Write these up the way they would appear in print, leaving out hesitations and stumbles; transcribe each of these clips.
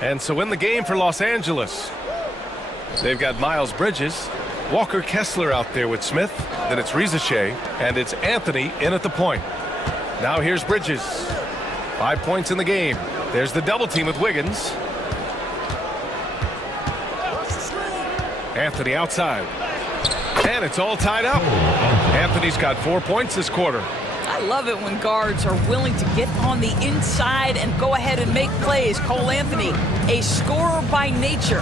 And so in the game for Los Angeles, they've got Miles Bridges, Walker Kessler out there with Smith. Then it's Rizachet, and it's Anthony in at the point. Now here's Bridges. 5 points in the game. There's the double team with Wiggins. Anthony outside. And it's all tied up. Anthony's got 4 points this quarter. I love it when guards are willing to get on the inside and go ahead and make plays. Cole Anthony, a scorer by nature.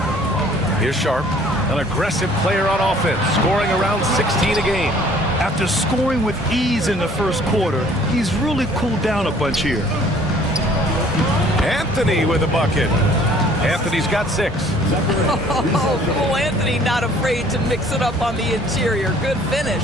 Here's Sharp, an aggressive player on offense, scoring around 16 a game. After scoring with ease in the first quarter, he's really cooled down a bunch here. Anthony with a bucket. Anthony's got 6. Oh, Cole Anthony not afraid to mix it up on the interior. Good finish.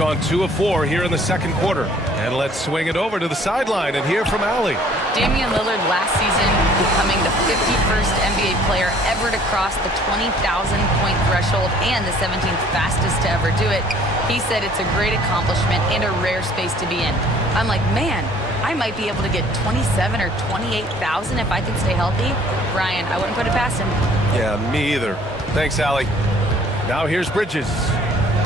Gone 2 of 4 here in the second quarter. And let's swing it over to the sideline and hear from Allie. Damian Lillard last season becoming the 51st NBA player ever to cross the 20,000-point threshold and the 17th fastest to ever do it. He said it's a great accomplishment and a rare space to be in. I'm like, man, I might be able to get 27 or 28,000 if I can stay healthy. Brian, I wouldn't put it past him. Yeah, me either. Thanks, Allie. Now here's Bridges.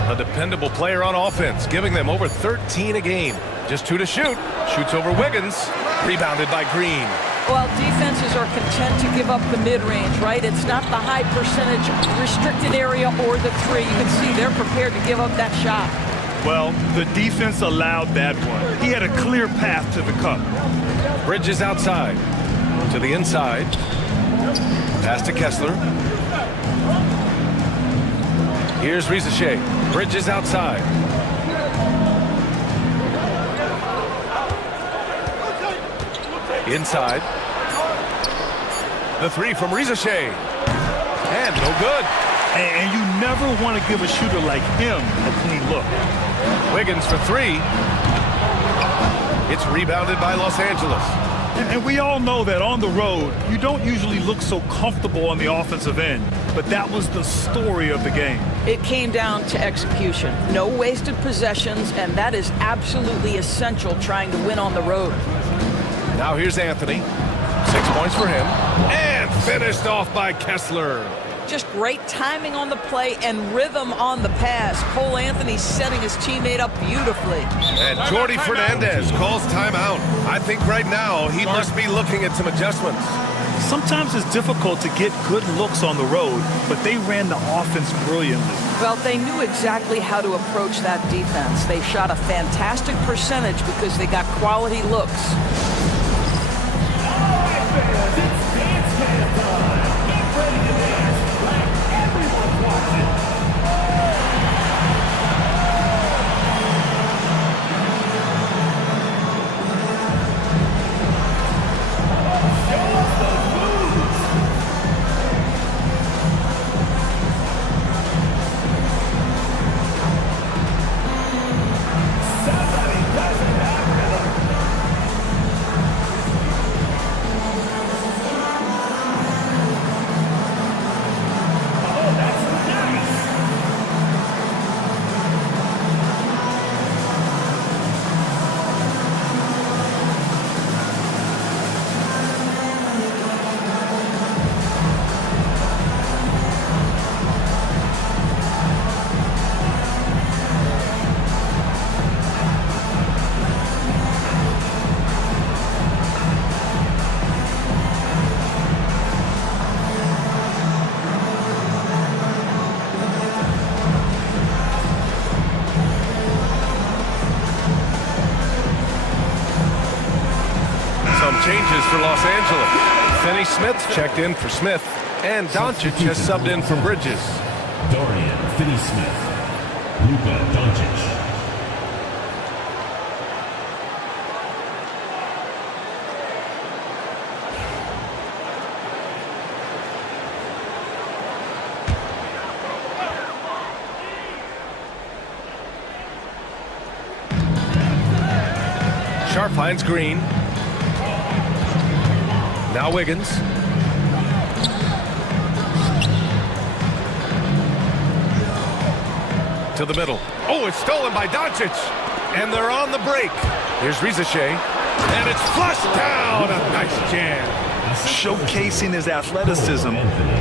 A dependable player on offense, giving them over 13 a game. Just 2 to shoot. Shoots over Wiggins. Rebounded by Green. Well, defenses are content to give up the mid-range, right? It's not the high percentage restricted area or the 3. You can see they're prepared to give up that shot. Well, the defense allowed that one. He had a clear path to the cup. Bridges outside. To the inside. Pass to Kessler. Here's Rizachet. Bridges outside. Inside. The 3 from Rizachet. And no good. And you never want to give a shooter like him a clean look. Wiggins for 3. It's rebounded by Los Angeles. And we all know that on the road, you don't usually look so comfortable on the offensive end. But that was the story of the game. It came down to execution. No wasted possessions, and that is absolutely essential trying to win on the road. Now here's Anthony. 6 points for him. And finished off by Kessler. Just great timing on the play and rhythm on the pass. Cole Anthony setting his teammate up beautifully. And Jordi Fernandez calls timeout. I think right now he must be looking at some adjustments. Sometimes it's difficult to get good looks on the road, but they ran the offense brilliantly. Well, they knew exactly how to approach that defense. They shot a fantastic percentage because they got quality looks. Changes for Los Angeles. Finney Smith checked in for Smith, and Doncic has subbed in for Bridges. Dorian Finney-Smith, Luka Doncic. Sharp finds Green. Now Wiggins. To the middle. Oh, it's stolen by Doncic. And they're on the break. Here's Rizachet. And it's flushed down. A nice jam. showcasing his athleticism.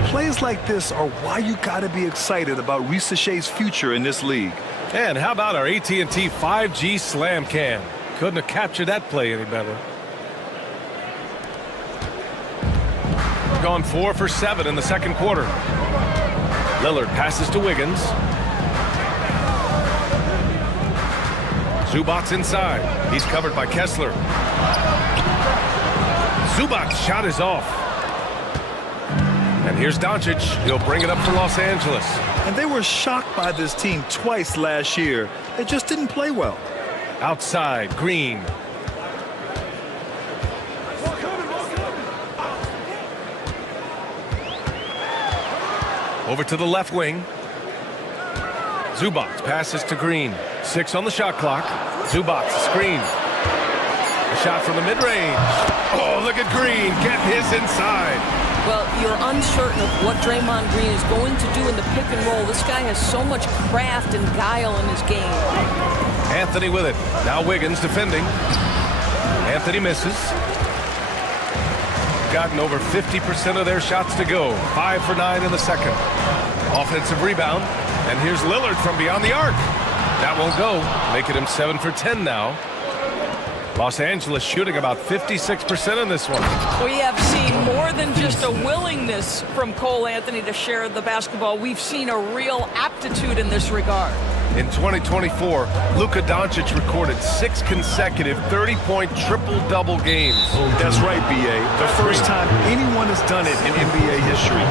Plays like this are why you got to be excited about Risache's future in this league. And how about our AT&T 5G slam cam? Couldn't have captured that play any better. Gone 4 for 7 in the second quarter. Lillard passes to Wiggins. Zubac's inside. He's covered by Kessler. Zubac's shot is off. And here's Doncic. He'll bring it up for Los Angeles. And they were shocked by this team twice last year. They just didn't play well. Outside, Green. Over to the left wing. Zubac passes to Green. 6 on the shot clock. Zubac screen. A shot from the mid-range. Oh, look at Green get his inside. Well, you're uncertain of what Draymond Green is going to do in the pick and roll. This guy has so much craft and guile in his game. Anthony with it. Now Wiggins defending. Anthony misses. Gotten over 50% of their shots to go. 5 for 9 in the second. Offensive rebound. And here's Lillard from beyond the arc. That won't go. Making him 7 for 10 now. Los Angeles shooting about 56% in this one. We have seen more than just a willingness from Cole Anthony to share the basketball. We've seen a real aptitude in this regard. In 2024, Luka Doncic recorded 6 consecutive 30-point triple-double games. That's right, B.A. The first time anyone has done it in NBA history.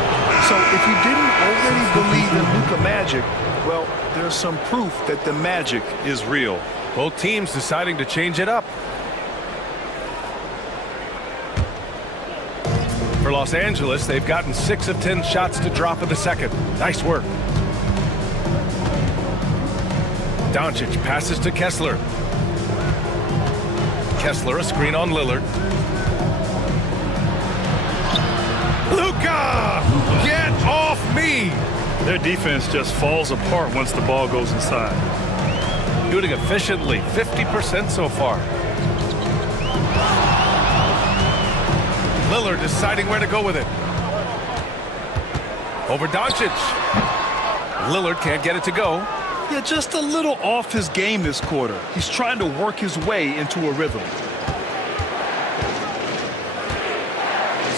So if you didn't already believe in Luka magic, well, there's some proof that the magic is real. Both teams deciding to change it up. For Los Angeles, they've gotten 6 of 10 shots to drop in the second. Nice work. Doncic passes to Kessler. Kessler, a screen on Lillard. Luka! Get off me! Their defense just falls apart once the ball goes inside. Shooting efficiently, 50% so far. Lillard deciding where to go with it. Over Doncic. Lillard can't get it to go. Yeah, just a little off his game this quarter. He's trying to work his way into a rhythm.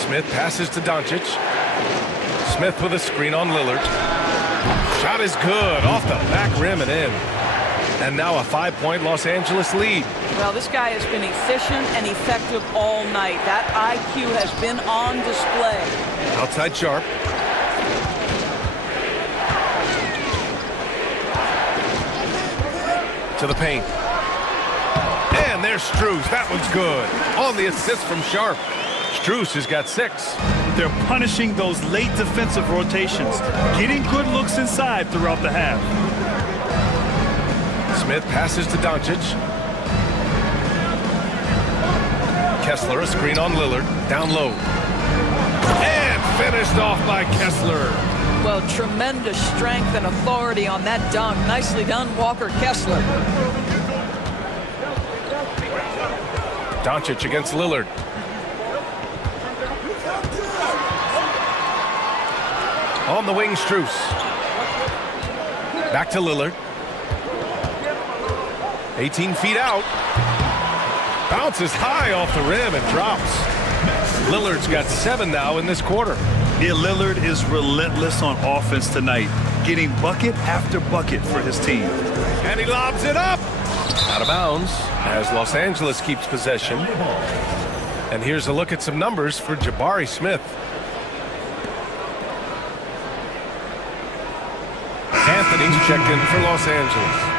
Smith passes to Doncic. Smith with a screen on Lillard. Shot is good, off the back rim and in. And now a 5-point Los Angeles lead. Well, this guy has been efficient and effective all night. That IQ has been on display. Outside Sharp. To the paint. And there's Strus. That one's good. On the assist from Sharp. Strus has got 6. They're punishing those late defensive rotations, getting good looks inside throughout the half. Smith passes to Doncic. Kessler, a screen on Lillard. Down low. And finished off by Kessler. Well, tremendous strength and authority on that dunk. Nicely done, Walker Kessler. Doncic against Lillard. On the wing, Strus. Back to Lillard. 18 feet out. Bounces high off the rim and drops. Lillard's got 7 now in this quarter. Yeah, Lillard is relentless on offense tonight, getting bucket after bucket for his team. And he lobs it up. Out of bounds as Los Angeles keeps possession. And here's a look at some numbers for Jabari Smith. Anthony's checked in for Los Angeles.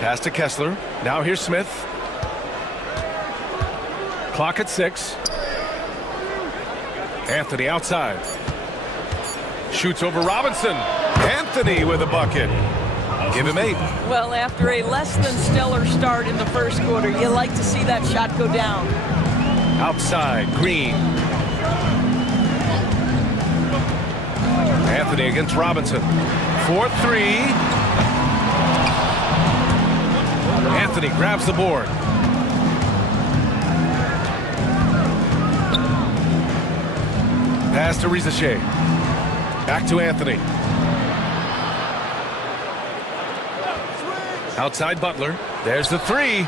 Pass to Kessler. Now here's Smith. Clock at 6. Anthony outside. Shoots over Robinson. Anthony with a bucket. Give him 8. Well, after a less than stellar start in the first quarter, you like to see that shot go down. Outside, Green. Anthony against Robinson. 4-3. Anthony grabs the board. Pass to Rizachet. Back to Anthony. Outside Butler. There's the 3.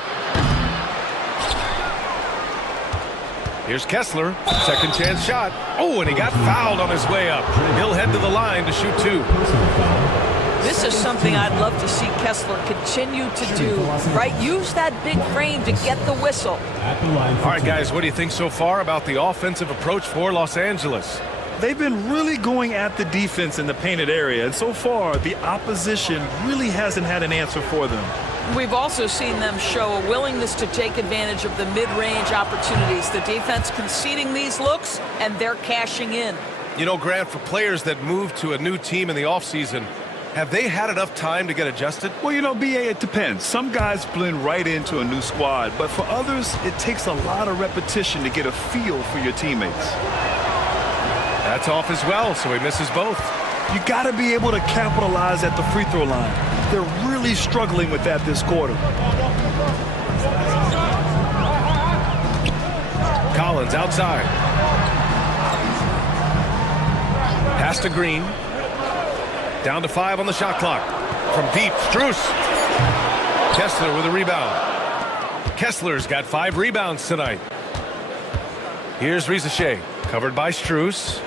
Here's Kessler. Second chance shot. Oh, and he got fouled on his way up. He'll head to the line to shoot 2. This is something I'd love to see Kessler continue to do, right? Use that big frame to get the whistle. All right, guys, what do you think so far about the offensive approach for Los Angeles? They've been really going at the defense in the painted area, and so far the opposition really hasn't had an answer for them. We've also seen them show a willingness to take advantage of the mid-range opportunities. The defense conceding these looks, and they're cashing in. You know, Grant, for players that move to a new team in the offseason, have they had enough time to get adjusted? Well, you know, B.A., it depends. Some guys blend right into a new squad, but for others, it takes a lot of repetition to get a feel for your teammates. That's off as well, so he misses both. You got to be able to capitalize at the free throw line. They're really struggling with that this quarter. Collins outside. Pass to Green. Down to 5 on the shot clock. From deep, Strus. Kessler with a rebound. Kessler's got 5 rebounds tonight. Here's Rizachet, covered by Strus.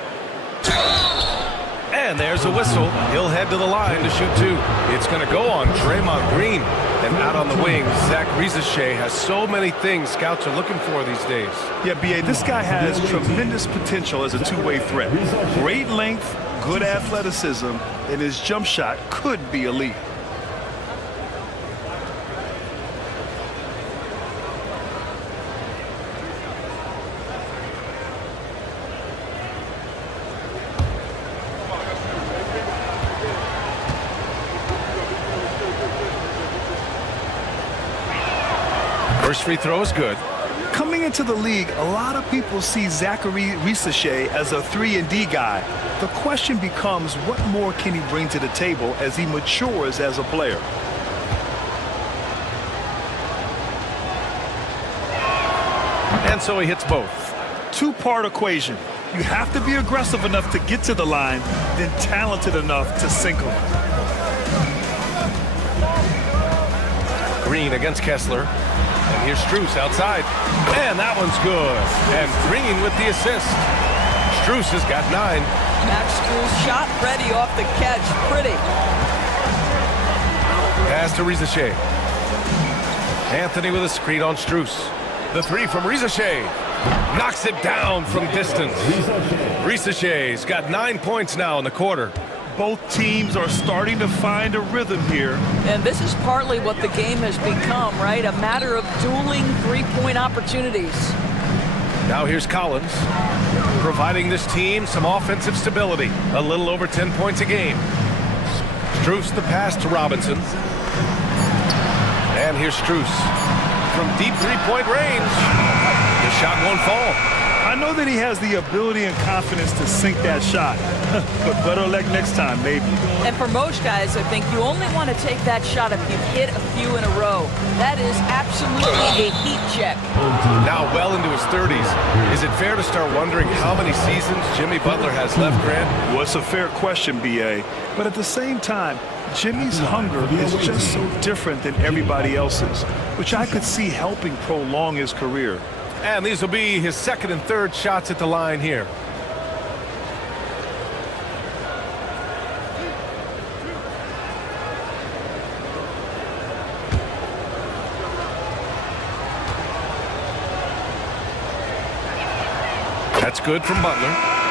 And there's a whistle. He'll head to the line to shoot 2. It's going to go on Draymond Green. And out on the wing, Zach Rizachet has so many things scouts are looking for these days. Yeah, B.A., this guy has tremendous potential as a two-way threat. Great length, good athleticism, and his jump shot could be elite. First free throw is good. Coming into the league, a lot of people see Zachary Rizachet as a 3-and-D guy. The question becomes, what more can he bring to the table as he matures as a player? And so he hits both. Two-part equation. You have to be aggressive enough to get to the line, then talented enough to sink them. Green against Kessler. And here's Strus outside. And that one's good. And Green with the assist. Strus has got 9. Max Strus shot ready off the catch. Pretty. Pass to Rizachet. Anthony with a screen on Strus. The 3 from Rizachet. Knocks it down from distance. Rizachet's got 9 points now in the quarter. Both teams are starting to find a rhythm here. And this is partly what the game has become, right? A matter of dueling three-point opportunities. Now here's Collins, providing this team some offensive stability. A little over 10 points a game. Strus the pass to Robinson. And here's Strus from deep three-point range. The shot won't fall. I know that he has the ability and confidence to sink that shot, but better luck next time, maybe. And for most guys, I think you only want to take that shot if you've hit a few in a row. That is absolutely a heat check. Now well into his 30s. Is it fair to start wondering how many seasons Jimmy Butler has left, Grant? Well, it's a fair question, B.A., but at the same time, Jimmy's hunger is just so different than everybody else's, which I could see helping prolong his career. And these will be his second and third shots at the line here. That's good from Butler.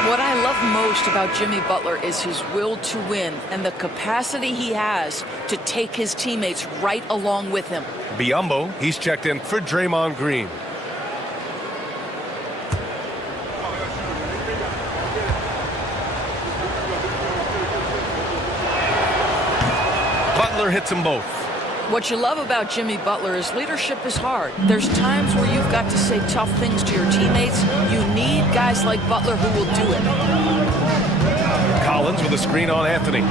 What I love most about Jimmy Butler is his will to win and the capacity he has to take his teammates right along with him. Biyombo, he's checked in for Draymond Green. Butler hits them both. What you love about Jimmy Butler is leadership is hard. There's times where you've got to say tough things to your teammates. You need guys like Butler who will do it. Collins with a screen on Anthony.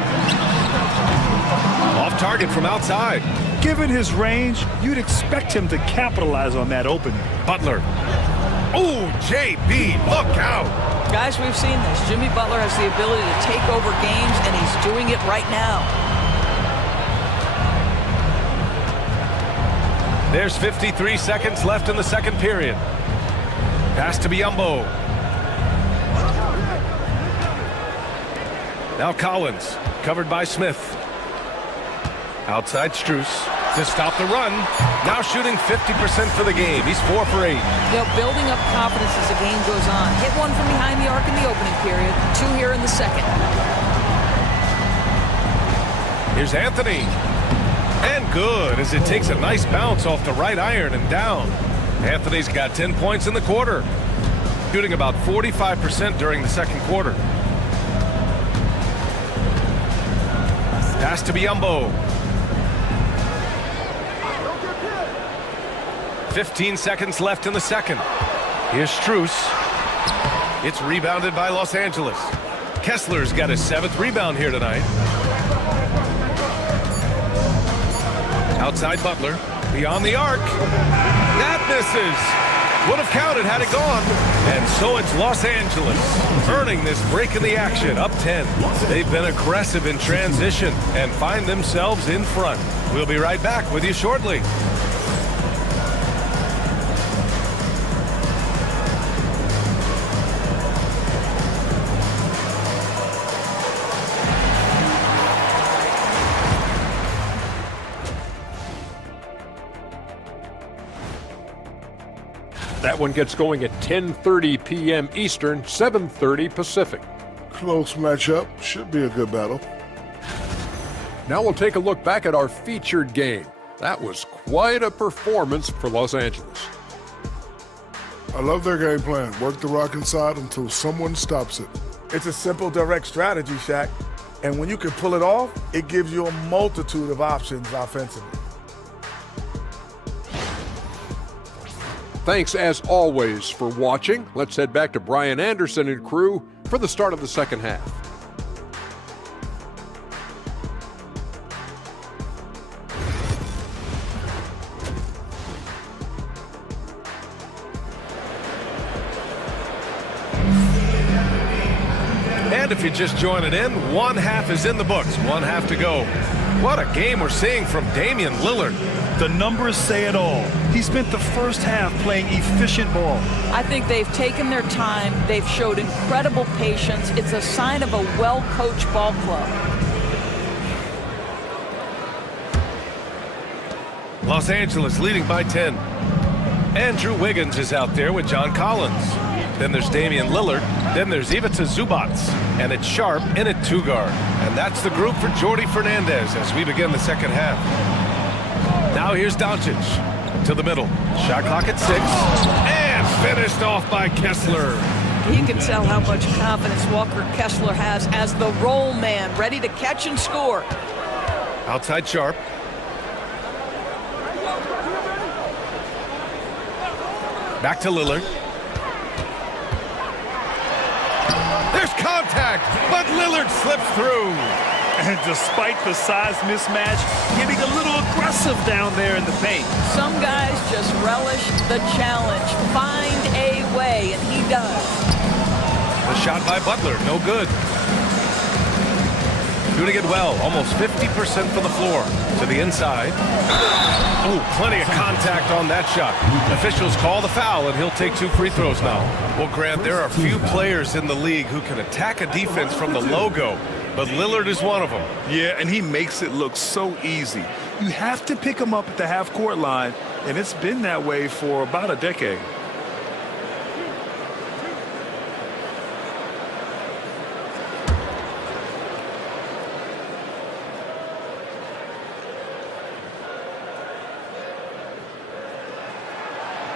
Off target from outside. Given his range, you'd expect him to capitalize on that opening. Butler. Oh, JB, look out. Guys, we've seen this. Jimmy Butler has the ability to take over games, and he's doing it right now. There's 53 seconds left in the second period. Pass to Biyombo. Now Collins, covered by Smith. Outside Strus to stop the run. Now shooting 50% for the game. He's 4 for 8. You know, building up confidence as the game goes on. Hit one from behind the arc in the opening period. 2 here in the second. Here's Anthony. And good, as it takes a nice bounce off the right iron and down. Anthony's got 10 points in the quarter. Shooting about 45% during the second quarter. Pass to Biyombo. 15 seconds left in the second. Here's Strus. It's rebounded by Los Angeles. Kessler's got his 7th rebound here tonight. Outside Butler, beyond the arc. That misses. Would have counted had it gone. And so it's Los Angeles earning this break in the action, up 10. They've been aggressive in transition and find themselves in front. We'll be right back with you shortly. That one gets going at 10:30 p.m. Eastern, 7:30 Pacific. Close matchup. Should be a good battle. Now we'll take a look back at our featured game. That was quite a performance for Los Angeles. I love their game plan. Work the rock inside until someone stops it. It's a simple, direct strategy, Shaq. And when you can pull it off, it gives you a multitude of options offensively. Thanks, as always, for watching. Let's head back to Brian Anderson and crew for the start of the second half. And if you're just joining in, one half is in the books, one half to go. What a game we're seeing from Damian Lillard. The numbers say it all. He spent the first half playing efficient ball. I think they've taken their time. They've showed incredible patience. It's a sign of a well-coached ball club. Los Angeles leading by 10. Andrew Wiggins is out there with John Collins. Then there's Damian Lillard. Then there's Ivica Zubac. And it's Sharp in at 2 guard. And that's the group for Jordi Fernandez as we begin the second half. Now here's Doncic to the middle. Shot clock at 6. And finished off by Kessler. You can tell how much confidence Walker Kessler has as the roll man, ready to catch and score. Outside Sharp. Back to Lillard. There's contact, but Lillard slips through. And despite the size mismatch, getting a little aggressive down there in the paint. Some guys just relish the challenge. Find a way, and he does. The shot by Butler, no good. Doing it well, almost 50% from the floor. To the inside. Ooh, plenty of contact on that shot. Officials call the foul, and he'll take 2 free throws now. Well, Grant, there are few players in the league who can attack a defense from the logo, but Lillard is one of them. Yeah, and he makes it look so easy. You have to pick him up at the half-court line, and it's been that way for about a decade.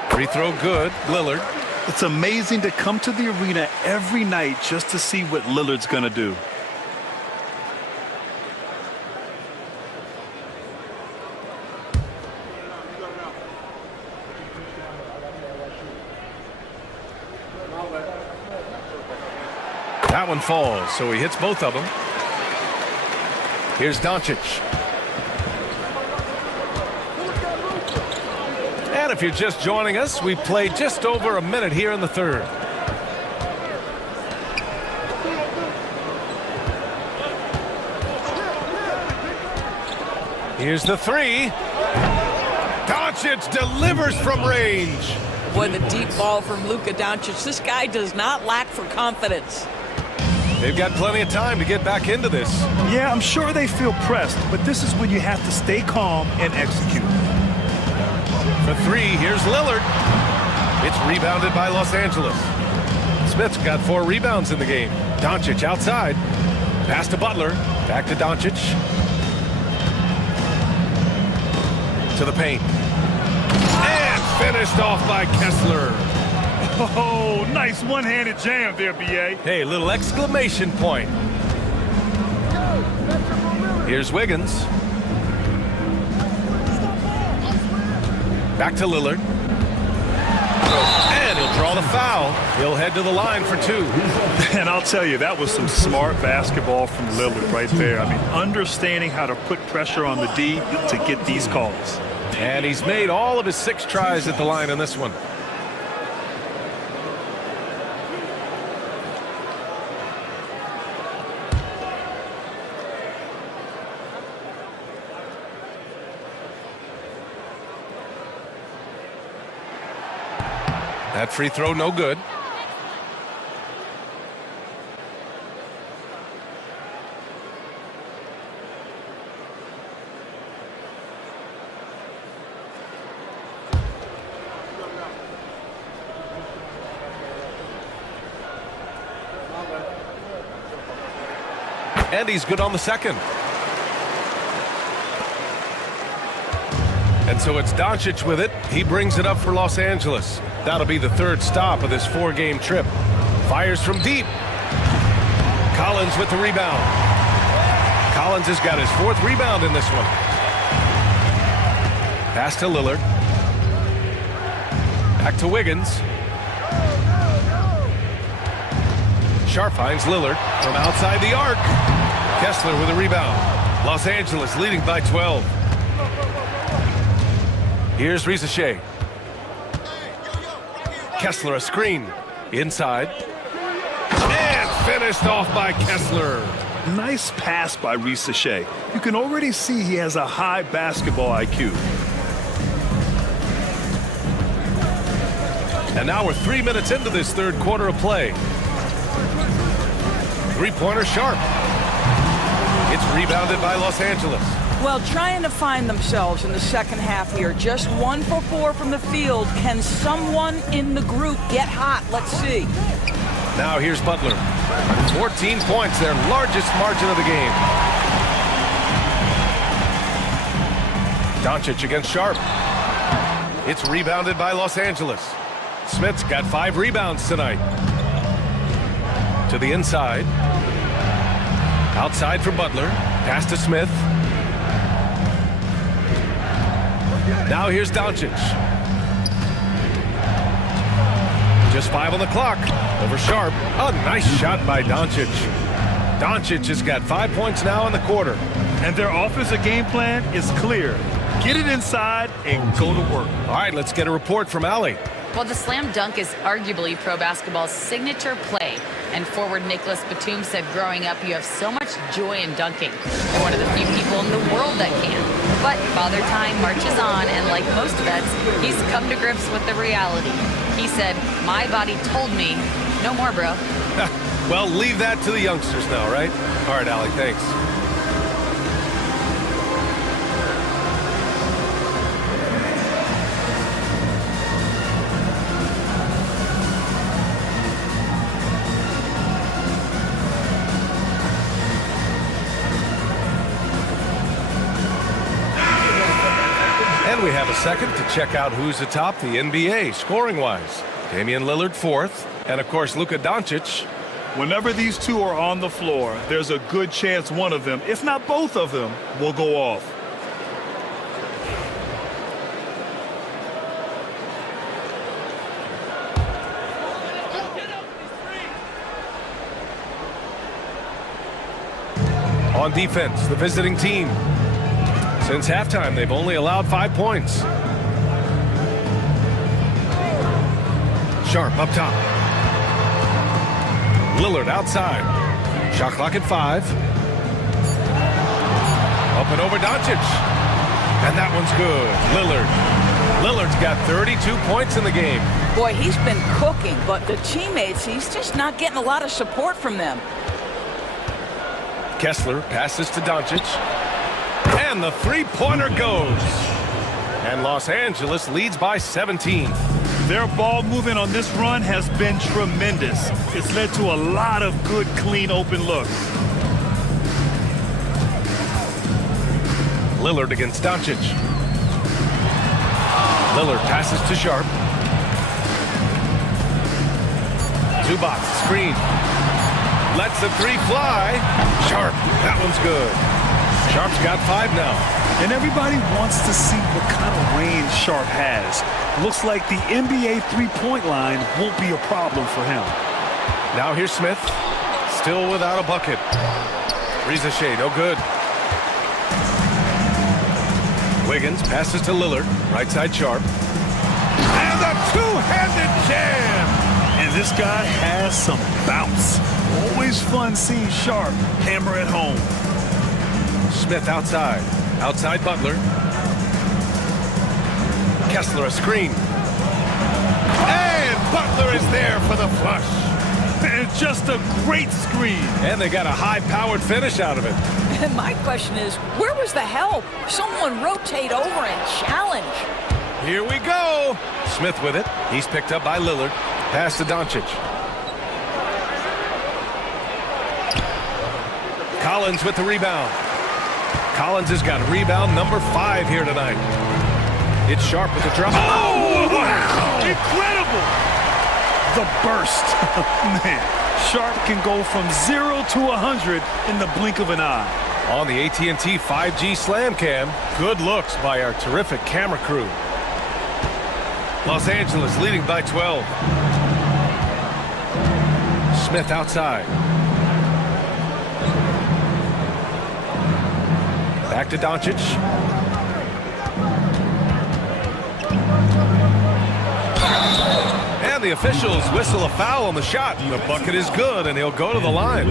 Free throw good, Lillard. It's amazing to come to the arena every night just to see what Lillard's going to do. That one falls, so he hits both of them. Here's Doncic. And if you're just joining us, we've played just over a minute here in the third. Here's the three. Doncic delivers from range. Boy, the deep ball from Luka Doncic. This guy does not lack for confidence. They've got plenty of time to get back into this. Yeah, I'm sure they feel pressed, but this is when you have to stay calm and execute. For three, here's Lillard. It's rebounded by Los Angeles. Smith's got 4 rebounds in the game. Doncic outside. Pass to Butler. Back to Doncic. To the paint. And finished off by Kessler. Oh, nice one-handed jam there, B.A. Hey, little exclamation point. Here's Wiggins. Back to Lillard. And he'll draw the foul. He'll head to the line for 2. And I'll tell you, that was some smart basketball from Lillard right there. I mean, understanding how to put pressure on the D to get these calls. And he's made all of his 6 tries at the line in this one. That free throw no good. And he's good on the second. And so it's Doncic with it. He brings it up for Los Angeles. That'll be the 3rd stop of this 4-game trip. Fires from deep. Collins with the rebound. Collins has got his 4th rebound in this one. Pass to Lillard. Back to Wiggins. Sharp finds Lillard from outside the arc. Kessler with a rebound. Los Angeles leading by 12. Here's Risache. Kessler a screen. Inside. And finished off by Kessler. Nice pass by Risache. You can already see he has a high basketball IQ. And now we're 3 minutes into this 3rd quarter of play. 3-pointer Sharp. It's rebounded by Los Angeles. Well, trying to find themselves in the second half here. Just 1 for 4 from the field. Can someone in the group get hot? Let's see. Now here's Butler. 14 points, their largest margin of the game. Doncic against Sharp. It's rebounded by Los Angeles. Smith's got 5 rebounds tonight. To the inside. Outside for Butler. Pass to Smith. Now here's Doncic. Just 5 on the clock. Over Sharp. A nice shot by Doncic. Doncic has got 5 points now in the quarter. And their offensive game plan is clear. Get it inside and go to work. All right, let's get a report from Allie. Well, the slam dunk is arguably pro basketball's signature play. And forward Nicholas Batum said growing up, you have so much joy in dunking. You're one of the few people in the world that can. But Father Time marches on, and like most vets, he's come to grips with the reality. He said, my body told me, no more, bro. Well, leave that to the youngsters now, right? All right, Allie, thanks. And we have a second to check out who's atop the NBA scoring-wise. Damian Lillard 4th, and of course Luka Doncic. Whenever these two are on the floor, there's a good chance one of them, if not both of them, will go off. On defense, the visiting team. Since halftime, they've only allowed 5 points. Sharp up top. Lillard outside. Shot clock at 5. Up and over Doncic. And that one's good. Lillard's got 32 points in the game. Boy, he's been cooking, but the teammates, he's just not getting a lot of support from them. Kessler passes to Doncic. And the three-pointer goes. And Los Angeles leads by 17. Their ball movement on this run has been tremendous. It's led to a lot of good, clean, open looks. Lillard against Doncic. Lillard passes to Sharp. Zubac, screen. Lets the three fly. Sharp, that one's good. Sharp's got 5 now. And everybody wants to see what kind of range Sharp has. Looks like the NBA three-point line won't be a problem for him. Now here's Smith. Still without a bucket. Rizachet, no good. Wiggins passes to Lillard. Right side Sharp. And a two-handed jam. And this guy has some bounce. Always fun seeing Sharp hammer at home. Smith outside. Outside Butler. Kessler a screen. And Butler is there for the flush. And just a great screen. And they got a high-powered finish out of it. And my question is, where was the help? Someone rotate over and challenge. Here we go. Smith with it. He's picked up by Lillard. Pass to Doncic. Collins with the rebound. Collins has got rebound number 5 here tonight. It's Sharp with the drop. Oh, wow! Incredible! The burst. Man, Sharp can go from 0 to 100 in the blink of an eye. On the AT&T 5G Slam Cam, good looks by our terrific camera crew. Los Angeles leading by 12. Smith outside. Back to Doncic. And the officials whistle a foul on the shot. The bucket is good, and he'll go to the line.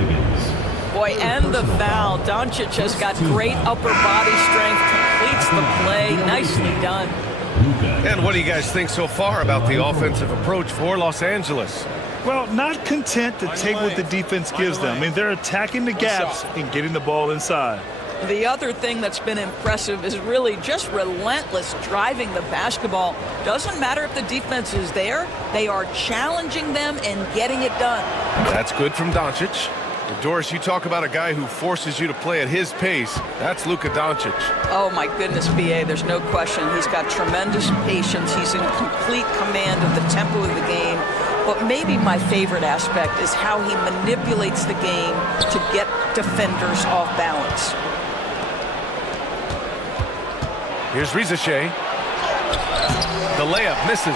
Boy, and the foul. Doncic has got great upper body strength, completes the play. Nicely done. And what do you guys think so far about the offensive approach for Los Angeles? Well, not content to take what the defense gives them. I mean, they're attacking the gaps and getting the ball inside. The other thing that's been impressive is really just relentless driving the basketball. Doesn't matter if the defense is there, they are challenging them and getting it done. That's good from Doncic. Doris, you talk about a guy who forces you to play at his pace. That's Luka Doncic. Oh, my goodness, B.A., there's no question. He's got tremendous patience. He's in complete command of the tempo of the game. But maybe my favorite aspect is how he manipulates the game to get defenders off balance. Here's Rizachet. The layup misses.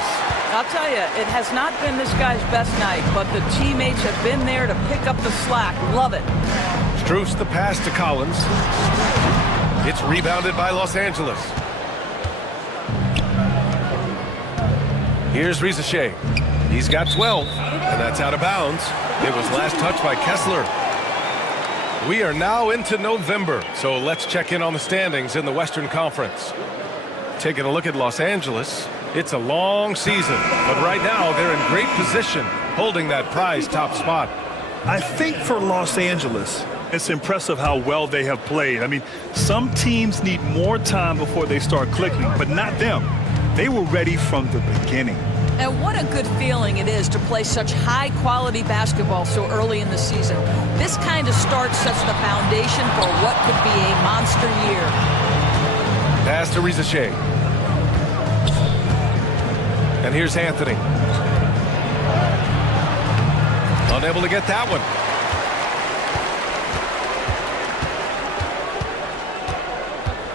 I'll tell you, it has not been this guy's best night, but the teammates have been there to pick up the slack. Love it. Strus the pass to Collins. It's rebounded by Los Angeles. Here's Rizachet. He's got 12, and that's out of bounds. It was last touched by Kessler. We are now into November, so let's check in on the standings in the Western Conference. Taking a look at Los Angeles, it's a long season, but right now they're in great position, holding that prized top spot. I think for Los Angeles, it's impressive how well they have played. I mean, some teams need more time before they start clicking, but not them. They were ready from the beginning. And what a good feeling it is to play such high-quality basketball so early in the season. This kind of start sets the foundation for what could be a monster year. Pass to Rizachet. And here's Anthony. Unable to get that one.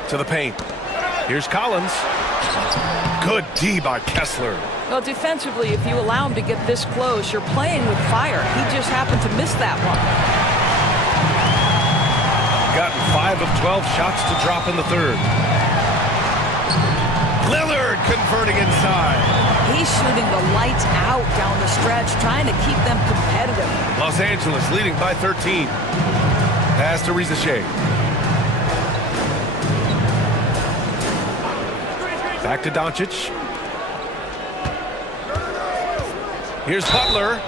To the paint. Here's Collins. Good D by Kessler. Well, defensively, if you allow him to get this close, you're playing with fire. He just happened to miss that one. gotten 5 of 12 shots to drop in the third. Lillard converting inside. He's shooting the lights out down the stretch, trying to keep them competitive. Los Angeles leading by 13. Pass to Rizachet. Back to Doncic. Here's Butler.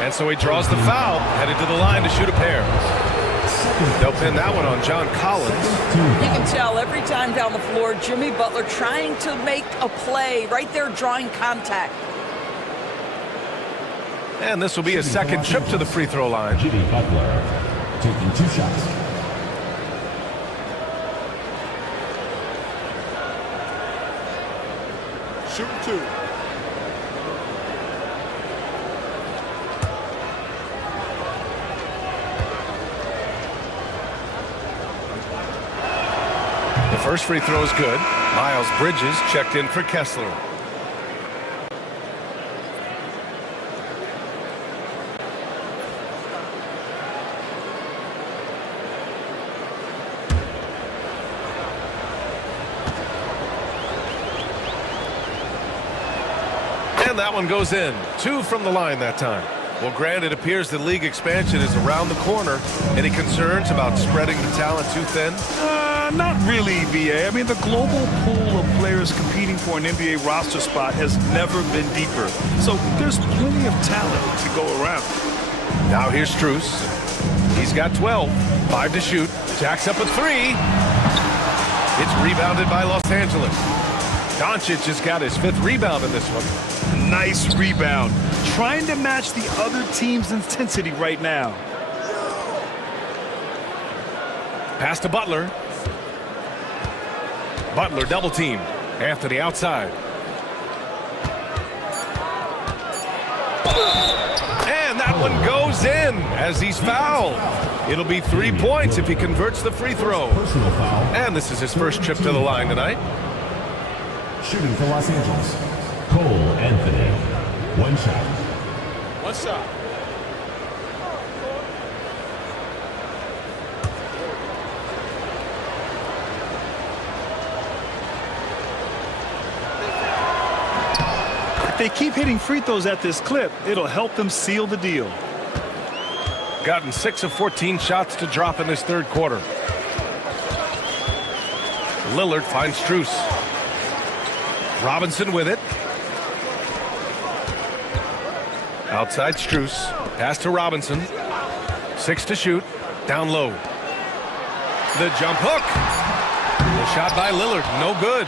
And so he draws the foul, headed to the line to shoot a pair. They'll pin that one on John Collins. You can tell every time down the floor, Jimmy Butler trying to make a play, right there drawing contact. And this will be a second trip to the free throw line. Jimmy Butler taking 2 shots. Shoot 2. The first free throw is good. Miles Bridges checked in for Kessler. And that one goes in. 2 from the line that time. Well, Grant, it appears the league expansion is around the corner. Any concerns about spreading the talent too thin? Not really, VA. I mean, the global pool of players competing for an NBA roster spot has never been deeper. So there's plenty of talent to go around. Now here's Strus. He's got 12. 5 to shoot. Jacks up a 3. It's rebounded by Los Angeles. Doncic has got his 5th rebound in this one. Nice rebound. Trying to match the other team's intensity right now. Pass to Butler. Butler double teamed. Anthony outside. And that one goes in as he's fouled. It'll be 3 points if he converts the free throw. Personal foul. And this is his first trip to the line tonight. Shooting for Los Angeles. Cole Anthony. 1 shot. What's up? If they keep hitting free throws at this clip, it'll help them seal the deal. Gotten 6 of 14 shots to drop in this third quarter. Lillard finds Strus. Robinson with it. Outside Strus. Pass to Robinson. 6 to shoot. Down low. The jump hook. The shot by Lillard. No good.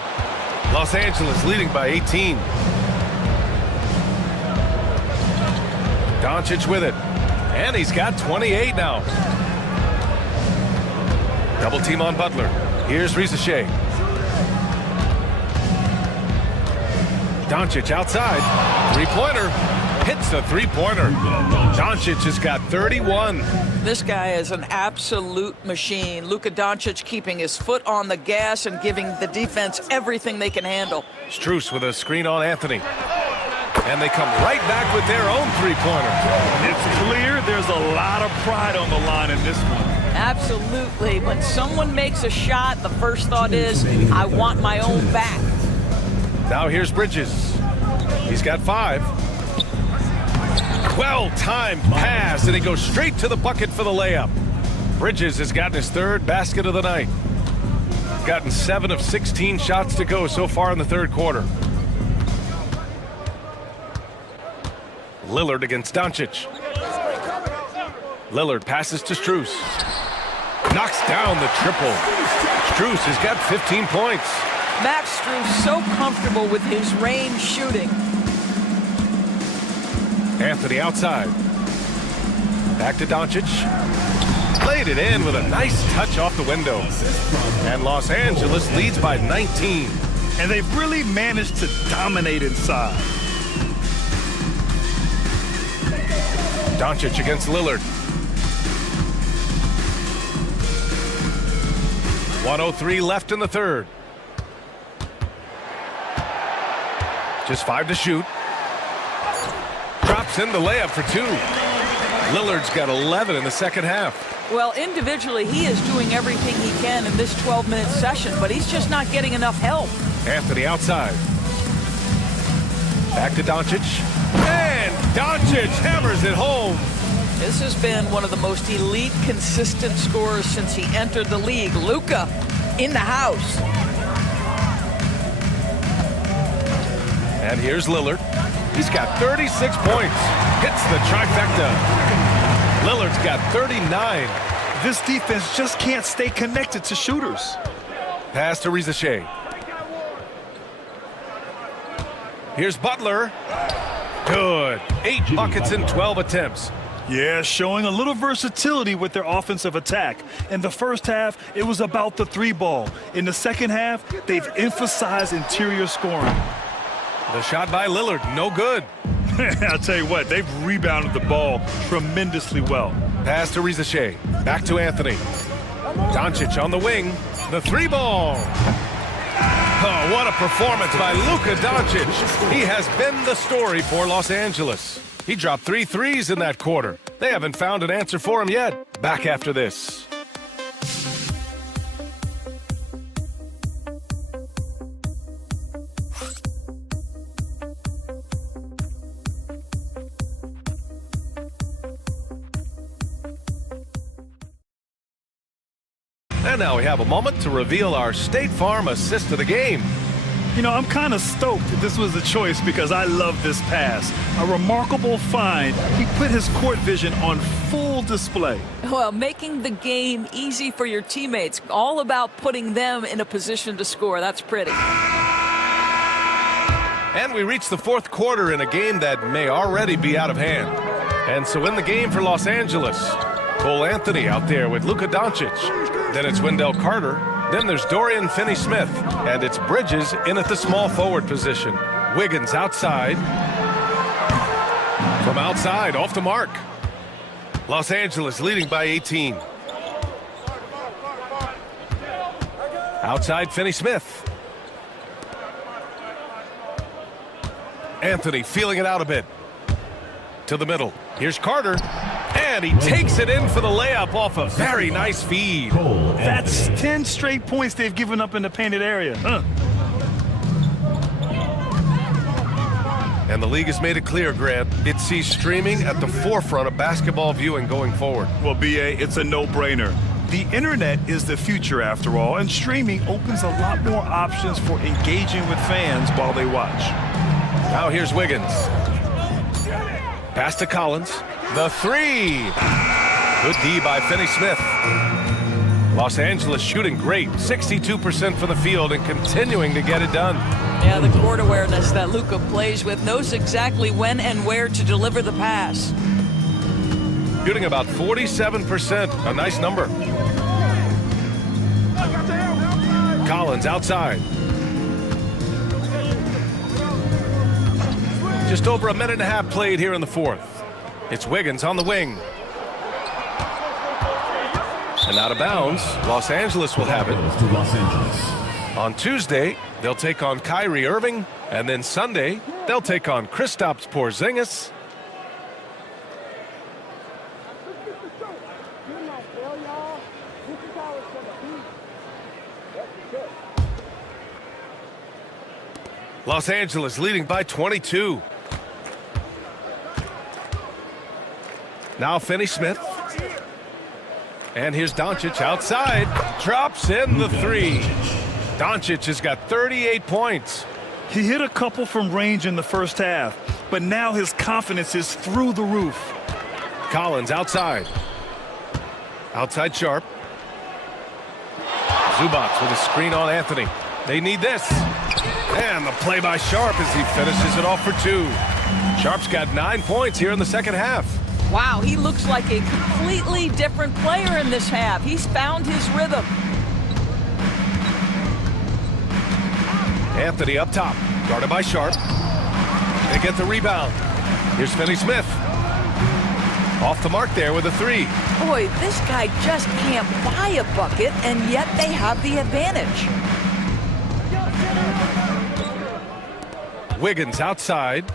Los Angeles leading by 18. Doncic with it. And he's got 28 now. Double team on Butler. Here's Rizachet. Doncic outside. 3-pointer. Hits the 3-pointer. Doncic has got 31. This guy is an absolute machine. Luka Doncic keeping his foot on the gas and giving the defense everything they can handle. Strus with a screen on Anthony. And they come right back with their own 3-pointer. It's clear there's a lot of pride on the line in this one. Absolutely. When someone makes a shot, the first thought is, I want my own back. Now here's Bridges. He's got 5. Well-timed pass, and he goes straight to the bucket for the layup. Bridges has gotten his 3rd basket of the night. Gotten 7 of 16 shots to go so far in the third quarter. Lillard against Doncic. Lillard passes to Strus. Knocks down the triple. Strus has got 15 points. Max Strus so comfortable with his range shooting. Anthony outside. Back to Doncic. Laid it in with a nice touch off the window. And Los Angeles leads by 19. And they've really managed to dominate inside. Doncic against Lillard. 1:03 left in the third. Just 5 to shoot. Drops in the layup for 2. Lillard's got 11 in the second half. Well, individually, he is doing everything he can in this 12-minute session, but he's just not getting enough help. Anthony outside. Back to Doncic. And Doncic hammers it home. This has been one of the most elite, consistent scorers since he entered the league. Luka in the house. And here's Lillard. He's got 36 points. Hits the trifecta. Lillard's got 39. This defense just can't stay connected to shooters. Pass to Rizachet. Here's Butler. Good. 8 buckets in 12 attempts. Yeah, showing a little versatility with their offensive attack. In the first half, it was about the 3-ball. In the second half, they've emphasized interior scoring. The shot by Lillard, no good. I'll tell you what, they've rebounded the ball tremendously well. Pass to Rizachet. Back to Anthony. Doncic on the wing. The 3-ball. Oh, what a performance by Luka Doncic. He has been the story for Los Angeles. He dropped 3 threes in that quarter. They haven't found an answer for him yet. Back after this. And now we have a moment to reveal our State Farm assist of the game. You know, I'm kind of stoked that this was the choice because I love this pass. A remarkable find. He put his court vision on full display. Well, making the game easy for your teammates. All about putting them in a position to score. That's pretty. And we reach the fourth quarter in a game that may already be out of hand. And so in the game for Los Angeles, Cole Anthony out there with Luka Doncic. Then it's Wendell Carter. Then there's Dorian Finney-Smith. And it's Bridges in at the small forward position. Wiggins outside. From outside, off the mark. Los Angeles leading by 18. Outside Finney-Smith. Anthony feeling it out a bit. To the middle. Here's Carter. And he takes it in for the layup off a very nice feed. That's 10 straight points they've given up in the painted area. And the league has made it clear, Grant, it sees streaming at the forefront of basketball viewing going forward. Well, B.A., it's a no-brainer. The internet is the future after all, and streaming opens a lot more options for engaging with fans while they watch. Now here's Wiggins. Pass to Collins. The 3. Good D by Finney-Smith. Los Angeles shooting great. 62% from the field and continuing to get it done. Yeah, the court awareness that Luka plays with, knows exactly when and where to deliver the pass. Shooting about 47%. A nice number. Collins outside. Just over a minute and a half played here in the fourth. It's Wiggins on the wing. And out of bounds, Los Angeles will have it. On Tuesday, they'll take on Kyrie Irving. And then Sunday, they'll take on Kristaps Porzingis. Los Angeles leading by 22. Now Finney-Smith. And here's Doncic outside. Drops in the 3. Doncic has got 38 points. He hit a couple from range in the first half, but now his confidence is through the roof. Collins outside. Outside Sharp. Zubats with a screen on Anthony. They need this. And the play by Sharp as he finishes it off for 2. Sharp's got 9 points here in the second half. Wow, he looks like a completely different player in this half. He's found his rhythm. Anthony up top, guarded by Sharp. They get the rebound. Here's Finney-Smith. Off the mark there with a 3. Boy, this guy just can't buy a bucket, and yet they have the advantage. Wiggins outside.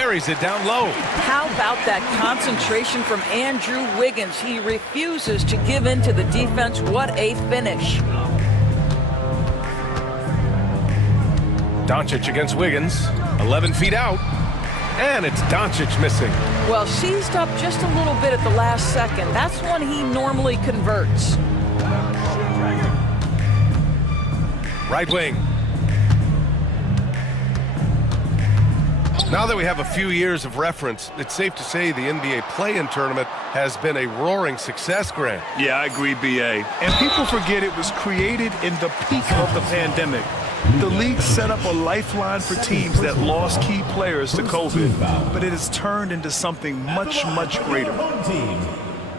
buries it down low. How about that concentration from Andrew Wiggins? He refuses to give in to the defense. What a finish. Doncic against Wiggins, 11 feet out, and it's Doncic missing. Well, seized up just a little bit at the last second. That's when he normally converts. Right wing. Now that we have a few years of reference, it's safe to say the NBA play-in tournament has been a roaring success, Grant. Yeah, I agree, BA. And people forget it was created in the peak of the pandemic. The league set up a lifeline for teams that lost key players to COVID, but it has turned into something much, much greater. Home team,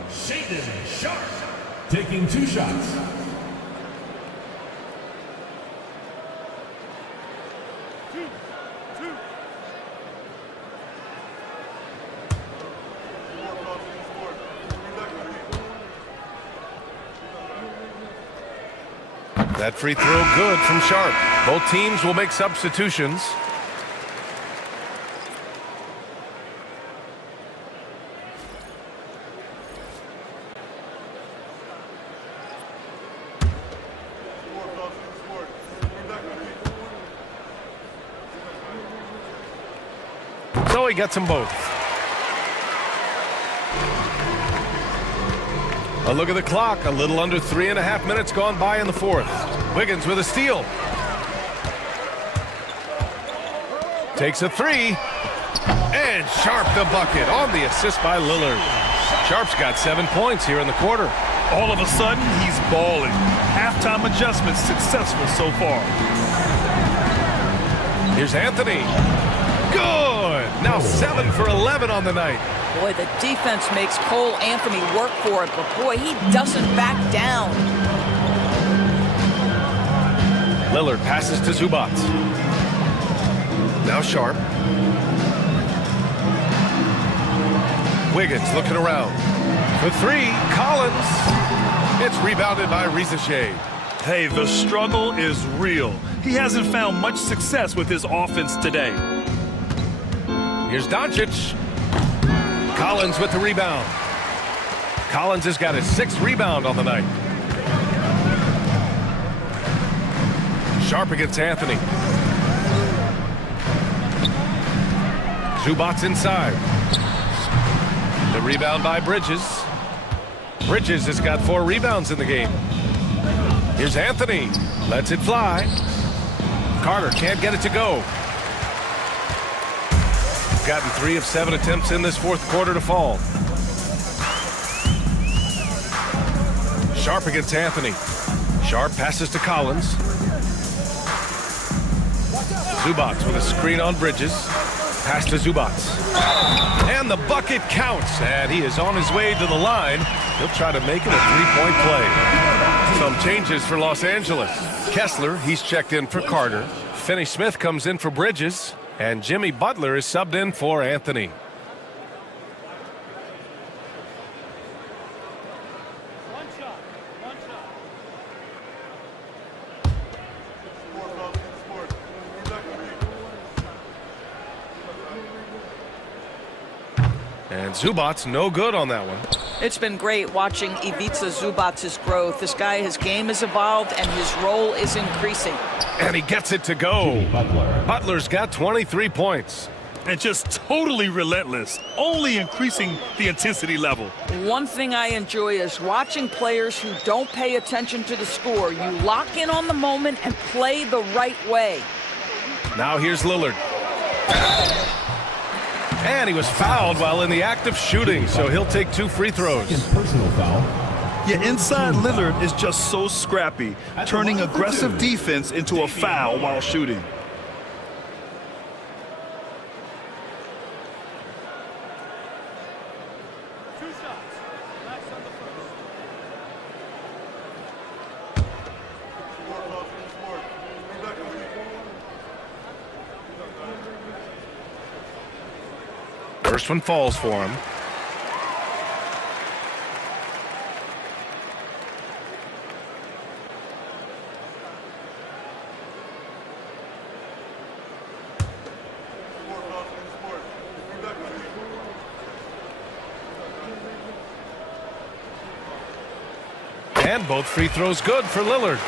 Shaden Sharp, taking 2 shots. That free throw good from Sharp. Both teams will make substitutions. So he gets them both. A look at the clock. A little under 3.5 minutes gone by in the fourth. Wiggins with a steal. Takes a three. And Sharp the bucket on the assist by Lillard. Sharp's got 7 points here in the quarter. All of a sudden, he's balling. Halftime adjustments successful so far. Here's Anthony. Good. Now 7 for 11 on the night. Boy, the defense makes Cole Anthony work for it, but boy, he doesn't back down. Lillard passes to Zubac. Now Sharp. Wiggins looking around. For three, Collins. It's rebounded by Rizachet. Hey, the struggle is real. He hasn't found much success with his offense today. Here's Doncic. Collins with the rebound. Collins has got his 6th rebound on the night. Sharp against Anthony. Zubac inside. The rebound by Bridges. Bridges has got 4 rebounds in the game. Here's Anthony. Lets it fly. Carter can't get it to go. Gotten 3 of 7 attempts in this fourth quarter to fall. Sharp against Anthony. Sharp passes to Collins. Zubac with a screen on Bridges. Pass to Zubac. And the bucket counts. And he is on his way to the line. He'll try to make it a 3-point play. Some changes for Los Angeles. Kessler, he's checked in for Carter. Finney-Smith comes in for Bridges. And Jimmy Butler is subbed in for Anthony. And Zubac's no good on that one. It's been great watching Ivica Zubac's growth. This guy, his game has evolved and his role is increasing. And he gets it to go. Butler's got 23 points. And just totally relentless, only increasing the intensity level. One thing I enjoy is watching players who don't pay attention to the score. You lock in on the moment and play the right way. Now here's Lillard. And he was fouled while in the act of shooting, so he'll take 2 free throws. Personal foul. Yeah, inside Lillard is just so scrappy, turning aggressive defense into a foul while shooting. First one falls for him. And both free throws good for Lillard.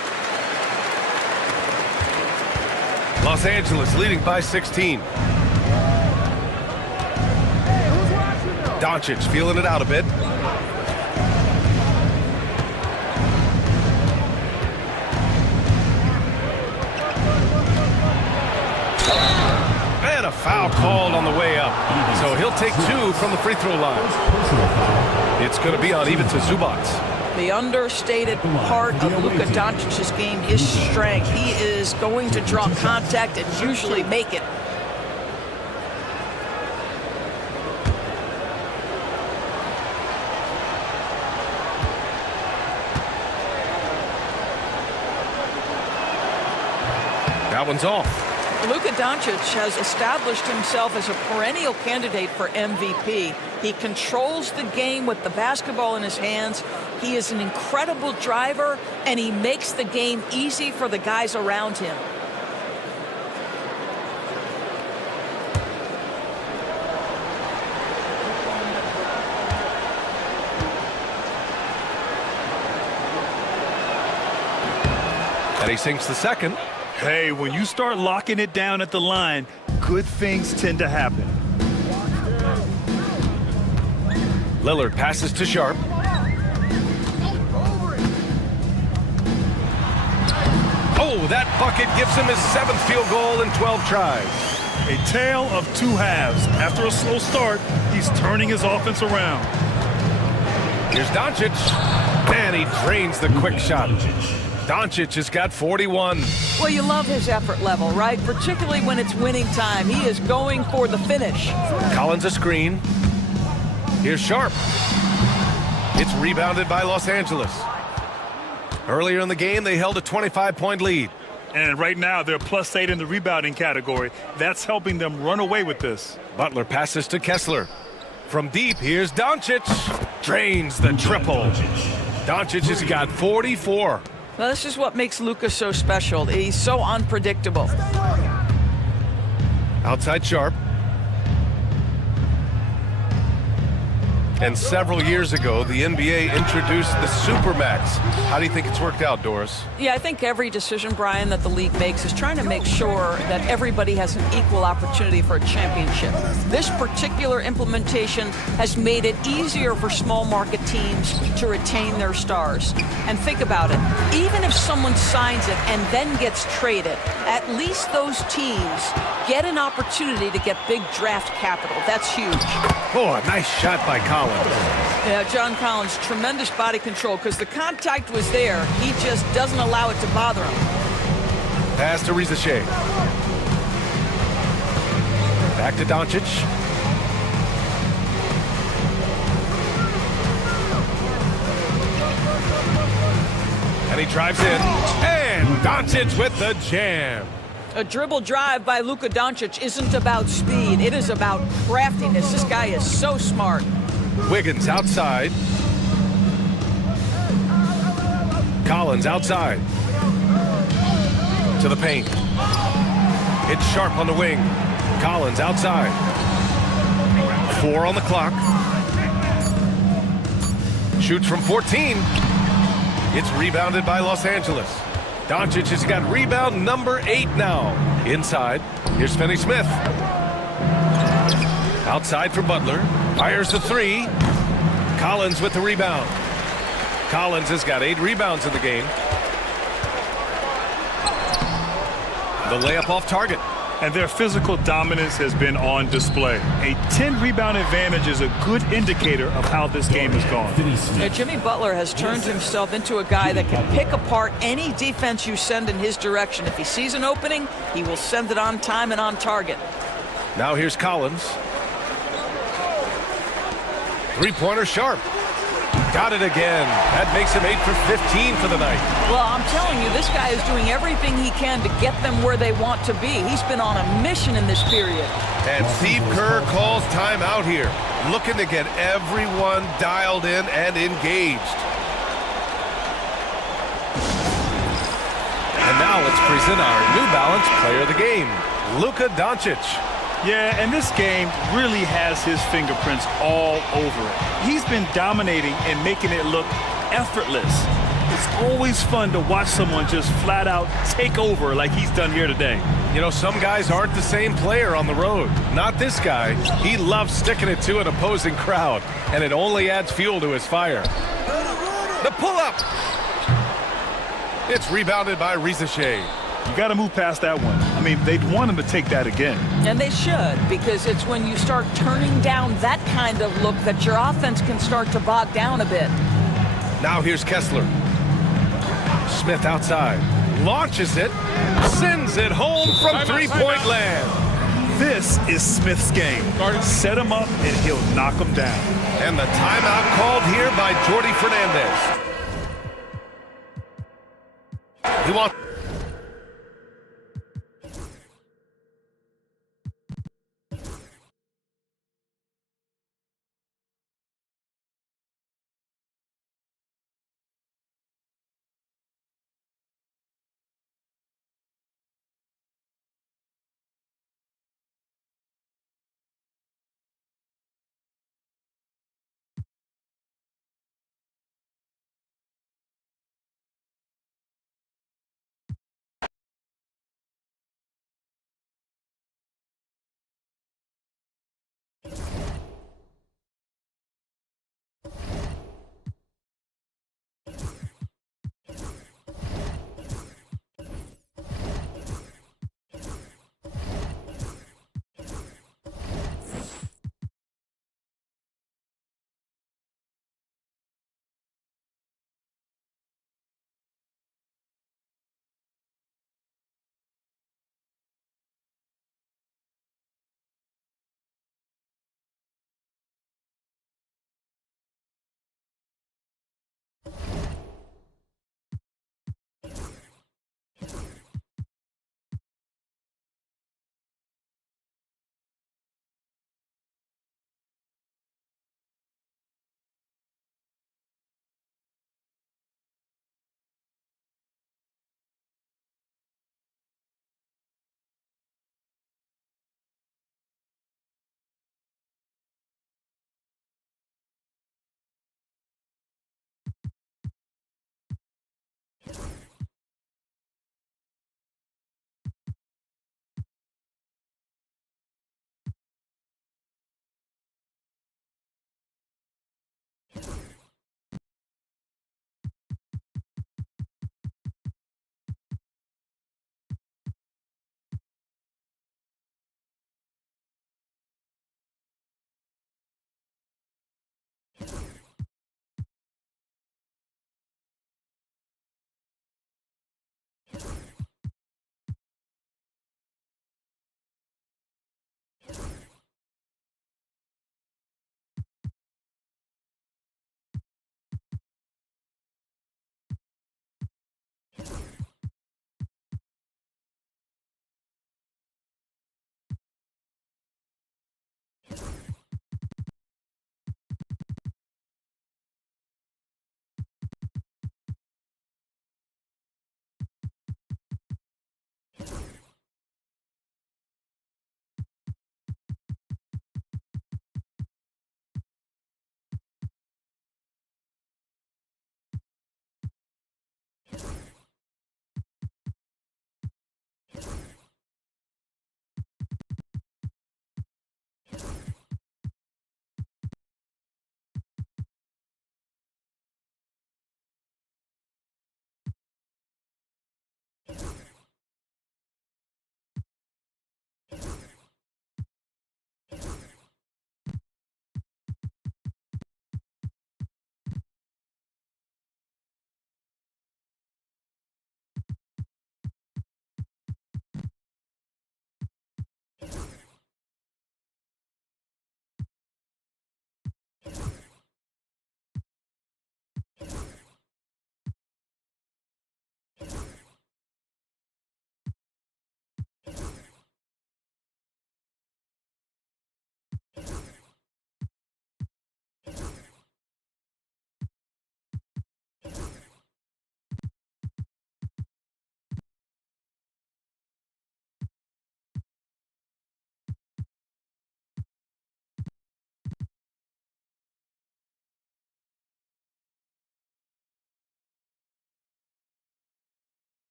Los Angeles leading by 16. Doncic feeling it out a bit. And a foul called on the way up. So he'll take 2 from the free throw line. It's going to be on even to Zubac. The understated part of Luka Doncic's game, his strength. He is going to draw contact and usually make it. That one's off. Luka Doncic has established himself as a perennial candidate for MVP. He controls the game with the basketball in his hands. He is an incredible driver, and he makes the game easy for the guys around him. And he sinks the second. Hey, when you start locking it down at the line, good things tend to happen. Lillard passes to Sharp. Oh, that bucket gives him his 7th field goal in 12 tries. A tale of 2 halves. After a slow start, he's turning his offense around. Here's Doncic. And he drains the quick shot. Doncic has got 41. Well, you love his effort level, right? Particularly when it's winning time. He is going for the finish. Collins a screen. Here's Sharp. It's rebounded by Los Angeles. Earlier in the game, they held a 25-point lead. And right now, they're +8 in the rebounding category. That's helping them run away with this. Butler passes to Kessler. From deep, here's Doncic. Drains the triple. Doncic has got 44. Well, this is what makes Luka so special. He's so unpredictable. Outside Sharp. And several years ago, the NBA introduced the Supermax. How do you think it's worked out, Doris? Yeah, I think every decision, Brian, that the league makes is trying to make sure that everybody has an equal opportunity for a championship. This particular implementation has made it easier for small market teams to retain their stars. And think about it. Even if someone signs it and then gets traded, at least those teams get an opportunity to get big draft capital. That's huge. Oh, a nice shot by Collins. Yeah, John Collins, tremendous body control because the contact was there. He just doesn't allow it to bother him. Pass to Rizachet. Back to Doncic. And he drives in. And Doncic with the jam. A dribble drive by Luka Doncic isn't about speed. It is about craftiness. This guy is so smart. Wiggins outside. Collins outside. To the paint. It's Sharp on the wing. Collins outside. 4 on the clock. Shoots from 14. It's rebounded by Los Angeles. Doncic has got rebound number 8 now. Inside. Here's Finney-Smith. Outside for Butler. Fires the 3. Collins with the rebound. Collins has got 8 rebounds in the game. The layup off target. And their physical dominance has been on display. A 10-rebound advantage is a good indicator of how this game has gone. Yeah, Jimmy Butler has turned himself into a guy that can pick apart any defense you send in his direction. If he sees an opening, he will send it on time and on target. Now here's Collins. Three-pointer Sharp. Got it again. That makes him 8 for 15 for the night. Well, I'm telling you, this guy is doing everything he can to get them where they want to be. He's been on a mission in this period. And Steve Kerr calls timeout here, looking to get everyone dialed in and engaged. And now let's present our New Balance player of the game, Luka Doncic. Yeah, and this game really has his fingerprints all over it. He's been dominating and making it look effortless. It's always fun to watch someone just flat out take over like he's done here today. You know, some guys aren't the same player on the road. Not this guy. He loves sticking it to an opposing crowd, and it only adds fuel to his fire. The pull-up. It's rebounded by Rizachet. You got to move past that one. I mean, they'd want him to take that again. And they should, because it's when you start turning down that kind of look that your offense can start to bog down a bit. Now here's Kessler. Smith outside. Launches it. Sends it home from three-point land. This is Smith's game. Set him up, and he'll knock him down. And the timeout called here by Jordi Fernandez. He wants...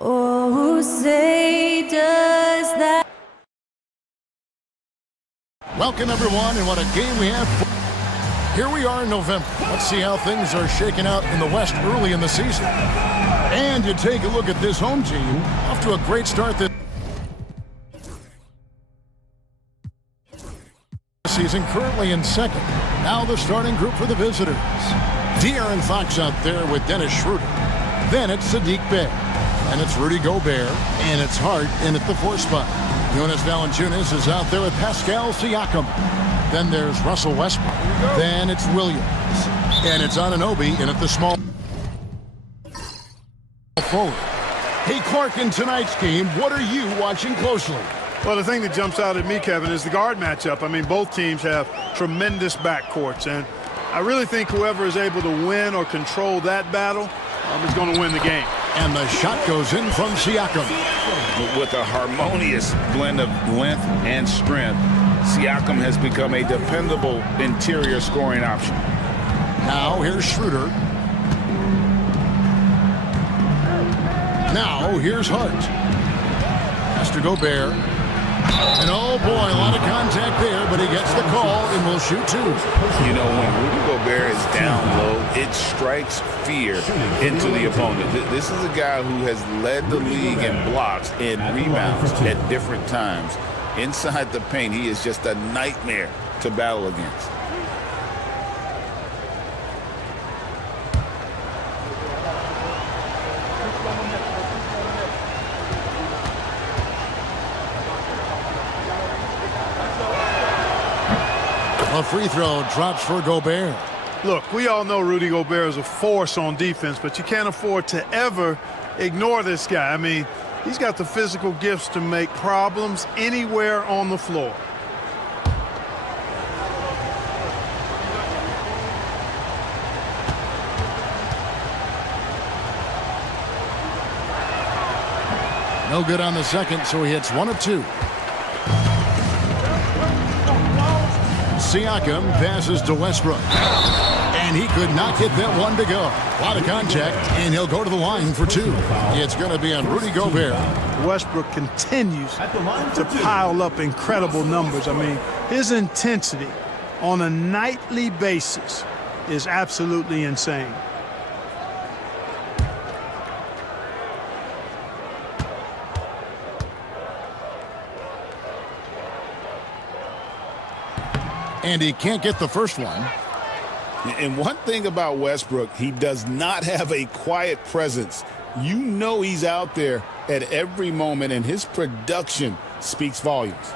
Oh, say does that. Welcome, everyone, and what a game we have. Here we are in November. Let's see how things are shaking out in the West early in the season. And you take a look at this home team, off to a great start this season, currently in second. Now the starting group for the visitors. De'Aaron Fox out there with Dennis Schroeder. Then it's Sadiq Bey. And it's Rudy Gobert, and it's Hart in at the 4 spot. Jonas Valanciunas is out there with Pascal Siakam. Then there's Russell Westbrook. Then it's Williams. And it's Anunoby in at the small forward. Hey, Clark, in tonight's game, what are you watching closely? Well, the thing that jumps out at me, Kevin, is the guard matchup. I mean, both teams have tremendous backcourts, and I really think whoever is able to win or control that battle is going to win the game. And the shot goes in from Siakam. With a harmonious blend of length and strength, Siakam has become a dependable interior scoring option. Now here's Schroeder. Now here's Hart. Has to Gobert. And oh boy, a lot of contact there, but he gets the call and will shoot 2. You know, when Rudy Gobert is down low, it strikes fear into the opponent. This is a guy who has led the league in blocks and rebounds at different times. Inside the paint, he is just a nightmare to battle against. A free throw drops for Gobert. Look, we all know Rudy Gobert is a force on defense, but you can't afford to ever ignore this guy. I mean, he's got the physical gifts to make problems anywhere on the floor. No good on the second, so he hits 1 of 2. Siakam passes to Westbrook. And he could not get that one to go. A lot of contact, and he'll go to the line for 2. It's going to be on Rudy Gobert. Westbrook continues to pile up incredible numbers. I mean, his intensity on a nightly basis is absolutely insane. And he can't get the first one. And one thing about Westbrook, he does not have a quiet presence. You know he's out there at every moment, and his production speaks volumes.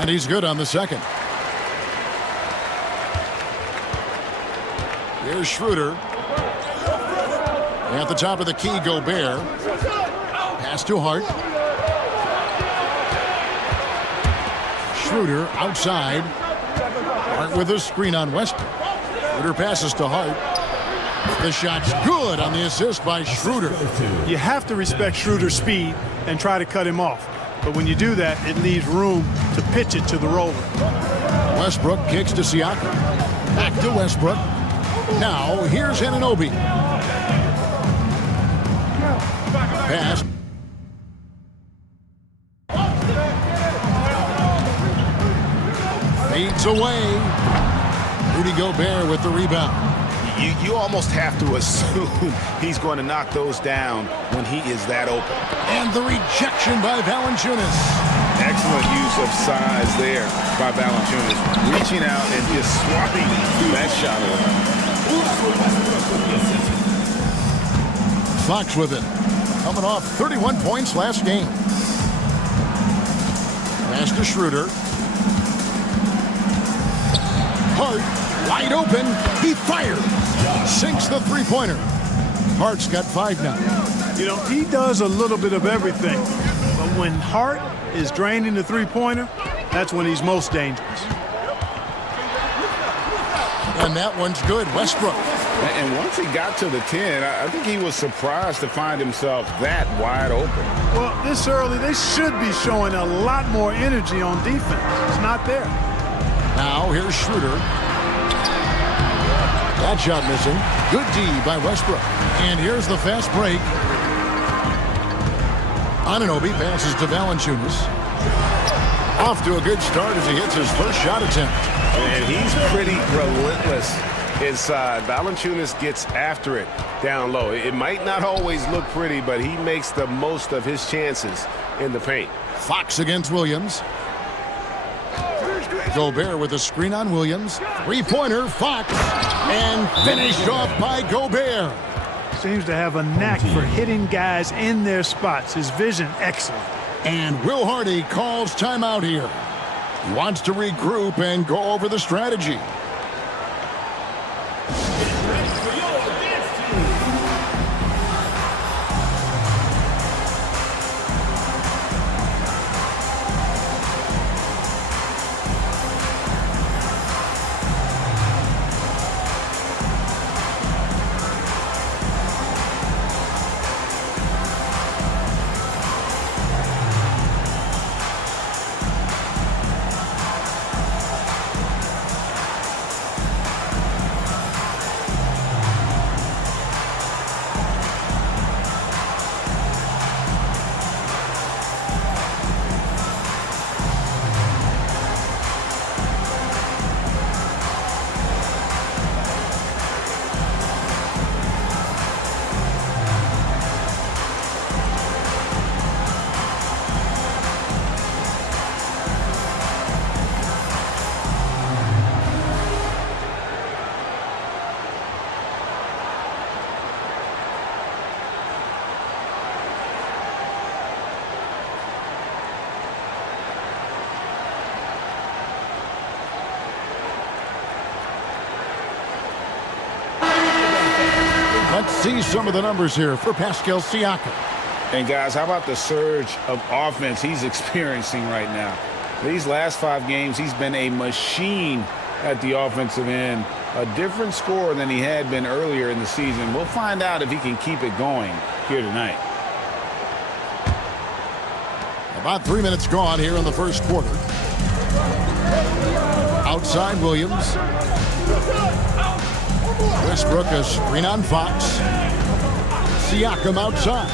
And he's good on the second. Here's Schroeder. At the top of the key, Gobert. Pass to Hart. Schroeder outside. Hart with a screen on Westbrook. Schroeder passes to Hart. The shot's good on the assist by Schroeder. You have to respect Schroeder's speed and try to cut him off. But when you do that, it leaves room to pitch it to the roller. Westbrook kicks to Siakam. Back to Westbrook. Now here's Anunoby. Pass. Fades away. Rudy Gobert with the rebound. You almost have to assume he's going to knock those down when he is that open. And the rejection by Valanciunas. Excellent use of size there by Valanciunas, reaching out and just swatting that shot away. Fox with it. Coming off 31 points last game. Pass to Schroeder. Hart, wide open. He fires. Sinks the three-pointer. Hart's got 5 now. You know, he does a little bit of everything. But when Hart is draining the three-pointer, that's when he's most dangerous. And that one's good. Westbrook. And once he got to the 10, I think he was surprised to find himself that wide open. Well, this early, they should be showing a lot more energy on defense. It's not there. Now here's Schroeder. That shot missing. Good D by Westbrook. And here's the fast break. Anunoby passes to Valanciunas. Off to a good start as he hits his first shot attempt. And he's pretty relentless inside. Valanciunas gets after it down low. It might not always look pretty, but he makes the most of his chances in the paint. Fox against Williams. Gobert with a screen on Williams. Three-pointer, Fox. And finished off by Gobert. Seems to have a knack for hitting guys in their spots. His vision, excellent. And Will Hardy calls timeout here. He wants to regroup and go over the strategy. Let's see some of the numbers here for Pascal Siakam. And guys, how about the surge of offense he's experiencing right now? These last 5 games, he's been a machine at the offensive end. A different scorer than he had been earlier in the season. We'll find out if he can keep it going here tonight. About 3 minutes gone here in the first quarter. Outside Williams. Westbrook a screen on Fox. Siakam outside.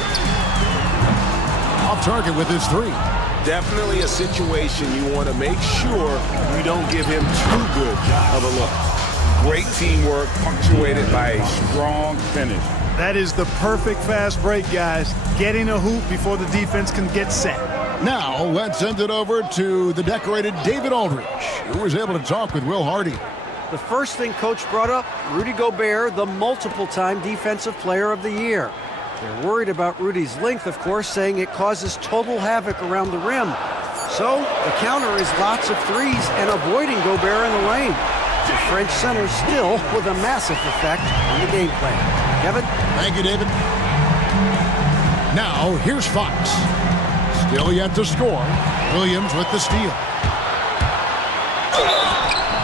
Off target with his 3. Definitely a situation you want to make sure you don't give him too good of a look. Great teamwork punctuated by a strong finish. That is the perfect fast break, guys. Getting a hoop before the defense can get set. Now let's send it over to the decorated David Aldridge, who was able to talk with Will Hardy. The first thing Coach brought up, Rudy Gobert, the multiple-time Defensive Player of the Year. They're worried about Rudy's length, of course, saying it causes total havoc around the rim. So the counter is lots of threes and avoiding Gobert in the lane. The French center still with a massive effect on the game plan. Kevin? Thank you, David. Now, here's Fox. Still yet to score. Williams with the steal.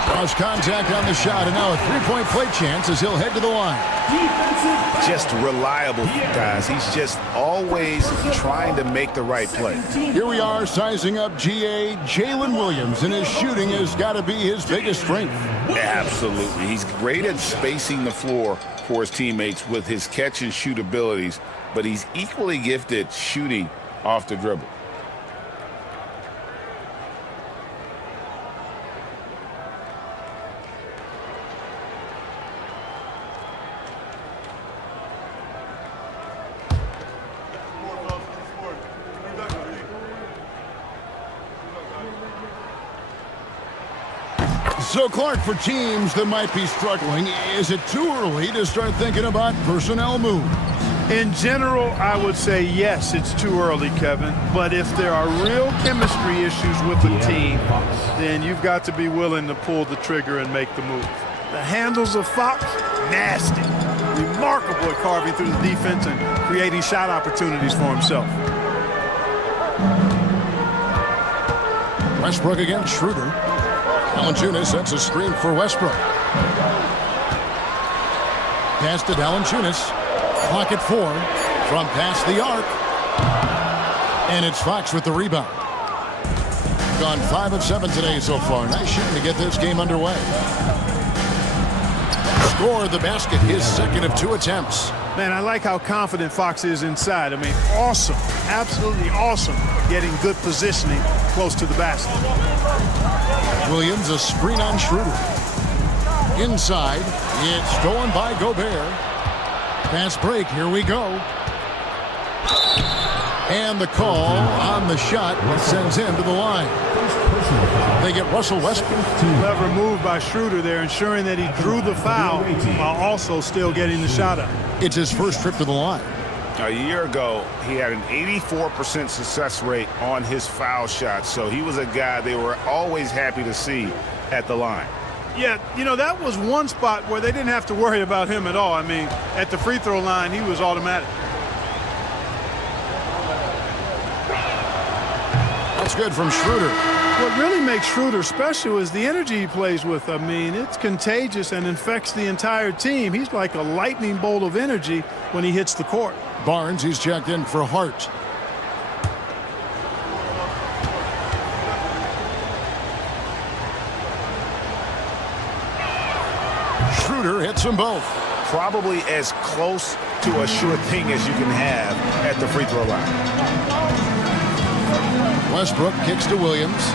Cross contact on the shot, and now a three-point play chance as he'll head to the line. Just reliable, guys. He's just always trying to make the right play. Here we are sizing up GA Jalen Williams, and his shooting has got to be his biggest strength. Absolutely. He's great at spacing the floor for his teammates with his catch and shoot abilities, but he's equally gifted shooting off the dribble. So, Clark, for teams that might be struggling, is it too early to start thinking about personnel moves? In general, I would say yes, it's too early, Kevin. But if there are real chemistry issues with the team, then you've got to be willing to pull the trigger and make the move. The handles of Fox, nasty. Remarkable at carving through the defense and creating shot opportunities for himself. Westbrook against Schroeder. Valanciunas sets a screen for Westbrook. Pass to Valanciunas. Clock at 4 from past the arc. And it's Fox with the rebound. Gone 5 of 7 today so far. Nice shooting to get this game underway. Score the basket, his second of 2 attempts. Man, I like how confident Fox is inside. I mean, awesome, absolutely awesome, getting good positioning close to the basket. Williams, a screen on Schroeder. Inside, it's stolen by Gobert. Fast break, here we go. And the call on the shot sends him to the line. They get Russell Westbrook. Clever move by Schroeder there, ensuring that he drew the foul while also still getting the shot up. It's his first trip to the line. A year ago, he had an 84% success rate on his foul shots, so he was a guy they were always happy to see at the line. Yeah, you know, that was one spot where they didn't have to worry about him at all. I mean, at the free throw line, he was automatic. That's good from Schroeder. What really makes Schroeder special is the energy he plays with. I mean, it's contagious and infects the entire team. He's like a lightning bolt of energy when he hits the court. Barnes, he's checked in for Hart. Schroeder hits them both. Probably as close to a sure thing as you can have at the free throw line. Westbrook kicks to Williams.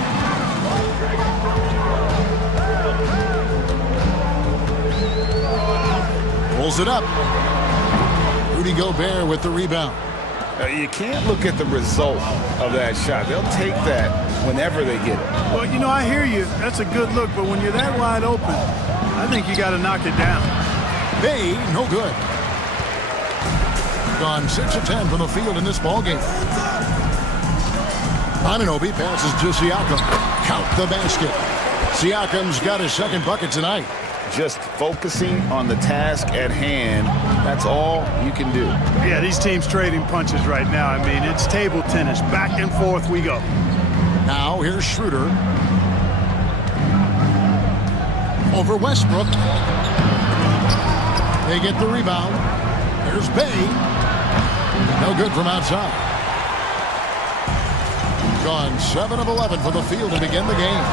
Pulls it up. Rudy Gobert with the rebound. You can't look at the result of that shot. They'll take that whenever they get it. Well, you know, I hear you. That's a good look, but when you're that wide open, I think you got to knock it down. Bay, no good. Gone 6 of 10 from the field in this ballgame. Anunoby passes to Siakam. Count the basket. Siakam's got his second bucket tonight. Just focusing on the task at hand, that's all you can do. Yeah, these teams trading punches right now. I mean, it's table tennis. Back and forth we go. Now here's Schroeder. Over Westbrook. They get the rebound. Here's Bay. No good from outside. Gone 7 of 11 for the field to begin the game.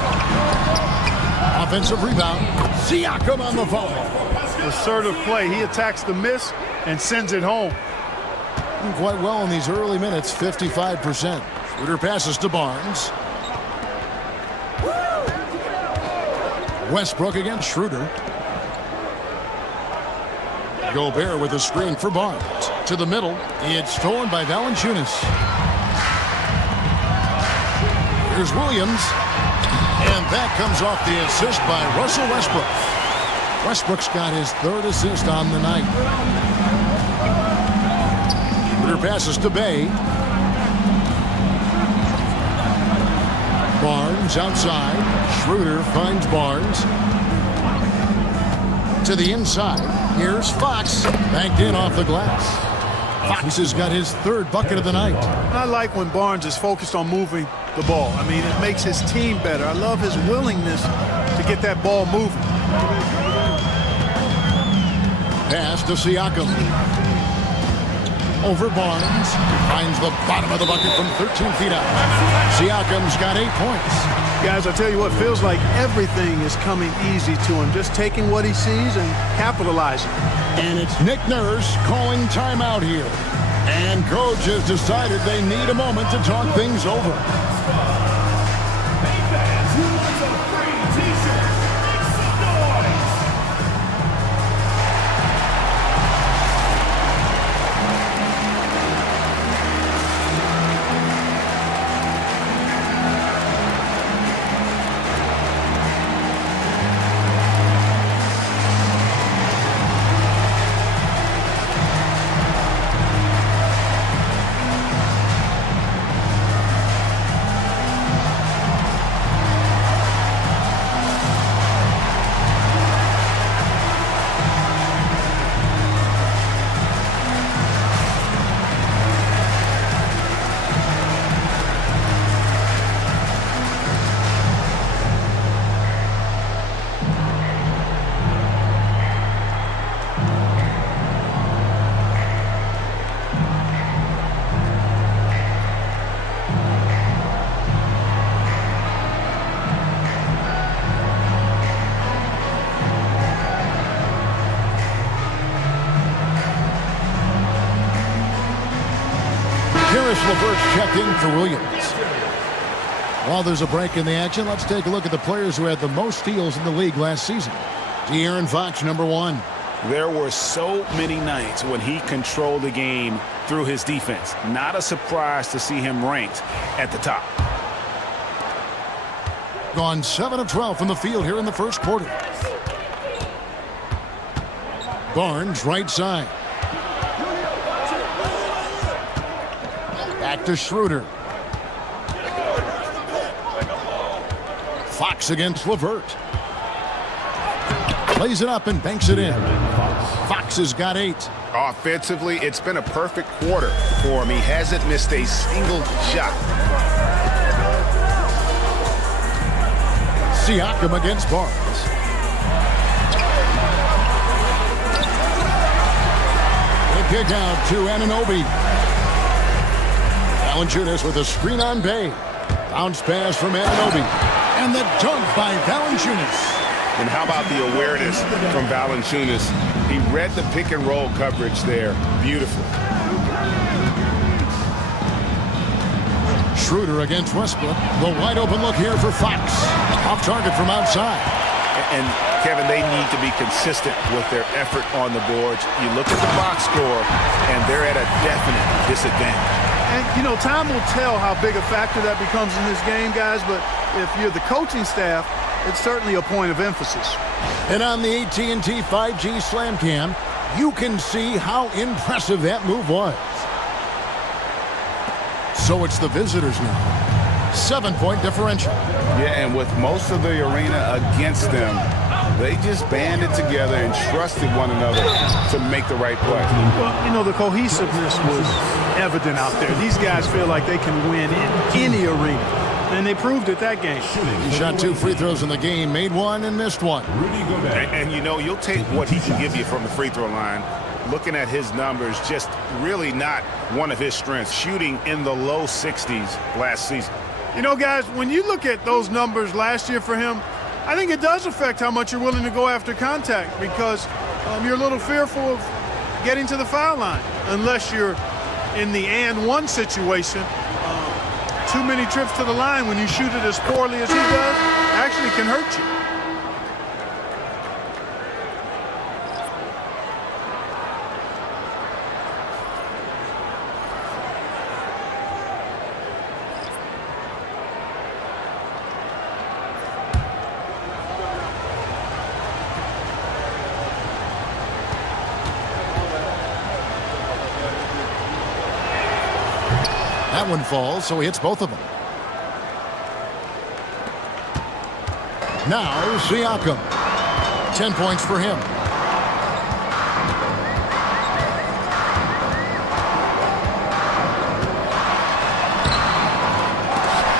Offensive rebound. Siakam on the foul. Assertive play. He attacks the miss and sends it home. Doing quite well in these early minutes, 55%. Schroeder passes to Barnes. Westbrook against Schroeder. Gobert with a screen for Barnes. To the middle. It's stolen by Valanciunas. Here's Williams. And that comes off the assist by Russell Westbrook. Westbrook's got his 3rd assist on the night. Schroeder passes to Bay. Barnes outside. Schroeder finds Barnes. To the inside. Here's Fox. Banked in off the glass. Fox has got his 3rd bucket of the night. I like when Barnes is focused on moving the ball. I mean, it makes his team better. I love his willingness to get that ball moving. Pass to Siakam. Over Barnes. Finds the bottom of the bucket from 13 feet out. Siakam's got 8 points. Guys, I tell you what, feels like everything is coming easy to him. Just taking what he sees and capitalizing. And it's Nick Nurse calling timeout here. And coach has decided they need a moment to talk things over. check in for Williams. While there's a break in the action, let's take a look at the players who had the most steals in the league last season. De'Aaron Fox, number 1. There were so many nights when he controlled the game through his defense. Not a surprise to see him ranked at the top. Gone 7 of 12 from the field here in the first quarter. Barnes, right side. Back to Schroeder. Fox against LeVert. Plays it up and banks it in. Fox has got 8. Offensively, it's been a perfect quarter for him. He hasn't missed a single shot. Siakam against Barnes. The kick out to Anunoby. Valanciunas with a screen on Bay. Bounce pass from Anunoby. And the dunk by Valanciunas. And how about the awareness from Valanciunas? He read the pick and roll coverage there. Beautiful. Schroeder against Westbrook. The wide open look here for Fox. Off target from outside. And Kevin, they need to be consistent with their effort on the boards. You look at the box score, and they're at a definite disadvantage. And, you know, time will tell how big a factor that becomes in this game, guys, but if you're the coaching staff, it's certainly a point of emphasis. And on the AT&T 5G Slam Cam, you can see how impressive that move was. So it's the visitors now. 7-point differential. Yeah, and with most of the arena against them, they just banded together and trusted one another to make the right play. Well, you know, the cohesiveness was evident out there. These guys feel like they can win in any arena, and they proved it that game. He shot 2 free throws in the game, made 1 and missed 1. And you know, you'll take what he can give you from the free throw line. Looking at his numbers, just really not one of his strengths. Shooting in the low 60s last season. You know, guys, when you look at those numbers last year for him, I think it does affect how much you're willing to go after contact because you're a little fearful of getting to the foul line unless you're in the and one situation. Too many trips to the line when you shoot it as poorly as he does actually can hurt you. That one falls, so he hits both of them. Now, Siakam. 10 points for him.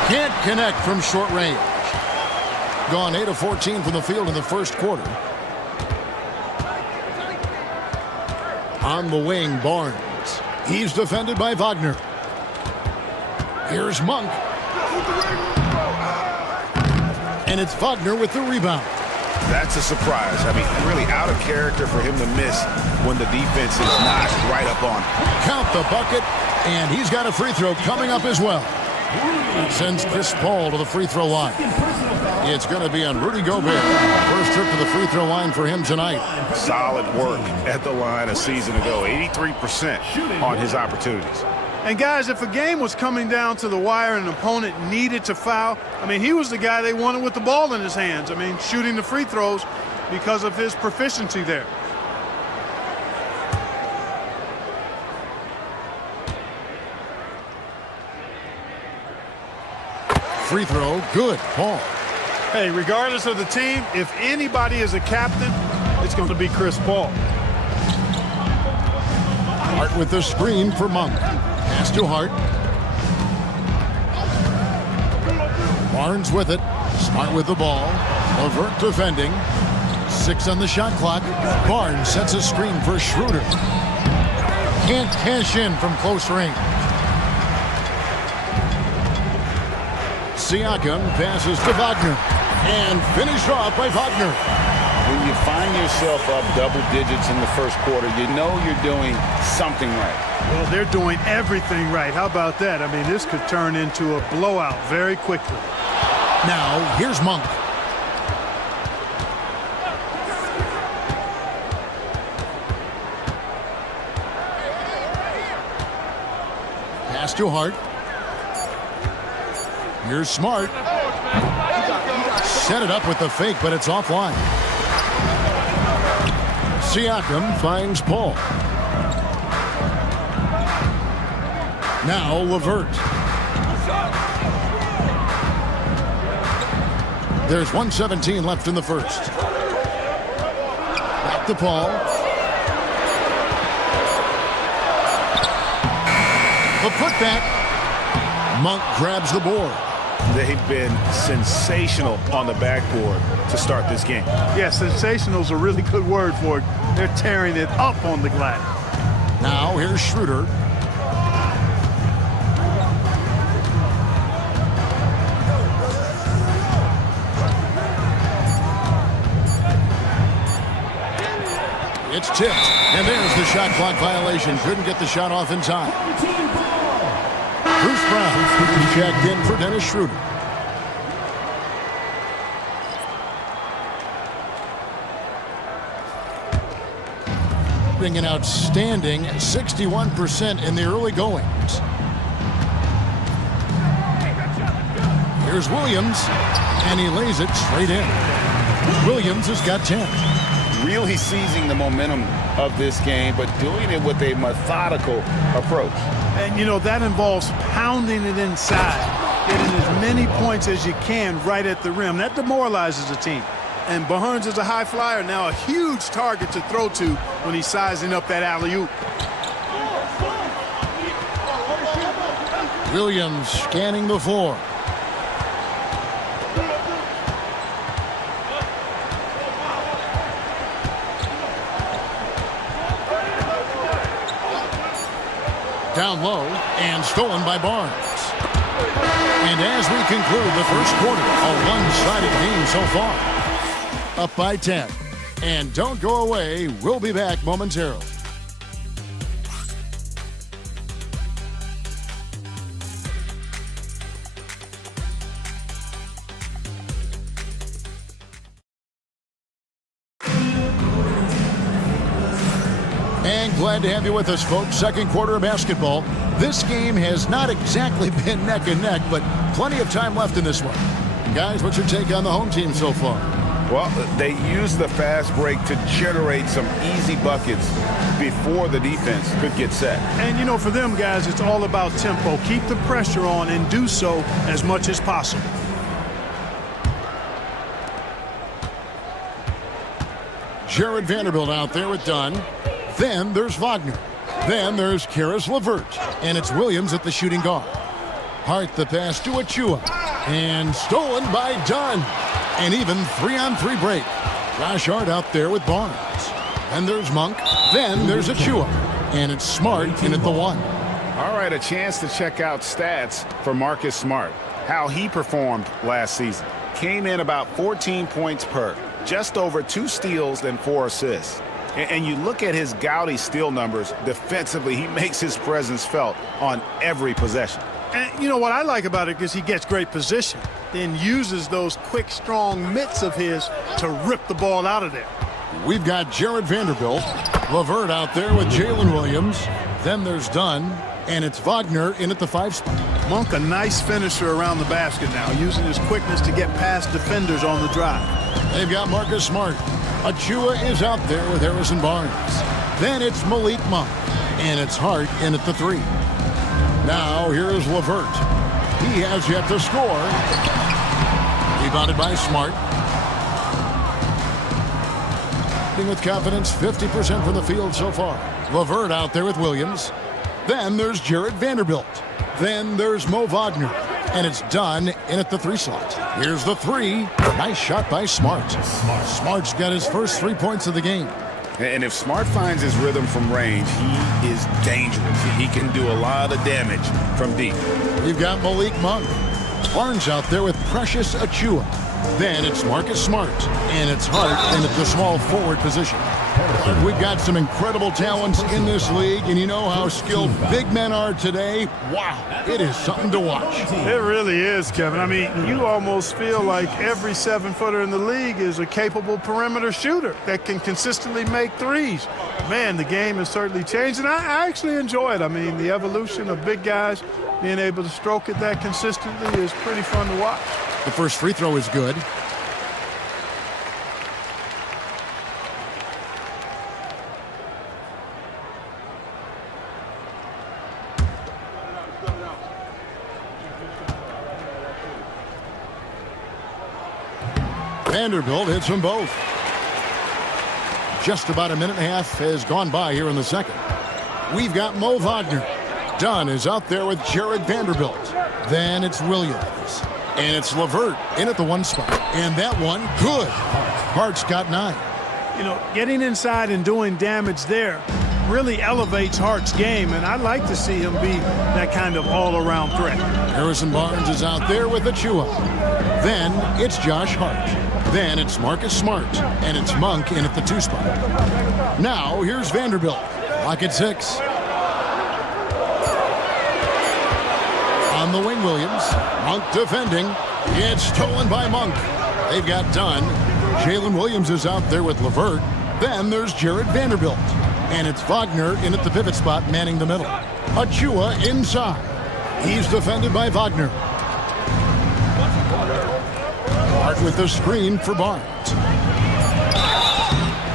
Can't connect from short range. Gone 8 of 14 from the field in the first quarter. On the wing, Barnes. He's defended by Wagner. Here's Monk. And it's Wagner with the rebound. That's a surprise. I mean, really out of character for him to miss when the defense is not right up on him. Count the bucket, and he's got a free throw coming up as well. Sends Chris Paul to the free throw line. It's going to be on Rudy Gobert. First trip to the free throw line for him tonight. Solid work at the line a season ago. 83% on his opportunities. And guys, if a game was coming down to the wire and an opponent needed to foul, I mean, he was the guy they wanted with the ball in his hands. I mean, shooting the free throws because of his proficiency there. Free throw, good, Paul. Hey, regardless of the team, if anybody is a captain, it's going to be Chris Paul. Hart with the screen for Monk. Pass to Hart. Barnes with it. Smart with the ball. LeVert defending. 6 on the shot clock. Barnes sets a screen for Schroeder. Can't cash in from close range. Siakam passes to Wagner. And finished off by Wagner. When you find yourself up double digits in the first quarter, you know you're doing something right. Well, they're doing everything right. How about that? I mean, this could turn into a blowout very quickly. Now, here's Monk. Pass to Hart. Here's Smart. Set it up with the fake, but it's offline. Siakam finds Paul. Now LeVert. There's 1:17 left in the first. Back to Paul. The putback. Monk grabs the board. They've been sensational on the backboard to start this game. Yeah, sensational is a really good word for it. They're tearing it up on the glass. Now here's Schroeder. It's tipped, and there's the shot clock violation. Couldn't get the shot off in time. Bruce Brown checked in for Dennis Schroeder. An outstanding 61% in the early goings. Here's Williams, and he lays it straight in. Williams has got 10. Really seizing the momentum of this game, but doing it with a methodical approach. And, you know, that involves pounding it inside, getting as many points as you can right at the rim. That demoralizes a team. And Barnes is a high flyer, now a huge target to throw to when he's sizing up that alley-oop. Williams scanning the floor. Down low and stolen by Barnes. And as we conclude the first quarter, a one-sided game so far. Up by 10. And don't go away. We'll be back momentarily. And glad to have you with us, folks. Second quarter of basketball. This game has not exactly been neck and neck, but plenty of time left in this one. Guys, what's your take on the home team so far? Well, they used the fast break to generate some easy buckets before the defense could get set. And, you know, for them guys, it's all about tempo. Keep the pressure on and do so as much as possible. Jared Vanderbilt out there with Dunn. Then there's Wagner. Then there's Karis LeVert. And it's Williams at the shooting guard. Hart the pass to Achua. And stolen by Dunn. An even 3-on-3 break. Josh Hart out there with Barnes. Then there's Monk. Then there's Achua. And it's Smart in at the 1. All right, a chance to check out stats for Marcus Smart. How he performed last season. Came in about 14 points per. Just over 2 steals and 4 assists. And you look at his gaudy steal numbers. Defensively, he makes his presence felt on every possession. And you know what I like about it is he gets great position, then uses those quick, strong mitts of his to rip the ball out of there. We've got Jared Vanderbilt, LeVert out there with Jalen Williams. Then there's Dunn, and it's Wagner in at the 5 spot. Monk, a nice finisher around the basket now, using his quickness to get past defenders on the drive. They've got Marcus Smart. Achua is out there with Harrison Barnes. Then it's Malik Monk, and it's Hart in at the 3. Now here's LeVert. He has yet to score. Rebounded by Smart. With confidence, 50% from the field so far. LeVert out there with Williams. Then there's Jared Vanderbilt. Then there's Mo Wagner. And it's Dunn in at the 3 slot. Here's the 3. Nice shot by Smart. Smart's got his first 3 points of the game. And if Smart finds his rhythm from range, he is dangerous. He can do a lot of damage from deep. We've got Malik Monk. Barnes out there with Precious Achua. Then it's Marcus Smart, and it's Hart in at the small forward position. We've got some incredible talents in this league, and you know how skilled big men are today. Wow, it is something to watch. It really is, Kevin. I mean, you almost feel like every 7-footer in the league is a capable perimeter shooter that can consistently make threes. Man, the game has certainly changed, and I actually enjoy it. I mean, the evolution of big guys being able to stroke it that consistently is pretty fun to watch. The first free throw is good. Vanderbilt hits them both. Just about a minute and a half has gone by here in the second. We've got Mo Wagner. Dunn is out there with Jared Vanderbilt. Then it's Williams. And it's LeVert in at the one spot. And that one, good. Hart's got 9. You know, getting inside and doing damage there really elevates Hart's game, and I'd like to see him be that kind of all-around threat. Harrison Barnes is out there with Achua. Then it's Josh Hart. Then it's Marcus Smart. And it's Monk in at the 2 spot. Now, here's Vanderbilt. Lock at 6. On the wing, Williams. Monk defending. It's stolen by Monk. They've got Dunn. Jalen Williams is out there with LeVert. Then there's Jared Vanderbilt. And it's Wagner in at the pivot spot, manning the middle. Achua inside. He's defended by Wagner. Hart with the screen for Barnes.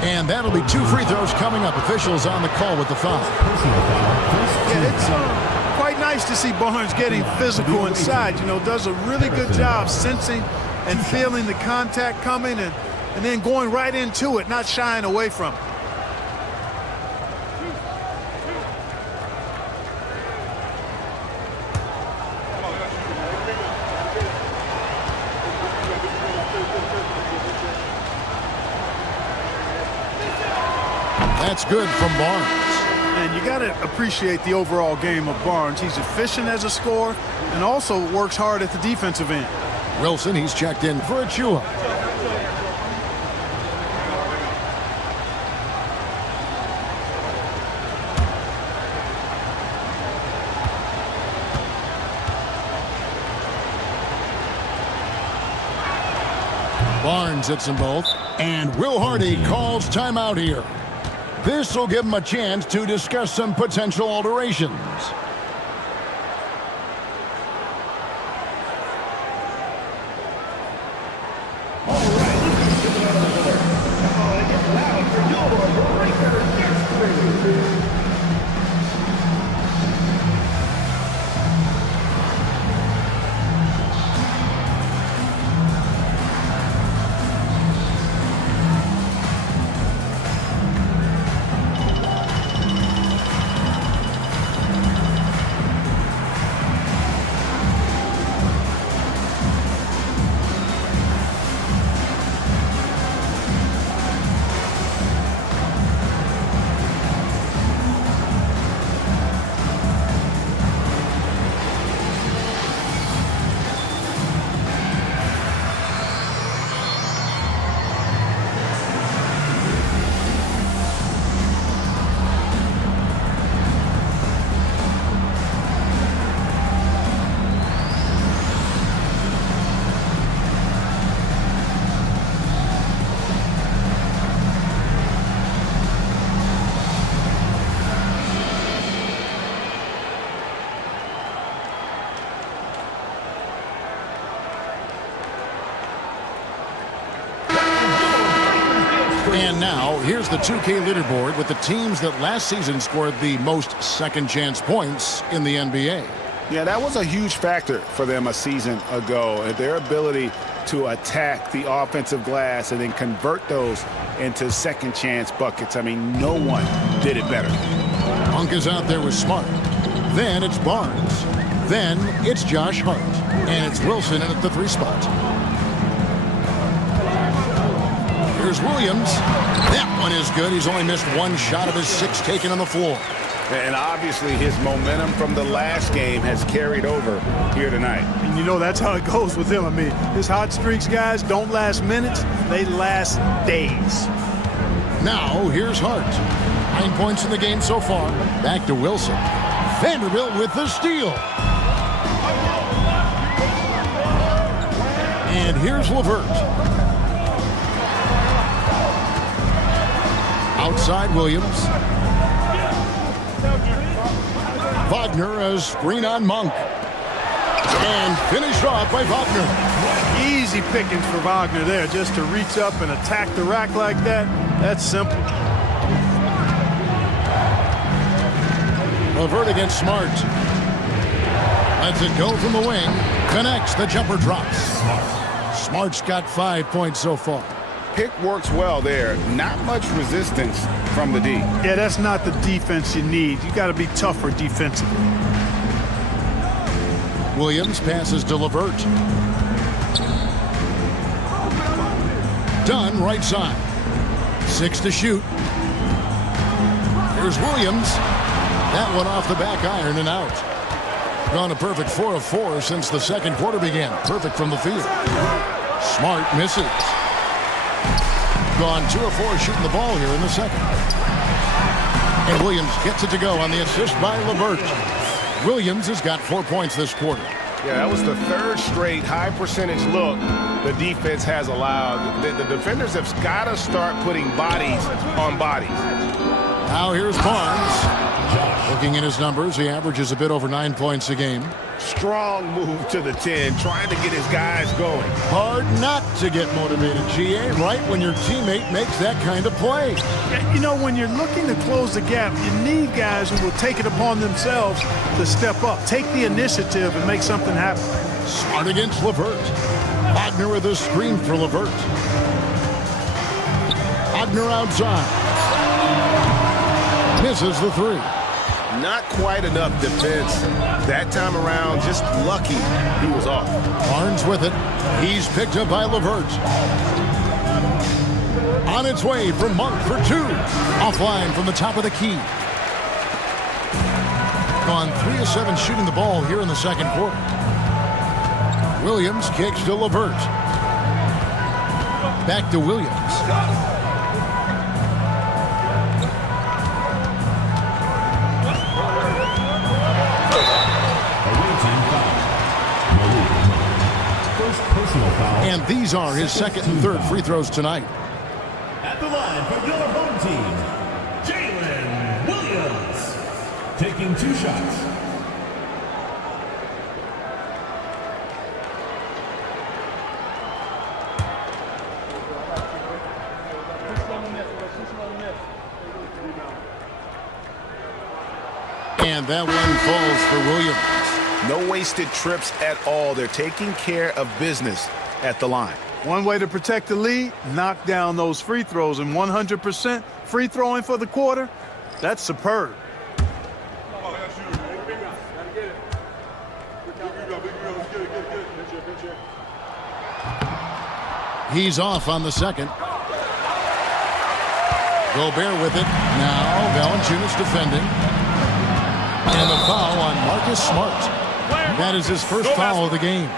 And that'll be 2 free throws coming up. Officials on the call with the foul. Yeah, it's quite nice to see Barnes getting physical inside. You know, does a really good job sensing and feeling the contact coming and then going right into it, not shying away from it. That's good from Barnes. And you got to appreciate the overall game of Barnes. He's efficient as a scorer and also works hard at the defensive end. Wilson, he's checked in for Achua. Barnes hits them both. And Will Hardy calls timeout here. This will give him a chance to discuss some potential alterations. And now, here's the 2K leaderboard with the teams that last season scored the most second-chance points in the NBA. Yeah, that was a huge factor for them a season ago. Their ability to attack the offensive glass and then convert those into second-chance buckets. I mean, no one did it better. Monk is out there with Smart. Then it's Barnes. Then it's Josh Hart. And it's Wilson in at the 3 spot. Here's Williams. That one is good. He's only missed 1 shot of his 6 taken on the floor. And obviously his momentum from the last game has carried over here tonight. And you know that's how it goes with him. I mean, his hot streaks, guys, don't last minutes. They last days. Now, here's Hart. 9 points in the game so far. Back to Wilson. Vanderbilt with the steal. And here's LeVert. Outside Williams. Wagner, a screen on Monk. And finished off by Wagner. Easy pickings for Wagner there, just to reach up and attack the rack like that. That's simple. LeVert against Smart. Lets it go from the wing. Connects. The jumper drops. Smart's got 5 points so far. Pick works well there. Not much resistance from the D. Yeah, that's not the defense you need. You got to be tougher defensively. Williams passes to LeVert. Dunn right side. 6 to shoot. Here's Williams. That one off the back iron and out. Gone a perfect 4 of 4 since the second quarter began. Perfect from the field. Smart misses. Gone 2 of 4 shooting the ball here in the second. And Williams gets it to go on the assist by LeVert. Williams has got 4 points this quarter. Yeah, that was the third straight high percentage look the defense has allowed. The defenders have got to start putting bodies on bodies. Now here's Barnes. Looking at his numbers, he averages a bit over 9 points a game. Strong move to the 10, trying to get his guys going. Hard not to get motivated, GA, right when your teammate makes that kind of play. You know, when you're looking to close the gap, you need guys who will take it upon themselves to step up, take the initiative, and make something happen. Smart against LeVert. Wagner with a screen for LeVert. Wagner outside. Misses the 3. Not quite enough defense that time around. Just lucky he was off. Barnes with it. He's picked up by LeVert. On its way from Monk for 2. Offline from the top of the key. Gone 3 of 7 shooting the ball here in the second quarter. Williams kicks to LeVert. Back to Williams. And these are his second and third free throws tonight. At the line for your home team, Jalen Williams. Taking 2 shots. And that one falls for Williams. No wasted trips at all. They're taking care of business at the line. One way to protect the lead, knock down those free throws, and 100% free throwing for the quarter, that's superb. He's off on the second. Gobert with it. Now Valanciunas defending. And the foul on Marcus Smart. That is his first foul of the game.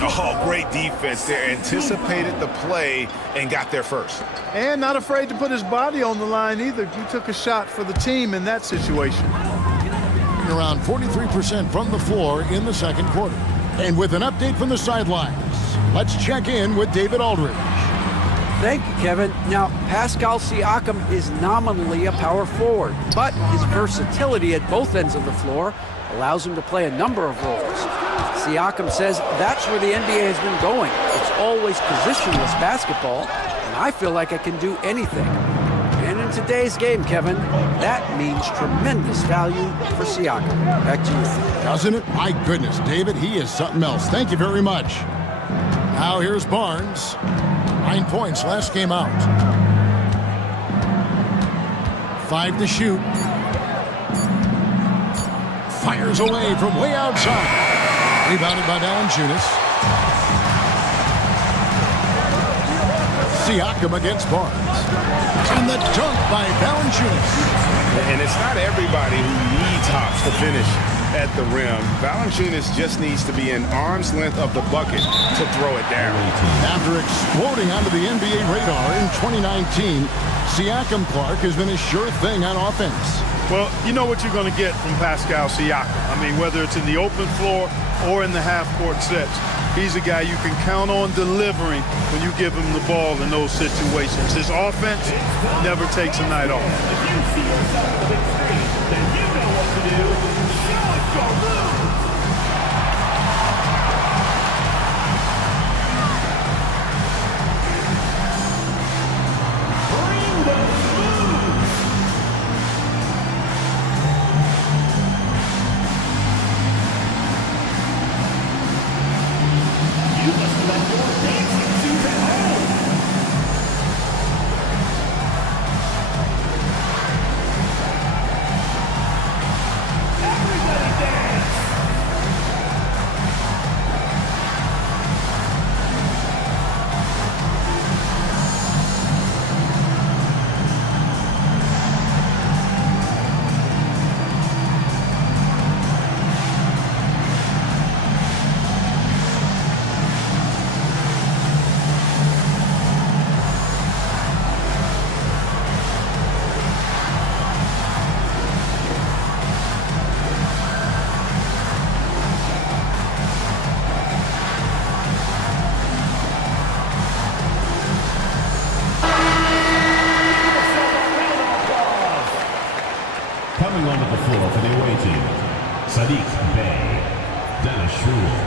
Oh, great defense there. Anticipated the play and got there first. And not afraid to put his body on the line either. He took a shot for the team in that situation. Around 43% from the floor in the second quarter. And with an update from the sidelines, let's check in with David Aldridge. Thank you, Kevin. Now, Pascal Siakam is nominally a power forward, but his versatility at both ends of the floor allows him to play a number of roles. Siakam says that's where the NBA has been going. It's always positionless basketball, and I feel like I can do anything. And in today's game, Kevin, that means tremendous value for Siakam. Back to you. Doesn't it? My goodness, David, he is something else. Thank you very much. Now here's Barnes. 9 points last game out. 5 to shoot. Fires away from way outside. Rebounded by Valanciunas. Siakam against Barnes. And the dunk by Valanciunas. And it's not everybody who needs hops to finish at the rim. Valanciunas just needs to be an arm's length of the bucket to throw it down. After exploding onto the NBA radar in 2019, Siakam Clark has been a sure thing on offense. Well, you know what you're going to get from Pascal Siakam. I mean, whether it's in the open floor or in the half-court sets, he's a guy you can count on delivering when you give him the ball in those situations. His offense never takes a night off. If you see yourself on the big screen, then you know what to do. Show us your moves. Bring those moves. You must have left your dancing shoes at home. Everybody dance. Coming onto the floor for the away team, Sadiq Bey, Dennis Schroeder.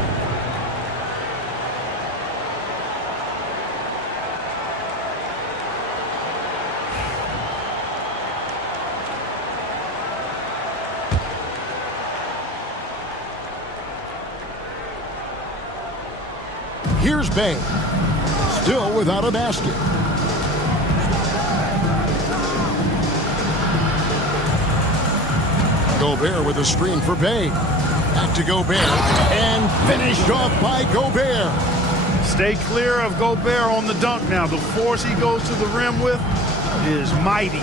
Here's Bey, still without a basket. Gobert with a screen for Bey. Back to Gobert, and finished off by Gobert. Stay clear of Gobert on the dunk now. The force he goes to the rim with is mighty.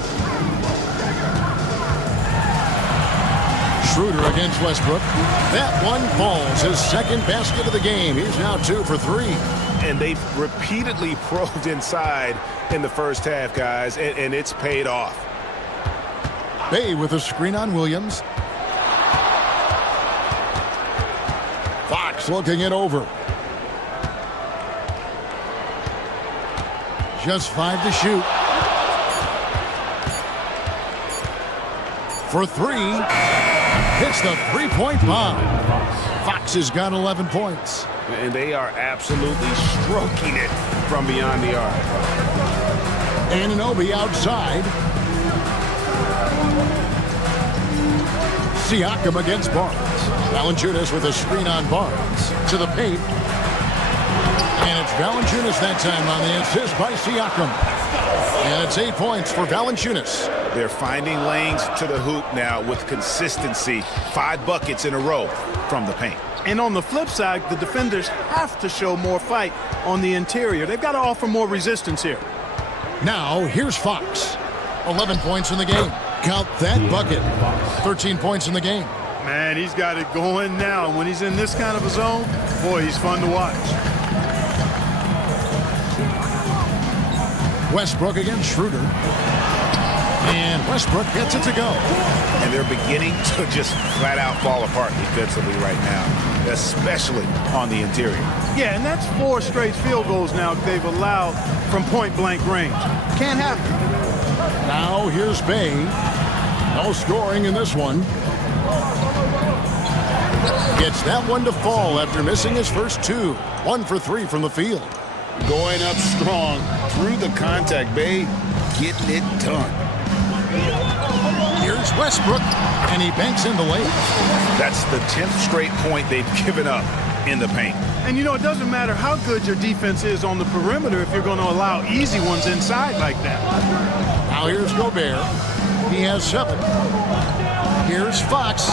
Schroeder against Westbrook. That one falls, his second basket of the game. He's now 2 for 3. And they've repeatedly probed inside in the first half, guys, and it's paid off. Bey with a screen on Williams. Fox looking it over. Just 5 to shoot. For 3. Hits the three-point bomb. Fox has got 11 points. And they are absolutely stroking it from beyond the arc. Anunoby outside. Siakam against Barnes. Valanciunas with a screen on Barnes. To the paint. And it's Valanciunas that time on the assist by Siakam. And it's 8 points for Valanciunas. They're finding lanes to the hoop now with consistency. 5 buckets in a row from the paint. And on the flip side, the defenders have to show more fight on the interior. They've got to offer more resistance here. Now, here's Fox. 11 points in the game. Count that bucket. 13 points in the game. Man, he's got it going now. When he's in this kind of a zone, boy, he's fun to watch. Westbrook against Schroeder. And Westbrook gets it to go. And they're beginning to just flat out fall apart defensively right now, especially on the interior. Yeah, and that's 4 straight field goals now they've allowed from point-blank range. Can't happen. Now here's Bey. No scoring in this one. Gets that one to fall after missing his first 2. 1 for 3 from the field. Going up strong through the contact. Bey getting it done. Here's Westbrook, and he banks in the lane. That's the 10th straight point they've given up in the paint. And you know, it doesn't matter how good your defense is on the perimeter if you're going to allow easy ones inside like that. Now here's Gobert. He has 7. Here's Fox.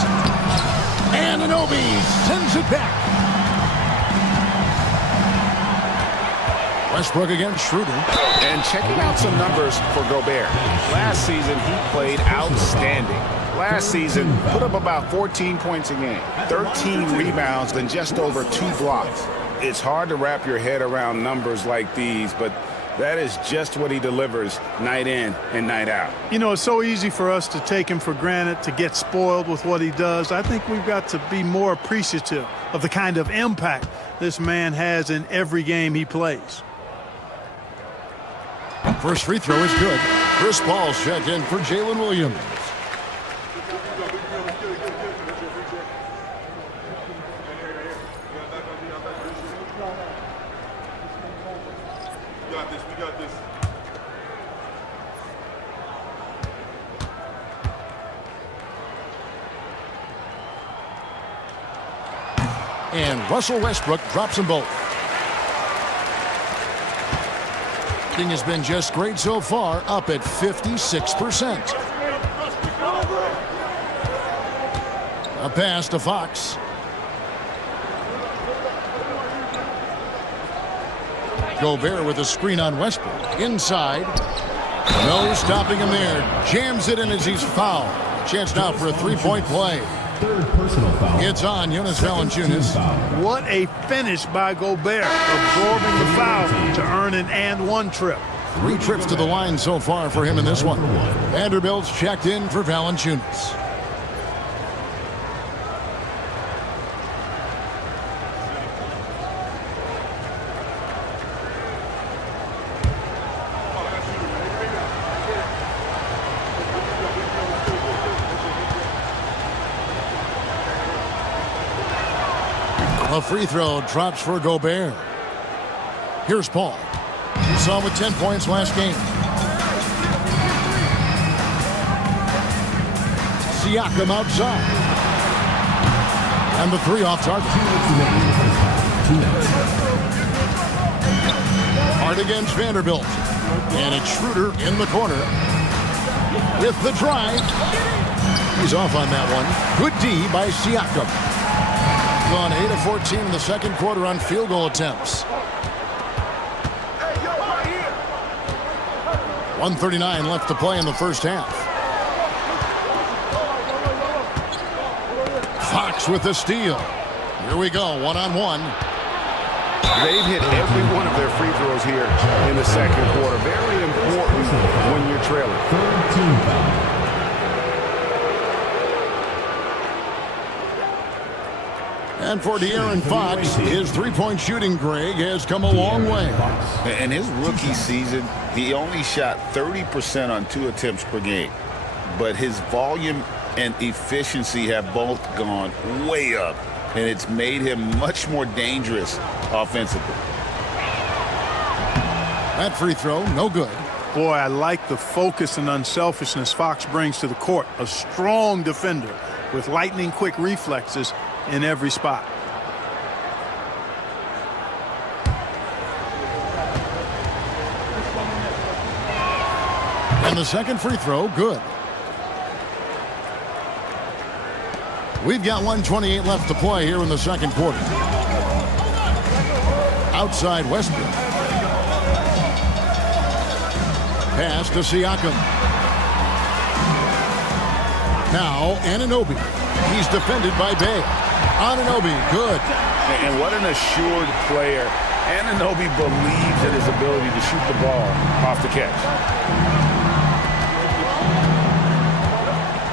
Anunoby sends it back. Westbrook against Schroeder. And checking out some numbers for Gobert. Last season, he played outstanding. Last season, put up about 14 points a game, 13 rebounds, and just over 2 blocks. It's hard to wrap your head around numbers like these, but that is just what he delivers night in and night out. You know, it's so easy for us to take him for granted, to get spoiled with what he does. I think we've got to be more appreciative of the kind of impact this man has in every game he plays. First free throw is good. Chris Paul's checked in for Jalen Williams. And Russell Westbrook drops them both. Shooting has been just great so far, up at 56%. A pass to Fox. Gobert with a screen on Westbrook. Inside. No stopping him there. Jams it in as he's fouled. Chance now for a three-point play. Third personal foul. It's on Jonas Valanciunas. What a finish by Gobert, absorbing the foul to earn an and-one trip. 3 trips to the line so far for him in this one. Vanderbilt's checked in for Valanciunas. A free throw drops for Gobert. Here's Paul. You saw him with 10 points last game. Siakam outside. And the 3 off target. Hard against Vanderbilt. And it's Schroeder in the corner. With the drive. He's off on that one. Good D by Siakam. Gone 8 of 14 in the second quarter on field goal attempts. 1:39 left to play in the first half. Fox with the steal. Here we go, one-on-one. They've hit every one of their free throws here in the second quarter. Very important when you're trailing. Third team foul. And for De'Aaron Fox, his three-point shooting, Greg, has come a long way. In his rookie season, he only shot 30% on 2 attempts per game. But his volume and efficiency have both gone way up, and it's made him much more dangerous offensively. That free throw, no good. Boy, I like the focus and unselfishness Fox brings to the court. A strong defender with lightning-quick reflexes in every spot. And the second free throw, good. We've got 1:28 left to play here in the second quarter. Outside Westbrook. Pass to Siakam. Now Anunoby. He's defended by Bay. Anunoby, good. And what an assured player. Anunoby believes in his ability to shoot the ball off the catch.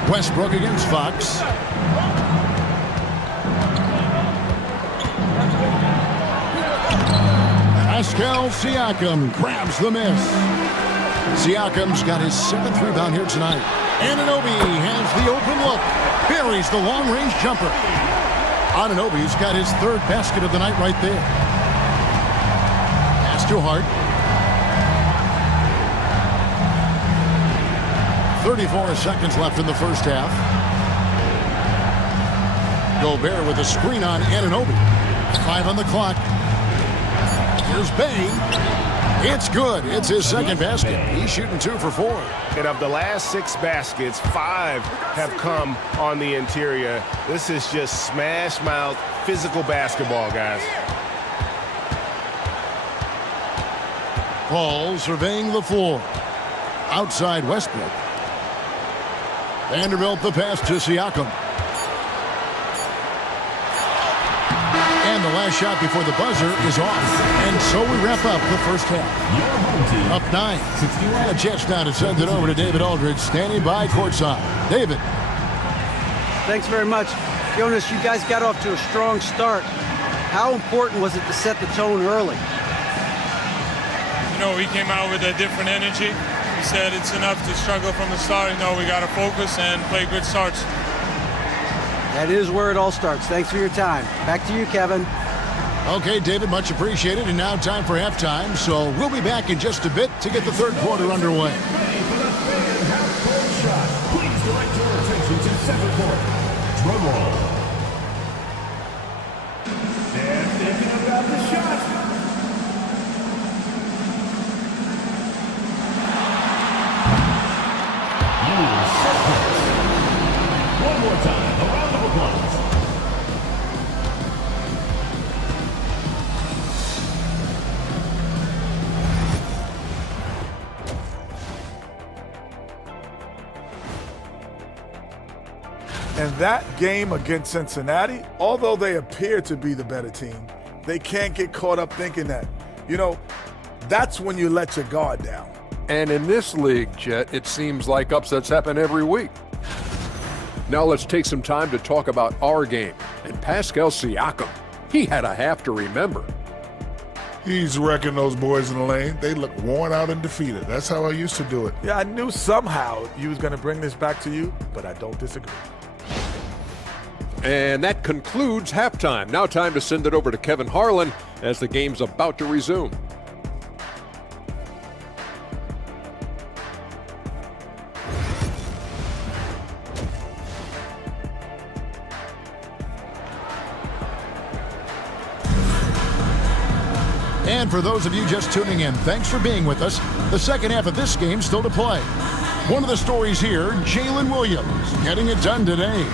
Westbrook against Fox. Pascal Siakam grabs the miss. Siakam's got his 7th rebound here tonight. Anunoby has the open look. Buries the long-range jumper. Anunoby's got his 3rd basket of the night right there. Pass to Hart. 34 seconds left in the first half. Gobert with a screen on Anunoby. 5 on the clock. Here's Bay. It's good. It's his 2nd basket. He's shooting 2 for 4. And of the last 6 baskets, 5 have come on the interior. This is just smash mouth physical basketball, guys. Paul surveying the floor. Outside Westbrook. Vanderbilt the pass to Siakam. And the last shot before the buzzer is off. And so we wrap up the first half. Up 9. A chance now to send it over to David Aldridge, standing by courtside. David. Thanks very much. Jonas, you guys got off to a strong start. How important was it to set the tone early? You know, we came out with a different energy. We said it's enough to struggle from the start. You know, we got to focus and play good starts. That is where it all starts. Thanks for your time. Back to you, Kevin. Okay, David, much appreciated. And now time for halftime. So we'll be back in just a bit to get the third quarter underway. Please direct your attention to center court. Drum roll. And thinking about the shot. One more time, a round of applause. And that game against Cincinnati, although they appear to be the better team, they can't get caught up thinking that. You know, that's when you let your guard down. And in this league, Jet, it seems like upsets happen every week. Now let's take some time to talk about our game and Pascal Siakam. He had a half to remember. He's wrecking those boys in the lane. They look worn out and defeated. That's how I used to do it. Yeah, I knew somehow you was going to bring this back to you, but I don't disagree. And that concludes halftime. Now time to send it over to Kevin Harlan as the game's about to resume. And for those of you just tuning in, thanks for being with us. The second half of this game still to play. One of the stories here, Jalen Williams getting it done today.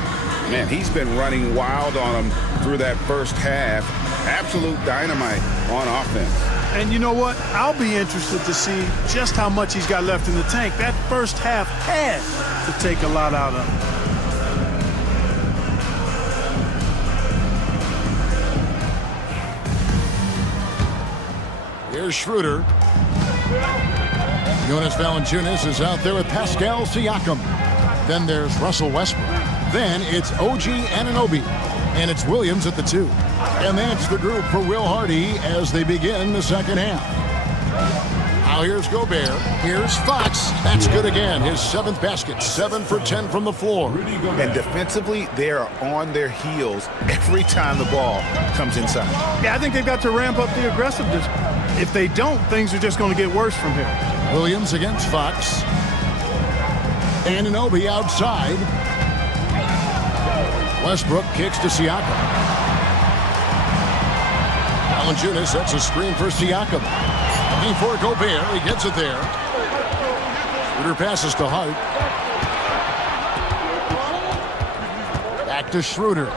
Man, he's been running wild on him through that first half. Absolute dynamite on offense. And you know what? I'll be interested to see just how much he's got left in the tank. That first half had to take a lot out of him. Here's Schroeder. Jonas Valanciunas is out there with Pascal Siakam. Then there's Russell Westbrook. Then it's OG Anunoby. And it's Williams at the 2. And that's the group for Will Hardy as they begin the second half. Now here's Gobert. Here's Fox. That's good again. His 7th basket. 7 for 10 from the floor. And defensively, they are on their heels every time the ball comes inside. Yeah, I think they've got to ramp up the aggressiveness. If they don't, things are just going to get worse from here. Williams against Fox. Anunoby outside. Westbrook kicks to Siakam. Valanciunas sets a screen for Siakam. Looking for Gobert. He gets it there. Schroeder passes to Hart. Back to Schroeder.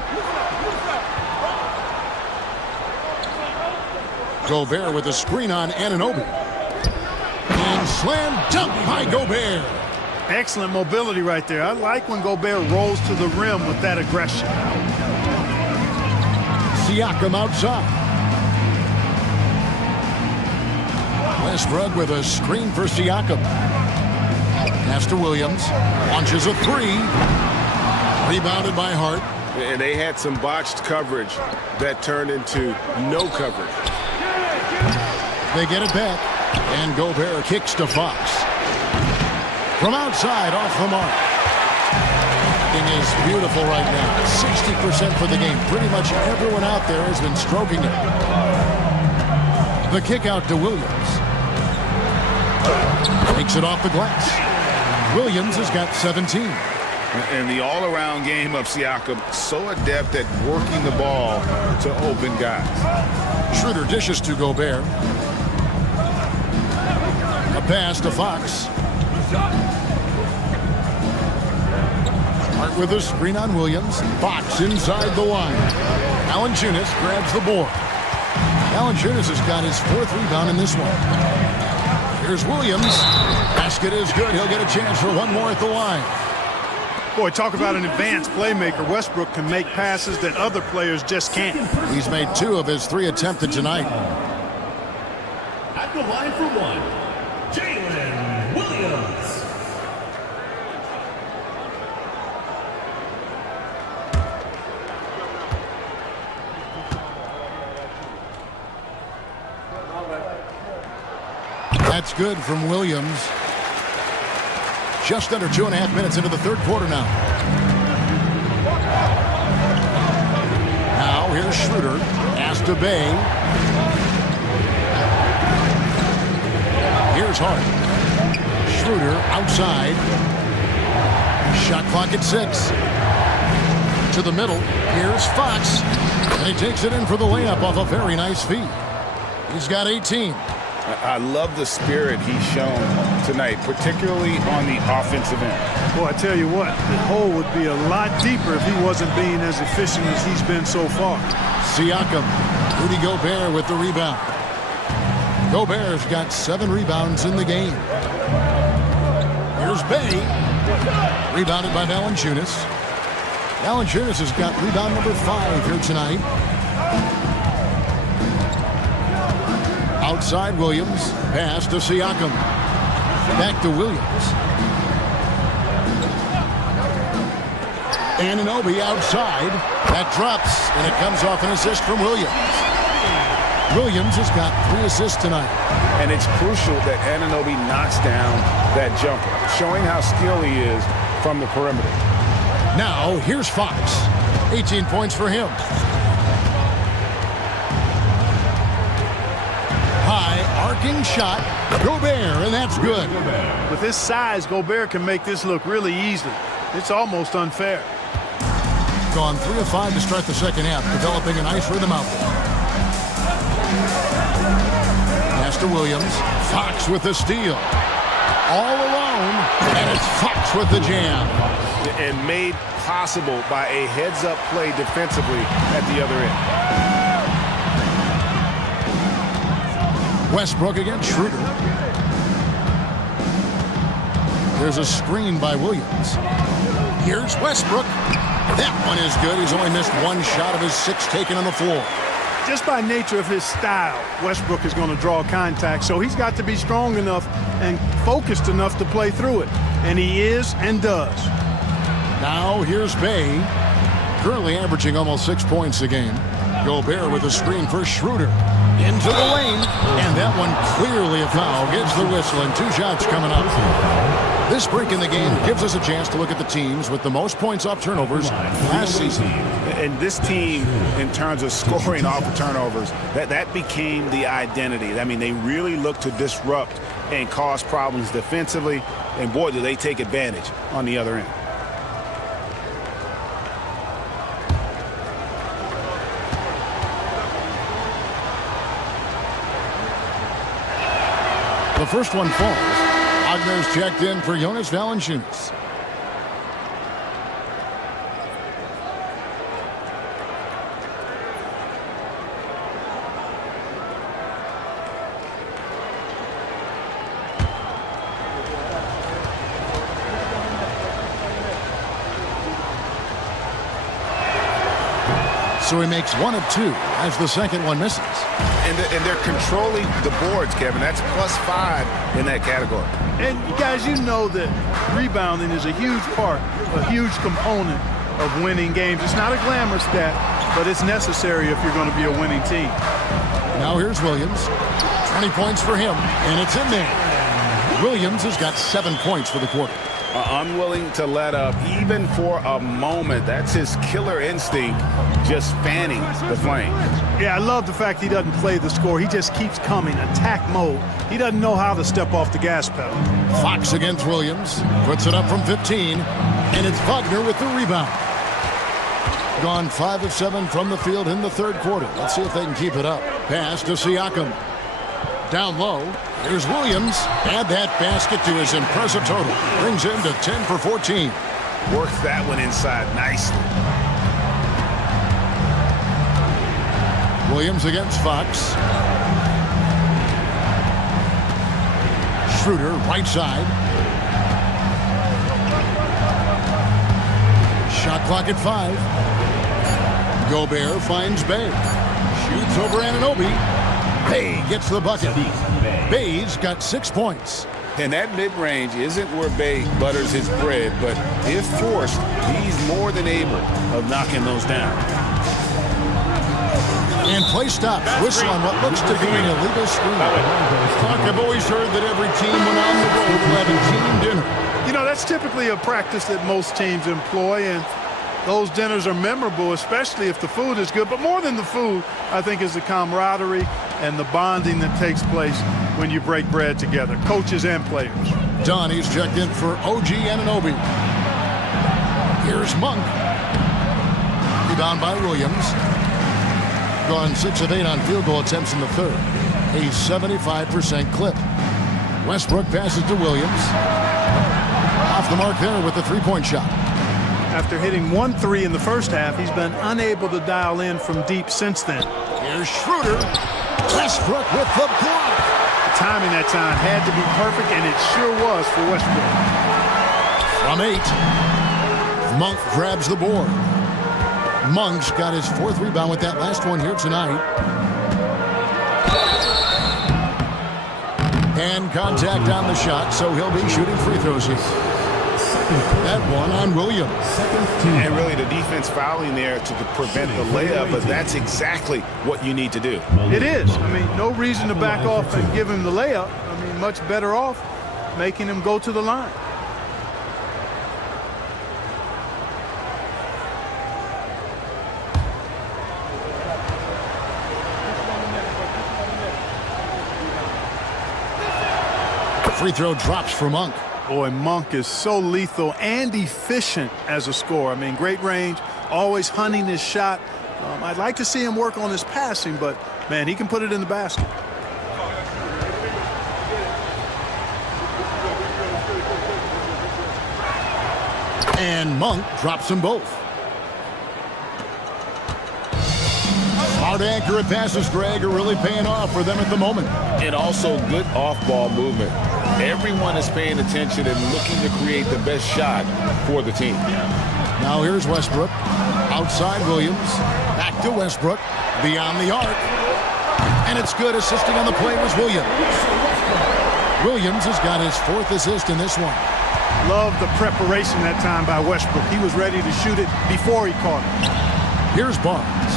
Gobert with a screen on Anunoby. And slam dunk by Gobert. Excellent mobility right there. I like when Gobert rolls to the rim with that aggression. Siakam outside. Westbrook with a screen for Siakam. Pass to Williams. Launches a 3. Rebounded by Hart. And they had some botched coverage that turned into no coverage. They get it back. And Gobert kicks to Fox. From outside, off the mark. It is beautiful right now. 60% for the game. Pretty much everyone out there has been stroking it. The kick out to Williams. Takes it off the glass. Williams has got 17. And the all-around game of Siakam, so adept at working the ball to open guys. Schroeder dishes to Gobert. A pass to Fox. Hart with a screen on Williams. Fox inside the line. Valanciunas grabs the board. Valanciunas has got his 4th rebound in this one. Here's Williams. Basket is good. He'll get a chance for one more at the line. Boy, talk about an advanced playmaker. Westbrook can make passes that other players just can't. He's made 2 of his 3 attempted tonight. At the line for one, Jalen Williams. That's good from Williams. Just under 2.5 minutes into the third quarter now. Now here's Schroeder. Asked to Bay. Here's Hart. Schroeder outside. Shot clock at 6. To the middle. Here's Fox. And he takes it in for the layup off a very nice feed. He's got 18. I love the spirit he's shown tonight, particularly on the offensive end. Boy, I tell you what, the hole would be a lot deeper if he wasn't being as efficient as he's been so far. Siakam. Rudy Gobert with the rebound. Gobert's got 7 rebounds in the game. Here's Bay. Rebounded by Valanciunas. Valanciunas has got rebound number 5 here tonight. Outside Williams. Pass to Siakam. Back to Williams. Anunoby outside. That drops, and it comes off an assist from Williams. Williams has got 3 assists tonight. And it's crucial that Anunoby knocks down that jumper, showing how skilled he is from the perimeter. Now, here's Fox. 18 points for him. High arcing shot. Gobert, and that's good. With his size, Gobert can make this look really easy. It's almost unfair. Gone 3 of 5 to start the second half, developing a nice rhythm out there. Pass to Williams. Fox with the steal. All alone, and it's Fox with the jam. And made possible by a heads-up play defensively at the other end. Westbrook against Schroeder. There's a screen by Williams. Here's Westbrook. That one is good. He's only missed 1 shot of his 6 taken on the floor. Just by nature of his style, Westbrook is going to draw contact, so he's got to be strong enough and focused enough to play through it. And he is and does. Now here's Bay. Currently averaging almost 6 points a game. Gobert with a screen for Schroeder. Into the lane. And that one clearly a foul. Gets the whistle and 2 shots coming up. This break in the game gives us a chance to look at the teams with the most points off turnovers last season. And this team, in terms of scoring off of turnovers, that became the identity. I mean, they really look to disrupt and cause problems defensively. And boy, do they take advantage on the other end. The first one falls. Wagner's checked in for Jonas Valanciunas. So he makes 1 of 2 as the second one misses. And they're controlling the boards, Kevin. That's +5 in that category. And guys, you know that rebounding is a huge part, a huge component of winning games. It's not a glamour stat, but it's necessary if you're going to be a winning team. Now here's Williams. 20 points for him, and it's in there. Williams has got 7 points for the quarter. Unwilling to let up even for a moment. That's his killer instinct, just fanning the flame. Yeah, I love the fact he doesn't play the score. He just keeps coming, attack mode. He doesn't know how to step off the gas pedal. Fox against Williams. Puts it up from 15, and it's Wagner with the rebound. Gone 5 of 7 from the field in the third quarter. Let's see if they can keep it up. Pass to Siakam. Down low. Here's Williams. Add that basket to his impressive total. Brings him to 10 for 14. Works that one inside nicely. Williams against Fox. Schroeder, right side. Shot clock at 5. Gobert finds Bay. Shoots over Anunoby. Bay gets the bucket. Bay's got 6 points. And that mid-range isn't where Bay butters his bread, but if forced, he's more than able of knocking those down. And play stops. Whistle on what looks to be an illegal screen. Clark, I've always heard that every team when on the road will have a team dinner. You know, that's typically a practice that most teams employ, and those dinners are memorable, especially if the food is good. But more than the food, I think, is the camaraderie and the bonding that takes place when you break bread together, coaches and players. Donnie's checked in for OG Anunoby. Here's Monk. Rebound by Williams. Gone 6 of 8 on field goal attempts in the third. A 75% clip. Westbrook passes to Williams. Off the mark there with the three-point shot. After hitting 1 3 in the first half, he's been unable to dial in from deep since then. Here's Schroeder. Westbrook with the block. The timing that time had to be perfect, and it sure was for Westbrook. From 8, Monk grabs the board. Monk's got his 4th rebound with that last one here tonight. And contact on the shot, so he'll be shooting free throws here. That one on Williams. And really the defense fouling there to prevent the layup, but that's exactly what you need to do. It is. I mean, no reason to back off and give him the layup. I mean, much better off making him go to the line. Free throw drops for Monk. Boy, Monk is so lethal and efficient as a scorer. I mean, great range, always hunting his shot. I'd like to see him work on his passing, but, man, he can put it in the basket. And Monk drops them both. Smart accurate passes, Greg, are really paying off for them at the moment. And also good off-ball movement. Everyone is paying attention and looking to create the best shot for the team. Now here's Westbrook. Outside Williams. Back to Westbrook. Beyond the arc. And it's good. Assisting on the play was Williams. Williams has got his 4th assist in this one. Love the preparation that time by Westbrook. He was ready to shoot it before he caught it. Here's Barnes.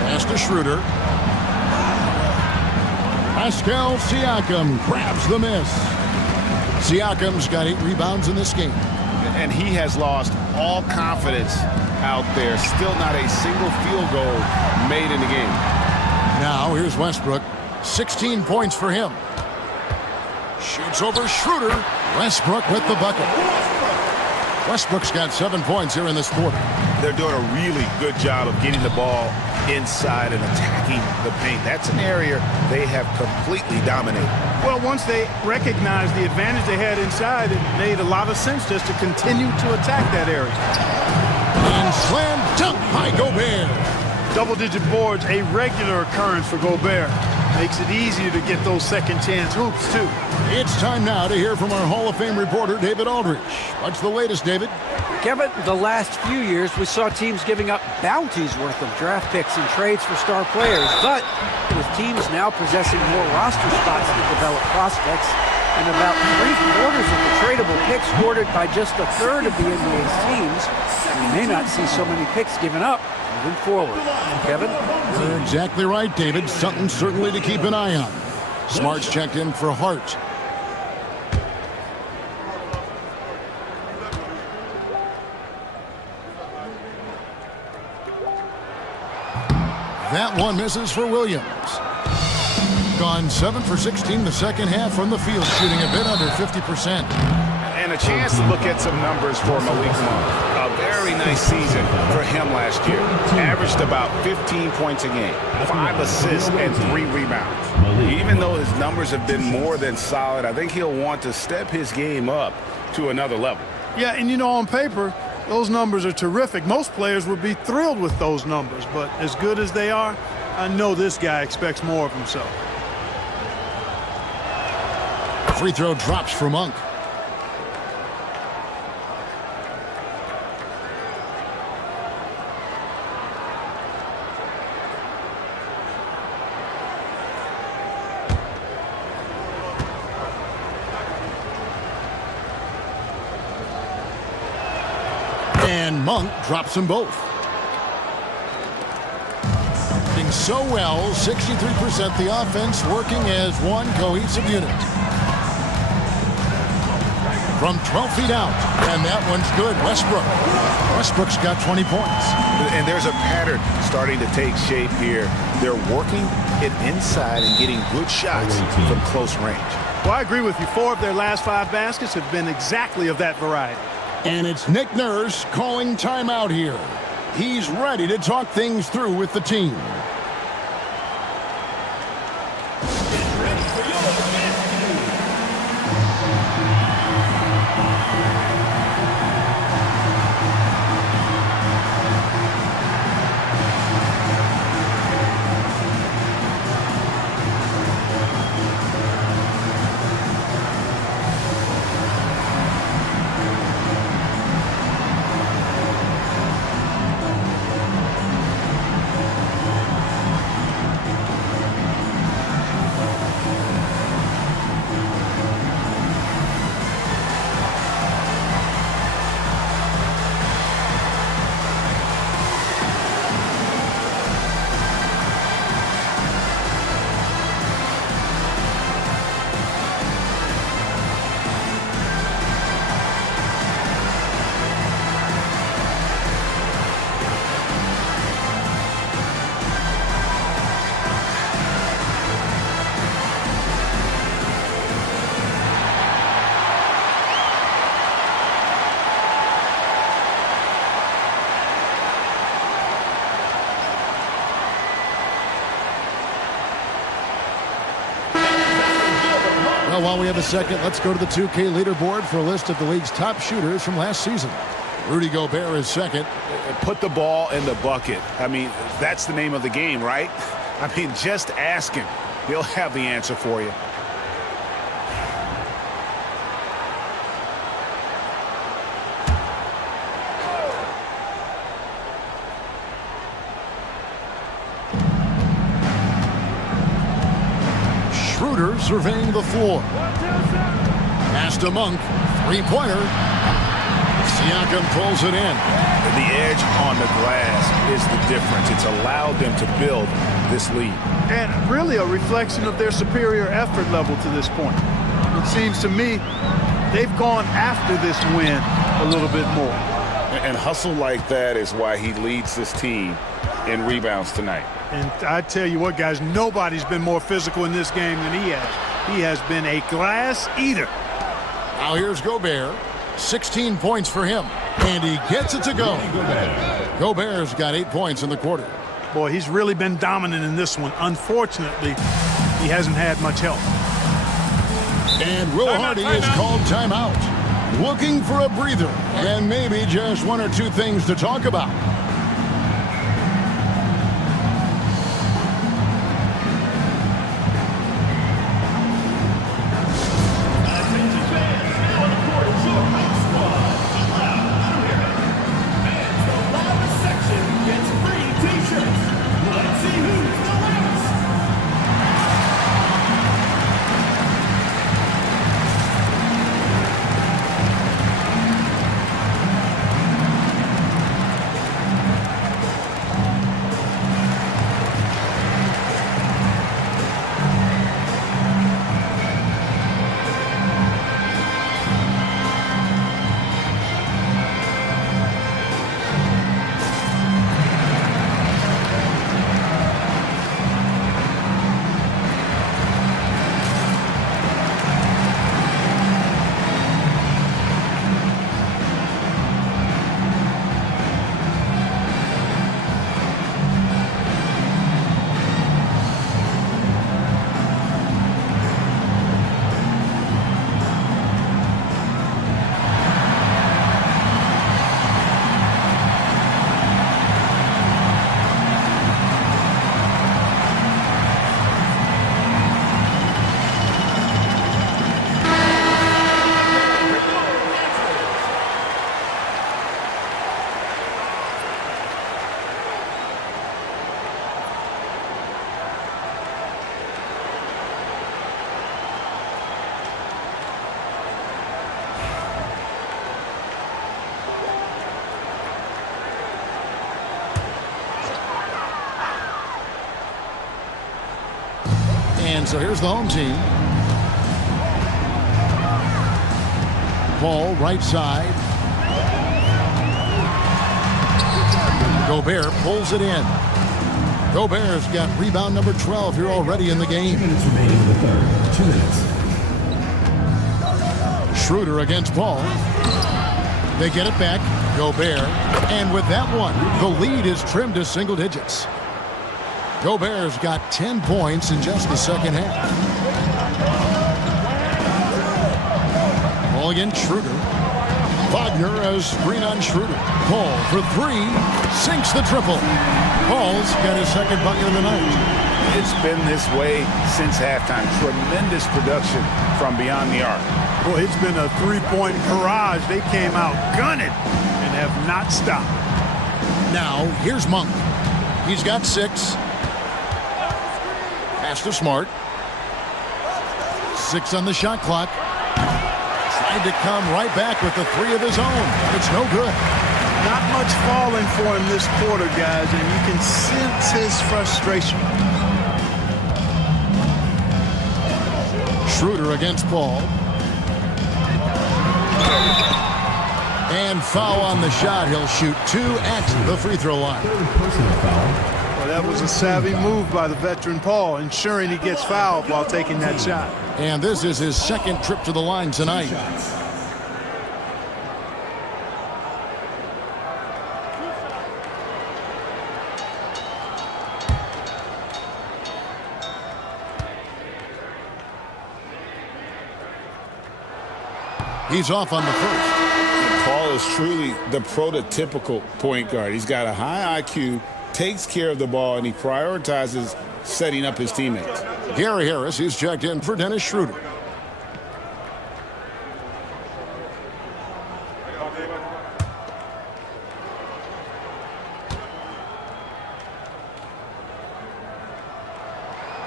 Pass to Schroeder. Pascal Siakam grabs the miss. Siakam's got 8 rebounds in this game. And he has lost all confidence out there. Still not a single field goal made in the game. Now here's Westbrook. 16 points for him. Shoots over Schroeder. Westbrook with the bucket. Westbrook's got 7 points here in this quarter. They're doing a really good job of getting the ball inside and attacking the paint. That's an area they have completely dominated. Well, once they recognized the advantage they had inside, it made a lot of sense just to continue to attack that area. And slam dunk by Gobert. Double-digit boards, a regular occurrence for Gobert. Makes it easier to get those second-chance hoops, too. It's time now to hear from our Hall of Fame reporter, David Aldridge. What's the latest, David? Kevin, the last few years, we saw teams giving up bounties worth of draft picks and trades for star players. But with teams now possessing more roster spots to develop prospects, and about 3/4 of the tradable picks hoarded by just a third of the NBA's teams, we may not see so many picks given up moving forward. Kevin? You're exactly right, David. Something certainly to keep an eye on. Smart's checked in for Hart. That one misses for Williams. Gone 7 for 16 the second half from the field, shooting a bit under 50%. And a chance to look at some numbers for Malik Monk. A very nice season for him last year. Averaged about 15 points a game, 5 assists and 3 rebounds. Even though his numbers have been more than solid, I think he'll want to step his game up to another level. Yeah, and you know, on paper, those numbers are terrific. Most players would be thrilled with those numbers, but as good as they are, I know this guy expects more of himself. Free throw drops for Monk. And Monk drops them both. Doing so well, 63% the offense working as one cohesive unit. From 12 feet out, and that one's good. Westbrook's got 20 points. And there's a pattern starting to take shape here. They're working it inside and getting good shots from close range. Well, I agree with you. 4 of their last 5 baskets have been exactly of that variety. And it's Nick Nurse calling timeout here. He's ready to talk things through with the team. Well, while we have a second, let's go to the 2K leaderboard for a list of the league's top shooters from last season. Rudy Gobert is second. Put the ball in the bucket. I mean, that's the name of the game, right? I mean, just ask him. He'll have the answer for you. Schroeder surveying the floor. Pass to Monk. Three-pointer. Siakam pulls it in. The edge on the glass is the difference. It's allowed them to build this lead. And really a reflection of their superior effort level to this point. It seems to me they've gone after this win a little bit more. And hustle like that is why he leads this team in rebounds tonight. And I tell you what, guys, nobody's been more physical in this game than he has. He has been a glass eater. Now here's Gobert. 16 points for him. And he gets it to go. Gobert's got 8 points in the quarter. Boy, he's really been dominant in this one. Unfortunately, he hasn't had much help. And Will Hardy is called timeout. Looking for a breather and maybe just one or two things to talk about. And so here's the home team. Ball right side. Gobert pulls it in. Gobert's got rebound number 12 here already in the game. 2 minutes remaining in the third. 2 minutes. Schroeder against Paul. They get it back. Gobert. And with that one, the lead is trimmed to single digits. Gobert's got 10 points in just the second half. Ball against Schroeder. Wagner has screen on Schroeder. Paul for three. Sinks the triple. Paul's got his second bucket of the night. It's been this way since halftime. Tremendous production from beyond the arc. Well, it's been a three-point barrage. They came out gunning and have not stopped. Now, here's Monk. He's got 6. Pass to Smart. 6 on the shot clock. Tried to come right back with the 3 of his own. It's no good. Not much falling for him this quarter, guys, and you can sense his frustration. Schroeder against Paul. And foul on the shot. He'll shoot 2 at the free throw line. Well, that was a savvy move by the veteran Paul, ensuring he gets fouled while taking that shot. And this is his second trip to the line tonight. He's off on the first. Paul is truly the prototypical point guard. He's got a high IQ, takes care of the ball, and he prioritizes setting up his teammates. Gary Harris is checked in for Dennis Schroeder.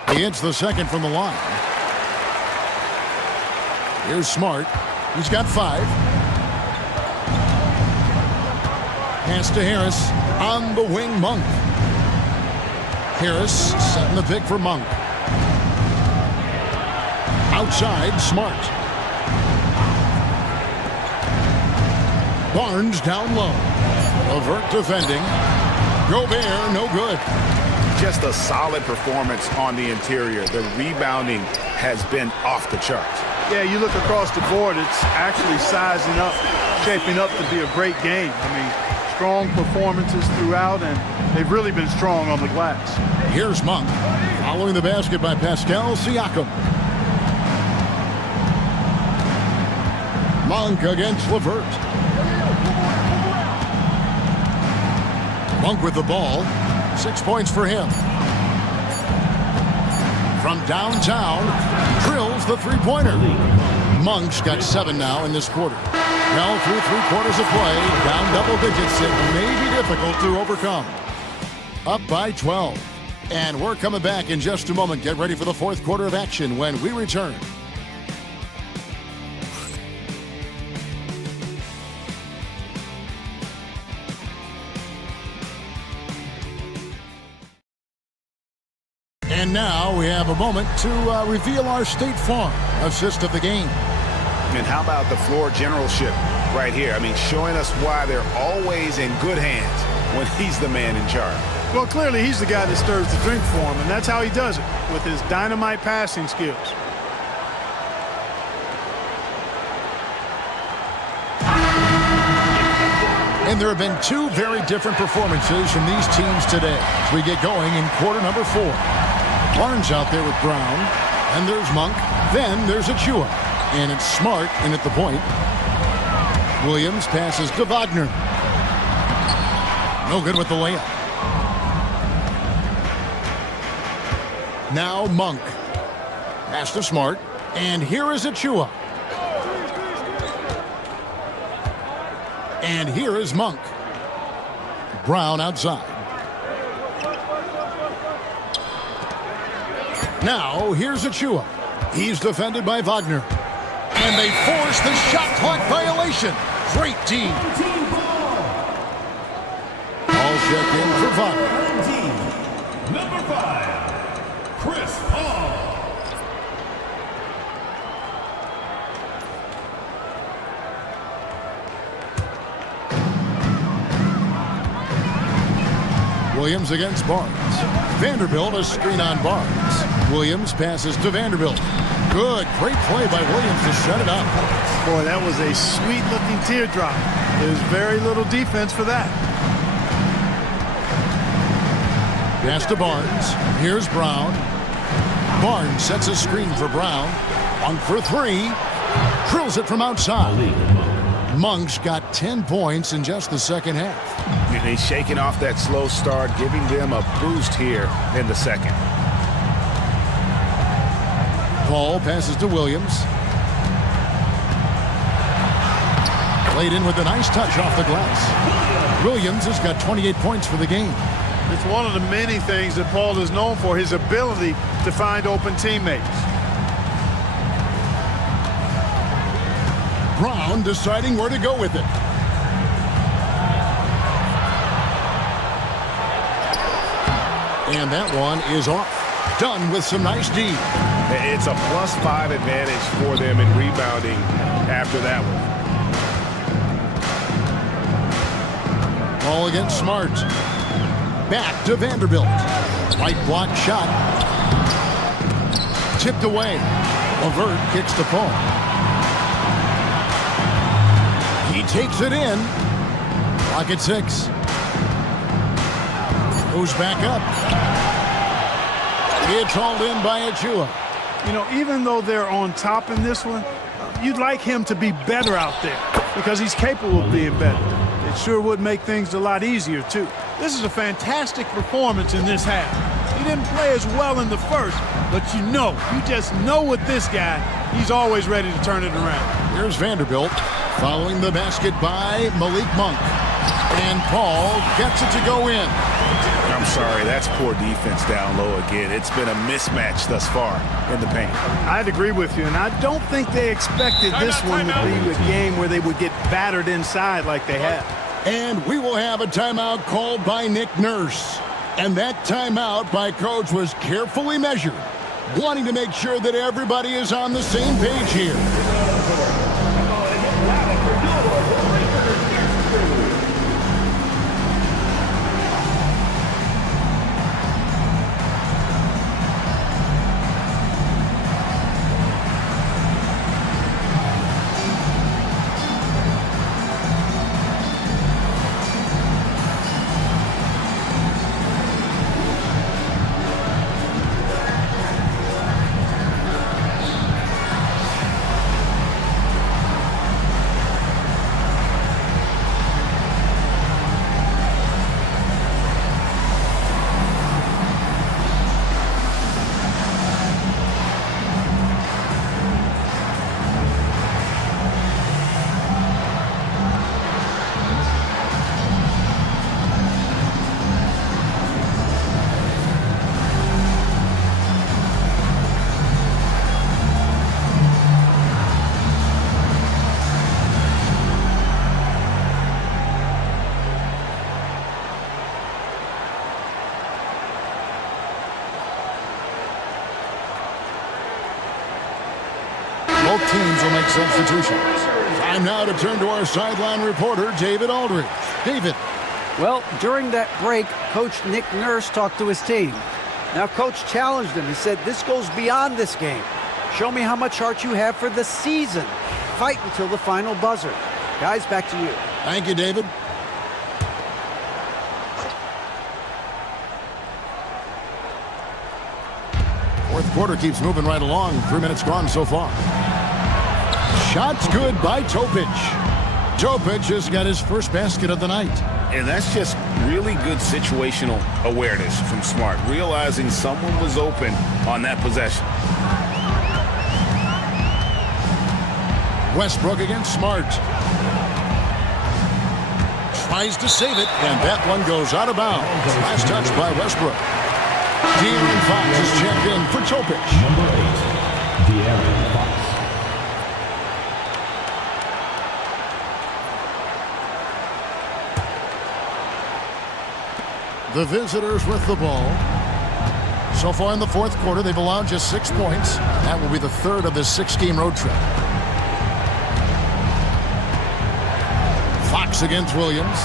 He hits the second from the line. Here's Smart. He's got 5. Pass to Harris. On the wing, Monk. Harris setting the pick for Monk. Outside, Smart. Barnes down low. Levert defending. Gobert, no good. Just a solid performance on the interior. The rebounding has been off the charts. Yeah, you look across the board, it's actually sizing up, shaping up to be a great game. I mean, strong performances throughout, and they've really been strong on the glass. Here's Monk, following the basket by Pascal Siakam. Monk against Levert. Monk with the ball. 6 points for him. From downtown, drills the three-pointer. Monk's got 7 now in this quarter. Now through 3 quarters of play, down double digits, it may be difficult to overcome. Up by 12. And we're coming back in just a moment. Get ready for the 4th quarter of action when we return. And now we have a moment to reveal our State Farm assist of the game. And how about the floor generalship right here? I mean, showing us why they're always in good hands when he's the man in charge. Well, clearly he's the guy that stirs the drink for him, and that's how he does it, with his dynamite passing skills. And there have been 2 very different performances from these teams today as we get going in quarter number 4. Barnes out there with Brown, and there's Monk, then there's Achua, and it's Smart in at the point. Williams passes to Wagner. No good with the layup. Now Monk. Pass to Smart, and here is Achua. And here is Monk. Brown outside. Now, here's Achua. He's defended by Wagner. And they force the shot clock violation. Great team. All check in for Wagner. Number 5, Chris Paul. Williams against Barnes. Vanderbilt a screen on Barnes. Williams passes to Vanderbilt. Good, great play by Williams to set it up. Boy, that was a sweet-looking teardrop. There's very little defense for that. Pass to Barnes. Here's Brown. Barnes sets a screen for Brown. Monk for three. Drills it from outside. Monk's got 10 points in just the second half. And he's shaking off that slow start, giving them a boost here in the second. Paul passes to Williams. Played in with a nice touch off the glass. Williams has got 28 points for the game. It's one of the many things that Paul is known for, his ability to find open teammates. Brown deciding where to go with it. And that one is off. Done with some nice D. It's a +5 advantage for them in rebounding after that one. Ball against Smart. Back to Vanderbilt. Right block shot. Tipped away. Levert kicks the ball. He takes it in. Clock at 6. Goes back up. It's hauled in by Achua. You know, even though they're on top in this one, you'd like him to be better out there because he's capable of being better. It sure would make things a lot easier, too. This is a fantastic performance in this half. He didn't play as well in the first, but you just know with this guy, he's always ready to turn it around. Here's Vanderbilt following the basket by Malik Monk. And Paul gets it to go in. I'm sorry, that's poor defense down low again. It's been a mismatch thus far in the paint. I'd agree with you, and I don't think they expected this one to be a game where they would get battered inside like they have. And we will have a timeout called by Nick Nurse. And that timeout by Coach was carefully measured, wanting to make sure that everybody is on the same page here. Both teams will make substitutions. Time now to turn to our sideline reporter, David Aldridge. David. Well, during that break, Coach Nick Nurse talked to his team. Now, Coach challenged him. He said, this goes beyond this game. Show me how much heart you have for the season. Fight until the final buzzer. Guys, back to you. Thank you, David. Fourth quarter keeps moving right along. 3 minutes gone so far. Shot's good by Topic. Topic has got his first basket of the night. And that's just really good situational awareness from Smart, realizing someone was open on that possession. Westbrook against Smart. Tries to save it, and that one goes out of bounds. Last touch by Westbrook. De'Aaron Fox is checked in for Topic. Number 8, De'Aaron Fox. The visitors with the ball. So far in the fourth quarter, they've allowed just 6 points. That will be the third of this 6-game road trip. Fox against Williams.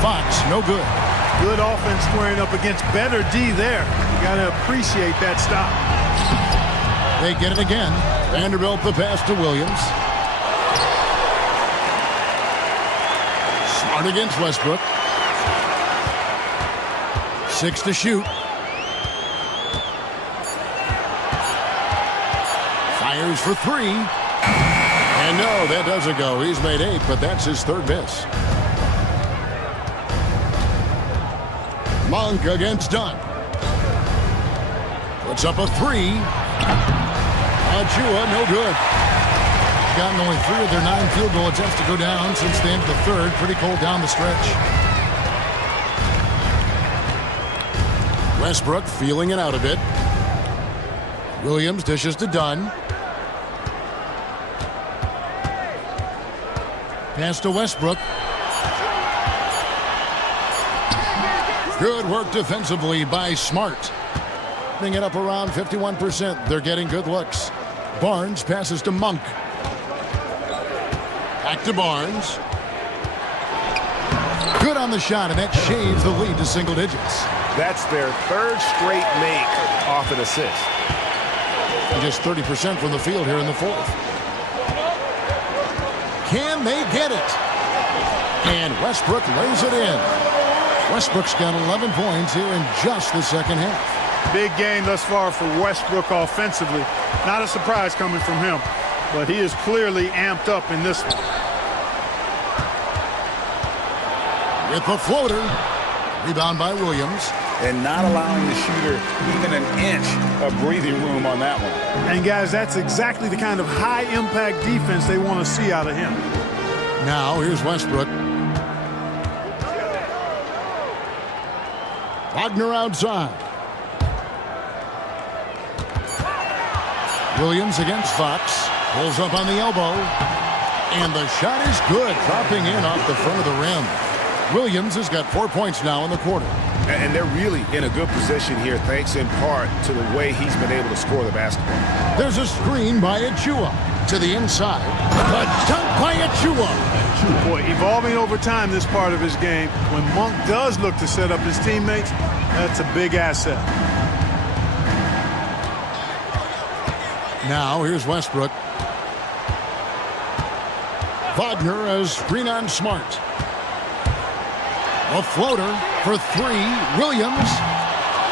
Fox, no good. Good offense squaring up against better D there. You got to appreciate that stop. They get it again. Vanderbilt the pass to Williams. Smart against Westbrook. 6 to shoot. Fires for 3. And no, that doesn't go. He's made 8, but that's his 3rd miss. Monk against Dunn. Puts up a 3. Achua, no good. Gotten only 3 of their 9 field goal attempts to go down since the end of the 3rd. Pretty cold down the stretch. Westbrook feeling it out a bit. Williams dishes to Dunn. Pass to Westbrook. Good work defensively by Smart. Bring it up around 51%. They're getting good looks. Barnes passes to Monk. Back to Barnes. Good on the shot, and that shaves the lead to single digits. That's their 3rd straight make off an assist. And just 30% from the field here in the 4th. Can they get it? And Westbrook lays it in. Westbrook's got 11 points here in just the second half. Big game thus far for Westbrook offensively. Not a surprise coming from him, but he is clearly amped up in this one. With the floater. Rebound by Williams. And not allowing the shooter even an inch of breathing room on that one. And guys, that's exactly the kind of high-impact defense they want to see out of him. Now here's Westbrook. Wagner outside. Williams against Fox. Pulls up on the elbow. And the shot is good. Dropping in off the front of the rim. Williams has got 4 points now in the quarter. And they're really in a good position here, thanks in part to the way he's been able to score the basketball. There's a screen by Achua to the inside. A dunk by Achua. Boy, evolving over time this part of his game. When Monk does look to set up his teammates, that's a big asset. Now here's Westbrook. Wagner as screen on Smart. A floater for 3. Williams.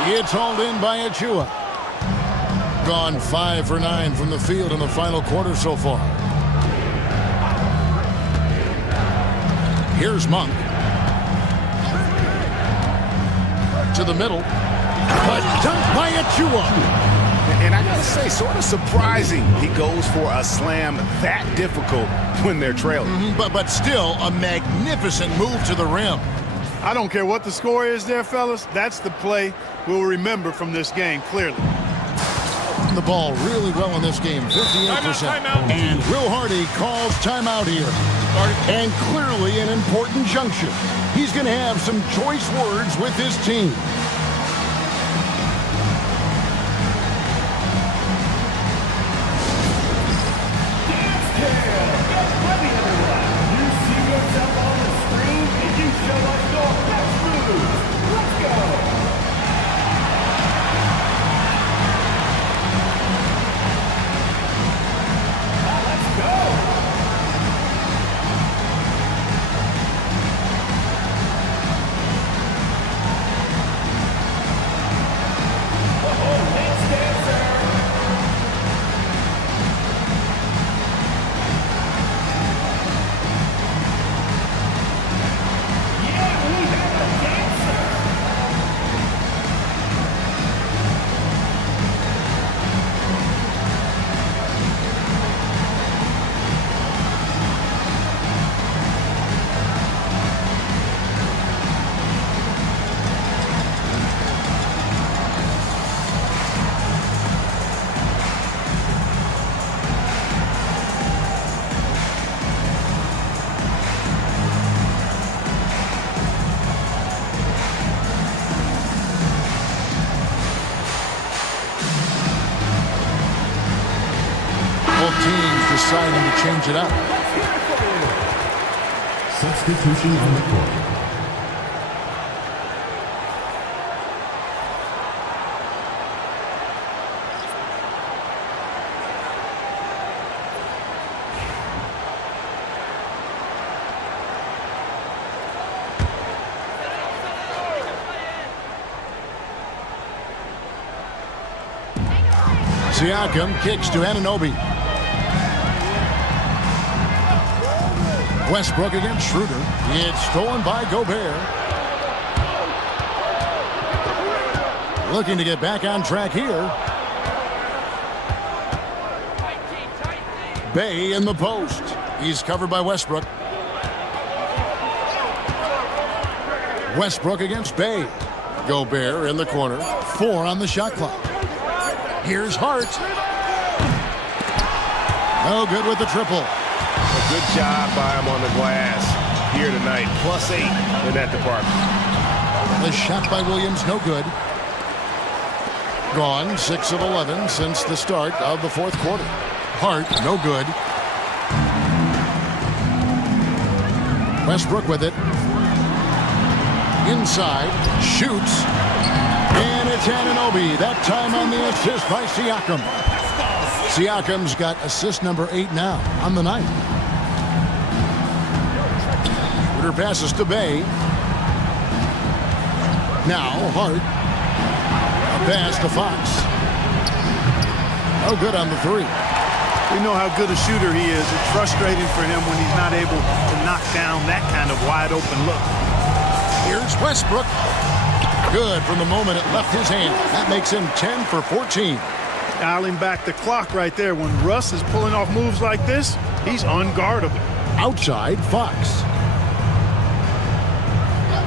It's hauled in by Achua. Gone 5 for 9 from the field in the final quarter so far. Here's Monk. To the middle. A dunk by Achua. And I gotta say, sort of surprising he goes for a slam that difficult when they're trailing. But still a magnificent move to the rim. I don't care what the score is there, fellas. That's the play we'll remember from this game, clearly. The ball really well in this game, 58%. And Will Hardy calls timeout here. And clearly an important juncture. He's going to have some choice words with his team. Deciding to change it up. Substitution on the court. Siakam kicks to Anunoby. Westbrook against Schroeder. It's stolen by Gobert. Looking to get back on track here. Bay in the post. He's covered by Westbrook. Westbrook against Bay. Gobert in the corner. 4 on the shot clock. Here's Hart. No good with the triple. A good job by him on the glass here tonight. +8 in that department. The shot by Williams, no good. Gone 6 of 11 since the start of the fourth quarter. Hart, no good. Westbrook with it. Inside, shoots. And it's Anunoby. That time on the assist by Siakam. Siakam's got assist number 8 now on the night. Schroeder passes to Bay. Now Hart. A pass to Fox. No good on the 3. We know how good a shooter he is. It's frustrating for him when he's not able to knock down that kind of wide open look. Here's Westbrook. Good from the moment it left his hand. That makes him 10 for 14. Dialing back the clock right there. When Russ is pulling off moves like this, he's unguardable. Outside, Fox.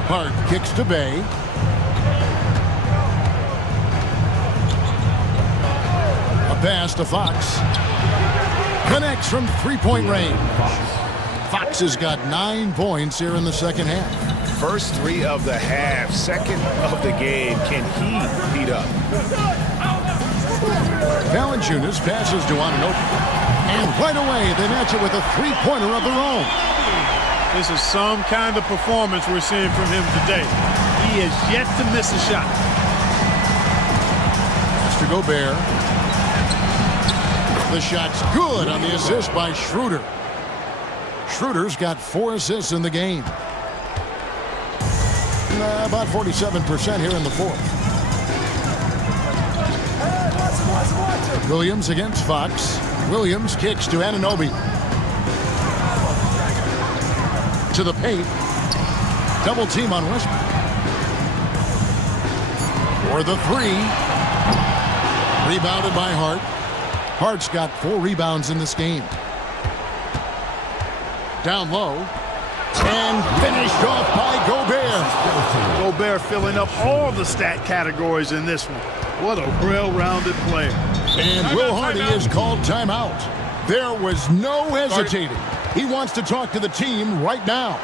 Hart kicks to Bay. A pass to Fox. Connects from three-point range. Fox has got 9 points here in the second half. First 3 of the half, second of the game. Can he beat up? Valanciunas passes to Anunoby. And right away, they match it with a three-pointer of their own. This is some kind of performance we're seeing from him today. He has yet to miss a shot. Mr. Gobert. The shot's good on the assist by Schroeder. Schroeder's got 4 assists in the game. About 47% here in the fourth. Williams against Fox. Williams kicks to Anunoby. To the paint. Double team on Westbrook. For the 3. Rebounded by Hart. Hart's got 4 rebounds in this game. Down low. And finished off by Gobert. Gobert filling up all the stat categories in this one. What a well-rounded player. And Will Hardy is called timeout. There was no hesitating. He wants to talk to the team right now.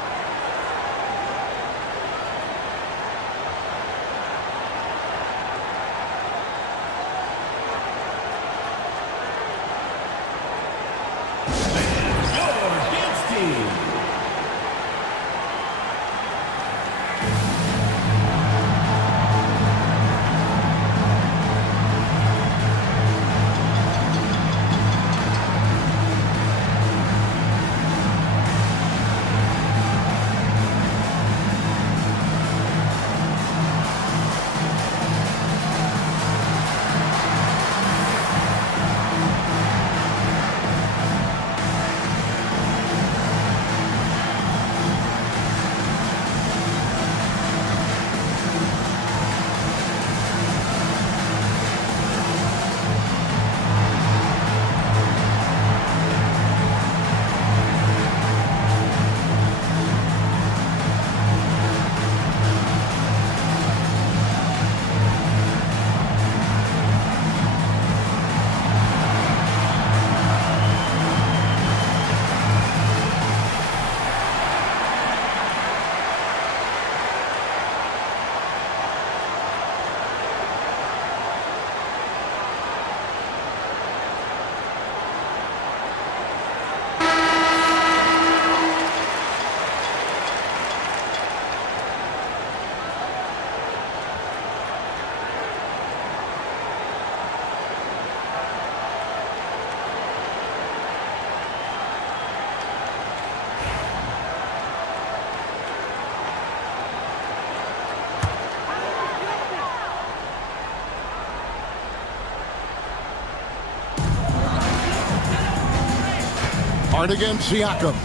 Hard against Siakam.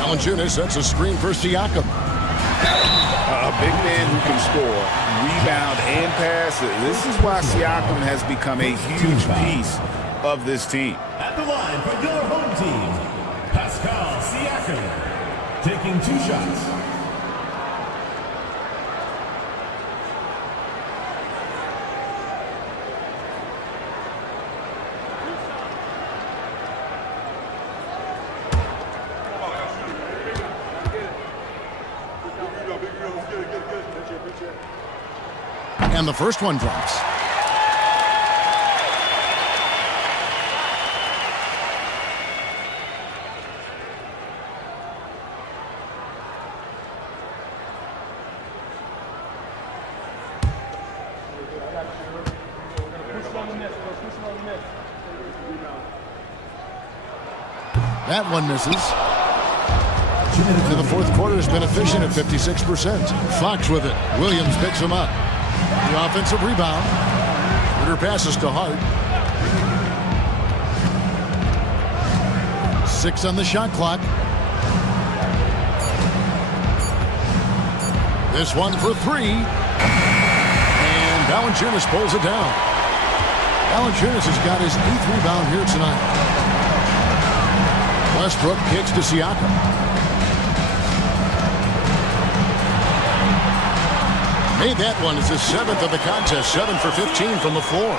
Valanciunas sets a screen for Siakam. A big man who can score, rebound, and pass. This is why Siakam has become a huge piece of this team. At the line for your home team, Pascal Siakam, taking 2 shots. And the first one drops. That one misses. In the fourth quarter has been efficient at 56%. Fox with it. Williams picks him up. The offensive rebound. Ritter passes to Hart. 6 on the shot clock. This one for 3. And Valanciunas pulls it down. Valanciunas has got his 8th rebound here tonight. Westbrook kicks to Siakam. Made that one. It's his 7th of the contest. 7 for 15 from the floor.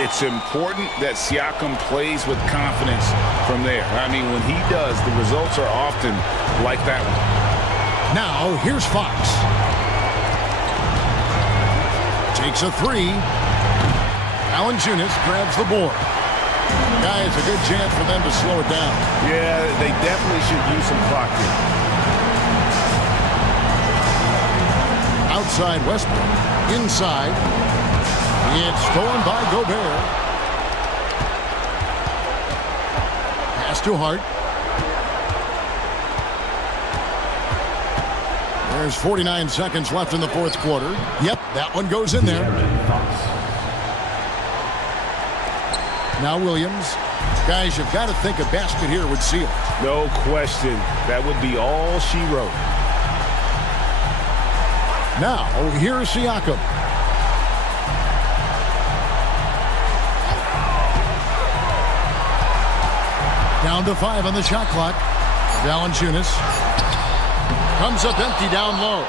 It's important that Siakam plays with confidence from there. I mean, when he does, the results are often like that one. Now, here's Fox. Takes a 3. Valanciunas grabs the board. Guys, a good chance for them to slow it down. Yeah, they definitely should use some clock here. Outside Westbrook. Inside. It's stolen by Gobert. Pass to Hart. There's 49 seconds left in the fourth quarter. Yep, that one goes in there. Now Williams. Guys, you've got to think a basket here would seal. No question. That would be all she wrote. Now, here's Siakam. Down to 5 on the shot clock. Valanciunas comes up empty down low.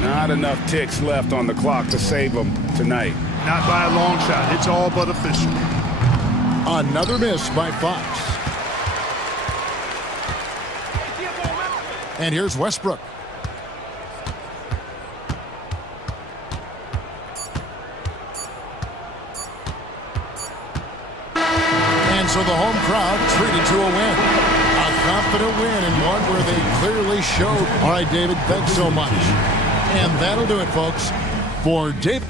Not enough ticks left on the clock to save them tonight. Not by a long shot. It's all but official. Another miss by Fox. And here's Westbrook. And so the home crowd treated to a win. A confident win and one where they clearly showed. All right, David, thanks so much. And that'll do it, folks. For David.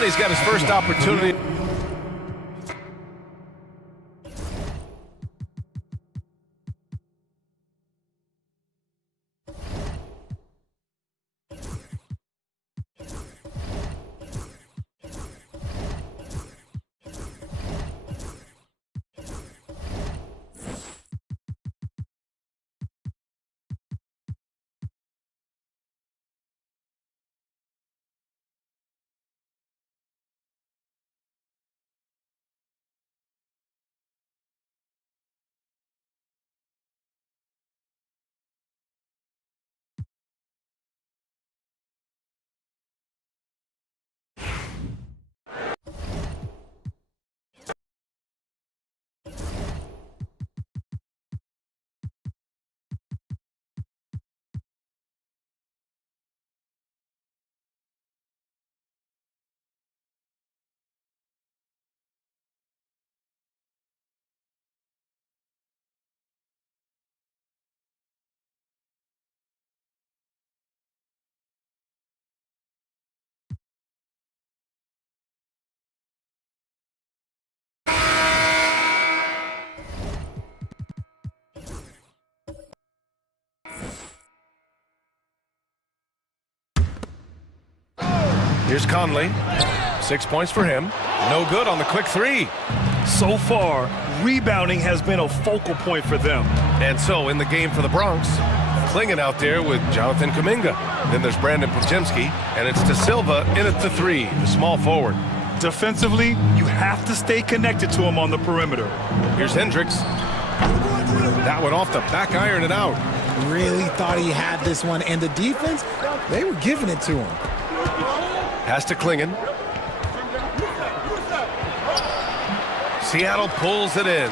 And he's got his first opportunity. Here's Conley. 6 points for him. No good on the quick three. So far, rebounding has been a focal point for them. And so in the game for the Bronx, Klingon out there with Jonathan Kuminga. Then there's Brandon Podziemski, and it's De Silva in at the three, the small forward. Defensively, you have to stay connected to him on the perimeter. Here's Hendricks. That one off the back iron and out. Really thought he had this one, and the defense, they were giving it to him. Pass to Klingon. Seattle pulls it in.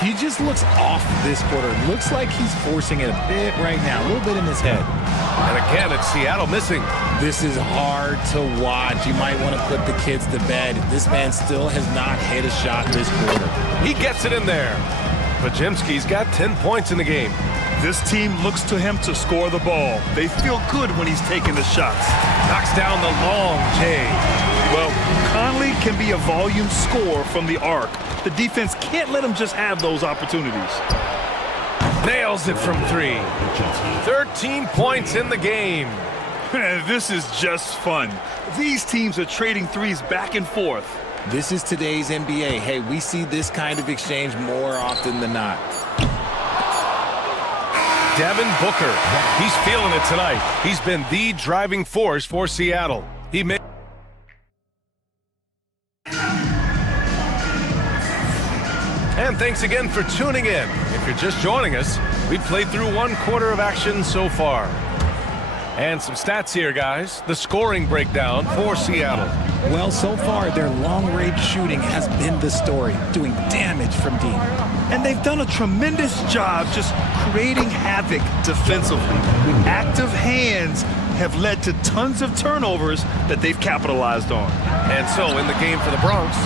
He just looks off this quarter. Looks like he's forcing it a bit right now, a little bit in his head. And again, it's Seattle missing. This is hard to watch. You might want to put the kids to bed. This man still has not hit a shot this quarter. He gets it in there. Pajemski's got 10 points in the game. This team looks to him to score the ball. They feel good when he's taking the shots. Knocks down the long J. Well, Conley can be a volume scorer from the arc. The defense can't let him just have those opportunities. Nails it from 3. 13 points in the game. This is just fun. These teams are trading threes back and forth. This is today's NBA. Hey, we see this kind of exchange more often than not. Devin Booker. He's feeling it tonight. He's been the driving force for Seattle. He made. And thanks again for tuning in. If you're just joining us, we played through 1 quarter of action so far. And some stats here, guys. The scoring breakdown for Seattle. Well, so far, their long-range shooting has been the story, doing damage from deep. And they've done a tremendous job just creating havoc defensively. Active hands have led to tons of turnovers that they've capitalized on. And so in the game for the Bronx,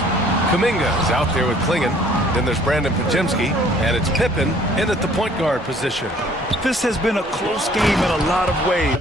Kuminga is out there with Klingon. Then there's Brandon Pajemski, and it's Pippen in at the point guard position. This has been a close game in a lot of ways.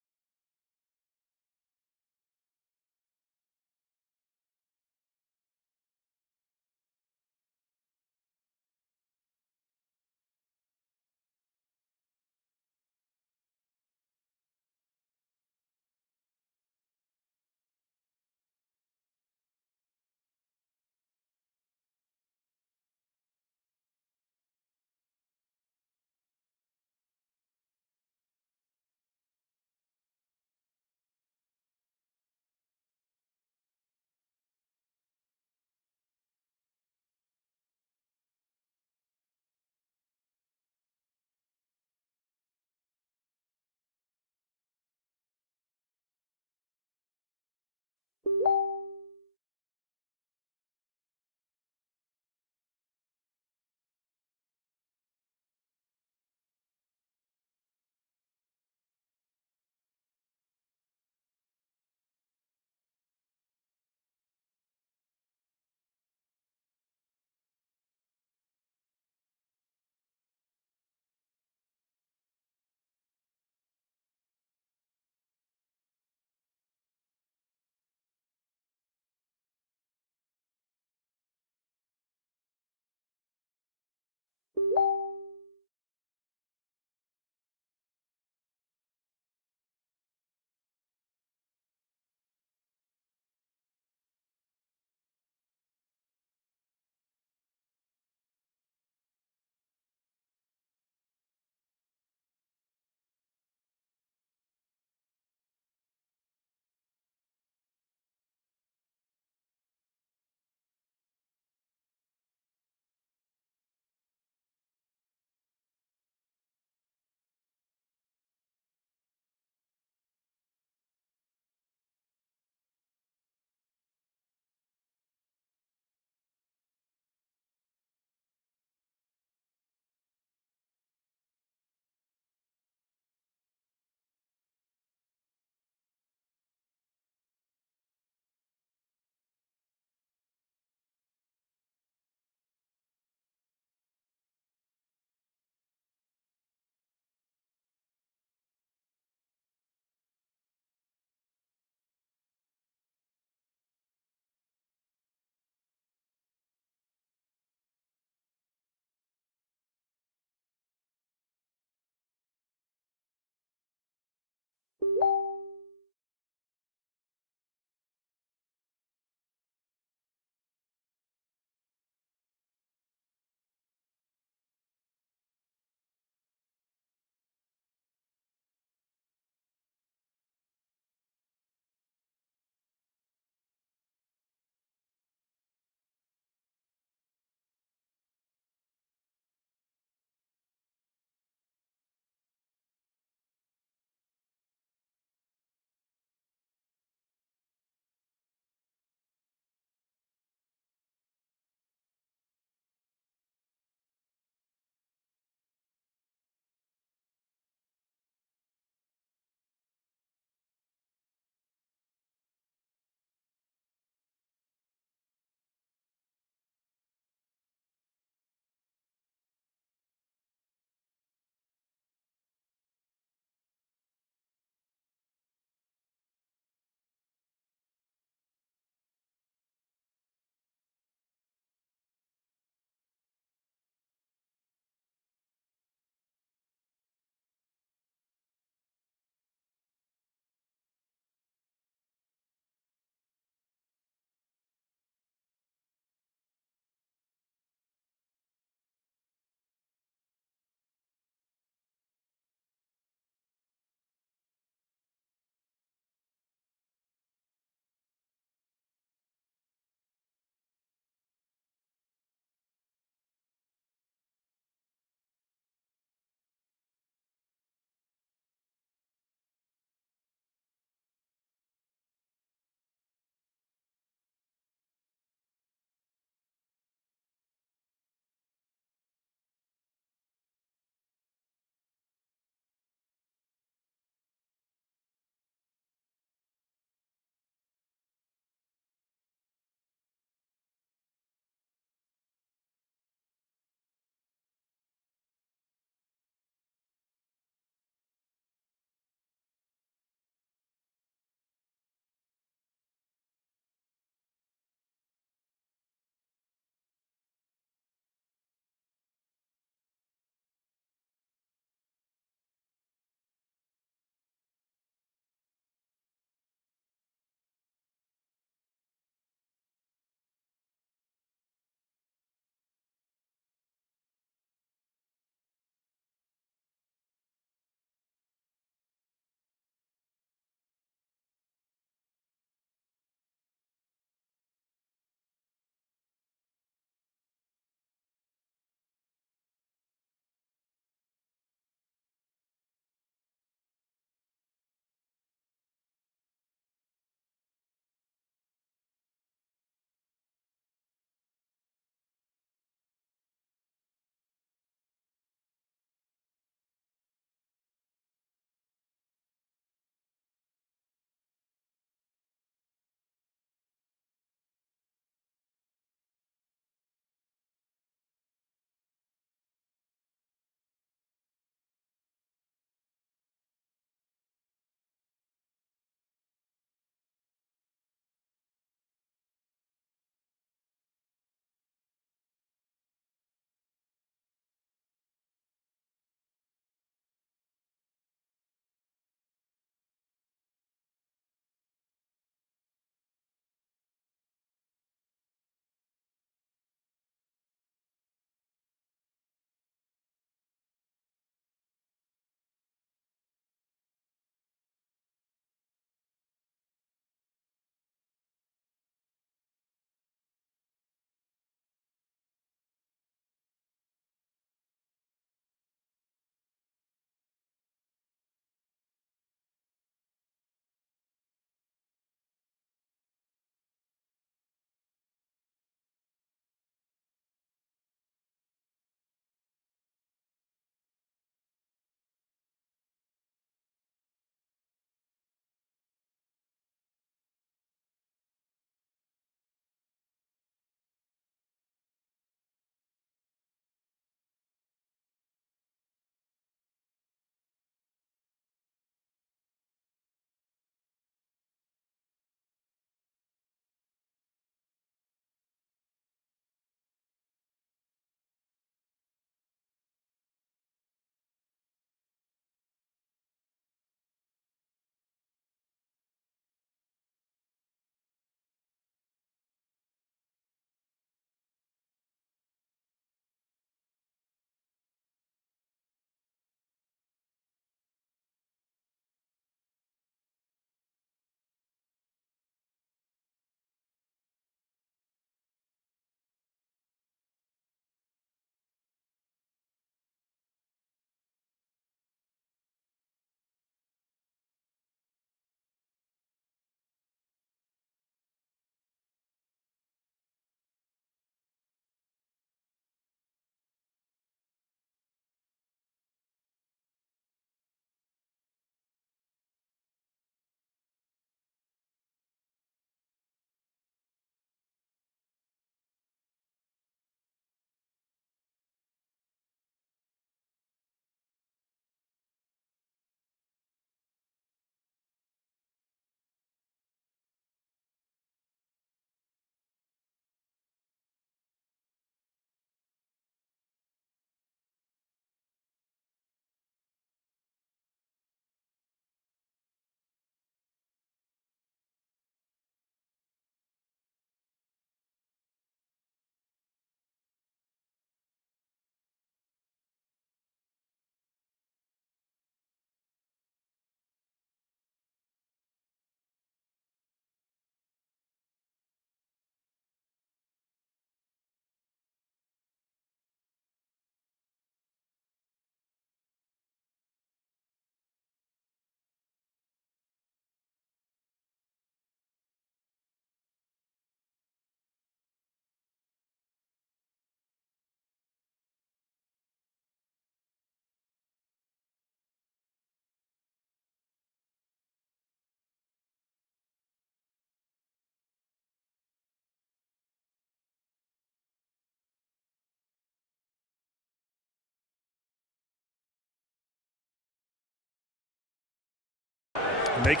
Make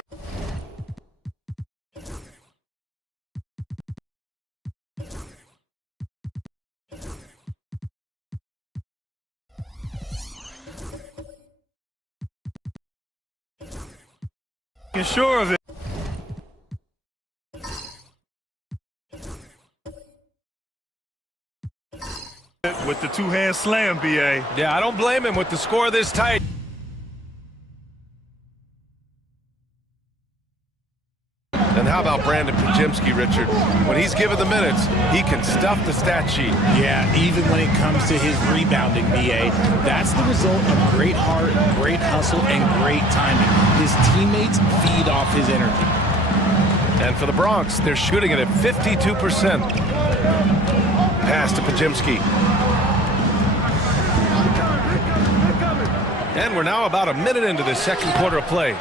sure of it. With the two-hand slam, BA. Yeah, I don't blame him with the score this tight. And how about Brandon Pajimski, Richard? When he's given the minutes, he can stuff the stat sheet. Yeah, even when it comes to his rebounding, BA, that's the result of great heart, great hustle, and great timing. His teammates feed off his energy. And for the Bronx, they're shooting it at 52%. Pass to Pajimski. And we're now about a minute into the second quarter of play.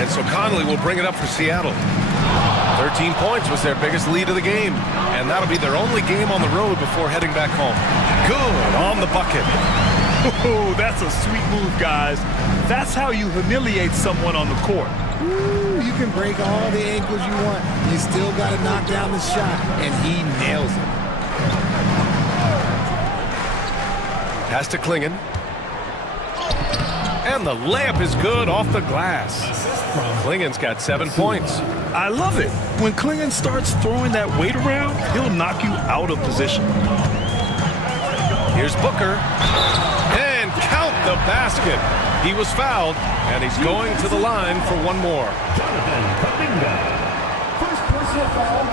And so Conley will bring it up for Seattle. 13 points was their biggest lead of the game. And that'll be their only game on the road before heading back home. Good on the bucket. Oh, that's a sweet move, guys. That's how you humiliate someone on the court. Ooh, you can break all the ankles you want. You still got to knock down the shot, and he nails it. Pass to Klingon. And the layup is good off the glass. Klingon's got 7 points. I love it. When Klingon starts throwing that weight around, he'll knock you out of position. Here's Booker. And count the basket. He was fouled, and he's going to the line for one more. First personal foul.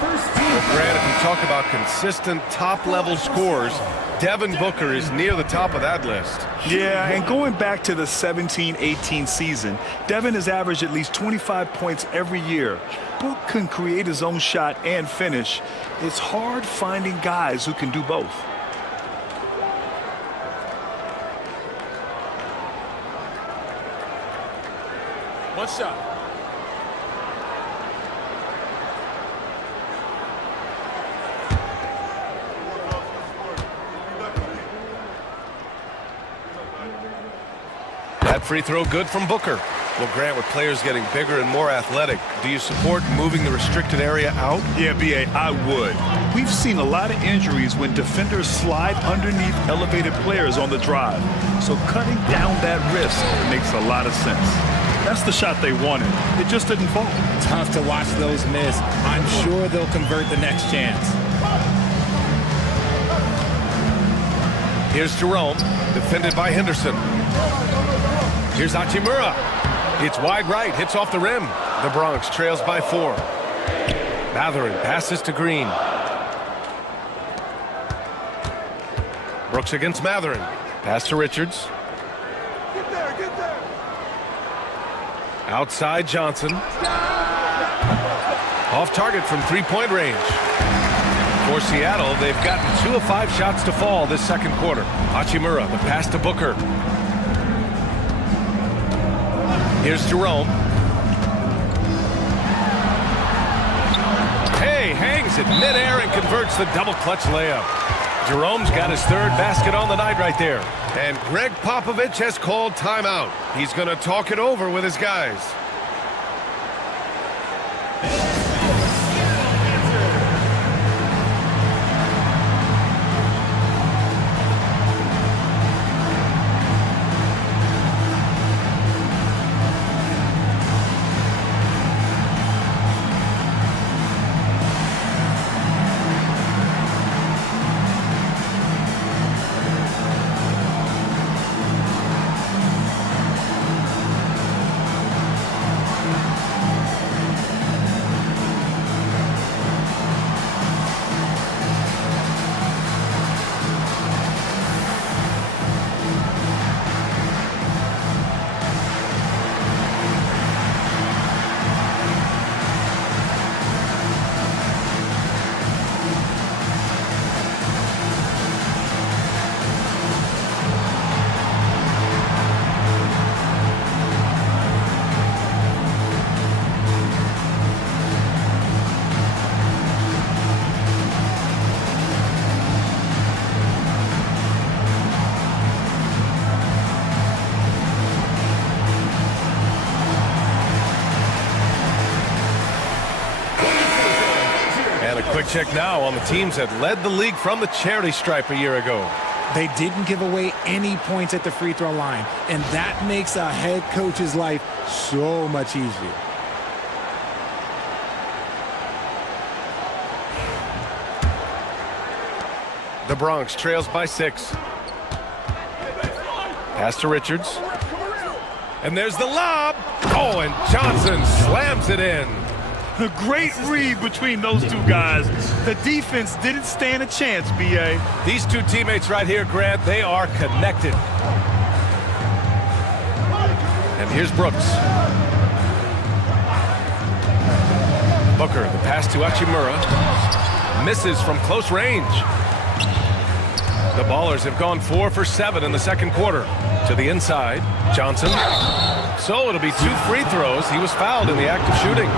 First team. Well, Grant, if you talk about consistent top-level scores, Devin Booker is near the top of that list. Yeah, and going back to the 17-18 season, Devin has averaged at least 25 points every year. Book can create his own shot and finish. It's hard finding guys who can do both. One shot. That free throw good from Booker. Well, Grant, with players getting bigger and more athletic, do you support moving the restricted area out? Yeah, B.A., I would. We've seen a lot of injuries when defenders slide underneath elevated players on the drive. So cutting down that risk makes a lot of sense. That's the shot they wanted. It just didn't fall. Tough to watch those miss. I'm sure they'll convert the next chance. Here's Jerome, defended by Henderson. Here's Hachimura. It's wide right, hits off the rim. The Bronx trails by 4. Matherin passes to Green. Brooks against Matherin. Pass to Richards. Get there. Outside Johnson. Off target from three-point range. For Seattle, they've gotten 2 of 5 shots to fall this second quarter. Hachimura, the pass to Booker. Here's Jerome. Hey, hangs it midair and converts the double clutch layup. Jerome's got his 3rd basket on the night right there. And Greg Popovich has called timeout. He's going to talk it over with his guys. check now on the teams that led the league from the charity stripe a year ago. They didn't give away any points at the free throw line, and that makes a head coach's life so much easier. The Bronx trails by 6. Pass to Richards. And there's the lob. Oh, and Johnson slams it in. A great read between those two guys. The defense didn't stand a chance, B.A. These two teammates right here, Grant, they are connected. And here's Brooks. Booker, the pass to Hachimura. Misses from close range. The Ballers have gone 4 for 7 in the second quarter. To the inside, Johnson. So it'll be 2 free throws. He was fouled in the act of shooting.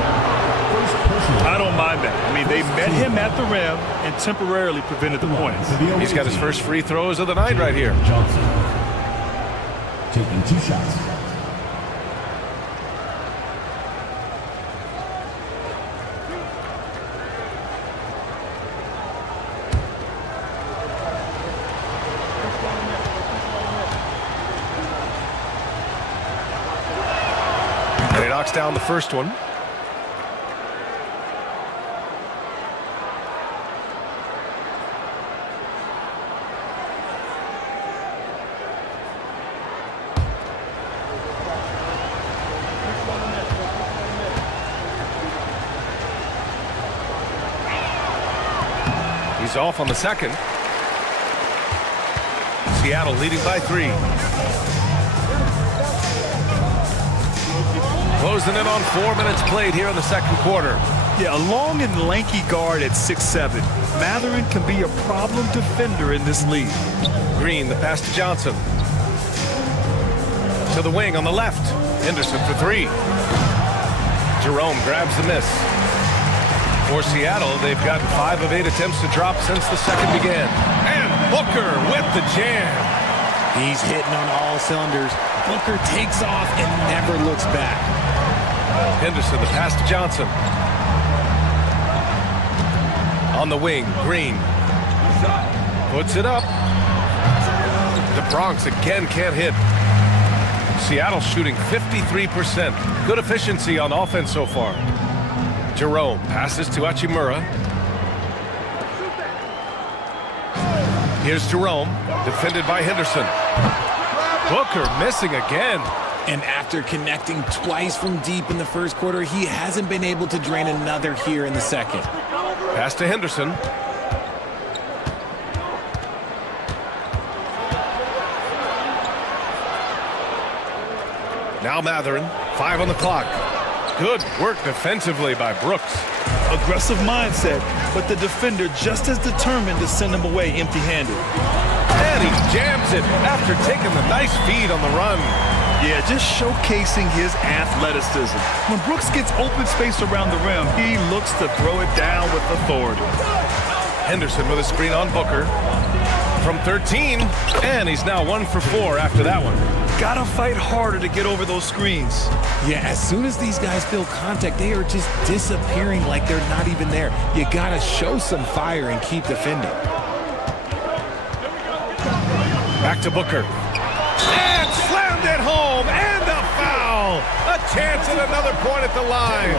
I don't mind that. I mean, they met him at the rim and temporarily prevented the points. He's got his first free throws of the night right here. Johnson taking 2 shots. Down the first one. He's off on the second. Seattle leading by 3. Closing in on 4 minutes played here in the second quarter. Yeah, a long and lanky guard at 6'7". Mathurin can be a problem defender in this league. Green, the pass to Johnson. To the wing on the left. Henderson for 3. Jerome grabs the miss. For Seattle, they've gotten 5 of 8 attempts to drop since the second began. And Booker with the jam. He's hitting on all cylinders. Booker takes off and never looks back. Henderson, the pass to Johnson. On the wing, Green. Puts it up. The Bronx again can't hit. Seattle shooting 53%. Good efficiency on offense so far. Jerome passes to Hachimura. Here's Jerome, defended by Henderson. Booker missing again. And after connecting twice from deep in the first quarter, he hasn't been able to drain another here in the second. Pass to Henderson. Now Mathurin, 5 on the clock. Good work defensively by Brooks. Aggressive mindset, but the defender just as determined to send him away empty-handed. And he jams it after taking the nice feed on the run. Yeah, just showcasing his athleticism. When Brooks gets open space around the rim, he looks to throw it down with authority. Henderson with a screen on Booker. From 13, and he's now 1 for 4 after that one. Gotta fight harder to get over those screens. Yeah, as soon as these guys feel contact, they are just disappearing like they're not even there. You gotta show some fire and keep defending. Back to Booker. And slammed it home, and a foul. A chance at another point at the line.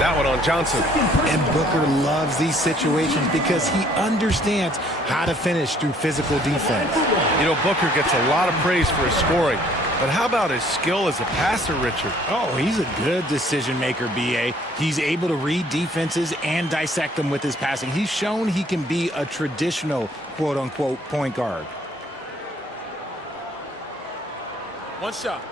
That one on Johnson. And Booker loves these situations because he understands how to finish through physical defense. You know, Booker gets a lot of praise for his scoring. But how about his skill as a passer, Richard? Oh, he's a good decision maker, B.A. He's able to read defenses and dissect them with his passing. He's shown he can be a traditional, quote-unquote, point guard. One shot.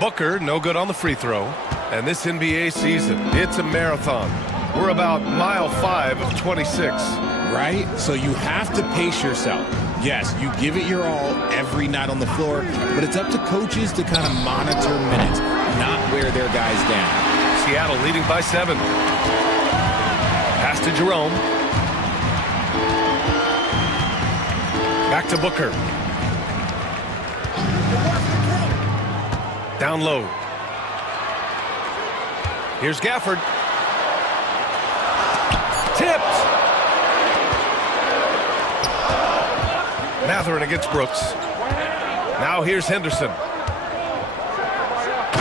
Booker, no good on the free throw. And this NBA season, it's a marathon. We're about mile 5 of 26. Right? So you have to pace yourself. Yes, you give it your all every night on the floor, but it's up to coaches to kind of monitor minutes, not wear their guys down. Seattle leading by 7. Pass to Jerome. Back to Booker. Down low. Here's Gafford. Tipped. Matherin against Brooks. Now here's Henderson.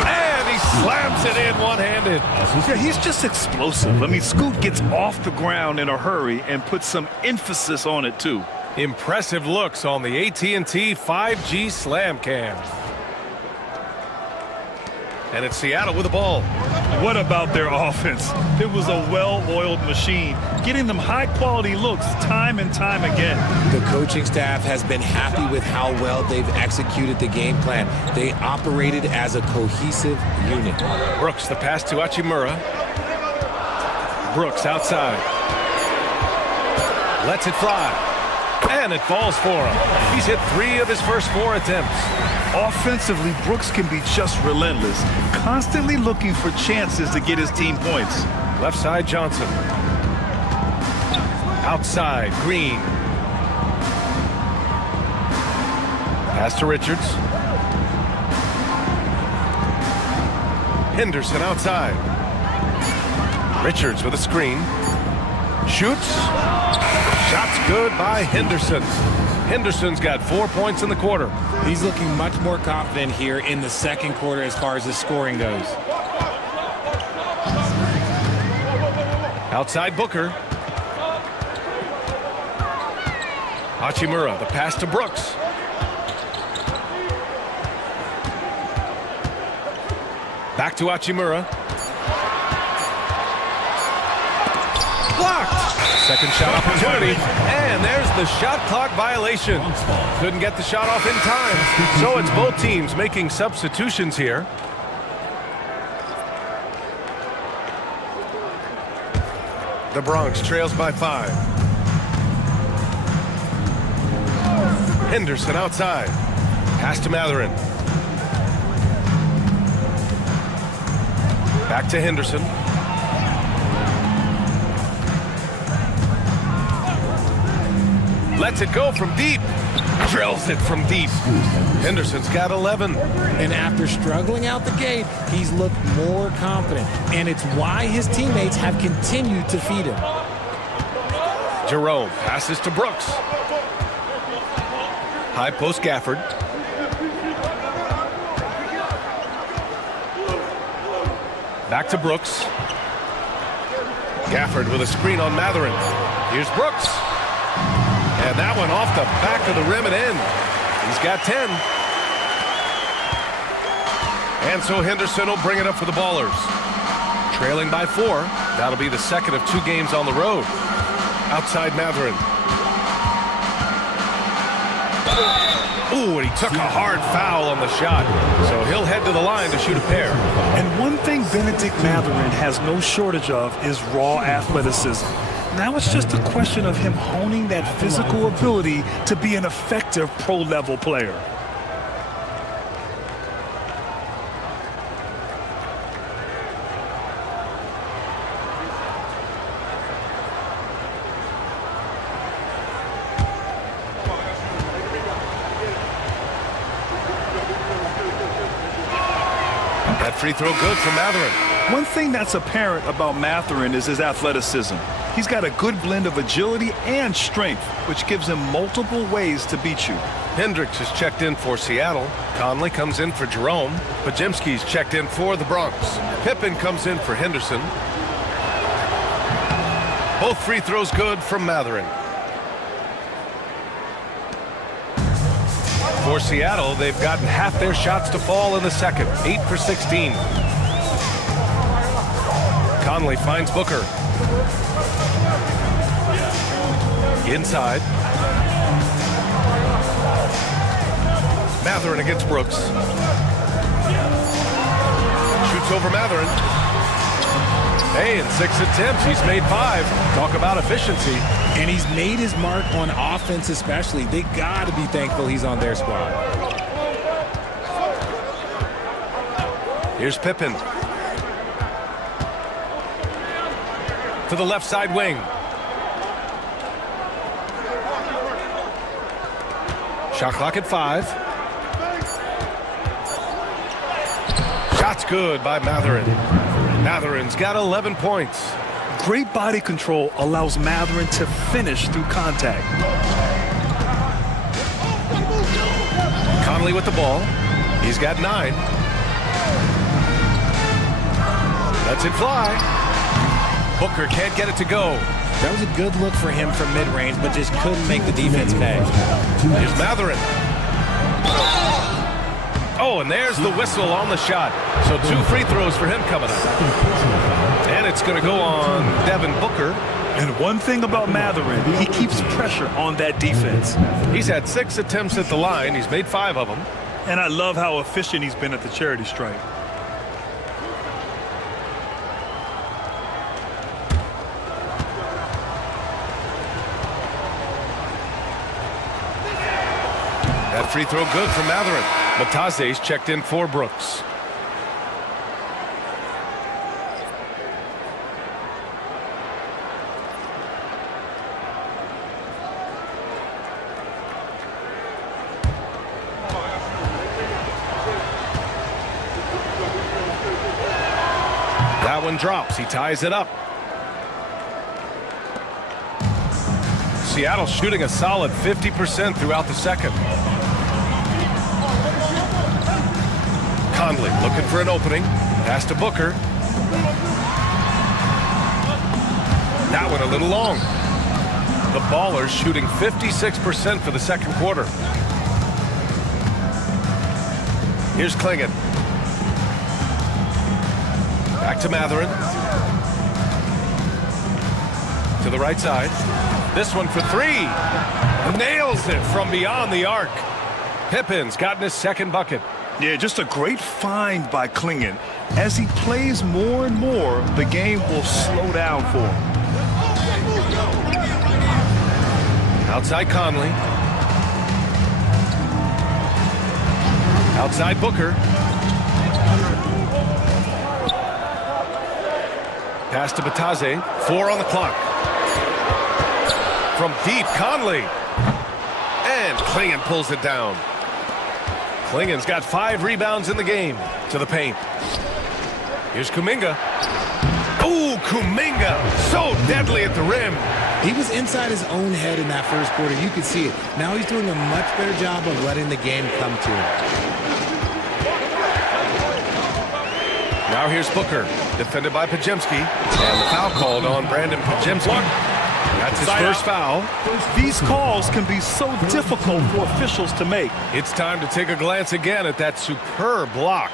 And he slams it in one-handed. Yeah, he's just explosive. I mean, Scoot gets off the ground in a hurry and puts some emphasis on it, too. Impressive looks on the AT&T 5G Slam Cam. And it's Seattle with the ball. What about their offense? It was a well-oiled machine, getting them high-quality looks time and time again. The coaching staff has been happy with how well they've executed the game plan. They operated as a cohesive unit. Brooks, the pass to Hachimura. Brooks outside. Lets it fly. And it falls for him. He's hit 3 of his first 4 attempts. Offensively, Brooks can be just relentless, constantly looking for chances to get his team points. Left side, Johnson. Outside, Green. Pass to Richards. Henderson outside. Richards with a screen. Shoots. Shot's good by Henderson. Henderson's got 4 points in the quarter. He's looking much more confident here in the second quarter as far as his scoring goes. Outside Booker. Hachimura, the pass to Brooks. Back to Hachimura. Blocked. Second shot opportunity. And there's the shot clock violation. Couldn't get the shot off in time. So it's both teams making substitutions here. The Bronx trails by 5. Henderson outside. Pass to Matherin. Back to Henderson. Lets it go from deep. Drills it from deep. Henderson's got 11. And after struggling out the gate, he's looked more confident. And it's why his teammates have continued to feed him. Jerome passes to Brooks. High post Gafford. Back to Brooks. Gafford with a screen on Matherin. Here's Brooks. And that one off the back of the rim and in. He's got 10. And so Henderson will bring it up for the Ballers. Trailing by 4. That'll be the second of 2 games on the road. Outside Matherin. Ooh, and he took a hard foul on the shot. So he'll head to the line to shoot a pair. And one thing Benedict Matherin has no shortage of is raw athleticism. Now it's just a question of him honing that physical ability to be an effective pro-level player. That free throw good for Matherin. One thing that's apparent about Matherin is his athleticism. He's got a good blend of agility and strength, which gives him multiple ways to beat you. Hendricks is checked in for Seattle. Conley comes in for Jerome. Pajemski's checked in for the Bronx. Pippen comes in for Henderson. Both free throws good from Matherin. For Seattle, they've gotten half their shots to fall in the second. 8 for 16. Conley finds Booker. Inside. Matherin against Brooks. Shoots over Matherin. Hey, in 6 attempts, he's made 5. Talk about efficiency. And he's made his mark on offense especially. They got to be thankful he's on their squad. Here's Pippen. To the left side wing. Shot clock at 5. Shot's good by Matherin. Matherin's got 11 points. Great body control allows Matherin to finish through contact. Conley with the ball. He's got 9. Lets it fly. Booker can't get it to go. That was a good look for him from mid-range, but just couldn't make the defense pay. Here's Matherin. Oh, and there's the whistle on the shot. So 2 free throws for him coming up. And it's going to go on Devin Booker. And one thing about Matherin, he keeps pressure on that defense. He's had 6 attempts at the line. He's made 5 of them. And I love how efficient he's been at the charity stripe. That free throw good for Matherin. Matase's checked in for Brooks. That one drops. He ties it up. Seattle shooting a solid 50% throughout the second. Conley looking for an opening. Pass to Booker. That one a little long. The Ballers shooting 56% for the second quarter. Here's Klingon. Back to Matherin. To the right side. This one for 3. Nails it from beyond the arc. Pippen's gotten his second bucket. Yeah, just a great find by Klingon. As he plays more and more, the game will slow down for him. Outside Conley. Outside Booker. Pass to Batase. 4 on the clock. From deep, Conley. And Klingon pulls it down. Klingon's got 5 rebounds in the game. To the paint. Here's Kuminga. Ooh, Kuminga. So deadly at the rim. He was inside his own head in that first quarter. You could see it. Now he's doing a much better job of letting the game come to him. Now here's Booker. Defended by Podziemski. And the foul called on Brandon Podziemski. That's his first foul. These calls can be so difficult for officials to make. It's time to take a glance again at that superb block.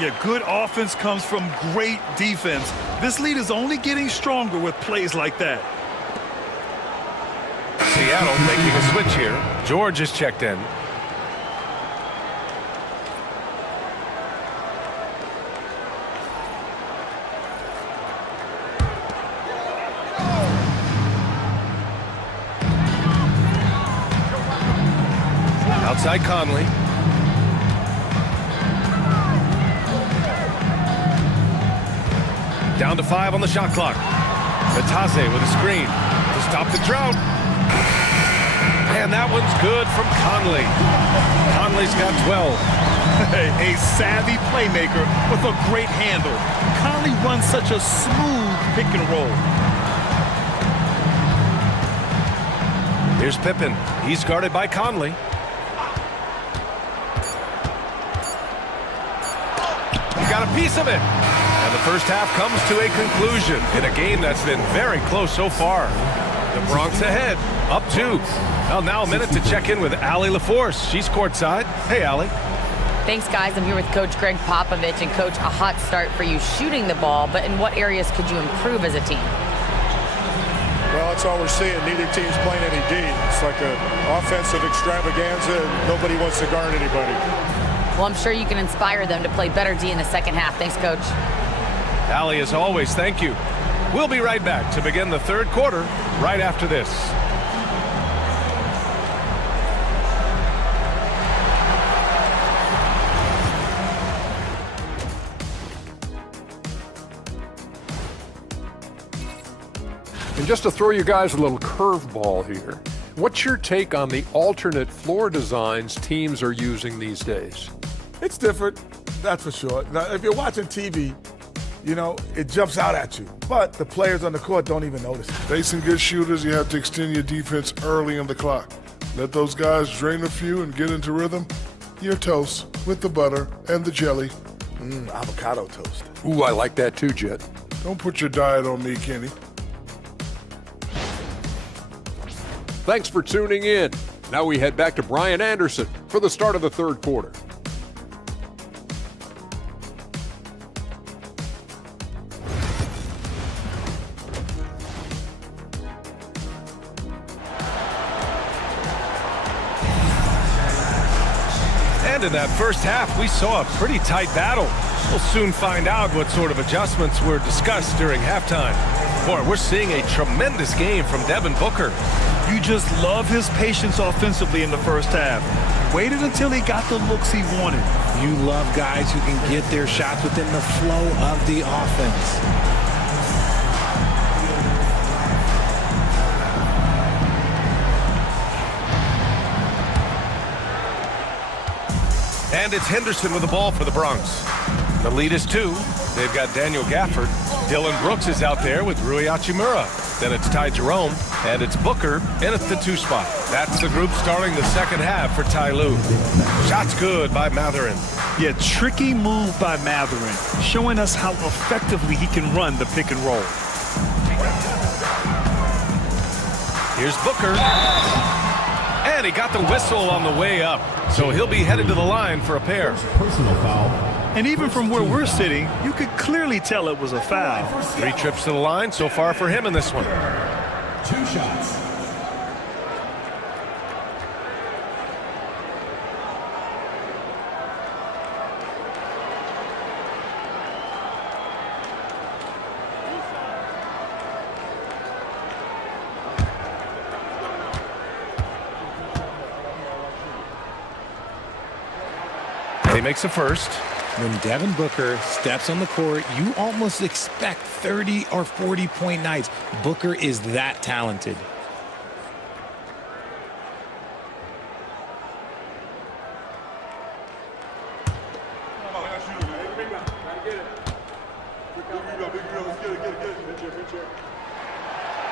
Yeah, good offense comes from great defense. This lead is only getting stronger with plays like that. Seattle making a switch here. George is checked in. Outside Conley. Down to 5 on the shot clock. Batase with a screen to stop the drought. And that one's good from Conley. Conley's got 12. A savvy playmaker with a great handle. Conley runs such a smooth pick and roll. Here's Pippen. He's guarded by Conley. Got a piece of it. And the first half comes to a conclusion in a game that's been very close so far. The Bronx ahead, up 2. Well, now a minute to check in with Allie LaForce. She's courtside. Hey, Allie. Thanks, guys. I'm here with Coach Greg Popovich. And, Coach, a hot start for you shooting the ball, but in what areas could you improve as a team? Well, that's all we're seeing. Neither team's playing any D. It's like an offensive extravaganza, and nobody wants to guard anybody. Well, I'm sure you can inspire them to play better D in the second half. Thanks, Coach. Allie, as always, thank you. We'll be right back to begin the third quarter right after this. And just to throw you guys a little curveball here, What's your take on the alternate floor designs teams are using these days? It's different, that's for sure. Now, if you're watching TV, you know, it jumps out at you. But the players on the court don't even notice it. Facing good shooters, you have to extend your defense early in the clock. Let those guys drain a few and get into rhythm. Your toast with the butter and the jelly. Avocado toast. Ooh, I like that too, Jet. Don't put your diet on me, Kenny. Thanks for tuning in. Now we head back to Brian Anderson for the start of the third quarter. And in that first half, we saw a pretty tight battle. We'll soon find out what sort of adjustments were discussed during halftime. Boy, we're seeing a tremendous game from Devin Booker. You just love his patience offensively in the first half. Waited until he got the looks he wanted. You love guys who can get their shots within the flow of the offense. And it's Henderson with the ball for the Bronx. The lead is 2. They've got Daniel Gafford. Dillon Brooks is out there with Rui Hachimura. Then it's Ty Jerome, and it's Booker in at the 2 spot. That's the group starting the second half for Ty Lue. Shots good by Matherin. Yeah, tricky move by Matherin, showing us how effectively he can run the pick and roll. Here's Booker. And he got the whistle on the way up. So he'll be headed to the line for a pair. Personal foul. And even from where we're sitting, you could clearly tell it was a foul. 3 trips to the line so far for him in this one. 2 shots. He makes a first. When Devin Booker steps on the court, you almost expect 30 or 40-point nights. Booker is that talented.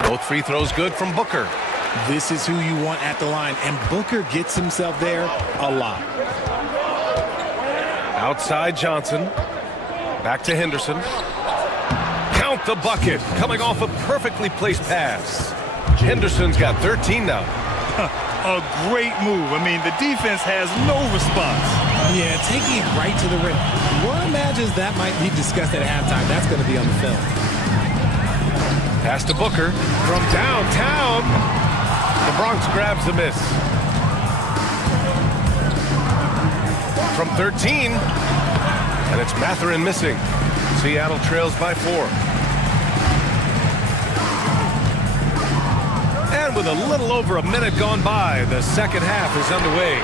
Both free throws good from Booker. This is who you want at the line, and Booker gets himself there a lot. Outside Johnson. Back to Henderson. Count the bucket. Coming off a perfectly placed pass. Henderson's got 13 now. A great move. I mean, the defense has no response. Yeah, taking it right to the rim. One imagines that might be discussed at halftime. That's going to be on the film. Pass to Booker from downtown. The Bronx grabs the miss. From 13, and it's Matherin missing. Seattle trails by 4. And with a little over a minute gone by, the second half is underway.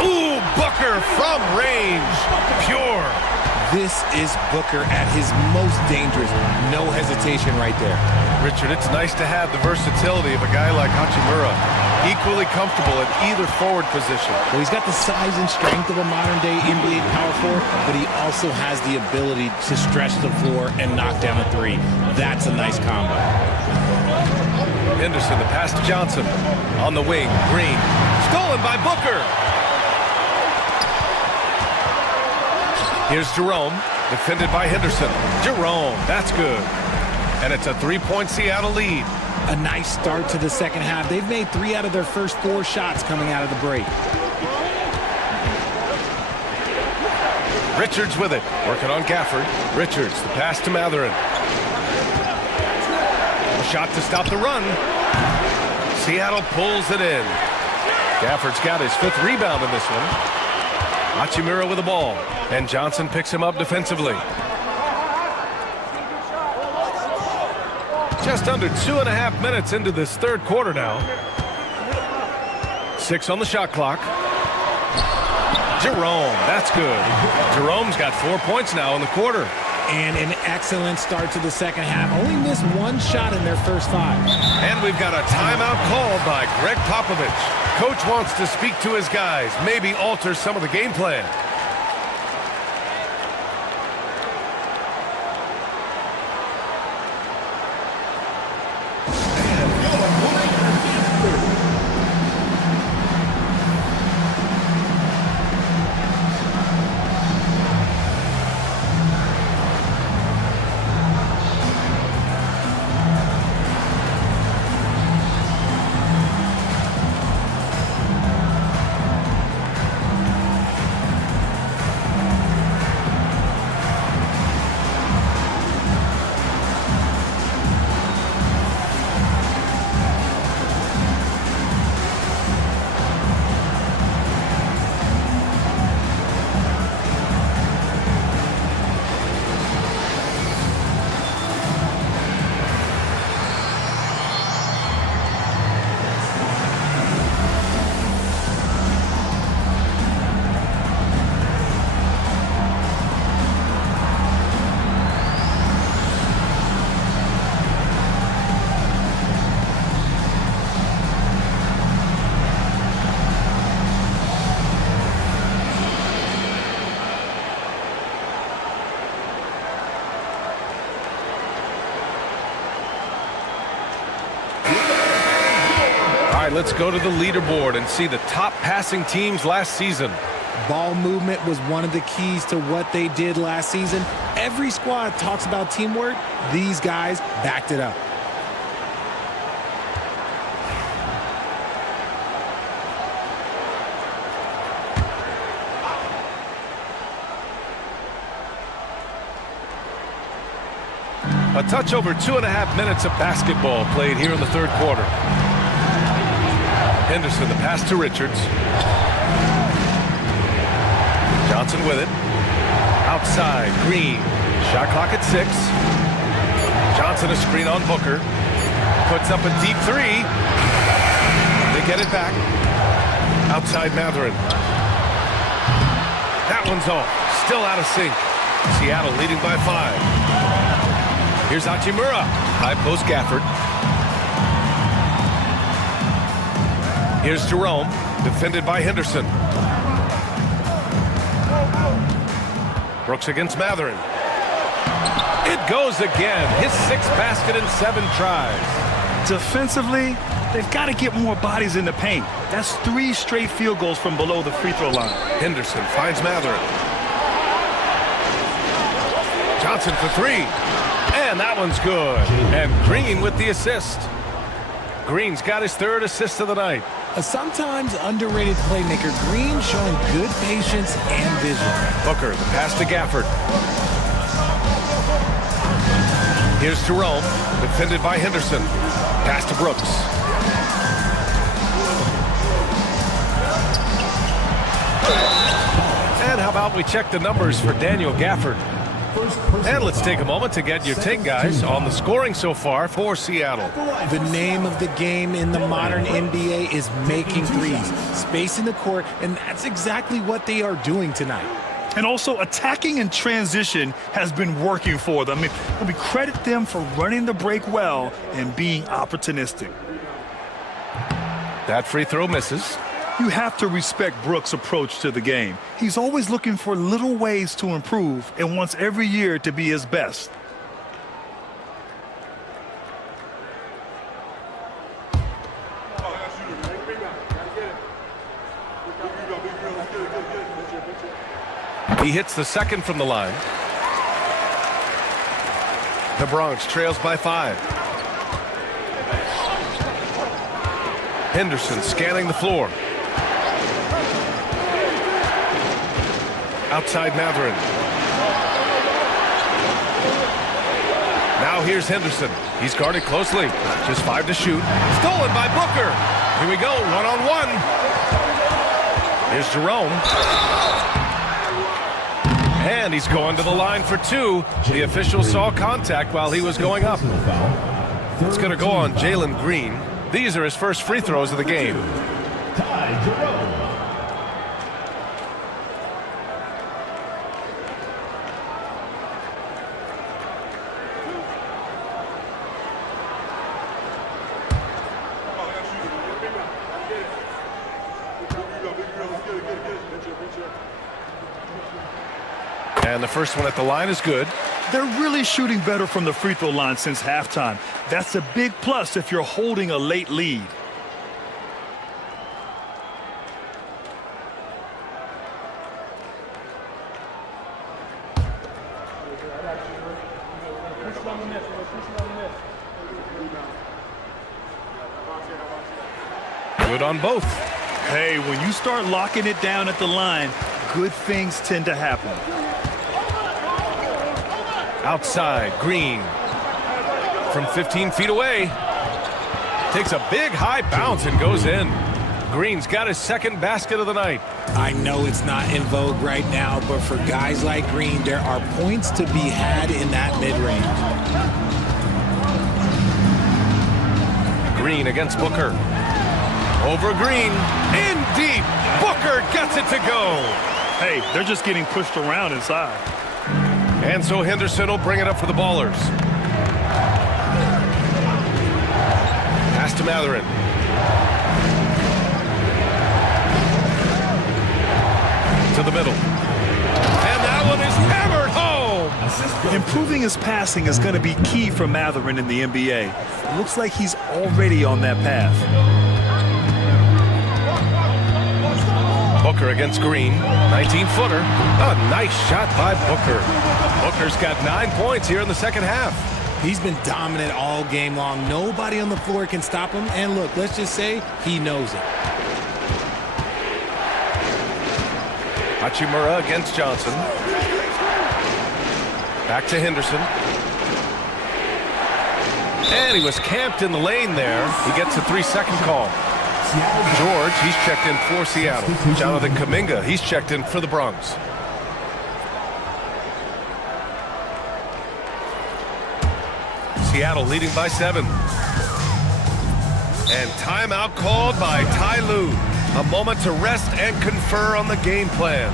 Ooh, Booker from range. Pure. This is Booker at his most dangerous. No hesitation right there. Richard, it's nice to have the versatility of a guy like Hachimura. Equally comfortable at either forward position. Well, he's got the size and strength of a modern-day NBA power forward, but he also has the ability to stretch the floor and knock down a 3. That's a nice combo. Henderson, the pass to Johnson. On the wing, Green. Stolen by Booker. Here's Jerome, defended by Henderson. Jerome, that's good. And it's a 3-point Seattle lead. A nice start to the second half. They've made 3 out of their first 4 shots coming out of the break. Richards with it, working on Gafford. Richards, the pass to Matherin. A shot to stop the run. Seattle pulls it in. Gafford's got his 5th rebound in this one. Hachimura with the ball, and Johnson picks him up defensively. Just under 2.5 minutes into this third quarter now. 6 on the shot clock. Jerome, that's good. Jerome's got 4 points now in the quarter. and an excellent start to the second half. Only missed one shot in their first 5. And we've got a timeout called by Greg Popovich. Coach wants to speak to his guys, maybe alter some of the game plan. Let's go to the leaderboard and see the top passing teams last season. Ball movement was one of the keys to what they did last season. Every squad talks about teamwork. These guys backed it up. A touch over 2.5 minutes of basketball played here in the third quarter. Henderson, the pass to Richards. Johnson with it. Outside, Green. Shot clock at 6. Johnson a screen on Booker. Puts up a deep 3. They get it back. Outside Matherin. That one's off. Still out of sync. Seattle leading by 5. Here's Hachimura. High post Gafford. Here's Jerome, defended by Henderson. Brooks against Matherin. It goes again. His 6th basket in 7 tries. Defensively, they've got to get more bodies in the paint. That's 3 straight field goals from below the free throw line. Henderson finds Matherin. Johnson for 3. And that one's good. And Green with the assist. Green's got his 3rd assist of the night. A sometimes underrated playmaker, Green showing good patience and vision. Booker, the pass to Gafford. Here's Jerome, defended by Henderson. Pass to Brooks. And how about we check the numbers for Daniel Gafford? And let's take a moment to get your take, guys, on the scoring so far for Seattle. The name of the game in the modern NBA is making threes, spacing the court, and that's exactly what they are doing tonight. And also, attacking in transition has been working for them. I mean, credit them for running the break well and being opportunistic. That free throw misses. You have to respect Brooks' approach to the game. He's always looking for little ways to improve and wants every year to be his best. He hits the 2nd from the line. The Bronx trails by 5. Henderson scanning the floor. Outside Matherin. Now here's Henderson. He's guarded closely. Just 5 to shoot. Stolen by Booker. Here we go, 1-on-1. Here's Jerome. And he's going to the line for 2. The official saw contact while he was going up. It's going to go on Jalen Green. These are his first free throws of the game. Ty Jerome. And the first one at the line is good. They're really shooting better from the free throw line since halftime. That's a big plus if you're holding a late lead. Good on both. Hey, when you start locking it down at the line, good things tend to happen. Outside, Green. From 15 feet away. Takes a big high bounce and goes in. Green's got his second basket of the night. I know it's not in vogue right now, but for guys like Green, there are points to be had in that mid-range. Green against Booker. Over Green, in deep. Booker gets it to go. Hey, they're just getting pushed around inside. And so Henderson will bring it up for the Ballers. Pass to Matherin. To the middle. And that one is hammered home. Improving his passing is going to be key for Matherin in the NBA. Looks like he's already on that path. Booker against Green, 19-footer. A nice shot by Booker. Booker's got 9 points here in the second half. He's been dominant all game long. Nobody on the floor can stop him. And look, let's just say he knows it. Hachimura against Johnson. Back to Henderson. And he was camped in the lane there. He gets a 3-second call. George, he's checked in for Seattle. Jonathan Kuminga, he's checked in for the Bronx. Seattle leading by 7. And timeout called by Ty Lue. A moment to rest and confer on the game plan.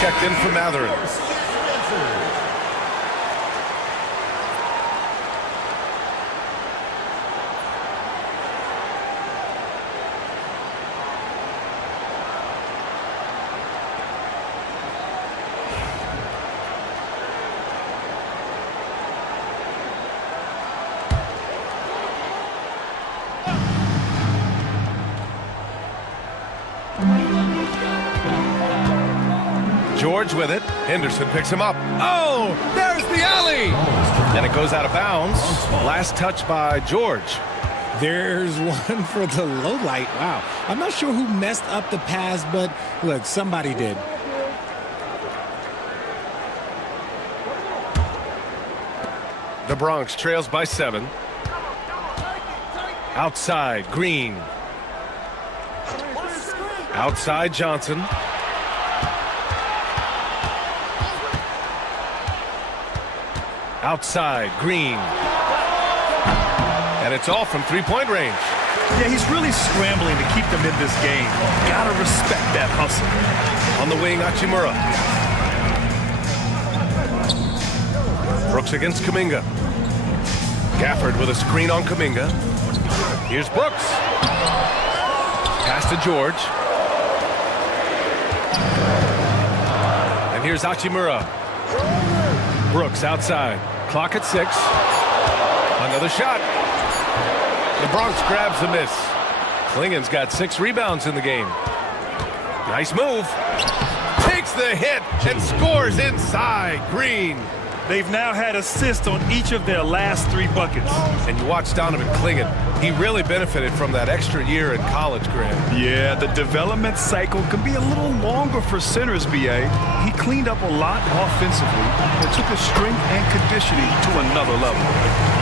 Checked in for Matherin. George with it. Henderson picks him up. Oh, there's the alley. And it goes out of bounds. Last touch by George. There's one for the low light. Wow. I'm not sure who messed up the pass, but look, somebody did. The Bronx trails by 7. Outside, Green. Outside, Johnson. Outside, Green. And it's all from three-point range. Yeah, he's really scrambling to keep them in this game. Gotta respect that hustle. On the wing, Hachimura. Brooks against Kuminga. Gafford with a screen on Kuminga. Here's Brooks. Pass to George. And here's Hachimura. Brooks outside. Clock at 6. Another shot. The Bronx grabs the miss. Klingen's got 6 rebounds in the game. Nice move. Takes the hit and scores inside. Green. They've now had assists on each of their last 3 buckets. And you watch Donovan Klingen. He really benefited from that extra year in college, Graham. Yeah, the development cycle can be a little longer for centers, B.A. He cleaned up a lot offensively and took his strength and conditioning to another level.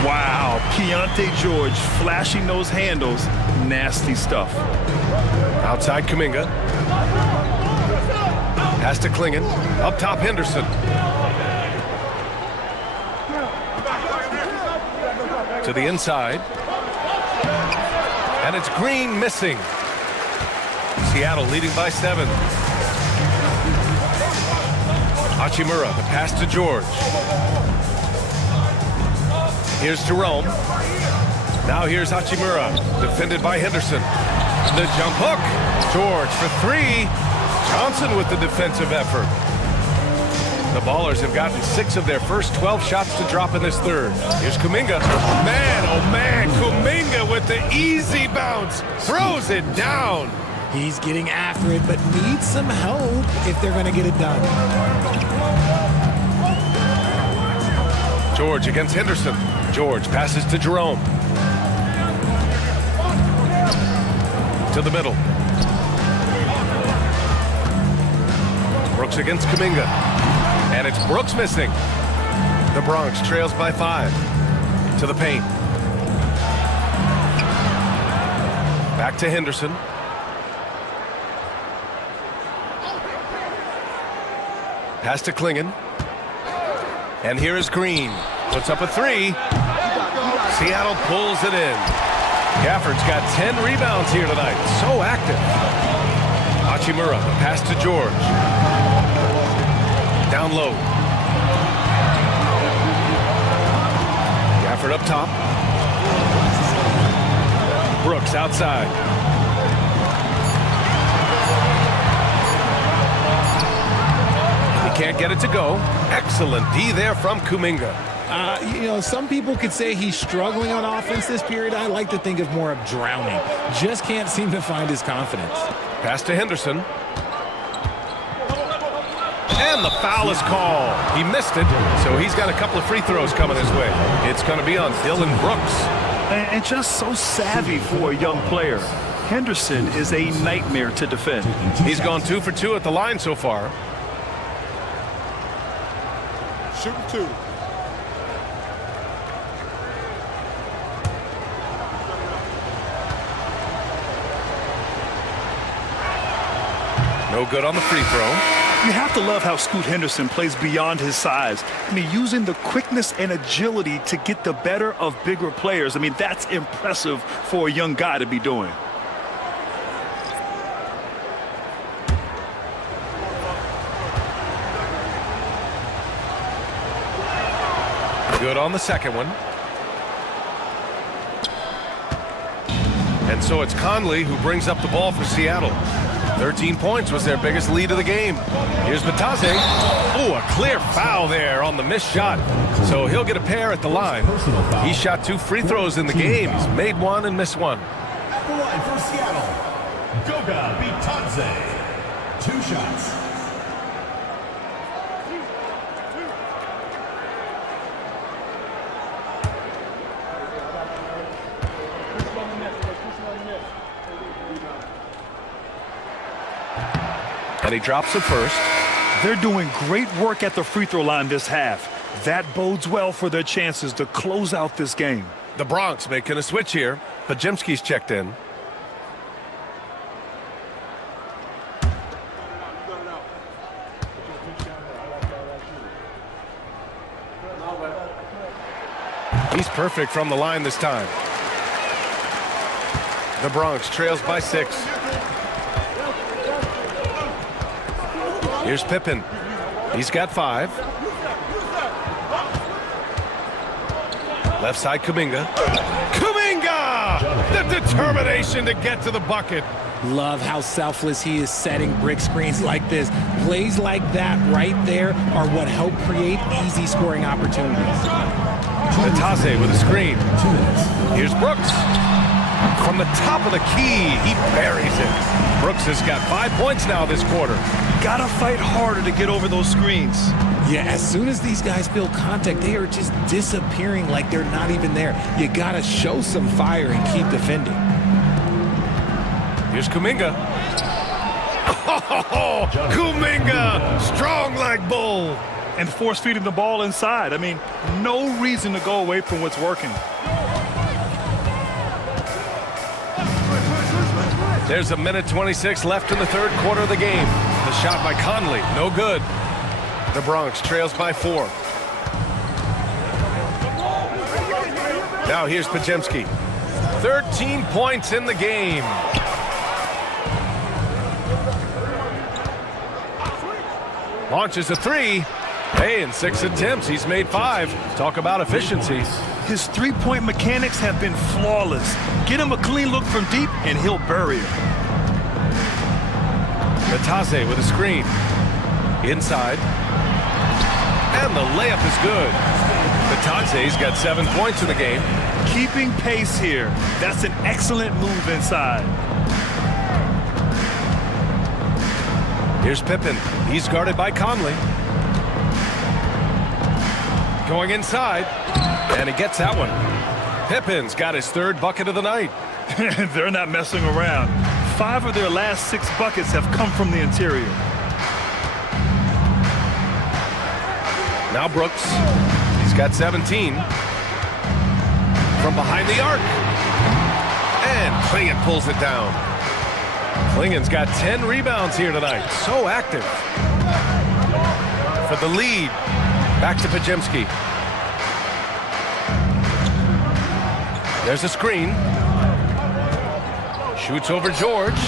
Wow, Keontae George flashing those handles. Nasty stuff. Outside Kuminga. Pass to Klingen. Up top Henderson. To the inside. And it's Green missing. Seattle leading by 7. Hachimura, the pass to George. Here's Jerome. Now here's Hachimura, defended by Henderson. The jump hook. George for 3. Johnson with the defensive effort. The Ballers have gotten 6 of their first 12 shots to drop in this third. Here's Kuminga. Man, oh man, Kuminga with the easy bounce. Throws it down. He's getting after it, but needs some help if they're going to get it done. George against Henderson. George passes to Jerome. To the middle. Brooks against Kuminga. And it's Brooks missing. The Bronx trails by 5. To the paint. Back to Henderson. Pass to Klingen. And here is Green. Puts up a 3. Seattle pulls it in. Gafford's got 10 rebounds here tonight. So active. Hachimura, the pass to George. Down low. Gafford up top. Brooks outside. He can't get it to go. Excellent D there from Kuminga. Some people could say he's struggling on offense this period. I like to think of more of drowning. Just can't seem to find his confidence. Pass to Henderson. And the foul is called. He missed it, so he's got a couple of free throws coming his way. It's going to be on Dylan Brooks. And just so savvy for a young player. Henderson is a nightmare to defend. He's gone 2 for 2 at the line so far. Shooting 2. No good on the free throw. You have to love how Scoot Henderson plays beyond his size. I mean, using the quickness and agility to get the better of bigger players. I mean, that's impressive for a young guy to be doing. Good on the second one. And so it's Conley who brings up the ball for Seattle. 13 points was their biggest lead of the game. Here's Bataze. Oh, a clear foul there on the missed shot. So he'll get a pair at the line. He shot 2 free throws in the game. He's made 1 and missed 1. At the line for Seattle, Goga Bitadze. 2 shots. And he drops the first. They're doing great work at the free throw line this half. That bodes well for their chances to close out this game. The Bronx making a switch here. Pajemski's checked in. He's perfect from the line this time. The Bronx trails by 6. Here's Pippen. He's got 5. Left side, Kuminga. Kuminga! The determination to get to the bucket. Love how selfless he is setting brick screens like this. Plays like that right there are what help create easy scoring opportunities. Natase with a screen. Here's Brooks. From the top of the key, he buries it. Brooks has got 5 points now this quarter. Gotta fight harder to get over those screens. Yeah, as soon as these guys feel contact, they are just disappearing like they're not even there. You gotta show some fire and keep defending. Here's Kuminga. Oh, Kuminga, strong like bull. And force feeding the ball inside. I mean, no reason to go away from what's working. There's a minute 26 left in the third quarter of the game. The shot by Conley, no good. The Bronx trails by 4. Now here's Podziemski. 13 points in the game. Launches a 3. Hey, in 6 attempts, he's made 5. Talk about efficiency. His three-point mechanics have been flawless. Get him a clean look from deep, and he'll bury it. Natase with a screen. Inside. And the layup is good. Natase's got 7 points in the game. Keeping pace here. That's an excellent move inside. Here's Pippen. He's guarded by Conley. Going inside. And he gets that one. Pippen's got his 3rd bucket of the night. They're not messing around. 5 of their last 6 buckets have come from the interior. Now Brooks. He's got 17. From behind the arc. And Klingon pulls it down. Klingon's got 10 rebounds here tonight. So active. For the lead. Back to Podziemski. There's a screen. Shoots over George.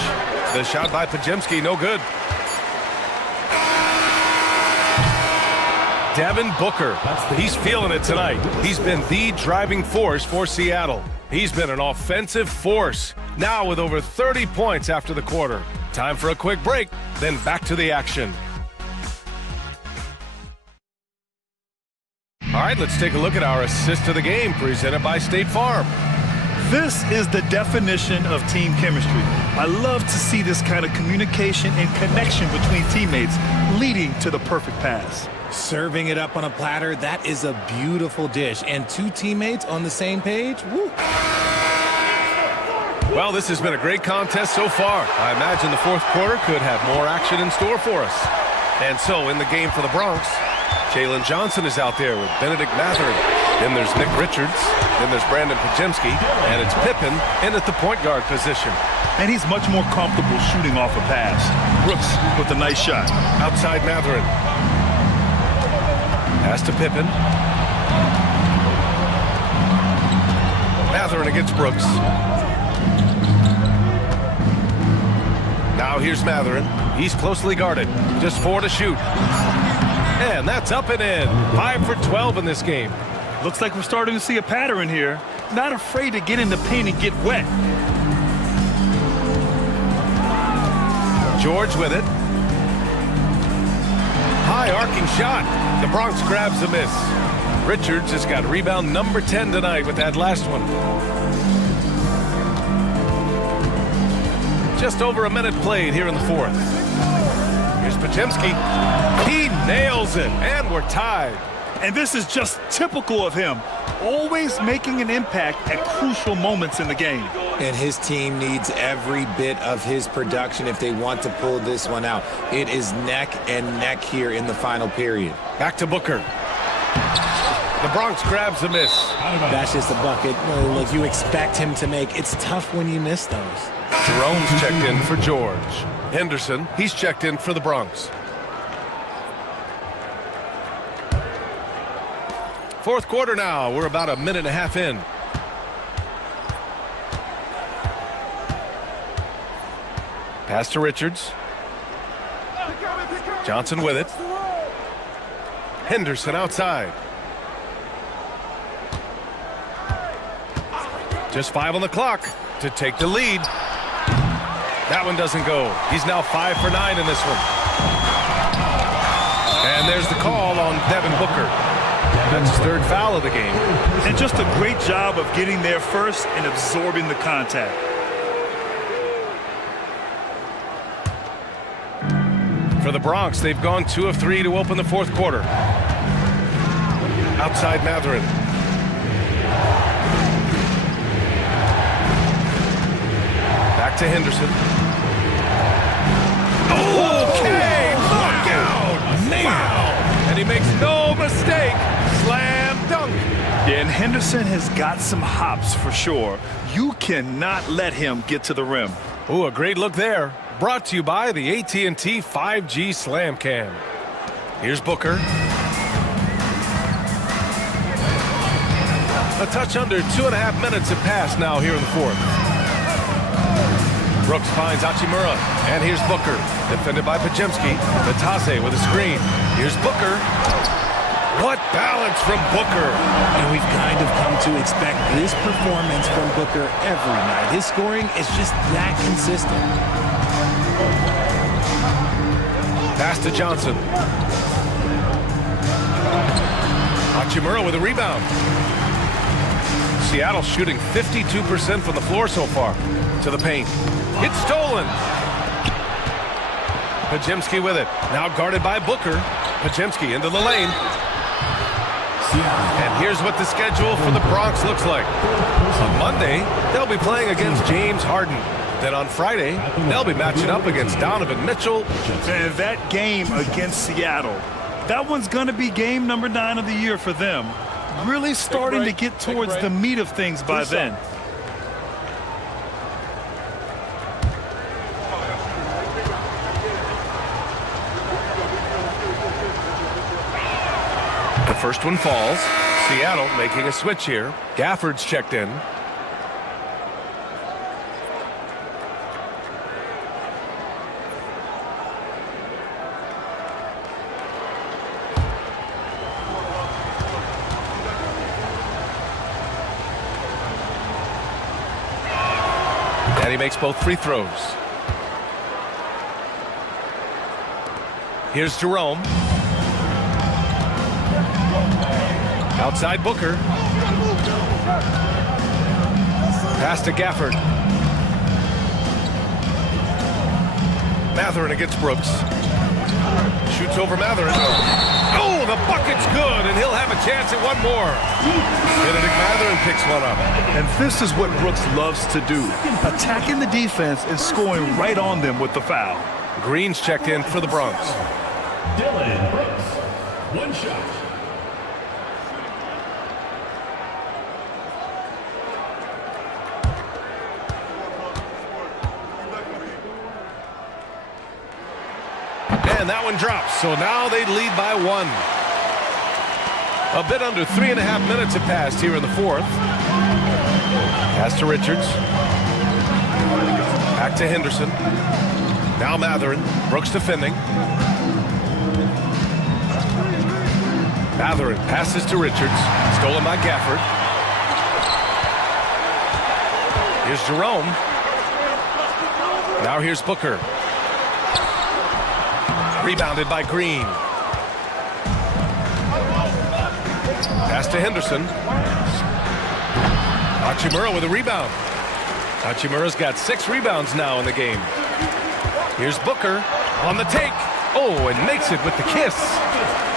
The shot by Podziemski, no good. Devin Booker. He's feeling it tonight. He's been the driving force for Seattle. He's been an offensive force. Now with over 30 points after the quarter. Time for a quick break, then back to the action. All right, let's take a look at our assist of the game presented by State Farm. This is the definition of team chemistry. I love to see this kind of communication and connection between teammates leading to the perfect pass. Serving it up on a platter, that is a beautiful dish. And 2 teammates on the same page, woo. Well, this has been a great contest so far. I imagine the fourth quarter could have more action in store for us. And so in the game for the Bronx, Jalen Johnson is out there with Benedict Mathurin. Then there's Nick Richards. Then there's Brandon Podziemski. And it's Pippen in at the point guard position. And he's much more comfortable shooting off a pass. Brooks with a nice shot. Outside Mathurin. Pass to Pippen. Mathurin against Brooks. Now here's Mathurin. He's closely guarded. Just 4 to shoot. And that's up and in. 5 for 12 in this game. Looks like we're starting to see a pattern here. Not afraid to get in the paint and get wet. George with it. High arcing shot. The Bronx grabs a miss. Richards has got rebound number 10 tonight with that last one. Just over a minute played here in the fourth. Here's Podziemski. He nails it, and we're tied. And this is just typical of him. Always making an impact at crucial moments in the game. And his team needs every bit of his production if they want to pull this one out. It is neck and neck here in the final period. Back to Booker. The Bronx grabs a miss. That's just a bucket. Look, you expect him to make. It's tough when you miss those. Jerome's checked in for George. Henderson, he's checked in for the Bronx. Fourth quarter now. We're about a minute and a half in. Pass to Richards. Johnson with it. Just 5 on the clock to take the lead. That one doesn't go. He's now 5 for 9 in this one. And there's the call on Devin Booker. That's his 3rd foul of the game. And just a great job of getting there first and absorbing the contact. For the Bronx, they've gone 2 of 3 to open the 4th quarter. Outside Matherin. Back to Henderson. Okay, knockout! Wow! And he makes no mistake. Slam dunk. Yeah, and Henderson has got some hops for sure. You cannot let him get to the rim. Ooh, a great look there. Brought to you by the AT&T 5G Slam Cam. Here's Booker. A touch under 2.5 minutes have passed now here in the 4th. Brooks finds Hachimura, and here's Booker, defended by Pajemski. Natase with a screen. Here's Booker. What balance from Booker. And we've kind of come to expect this performance from Booker every night. His scoring is just that consistent. Pass to Johnson. Hachimura with a rebound. Seattle shooting 52% from the floor so far. To the paint. It's stolen. Pajemski with it. Now guarded by Booker. Pajemski into the lane. And here's what the schedule for the Bronx looks like. On Monday, they'll be playing against James Harden. Then on Friday, they'll be matching up against Donovan Mitchell. And that game against Seattle, that one's going to be game number 9 of the year for them. Really starting to get towards the meat of things by then. The first one falls. Seattle making a switch here. Gafford's checked in. And he makes both free throws. Here's Jerome. Outside Booker. Pass to Gafford. Matherin against Brooks. Shoots over Matherin. Oh, the bucket's good, and he'll have a chance at one more. Benedict Matherin picks one up. And this is what Brooks loves to do. Attacking the defense and scoring right on them with the foul. Green's checked in for the Bronx. Dylan Brooks, 1 shot. And that one drops, so now they lead by 1. A bit under 3.5 minutes have passed here in the 4th. Pass to Richards. Back to Henderson. Now Matherin. Brooks defending. Matherin passes to Richards. Stolen by Gafford. Here's Jerome. Now here's Booker. Rebounded by Green. Pass to Henderson. Hachimura with a rebound. Hachimura's got 6 rebounds now in the game. Here's Booker on the take. Oh, and makes it with the kiss.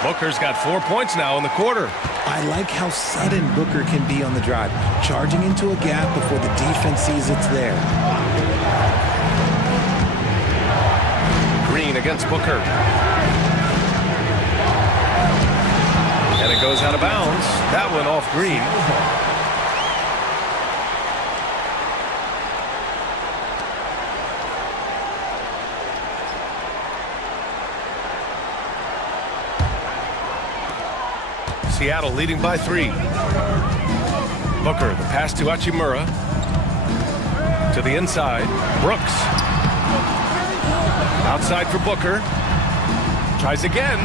Booker's got 4 points now in the quarter. I like how sudden Booker can be on the drive, charging into a gap before the defense sees it's there. Green against Booker. And it goes out of bounds. That one off Green. Seattle leading by 3. Booker, the pass to Hachimura. To the inside. Brooks. Outside for Booker. Tries again,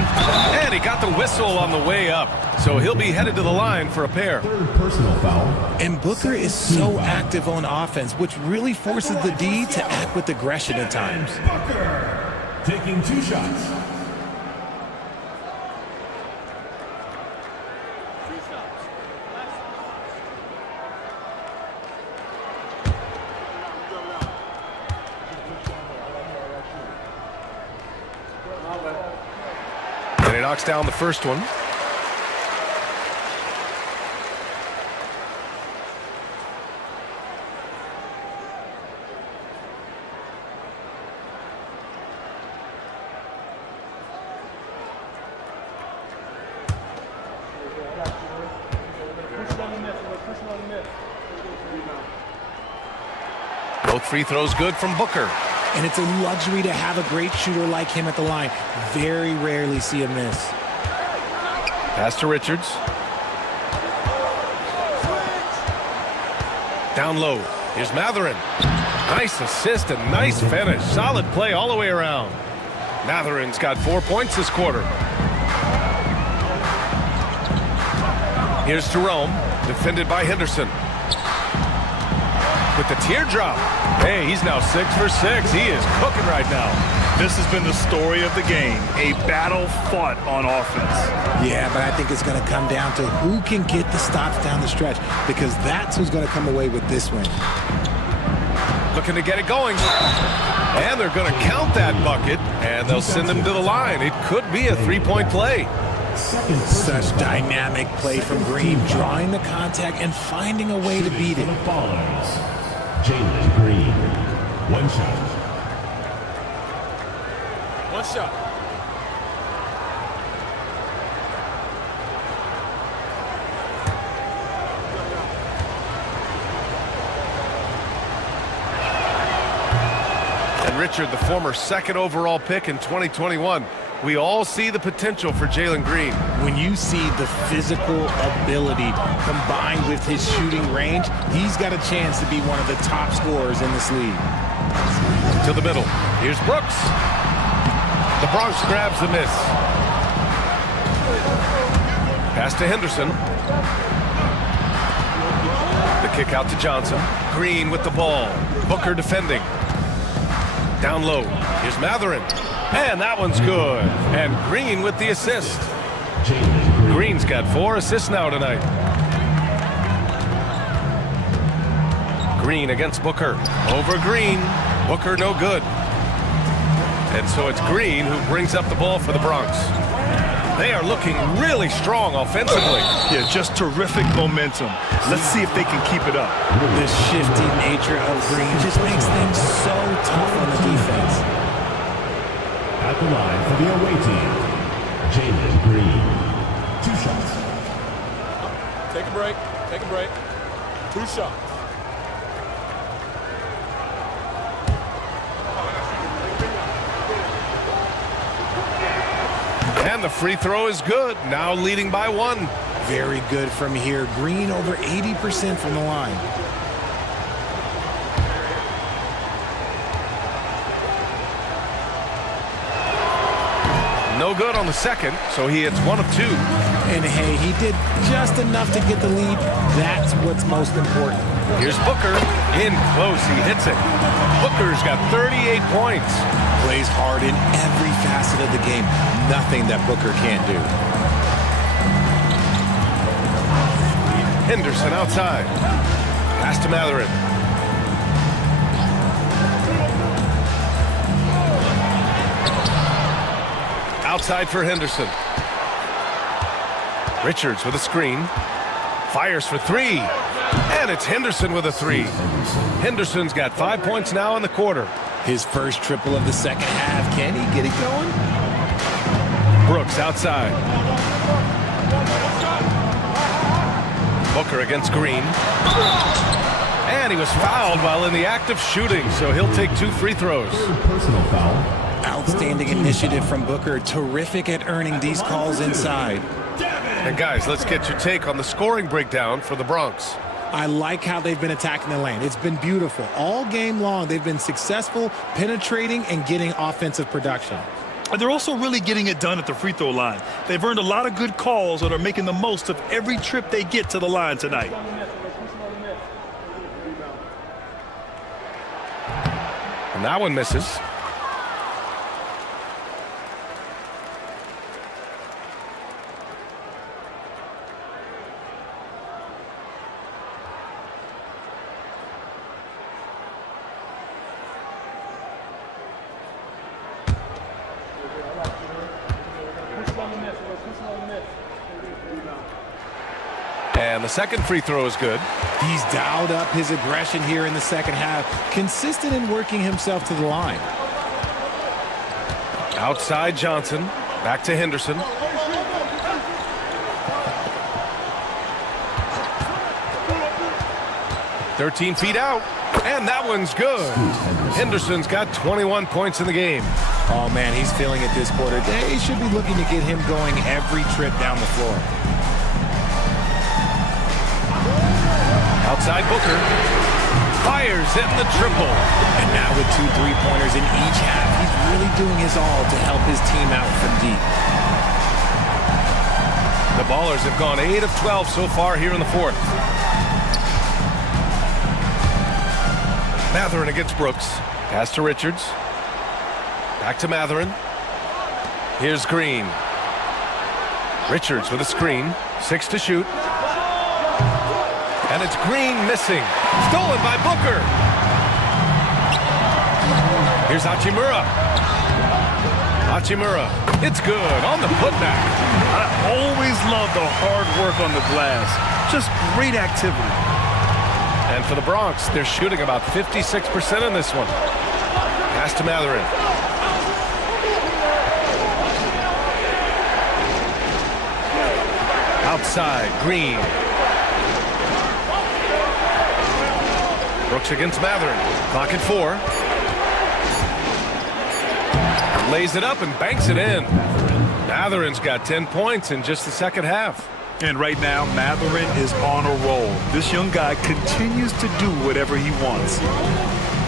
and he got the whistle on the way up. So he'll be headed to the line for a pair. Third personal foul. And Booker is so active on offense, which really forces the D to act with aggression at times. Booker taking 2 shots. And he knocks down the first one. Both free throws good from Booker. And it's a luxury to have a great shooter like him at the line. Very rarely see a miss. Pass to Richards. Down low. Here's Matherin. Nice assist and nice finish. Solid play all the way around. Matherin's got 4 points this quarter. Here's Jerome, defended by Henderson. With the teardrop. Hey, he's now 6 for 6. He is cooking right now. This has been the story of the game, a battle fought on offense. Yeah, but I think it's going to come down to who can get the stops down the stretch, because that's who's going to come away with this win. Looking to get it going. And they're going to count that bucket, and they'll send him to the line. It could be a three-point play. Such dynamic play from Green, drawing the contact and finding a way to beat it. Jalen Green, 1 shot. 1 shot. And Richard, the former 2nd overall pick in 2021. We all see the potential for Jalen Green. When you see the physical ability combined with his shooting range, he's got a chance to be one of the top scorers in this league. To the middle. Here's Brooks. The Bronx grabs the miss. Pass to Henderson. The kick out to Johnson. Green with the ball. Booker defending. Down low. Here's Matherin. And that one's good. And Green with the assist. Green's got 4 assists now tonight. Green against Booker. Over Green. Booker no good. And so it's Green who brings up the ball for the Bronx. They are looking really strong offensively. Yeah, just terrific momentum. Let's see if they can keep it up. The shifty nature of Green just makes things so tough on the defense. At the line for the away team, Jalen Green, 2 shots. Take a break. Take a break. 2 shots. And the free throw is good. Now leading by 1. Very good from here. Green over 80% from the line. No good on the second, so he hits 1 of 2. And hey, he did just enough to get the lead. That's what's most important. Here's Booker. In close, he hits it. Booker's got 38 points. Plays hard in every facet of the game. Nothing that Booker can't do. Henderson outside. Pass to Matherin. Outside for Henderson. Richards with a screen. Fires for 3. And it's Henderson with a 3. Henderson's got 5 points now in the quarter. His first triple of the second half. Can he get it going? Brooks outside. Booker against Green. And he was fouled while in the act of shooting, so he'll take 2 free throws. Personal foul. Outstanding initiative from Booker. Terrific at earning these calls inside. And guys, let's get your take on the scoring breakdown for the Bronx. I like how they've been attacking the lane. It's been beautiful. All game long, they've been successful, penetrating, and getting offensive production. And they're also really getting it done at the free throw line. They've earned a lot of good calls that are making the most of every trip they get to the line tonight. And that one misses. And the second free throw is good. He's dialed up his aggression here in the second half, consistent in working himself to the line. Outside Johnson, back to Henderson. "13 feet out, and that one's good." Henderson's got 21 points in the game. Oh man, he's feeling it this quarter. They should be looking to get him going every trip down the floor. Outside Booker. Fires in the triple. And now with 2 3-pointers in each half, he's really doing his all to help his team out from deep. The Ballers have gone 8 of 12 so far here in the fourth. Matherin against Brooks. Pass to Richards. Back to Matherin. Here's Green. Richards with a screen. 6 to shoot. And it's Green missing. Stolen by Booker. Here's Hachimura. Hachimura. It's good on the putback. I always love the hard work on the glass. Just great activity. And for the Bronx, they're shooting about 56% in this one. Pass to Matherin. Outside, Green. Brooks against Matherin. Clock at 4. Lays it up and banks it in. Matherin's got 10 points in just the second half. And right now, Matherin is on a roll. This young guy continues to do whatever he wants.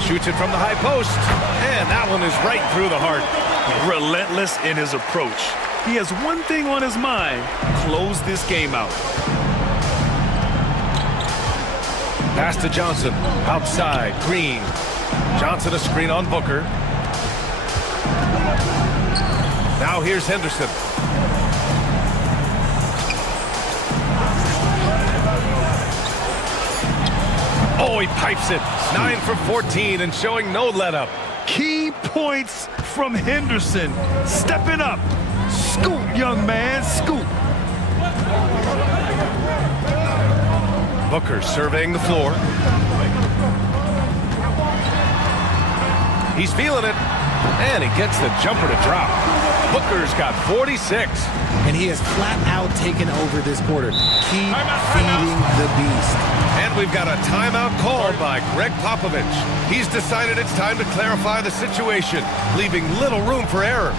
Shoots it from the high post. And that one is right through the heart. Relentless in his approach. He has one thing on his mind: close this game out. Pass to Johnson. Outside, Green. Johnson a screen on Booker. Now here's Henderson. Oh, he pipes it. 9 for 14 and showing no let-up. Key points from Henderson. Stepping up. Scoop, young man, scoop. Booker surveying the floor. He's feeling it. And he gets the jumper to drop. Booker's got 46. And he has flat out taken over this quarter. Keep feeding the beast. And we've got a timeout called by Greg Popovich. He's decided it's time to clarify the situation, leaving little room for error.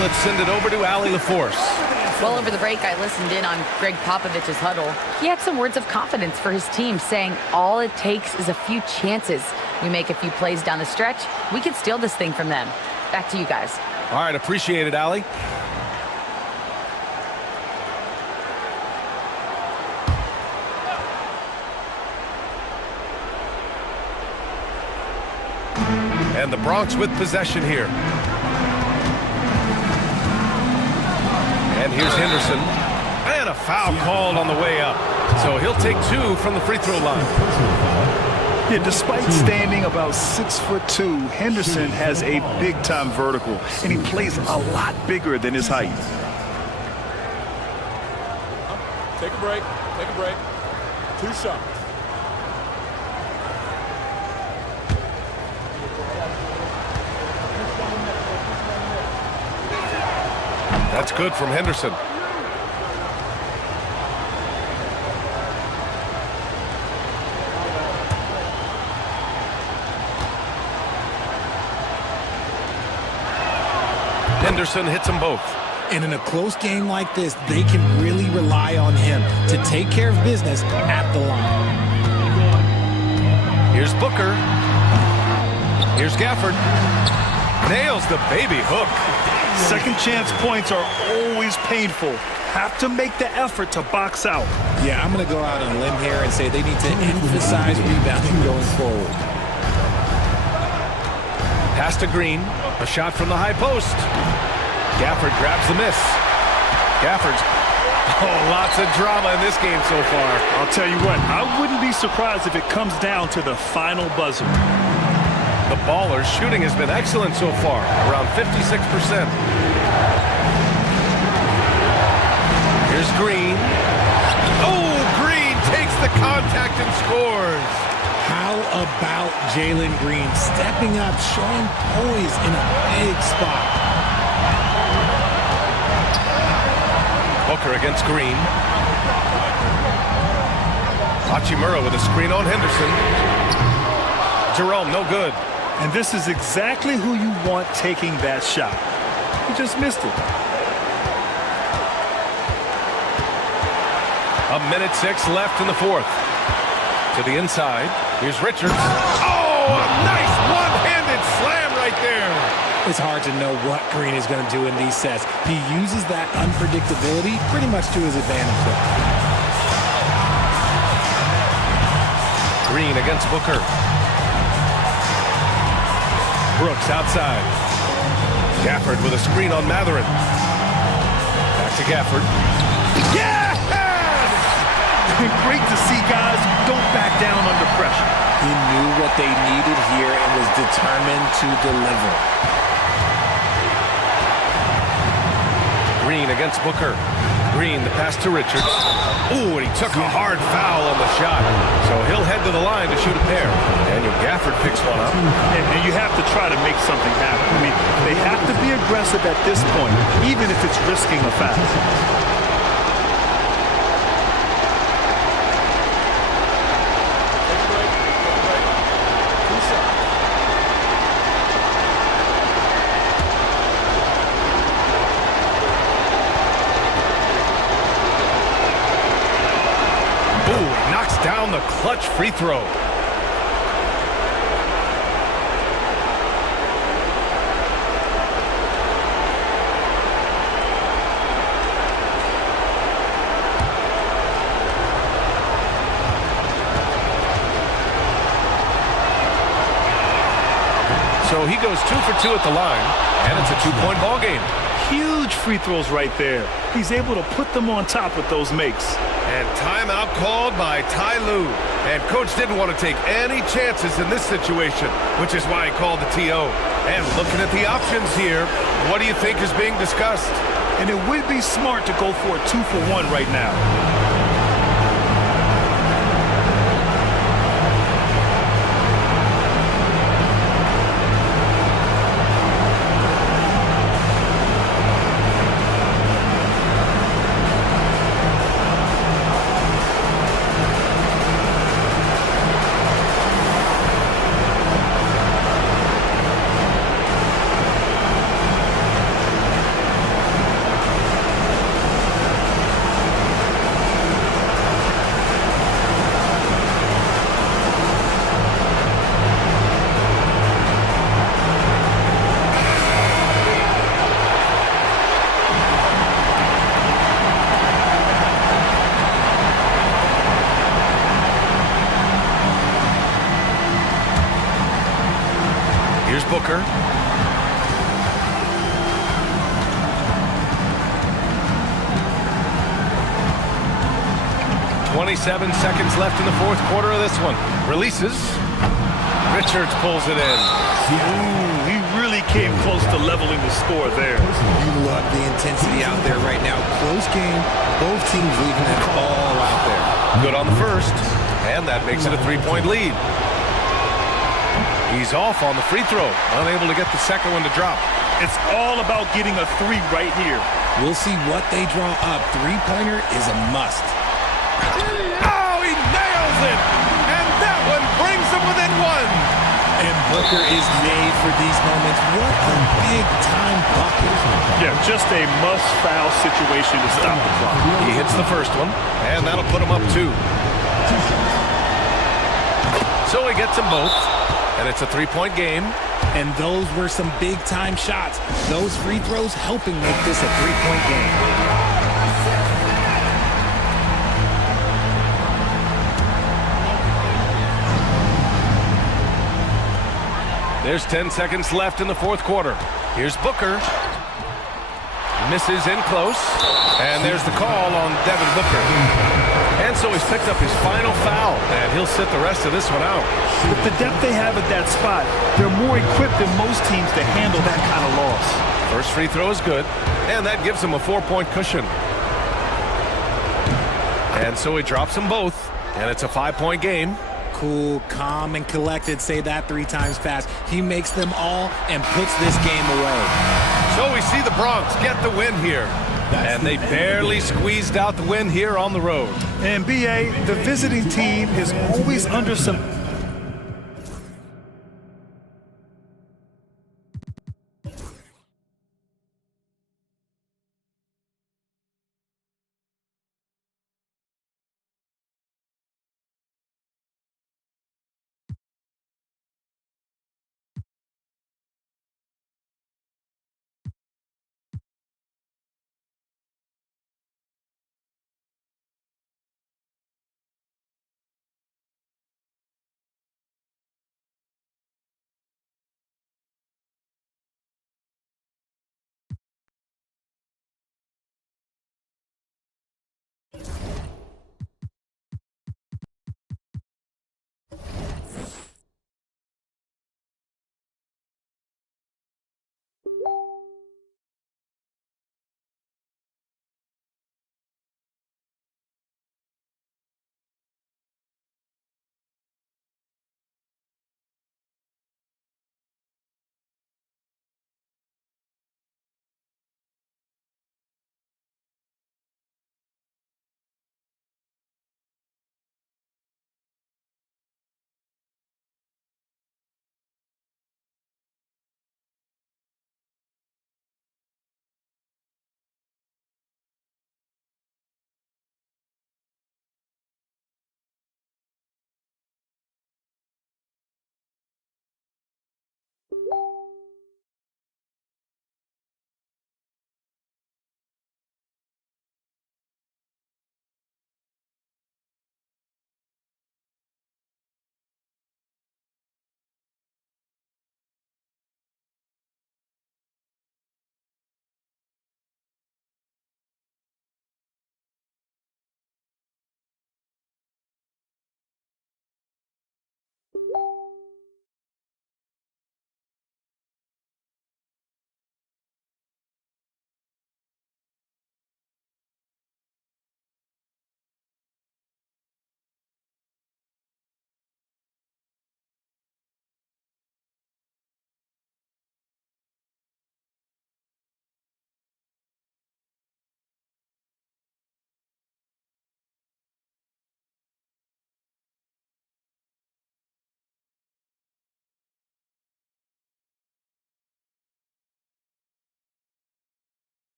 Let's send it over to Allie LaForce. Well, over the break, I listened in on Greg Popovich's huddle. He had some words of confidence for his team, saying all it takes is a few chances. We make a few plays down the stretch, we could steal this thing from them. Back to you guys. All right, appreciate it, Allie. And the Bronx with possession here. And here's Henderson. And a foul called on the way up. So he'll take 2 from the free throw line. Yeah, despite standing about 6'2", Henderson has a big-time vertical, and he plays a lot bigger than his height. Take a break. Take a break. 2 shots. That's good from Henderson. Henderson hits them both. And in a close game like this, they can really rely on him to take care of business at the line. Here's Booker. Here's Gafford. Nails the baby hook. Second chance points are always painful. Have to make the effort to box out. Yeah, I'm going to go out on a limb here and say they need to emphasize rebounding going forward. Pass to Green. A shot from the high post. Gafford grabs the miss. Gafford's... Oh, lots of drama in this game so far. I'll tell you what, I wouldn't be surprised if it comes down to the final buzzer. The Ballers' shooting has been excellent so far, around 56%. Here's Green. Oh, Green takes the contact and scores. How about Jalen Green stepping up, showing poise in a big spot? Booker against Green. Hachimura with a screen on Henderson. Jerome, no good. And this is exactly who you want taking that shot. He just missed it. 1:06 left in the fourth. To the inside. Here's Richards. Oh, a nice one-handed slam right there. It's hard to know what Green is going to do in these sets. He uses that unpredictability pretty much to his advantage there. Green against Booker. Brooks outside. Gafford with a screen on Matherin. Back to Gafford. Yes! Great to see guys who don't back down under pressure. He knew what they needed here and was determined to deliver. Green against Booker. Green, the pass to Richards. Ooh, and he took a hard foul on the shot. So he'll head to the line to shoot a pair. Daniel Gafford picks one up. And you have to try to make something happen. I mean, they have to be aggressive at this point, even if it's risking a foul. Down the clutch free throw. So he goes 2 for 2 at the line, and it's a 2-point ball game. Huge free throws right there. He's able to put them on top with those makes. And timeout called by Ty Lue. And coach didn't want to take any chances in this situation, which is why he called the TO. And looking at the options here, what do you think is being discussed? And it would be smart to go for a 2-for-1 right now. Here's Booker. "27 seconds left in the fourth quarter of this one. Releases. Richards pulls it in. Ooh, he really came close to leveling the score there. You love the intensity out there right now. Close game. Both teams leaving it all out there. Good on the first, and that makes it a 3-point lead. He's off on the free throw, unable to get the second one to drop. It's all about getting a three right here. We'll see what they draw up. Three-pointer is a must. Oh, he nails it! And that one brings them within one. And Booker is made for these moments. What a big-time bucket. Yeah, just a must-foul situation to stop the clock. He hits the first one, and that'll put him up 2. So he gets them both, and it's a 3-point game. And those were some big-time shots. Those free throws helping make this a 3-point game. There's 10 seconds left in the fourth quarter. Here's Booker. Misses in close. And there's the call on Devin Booker. And so he's picked up his final foul, and he'll sit the rest of this one out. With the depth they have at that spot, they're more equipped than most teams to handle that kind of loss. First free throw is good, and that gives him a 4-point cushion. And so he drops them both, and it's a 5-point game. Cool, calm, and collected. Say that 3 times fast. He makes them all and puts this game away. So we see the Bronx get the win here. And they barely squeezed out the win here on the road. And BA, the visiting team is always under some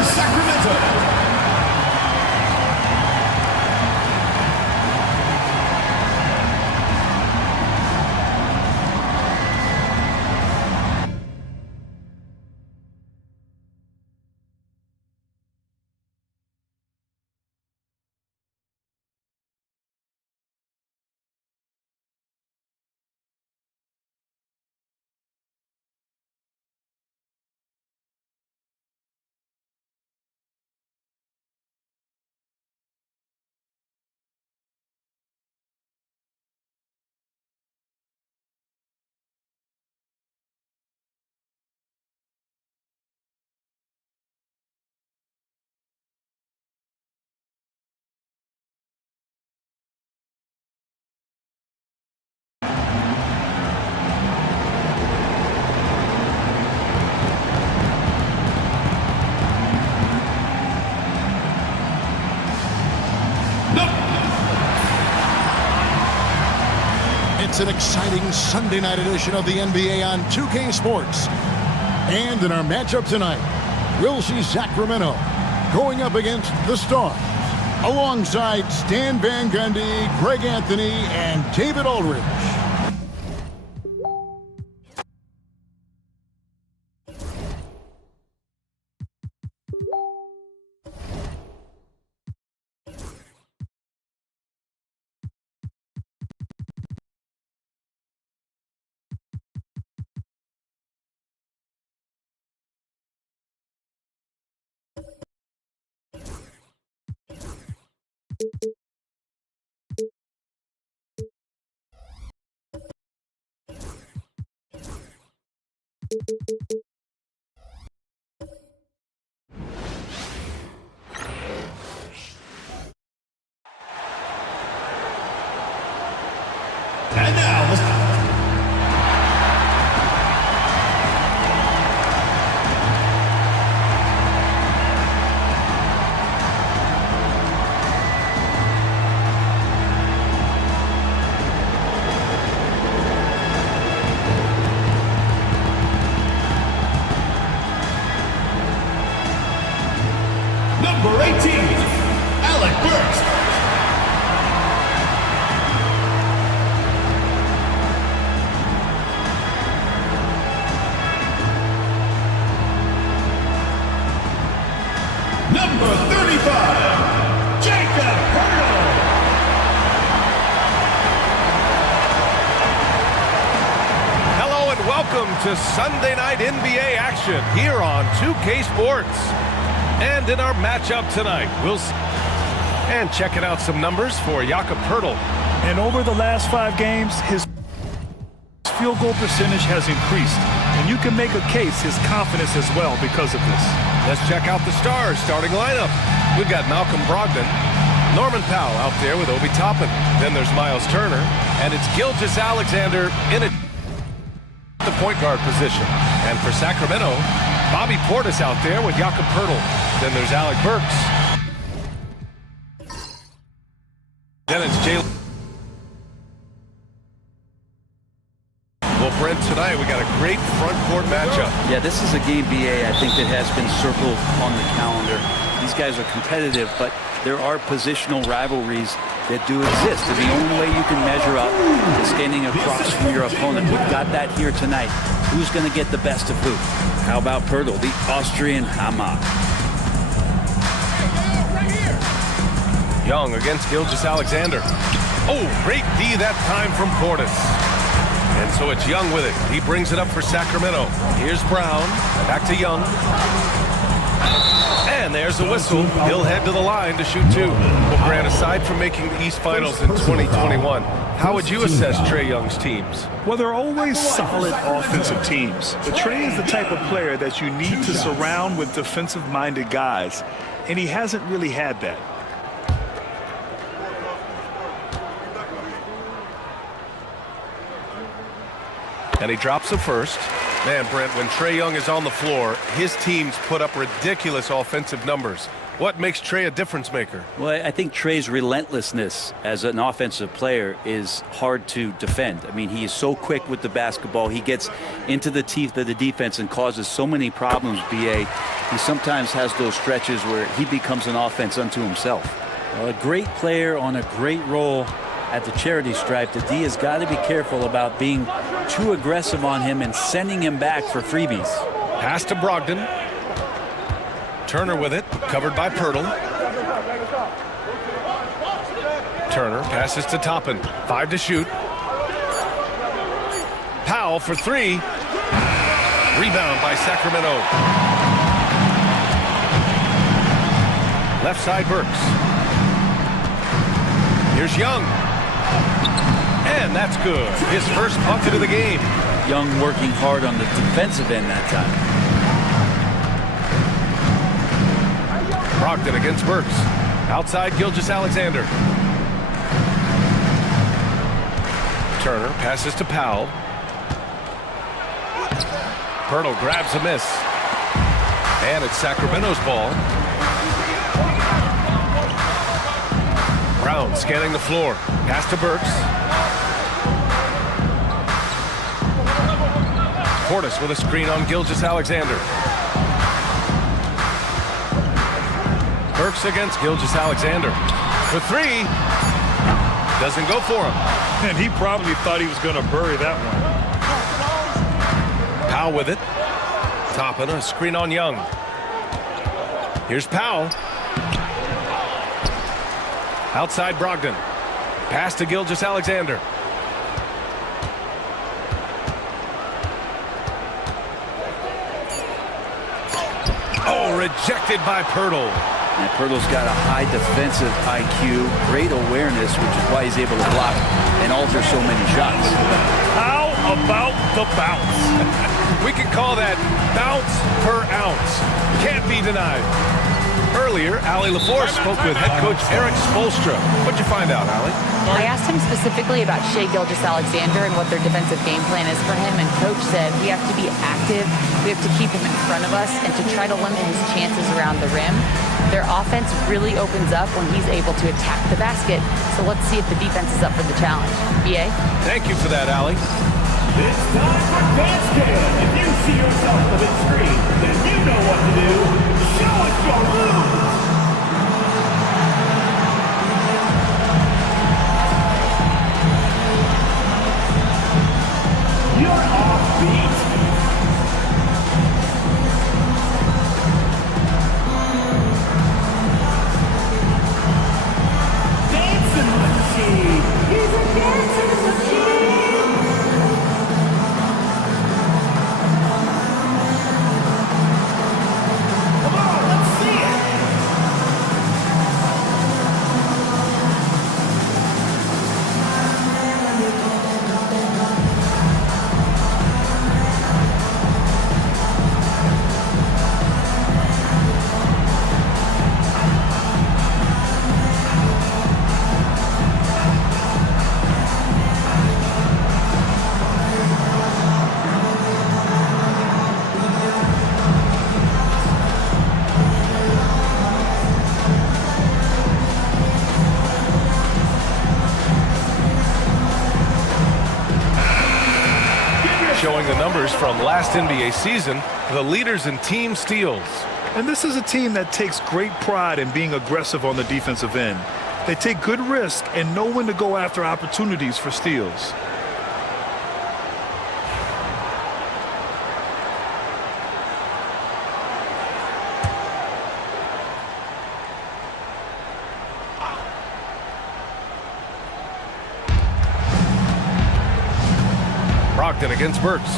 for Sacramento. It's an exciting Sunday night edition of the NBA on 2K Sports. And in our matchup tonight, we'll see Sacramento going up against the Stars, alongside Stan Van Gundy, Greg Anthony, and David Aldridge. And now, number 18, Alec Burks. Number 35, Jacob Hurdle. Hello and welcome to Sunday Night NBA action here on 2K Sports. And in our matchup tonight, we'll see. And checking out some numbers for Jakob Poeltl. And over the last 5 games, his field goal percentage has increased. And you can make a case his confidence as well because of this. Let's check out the Stars starting lineup. We've got Malcolm Brogdon, Norman Powell out there with Obi Toppin. Then there's Miles Turner, and it's Gilgeous-Alexander in the point guard position. And for Sacramento, Bobby Portis out there with Jakob Poeltl. Then there's Alec Burks. Then it's Jalen. Well, Brent, tonight we got a great front court matchup. Yeah, this is a game, BA, I think that has been circled on the calendar. These guys are competitive, but there are positional rivalries that do exist. And the only way you can measure up is standing across from your opponent. We've got that here tonight. Who's going to get the best of who? How about Poeltl, the Austrian Hammer? Young against Gilgeous-Alexander. Oh, great D that time from Portis. And so it's Young with it. He brings it up for Sacramento. Here's Brown. Back to Young. And there's the whistle. He'll head to the line to shoot 2. Well, Grant, aside from making the East Finals in 2021, how would you assess Trae Young's teams? Well, they're always solid offensive teams. But Trae is the type of player that you need to surround with defensive-minded guys, and he hasn't really had that. And he drops the first. Man, Brent, when Trae Young is on the floor, his teams put up ridiculous offensive numbers. What makes Trey a difference maker? Well, I think Trey's relentlessness as an offensive player is hard to defend. I mean, he is so quick with the basketball. He gets into the teeth of the defense and causes so many problems, B.A. He sometimes has those stretches where he becomes an offense unto himself. Well, a great player on a great role at the charity stripe. The D has got to be careful about being too aggressive on him and sending him back for freebies. Pass to Brogdon. Turner with it, covered by Pirtle. Turner passes to Toppin. 5 to shoot. Powell for 3. Rebound by Sacramento. Left side Burks. Here's Young. And that's good. His first bucket of the game. Young working hard on the defensive end that time. Brogdon against Burks. Outside Gilgeous-Alexander. Turner passes to Powell. Pirtle grabs a miss. And it's Sacramento's ball. Brown scanning the floor. Pass to Burks. Portis with a screen on Gilgeous-Alexander. Burks against Gilgeous-Alexander. For 3. Doesn't go for him. And he probably thought he was going to bury that one. Powell with it. Toppin, a screen on Young. Here's Powell. Outside Brogdon. Pass to Gilgeous-Alexander. Oh, rejected by Pirtle. And Pirtle's got a high defensive IQ, great awareness, which is why he's able to block and alter so many shots. How about the bounce? We could call that bounce per ounce. Can't be denied. Earlier, Allie LaForce spoke with head coach Eric Spoelstra. What'd you find out, Allie? I asked him specifically about Shai Gilgeous-Alexander and what their defensive game plan is for him, and Coach said we have to be active, we have to keep him in front of us, and to try to limit his chances around the rim. Their offense really opens up when he's able to attack the basket, so let's see if the defense is up for the challenge. B.A.? Thank you for that, Allie. It's time for Dance Cam. If you see yourself on the big screen, then you know what to do. Show us your moves. You're offbeat. Dancing machine. He's a dancing machine. Come on, let's see it. Showing the numbers from last NBA season, the leaders in team steals. And this is a team that takes great pride in being aggressive on the defensive end. They take good risk and know when to go after opportunities for steals. Brogdon against Burks.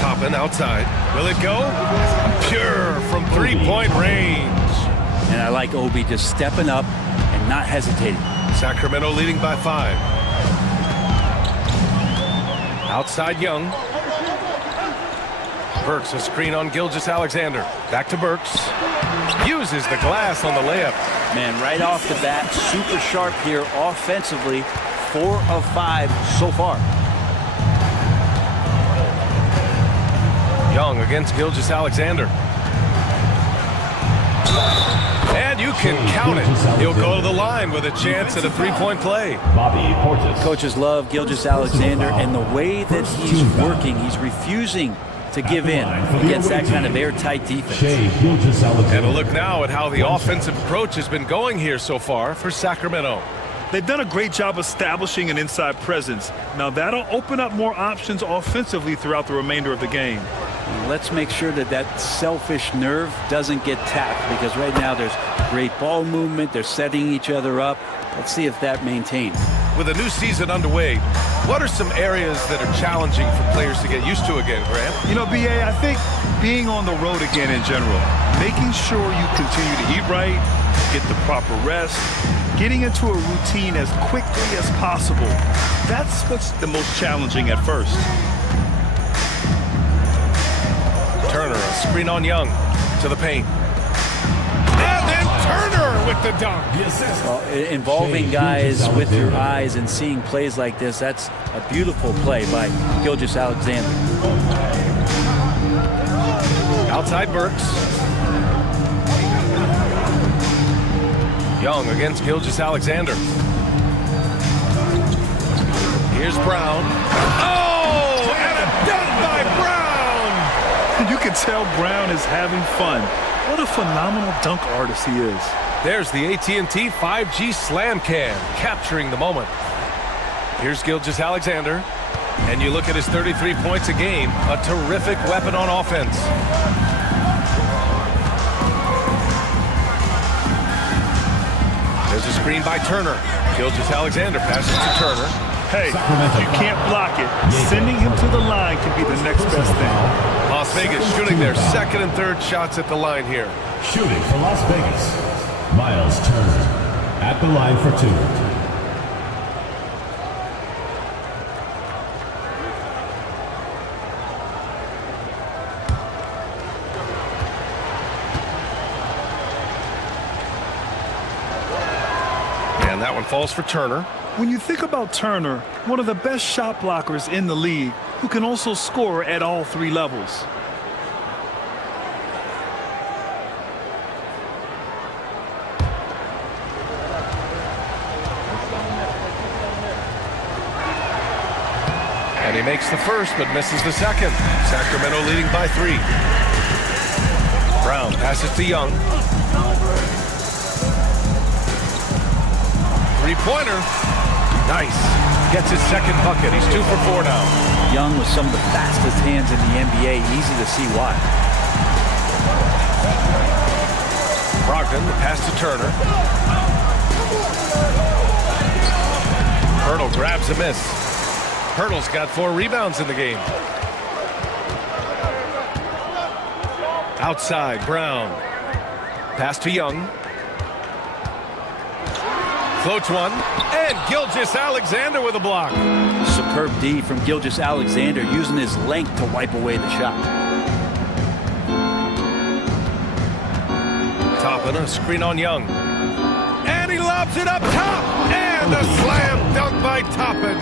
Toppin outside. Will it go? Pure from three-point range. And I like Obi just stepping up and not hesitating. Sacramento leading by 5. Outside Young. Burks a screen on Gilgeous-Alexander. Back to Burks. Uses the glass on the layup. Man, right off the bat, super sharp here offensively. 4 of 5 so far. Young against Gilgeous-Alexander. And you can count it. He'll go to the line with a chance at a three-point play. Coaches love Gilgeous-Alexander, and the way that he's working, he's refusing to give in against that kind of airtight defense. And a look now at how the offensive approach has been going here so far for Sacramento. They've done a great job establishing an inside presence. Now that'll open up more options offensively throughout the remainder of the game. Let's make sure that that selfish nerve doesn't get tapped, because right now there's great ball movement. They're setting each other up. Let's see if that maintains. With a new season underway, what are some areas that are challenging for players to get used to again, Graham? You know, BA, I think being on the road again in general, making sure you continue to eat right, get the proper rest, getting into a routine as quickly as possible. That's what's the most challenging at first. Turner, a screen on Young, to the paint. And then Turner with the dunk. Well, involving guys with your eyes and seeing plays like this, that's a beautiful play by Gilgeous-Alexander. Outside Burks. Young against Gilgeous-Alexander. Here's Brown. Oh, and a dunk by Brown! You can tell Brown is having fun. What a phenomenal dunk artist he is. There's the AT&T 5G Slam Cam, capturing the moment. Here's Gilgeous-Alexander, and you look at his 33 points a game, a terrific weapon on offense. There's a screen by Turner. Gilgeous-Alexander passes to Turner. Hey, you can't block it. Sending him to the line can be the next best thing. Las Vegas shooting their second and third shots at the line here. Shooting for Las Vegas, Miles Turner at the line for two. And that one falls for Turner. When you think about Turner, one of the best shot blockers in the league, who can also score at all three levels. And he makes the first, but misses the second. Sacramento leading by 3. Brown passes to Young. Three-pointer. Nice. Gets his second bucket. He's 2 for 4 now. Young with some of the fastest hands in the NBA. Easy to see why. Brogdon, the pass to Turner. Hurdle grabs a miss. Hurdle's got 4 rebounds in the game. Outside, Brown. Pass to Young. Floats one, and Gilgeous-Alexander with a block. Superb D from Gilgeous-Alexander, using his length to wipe away the shot. Toppin, a screen on Young. And he lobs it up top, and a slam dunk by Toppin.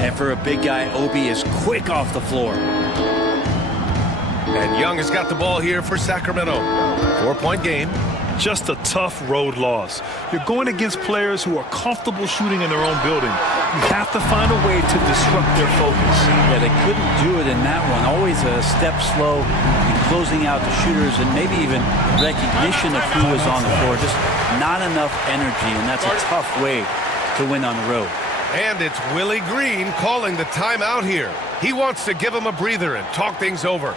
And for a big guy, Obi is quick off the floor. And Young has got the ball here for Sacramento. 4-point game. Just a tough road loss. You're going against players who are comfortable shooting in their own building. You have to find a way to disrupt their focus. Yeah, they couldn't do it in that one. Always a step slow in closing out the shooters, and maybe even recognition of who was on the floor. Just not enough energy, and that's a tough way to win on the road. And it's Willie Green calling the timeout here. He wants to give him a breather and talk things over.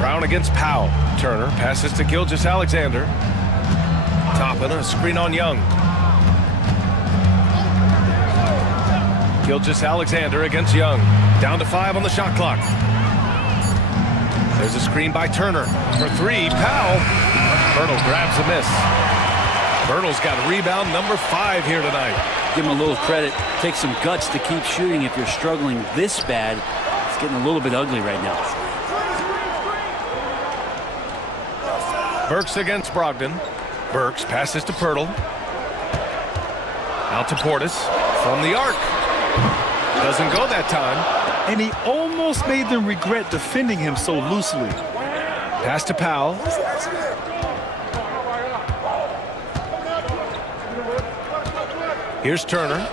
Brown against Powell. Turner passes to Gilgeous-Alexander. Toppin, a screen on Young. Gilgeous-Alexander against Young. Down to 5 on the shot clock. There's a screen by Turner. For 3, Powell. Bertle grabs a miss. Bertle's got rebound number 5 here tonight. Give him a little credit. Take some guts to keep shooting if you're struggling this bad. It's getting a little bit ugly right now. Burks against Brogdon. Burks passes to Pirtle. Out to Portis from the arc. Doesn't go that time. And he almost made them regret defending him so loosely. Pass to Powell. Here's Turner.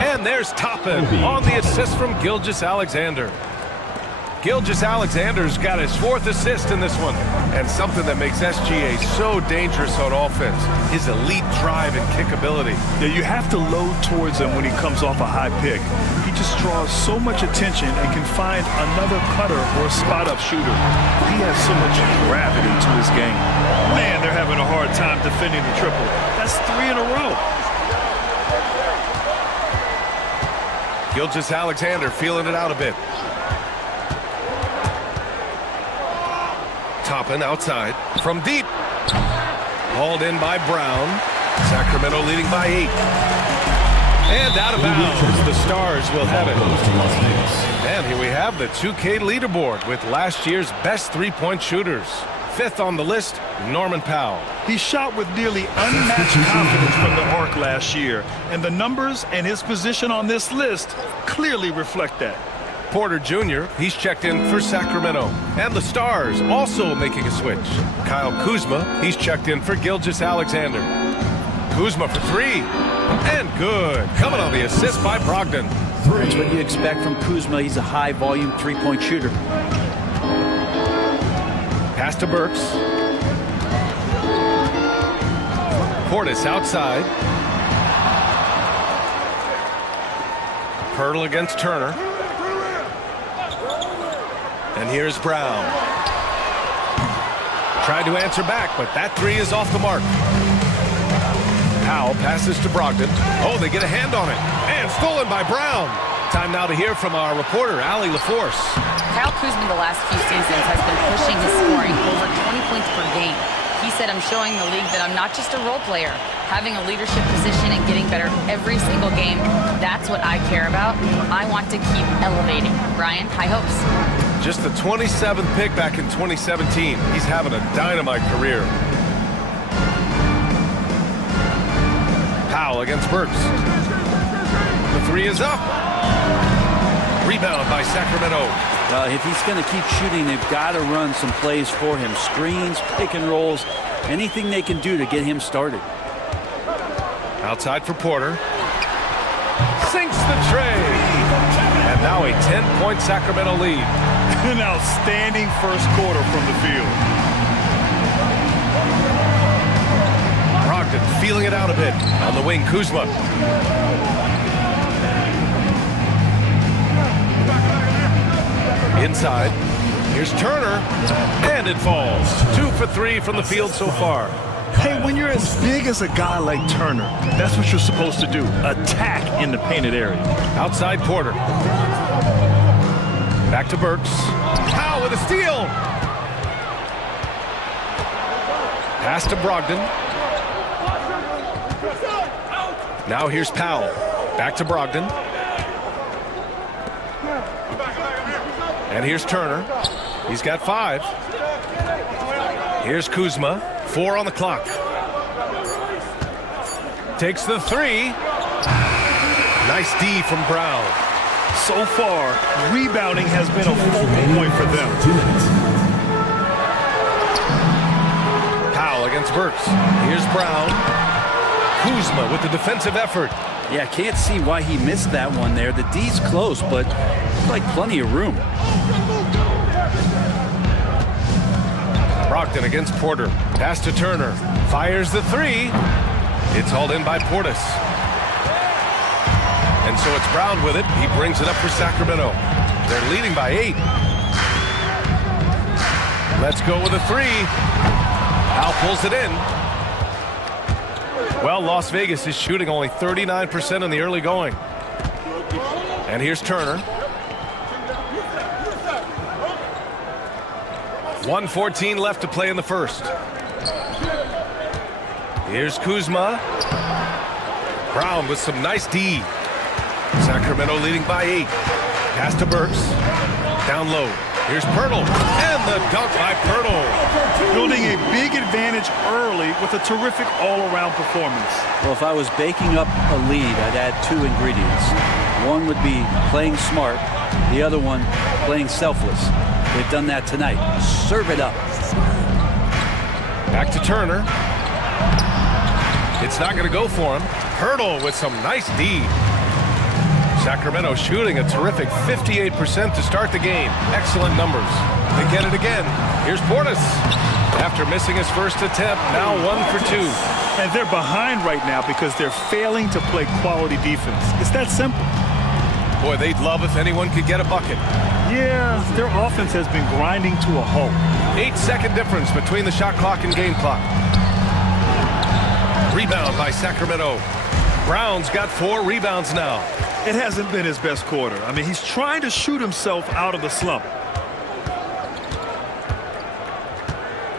And there's Toppin on the assist from Gilgeous-Alexander. Gilgeous-Alexander's got his 4th assist in this one, and something that makes SGA so dangerous on offense, his elite drive and kick ability. Yeah, you have to load towards him when he comes off a high pick. He just draws so much attention and can find another cutter or spot-up shooter. He has so much gravity to his game. Man, they're having a hard time defending the triple. That's 3 in a row. Gilgeous-Alexander feeling it out a bit. Toppin outside from deep. Hauled in by Brown. Sacramento leading by 8. And out of bounds. The Stars will have it. And here we have the 2K leaderboard with last year's best three-point shooters. 5th on the list, Norman Powell. He shot with nearly unmatched confidence from the arc last year, and the numbers and his position on this list clearly reflect that. Porter Jr., he's checked in for Sacramento. And the Stars also making a switch. Kyle Kuzma, he's checked in for Gilgeous-Alexander. Kuzma for 3. And good. Coming on the assist by Brogdon. That's what you expect from Kuzma. He's a high-volume three-point shooter. Pass to Burks. Portis outside. Pirtle against Turner. And here's Brown. Tried to answer back, but that 3 is off the mark. Powell passes to Brogdon. Oh, they get a hand on it. And stolen by Brown. Time now to hear from our reporter, Allie LaForce. Kyle Kuzma the last few seasons has been pushing his scoring over 20 points per game. He said, I'm showing the league that I'm not just a role player. Having a leadership position and getting better every single game, that's what I care about. I want to keep elevating. Brian, high hopes. Just the 27th pick back in 2017. He's having a dynamite career. Powell against Burks. The 3 is up. Rebound by Sacramento. If he's going to keep shooting, they've got to run some plays for him. Screens, pick and rolls, anything they can do to get him started. Outside for Porter. Sinks the tray. And now a 10-point Sacramento lead. An outstanding first quarter from the field. Brogdon feeling it out a bit. On the wing, Kuzma. Inside. Here's Turner. And it falls. 2 for 3 from the field so far. Hey, when you're as big as a guy like Turner, that's what you're supposed to do. Attack in the painted area. Outside Porter. Back to Burks. Powell with a steal. Pass to Brogdon. Now here's Powell. Back to Brogdon. And here's Turner. He's got 5. Here's Kuzma. 4 on the clock. Takes the 3. Nice D from Brown. So far, rebounding has been a focal point for them. Powell against Burks. Here's Brown. Kuzma with the defensive effort. Yeah, can't see why he missed that one there. The D's close, but looks like plenty of room. Brogdon against Porter. Pass to Turner. Fires the 3. It's hauled in by Portis. And so it's Brown with it. He brings it up for Sacramento. They're leading by 8. Let's go with a 3. Al pulls it in. Well, Las Vegas is shooting only 39% in the early going. And here's Turner. 1:14 left to play in the first. Here's Kuzma. Brown with some nice D. Sacramento leading by 8. Pass to Burks. Down low. Here's Pirtle. And the dunk by Pirtle. Building a big advantage early with a terrific all-around performance. Well, if I was baking up a lead, I'd add 2 ingredients. One would be playing smart. The other one, playing selfless. They've done that tonight. Serve it up. Back to Turner. It's not going to go for him. Pirtle with some nice D. Sacramento shooting a terrific 58% to start the game. Excellent numbers. They get it again. Here's Portis. After missing his first attempt, now 1 for 2. And they're behind right now because they're failing to play quality defense. It's that simple. Boy, they'd love if anyone could get a bucket. Yeah, their offense has been grinding to a halt. 8-second difference between the shot clock and game clock. Rebound by Sacramento. Brown's got 4 rebounds now. It hasn't been his best quarter. I mean, he's trying to shoot himself out of the slump.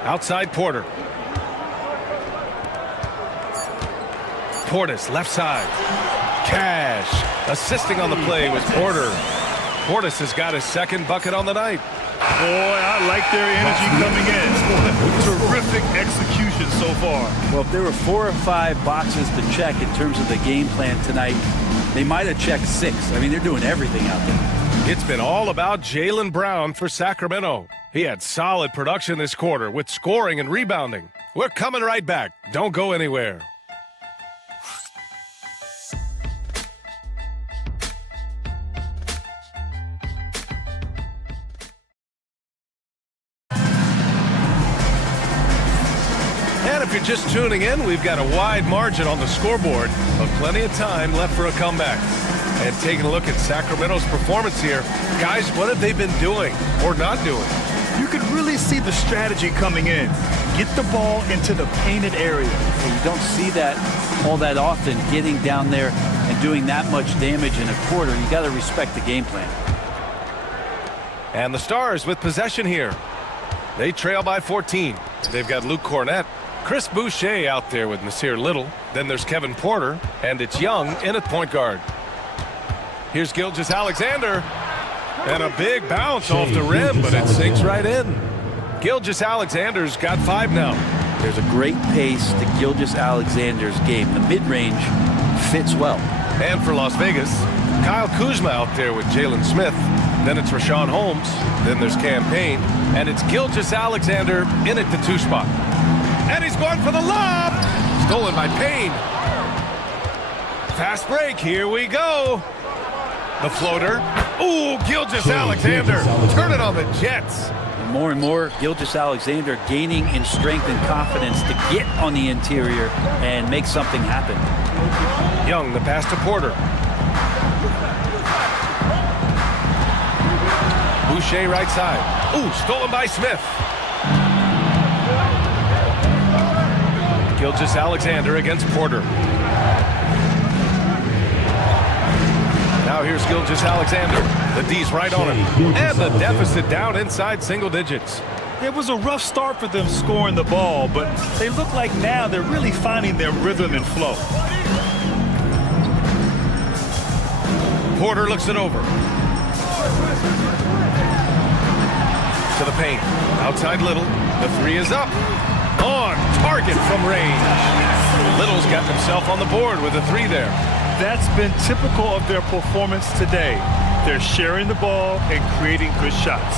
Outside Porter. Portis, left side. Cash. Assisting on the play was Porter. Portis has got his second bucket on the night. Boy, I like their energy coming in. Terrific execution so far. Well, if there were 4 or 5 boxes to check in terms of the game plan tonight, they might have checked 6. I mean, they're doing everything out there. It's been all about Jaylen Brown for Sacramento. He had solid production this quarter with scoring and rebounding. We're coming right back. Don't go anywhere. And if you're just tuning in, we've got a wide margin on the scoreboard, but plenty of time left for a comeback. And taking a look at Sacramento's performance here, guys, what have they been doing or not doing? You could really see the strategy coming in. Get the ball into the painted area. And you don't see that all that often, getting down there and doing that much damage in a quarter. You got to respect the game plan. And the Stars with possession here. They trail by 14. They've got Luke Cornett, Chris Boucher out there with Nasir Little. Then there's Kevin Porter, and it's Young in at point guard. Here's Gilgeous-Alexander, and a big bounce off the rim, but it sinks right in. Gilgeous-Alexander's got 5 now. There's a great pace to Gilgeous-Alexander's game. The mid-range fits well. And for Las Vegas, Kyle Kuzma out there with Jalen Smith. Then it's Rashawn Holmes. Then there's Cam Payne. And it's Gilgeous-Alexander in at the 2 spot. And he's going for the lob. Stolen by Payne. Fast break. Here we go. The floater. Ooh, Gilgeous-Alexander. Turn it on the Jets. More and more, Gilgeous-Alexander gaining in strength and confidence to get on the interior and make something happen. Young, the pass to Porter. Boucher right side. Ooh, stolen by Smith. Gilgeous-Alexander against Porter. Now here's Gilgeous-Alexander. The D's right on him. And the deficit down inside single digits. It was a rough start for them scoring the ball, but they look like now they're really finding their rhythm and flow. Porter looks it over. To the paint. Outside Little. The 3 is up. On target from range. Little's got himself on the board with a 3 there. That's been typical of their performance today. They're sharing the ball and creating good shots.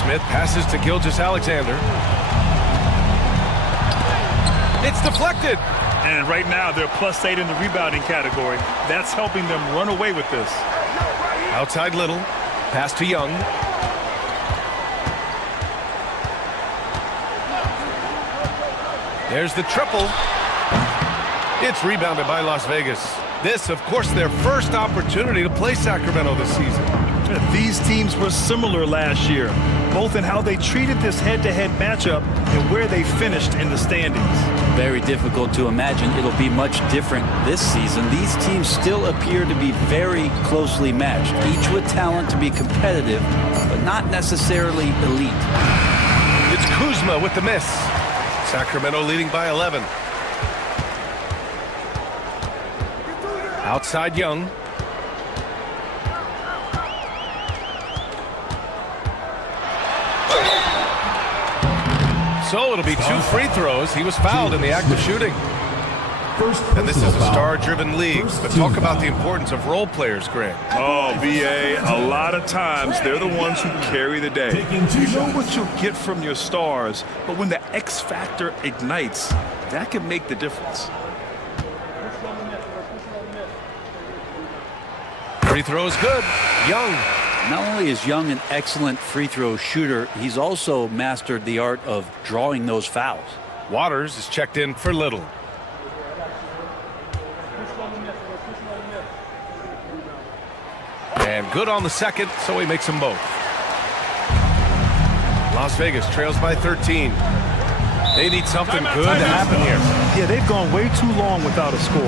Smith passes to Gilgeous-Alexander. It's deflected. And right now they're +8 in the rebounding category. That's helping them run away with this. Outside Little. Pass to Young. There's the triple. It's rebounded by Las Vegas. This, of course, their first opportunity to play Sacramento this season. These teams were similar last year, both in how they treated this head-to-head matchup and where they finished in the standings. Very difficult to imagine it'll be much different this season. These teams still appear to be very closely matched, each with talent to be competitive, but not necessarily elite. It's Kuzma with the miss. Sacramento leading by 11. Outside Young. So it'll be 2 free throws. He was fouled in the act of shooting. And this is a star-driven league, but talk about the importance of role players, Greg. Oh, B.A., a lot of times they're the ones who carry the day. You know what you'll get from your stars, but when the X factor ignites, that can make the difference. Free throws good. Young. Not only is Young an excellent free throw shooter, he's also mastered the art of drawing those fouls. Waters is checked in for Little. And good on the second, so he makes them both. Las Vegas trails by 13. They need something good to happen here. Yeah, they've gone way too long without a score.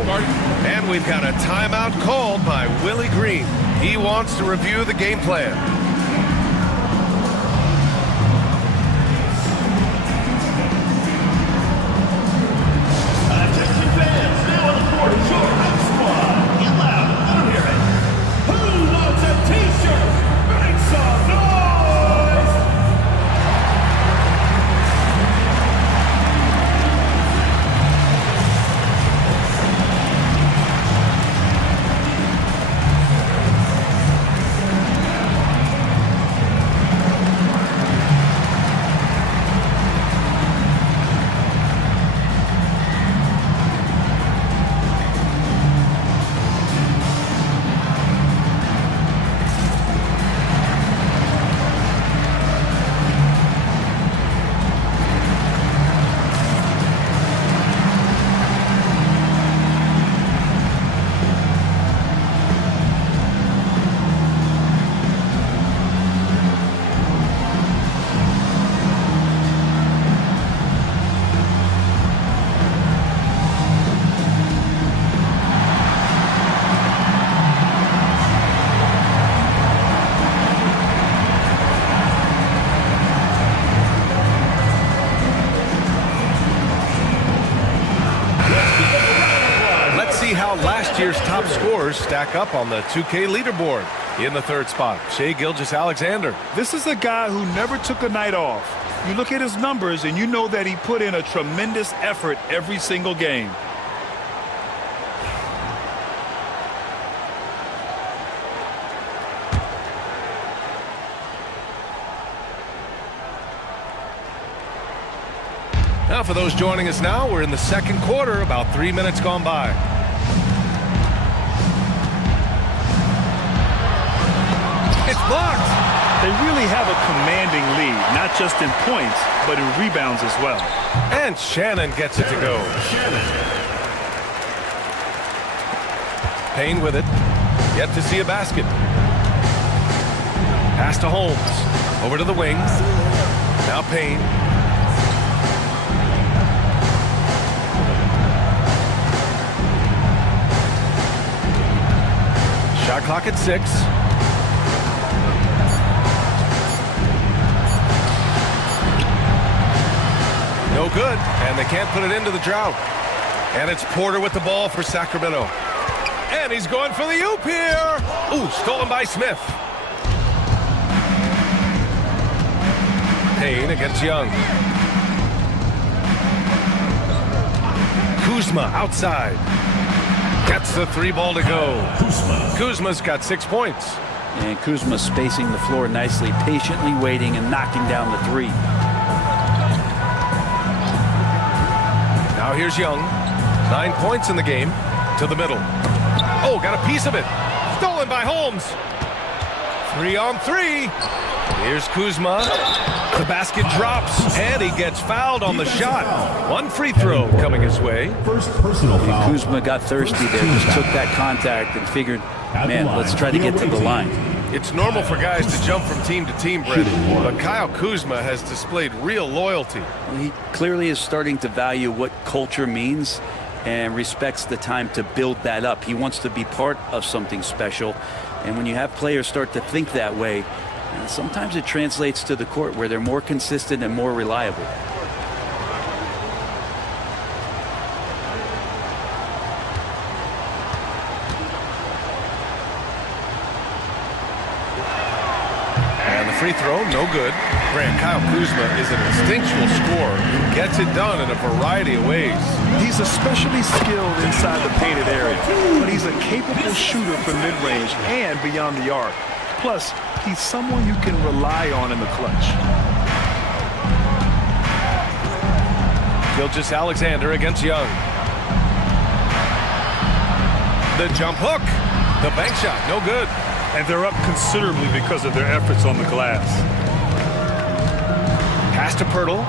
And we've got a timeout called by Willie Green. He wants to review the game plan. Attention fans, now on the court is your house squad. Get loud, let them hear it. Who wants a t-shirt? Make some noise! Last year's top scorers stack up on the 2K leaderboard. In the third spot, Shai Gilgeous-Alexander. This is a guy who never took a night off. You look at his numbers and you know that he put in a tremendous effort every single game. Now for those joining us now, we're in the second quarter, about 3 minutes gone by. It's blocked. They really have a commanding lead, not just in points, but in rebounds as well. And Shannon gets it to go. Payne with it. Yet to see a basket. Pass to Holmes. Over to the wing. Now Payne. Shot clock at 6. No good, and they can't put it into the drought. And it's Porter with the ball for Sacramento. And he's going for the oop here. Ooh, stolen by Smith. Payne against Young. Kuzma outside. Gets the 3 ball to go. Kuzma's got 6 points. And Kuzma spacing the floor nicely, patiently waiting and knocking down the 3. Now here's Young. 9 points in the game. To the middle. Oh, got a piece of it. Stolen by Holmes. 3-on-3. Here's Kuzma. The basket drops, and he gets fouled on the shot. One free throw coming his way. First personal foul. Kuzma got thirsty there, just took that contact and figured, man, let's try to get to the line. It's normal for guys to jump from team to team, Brendan, but Kyle Kuzma has displayed real loyalty. He clearly is starting to value what culture means and respects the time to build that up. He wants to be part of something special, and when you have players start to think that way, sometimes it translates to the court where they're more consistent and more reliable. And the free throw, no good. Grant, Kyle Kuzma is an instinctual scorer who gets it done in a variety of ways. He's especially skilled inside the painted area, but he's a capable shooter from mid-range and beyond the arc. Plus, he's someone you can rely on in the clutch. Gilgeous-Alexander against Young. The jump hook. The bank shot, no good. And they're up considerably because of their efforts on the glass. Pass to Pirtle.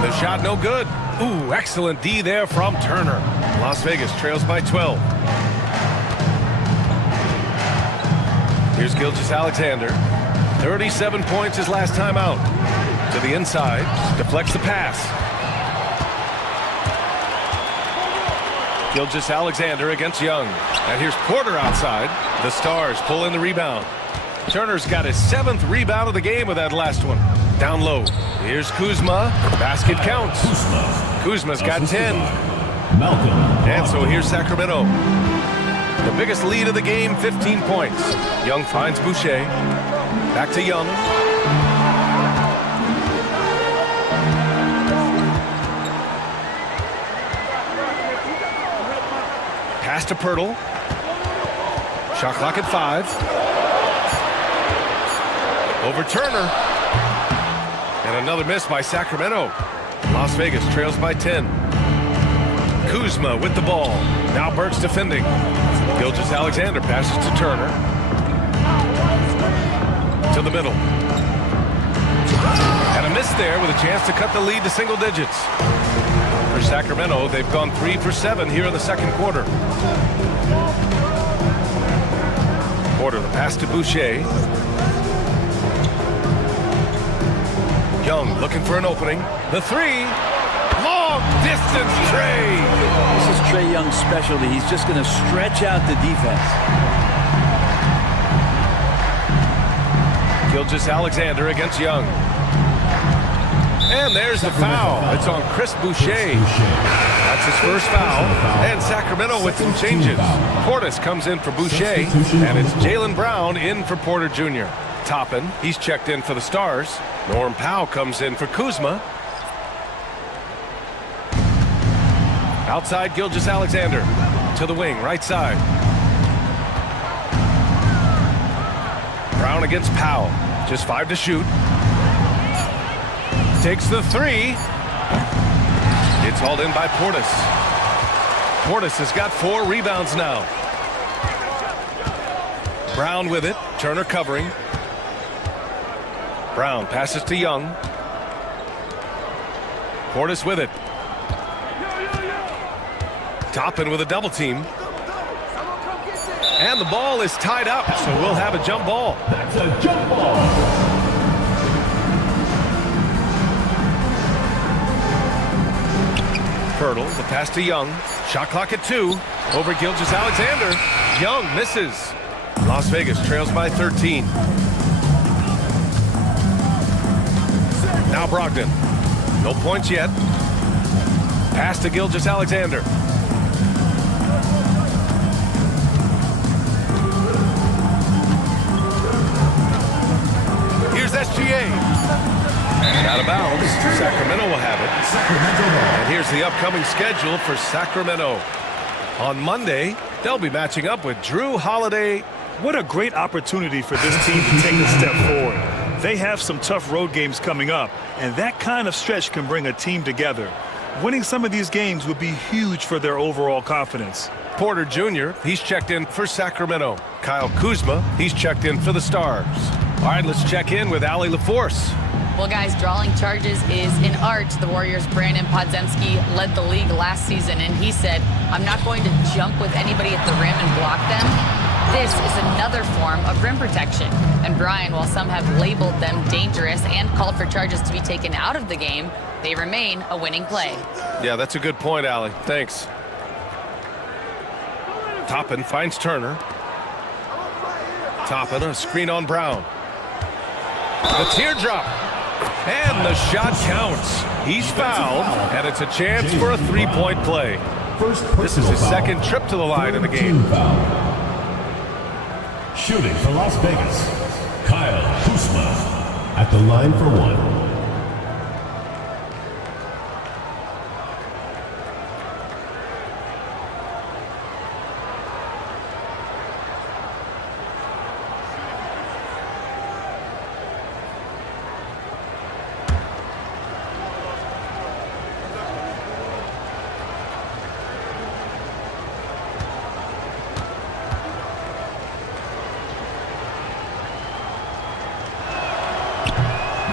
The shot, no good. Ooh, excellent D there from Turner. Las Vegas trails by 12. Here's Gilgeous-Alexander. 37 points his last time out. To the inside. Deflects the pass. Gilgeous-Alexander against Young. And here's Porter outside. The Stars pull in the rebound. Turner's got his 7th rebound of the game with that last one. Down low. Here's Kuzma. Basket counts. Kuzma's got 10. And so here's Sacramento. The biggest lead of the game, 15 points. Young finds Boucher. Back to Young. Pass to Pirtle. Shot clock at 5. Over Turner. And another miss by Sacramento. Las Vegas trails by 10. Kuzma with the ball. Now Burks defending. Gilgeous-Alexander passes to Turner. To the middle. And a miss there with a chance to cut the lead to single digits. For Sacramento, they've gone 3 for 7 here in the second quarter. Porter, the pass to Boucher. Young looking for an opening. The 3. Long distance Trey. This is Trae Young's specialty. He's just going to stretch out the defense. Gilgeous-Alexander against Young. And there's the foul. It's on Chris Boucher. That's his first foul. And Sacramento with some changes. Portis comes in for Boucher. And it's Jaylen Brown in for Porter Jr. Toppin, he's checked in for the Stars. Norm Powell comes in for Kuzma. Outside Gilgeous-Alexander. To the wing, right side. Brown against Powell. Just 5 to shoot. Takes the 3. It's hauled in by Portis. Portis has got 4 rebounds now. Brown with it. Turner covering. Brown passes to Young. Portis with it. Toppin with a double team. And the ball is tied up, so we'll have a jump ball. That's a jump ball. Pirtle, the pass to Young. Shot clock at 2. Over Gilgeous-Alexander. Young misses. Las Vegas trails by 13. Now Brogdon. No points yet. Pass to Gilgeous-Alexander. Here's SGA. And out of bounds. Sacramento will have it. And here's the upcoming schedule for Sacramento. On Monday, they'll be matching up with Drew Holiday. What a great opportunity for this team to take a step forward. They have some tough road games coming up, and that kind of stretch can bring a team together. Winning some of these games would be huge for their overall confidence. Porter Jr., he's checked in for Sacramento. Kyle Kuzma, he's checked in for the Stars. All right, let's check in with Allie LaForce. Well, guys, drawing charges is an art. The Warriors' Brandon Podziemski led the league last season, and he said, I'm not going to jump with anybody at the rim and block them. This is another form of rim protection. And Brian, while some have labeled them dangerous and called for charges to be taken out of the game, they remain a winning play. Yeah, that's a good point, Allie. Thanks. Toppin finds Turner. Toppin, a screen on Brown. The teardrop. And the shot counts. He's fouled, and it's a chance for a three-point play. This is his second trip to the line in the game. Shooting for Las Vegas, Kyle Kuzma at the line for one.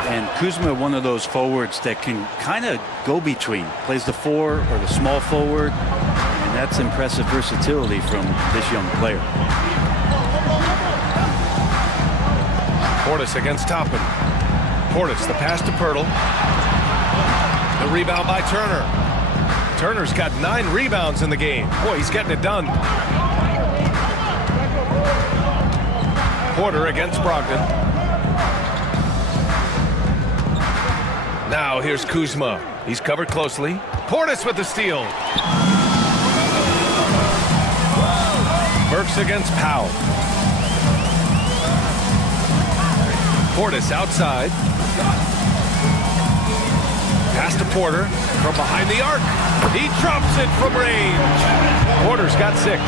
And Kuzma, one of those forwards that can kind of go between, plays the 4 or the small forward, and that's impressive versatility from this young player. Portis against Toppin. Portis, the pass to Pirtle. The rebound by Turner. Turner's got 9 rebounds in the game. Boy, he's getting it done. Porter against Brogdon. Now here's Kuzma. He's covered closely. Portis with the steal. Burks against Powell. Portis outside. Pass to Porter from behind the arc. He drops it from range. Porter's got 6.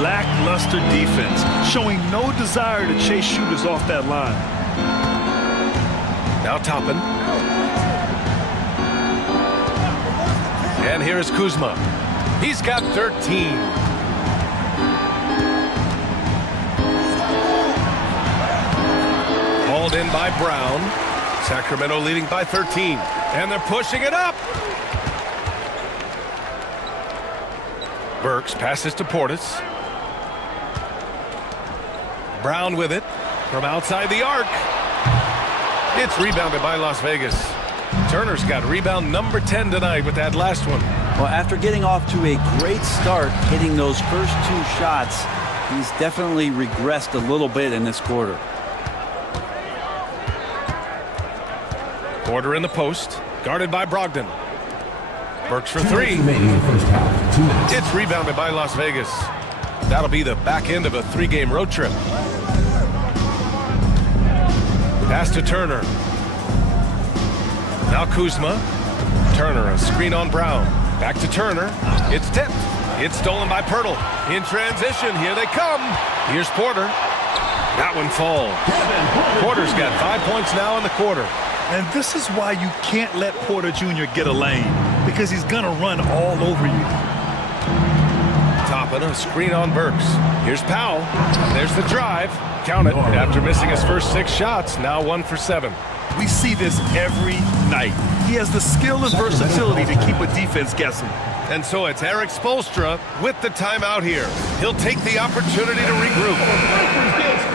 Lackluster defense, showing no desire to chase shooters off that line. Now Toppin. And here is Kuzma. He's got 13. Hauled in by Brown. Sacramento leading by 13. And they're pushing it up. Burks passes to Portis. Brown with it from outside the arc. It's rebounded by Las Vegas. Turner's got rebound number 10 tonight with that last one. Well, after getting off to a great start, hitting those first 2 shots, he's definitely regressed a little bit in this quarter. Porter in the post, guarded by Brogdon. Burks for 3. It's rebounded by Las Vegas. That'll be the back end of a 3-game road trip. Pass to Turner. Now Kuzma. Turner, a screen on Brown. Back to Turner. It's tipped. It's stolen by Pirtle. In transition, here they come. Here's Porter. That one falls. Porter's got 5 points now in the quarter. And this is why you can't let Porter Jr. get a lane, because he's going to run all over you. Toppin, a screen on Burks. Here's Powell. There's the drive. Count it. After missing his first 6 shots, now 1 for 7. We see this every night. He has the skill and versatility to keep a defense guessing. And so it's Eric Spoelstra with the timeout here. He'll take the opportunity to regroup.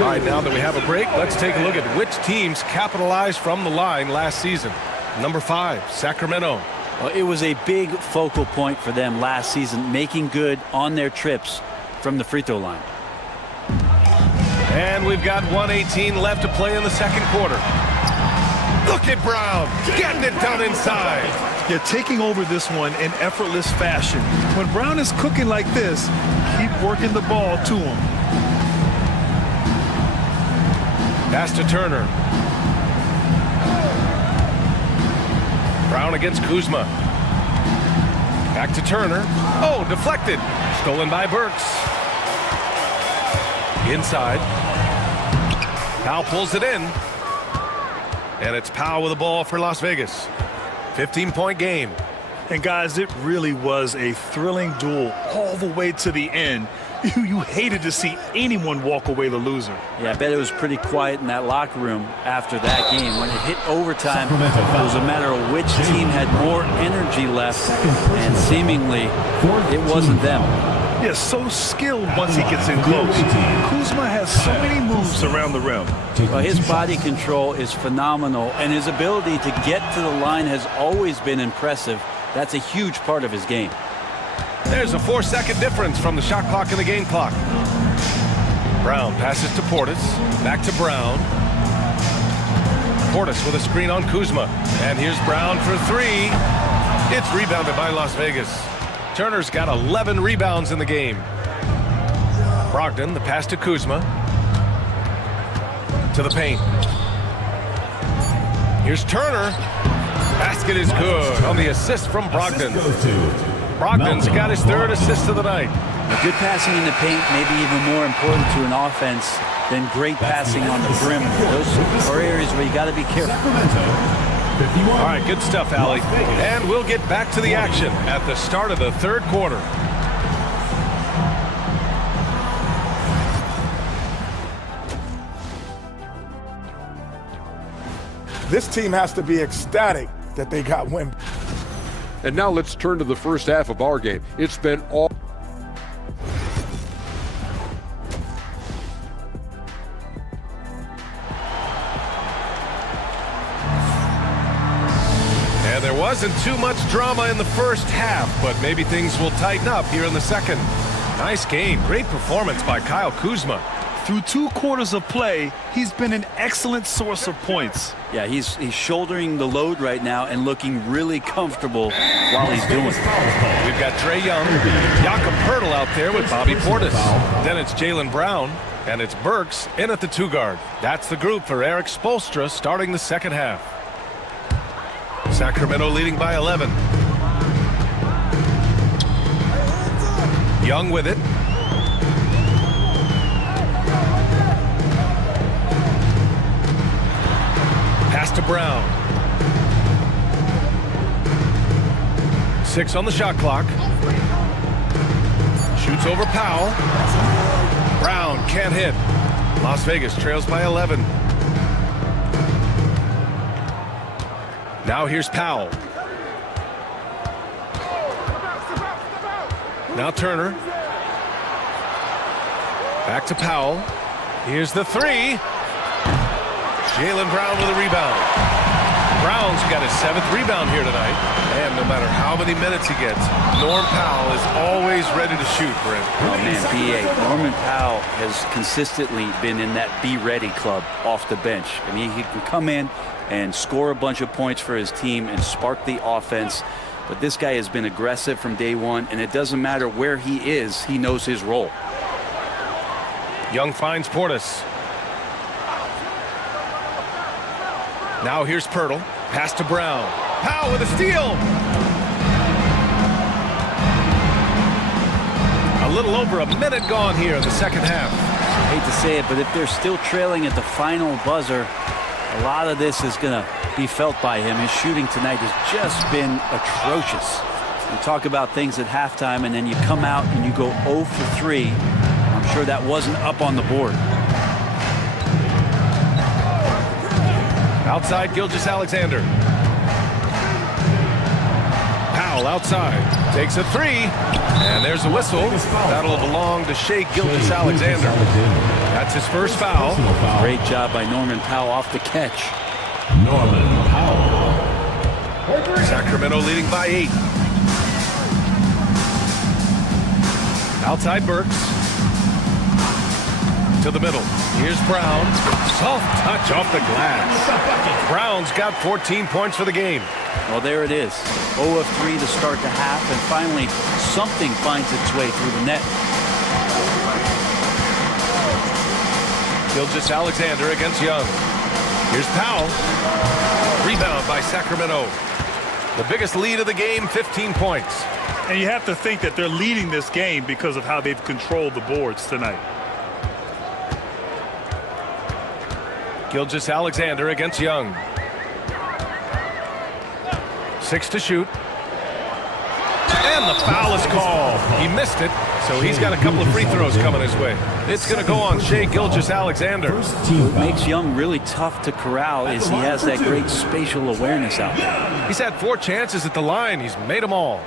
All right, now that we have a break, let's take a look at which teams capitalized from the line last season. Number 5, Sacramento. Well, it was a big focal point for them last season, making good on their trips from the free throw line. And we've got 1:18 left to play in the second quarter. Look at Brown, getting it done inside. They're taking over this one in effortless fashion. When Brown is cooking like this, keep working the ball to him. Pass to Turner. Brown against Kuzma. Back to Turner. Oh, deflected. Stolen by Burks. Inside. Powell pulls it in. And it's Powell with the ball for Las Vegas. 15-point game. And guys, it really was a thrilling duel all the way to the end. You hated to see anyone walk away the loser. Yeah, I bet it was pretty quiet in that locker room after that game. When it hit overtime, it was a matter of which team had more energy left, and seemingly it wasn't them. Yeah, so skilled once he gets in close. Kuzma has so many moves around the rim. Well, his body control is phenomenal, and his ability to get to the line has always been impressive. That's a huge part of his game. There's a 4-second difference from the shot clock and the game clock. Brown passes to Portis. Back to Brown. Portis with a screen on Kuzma. And here's Brown for three. It's rebounded by Las Vegas. Turner's got 11 rebounds in the game. Brogdon, the pass to Kuzma. To the paint. Here's Turner. Basket is good on the assist from Brogdon. Brogdon's got his third assist of the night. Good passing in the paint may be even more important to an offense than great passing on the perimeter. Those are areas where you got to be careful. All right, good stuff, Allie. And we'll get back to the action at the start of the third quarter. This team has to be ecstatic that they got Wemby. And now let's turn to the first half of our game. It's been all... And there wasn't too much drama in the first half, but maybe things will tighten up here in the second. Nice game. Great performance by Kyle Kuzma. Through 2 quarters of play, he's been an excellent source of points. Yeah, he's shouldering the load right now and looking really comfortable while he's doing it. We've got Trae Young, Jakob Poeltl out there with Bobby Portis. Then it's Jaylen Brown, and it's Burks in at the 2 guard. That's the group for Eric Spoelstra starting the second half. Sacramento leading by 11. Young with it. Pass to Brown. 6 on the shot clock. Shoots over Powell. Brown can't hit. Las Vegas trails by 11. Now here's Powell. Now Turner. Back to Powell. Here's the 3. Jaylen Brown with a rebound. Brown's got his 7th rebound here tonight. And no matter how many minutes he gets, Norm Powell is always ready to shoot, Brent. Oh, man, B.A. Norman Powell has consistently been in that be-ready club off the bench. I mean, he can come in and score a bunch of points for his team and spark the offense. But this guy has been aggressive from day one, and it doesn't matter where he is, he knows his role. Young finds Portis. Now here's Poeltl. Pass to Brown. Powell with a steal. A little over a minute gone here in the second half. I hate to say it, but if they're still trailing at the final buzzer, a lot of this is going to be felt by him. His shooting tonight has just been atrocious. You talk about things at halftime, and then you come out and you go 0 for 3. I'm sure that wasn't up on the board. Outside, Gilgeous-Alexander. Powell outside. Takes a 3. And there's a whistle. That'll belong to Shai Gilgeous-Alexander. That's his first foul. Great job by Norman Powell off the catch. Norman Powell. Sacramento leading by 8. Outside Burks. To the middle. Here's Brown. Soft touch off the glass. Brown's got 14 points for the game. Well, there it is. 0 of 3 to start the half, and finally something finds its way through the net. Gilgeous-Alexander against Young. Here's Powell. Rebound by Sacramento. The biggest lead of the game, 15 points. And you have to think that they're leading this game because of how they've controlled the boards tonight. Gilgeous-Alexander against Young. 6 to shoot. And the foul is called. He missed it, so he's got a couple of free throws coming his way. It's going to go on Shai Gilgeous-Alexander. What makes Young really tough to corral is he has that great spatial awareness out there. He's had 4 chances at the line. He's made them all.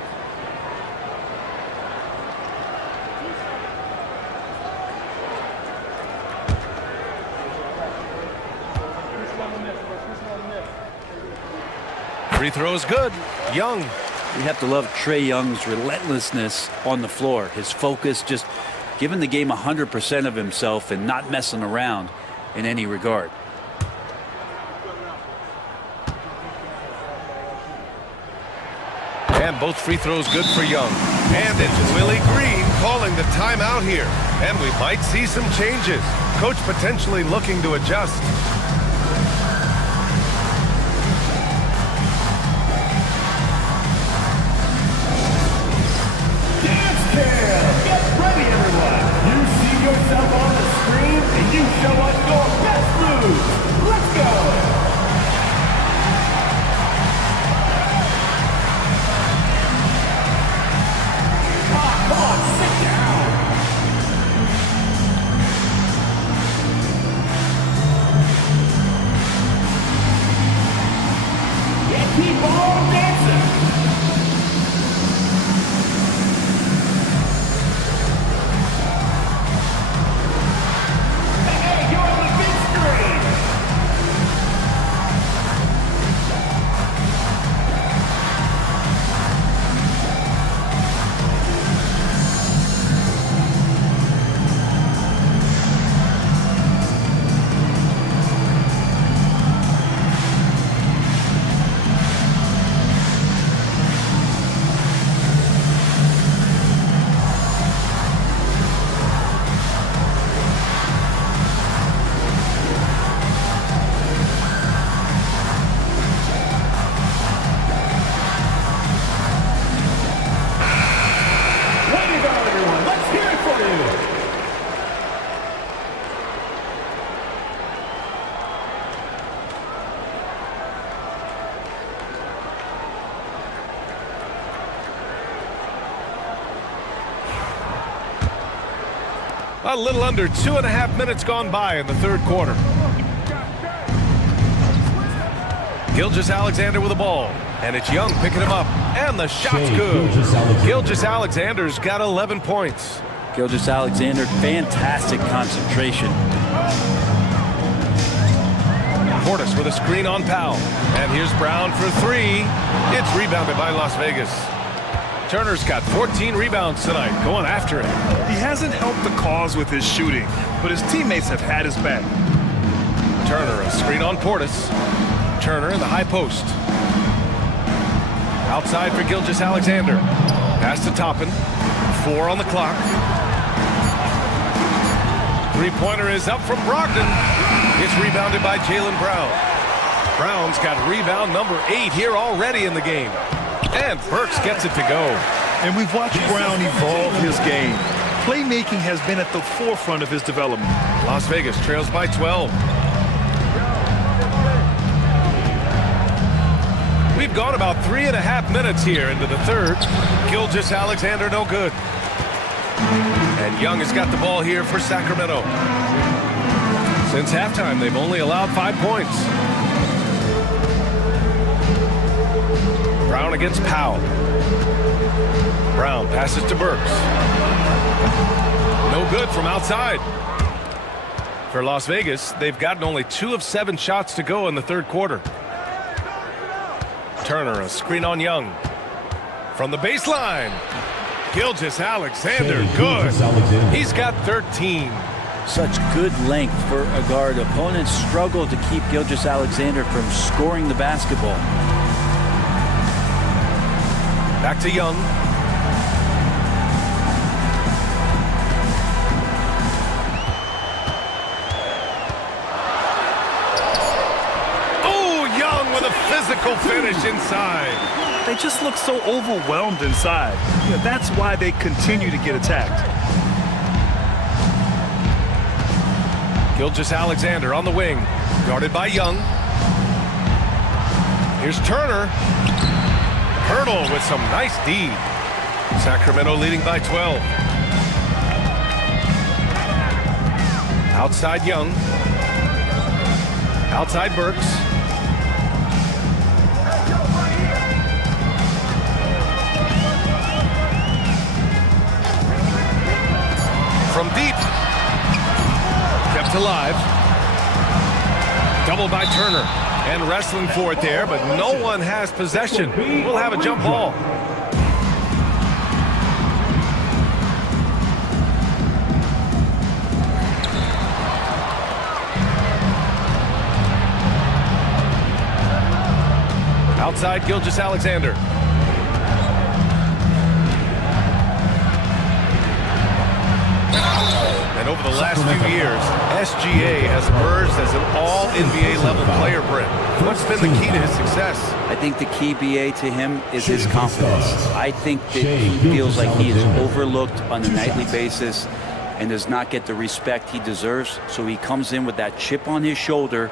Free throw is good. Young. You have to love Trae Young's relentlessness on the floor. His focus, just giving the game 100% of himself and not messing around in any regard. And both free throws good for Young. And it's Willie Green calling the timeout here. And we might see some changes. Coach potentially looking to adjust. Get ready, everyone. You see yourself on the screen, and you show us your best moves. Let's go. Come on, sit down. And keep on dancing. A little under 2.5 minutes gone by in the third quarter. Gilgeous-Alexander with the ball. And it's Young picking him up. And the shot's good. Gilgeous-Alexander's got 11 points. Gilgeous-Alexander, fantastic concentration. Portis with a screen on Powell. And here's Brown for 3. It's rebounded by Las Vegas. Turner's got 14 rebounds tonight, going after it. He hasn't helped the cause with his shooting, but his teammates have had his back. Turner, a screen on Portis. Turner in the high post. Outside for Gilgeous-Alexander. Pass to Toppin. 4 on the clock. Three-pointer is up from Brogdon. It's rebounded by Jaylen Brown. Brown's got rebound number 8 here already in the game. And Burks gets it to go. And we've watched Brown evolve his game. Playmaking has been at the forefront of his development. Las Vegas trails by 12. We've gone about 3.5 minutes here into the third. Gilgeous-Alexander no good. And Young has got the ball here for Sacramento. Since halftime, they've only allowed 5 points. Brown against Powell. Brown passes to Burks. No good from outside. For Las Vegas, they've gotten only 2 of 7 shots to go in the third quarter. Turner, a screen on Young. From the baseline. Gilgeous-Alexander, good. He's got 13. Such good length for a guard. Opponents struggle to keep Gilgeous-Alexander from scoring the basketball. Back to Young. Oh, Young with a physical finish inside. They just look so overwhelmed inside. Yeah, that's why they continue to get attacked. Gilgeous-Alexander on the wing, guarded by Young. Here's Turner. Hurdle with some nice D. Sacramento leading by 12. Outside Young. Outside Burks. From deep. Kept alive. Double by Turner. And wrestling for it there, but no one has possession. We'll have a jump ball. Outside Gilgeous-Alexander. And over the last few years, SGA has emerged as an all-NBA level player, Brent. What's been the key to his success? I think the key, BA, to him is his confidence. I think that he feels like he is overlooked on a nightly basis and does not get the respect he deserves. So he comes in with that chip on his shoulder,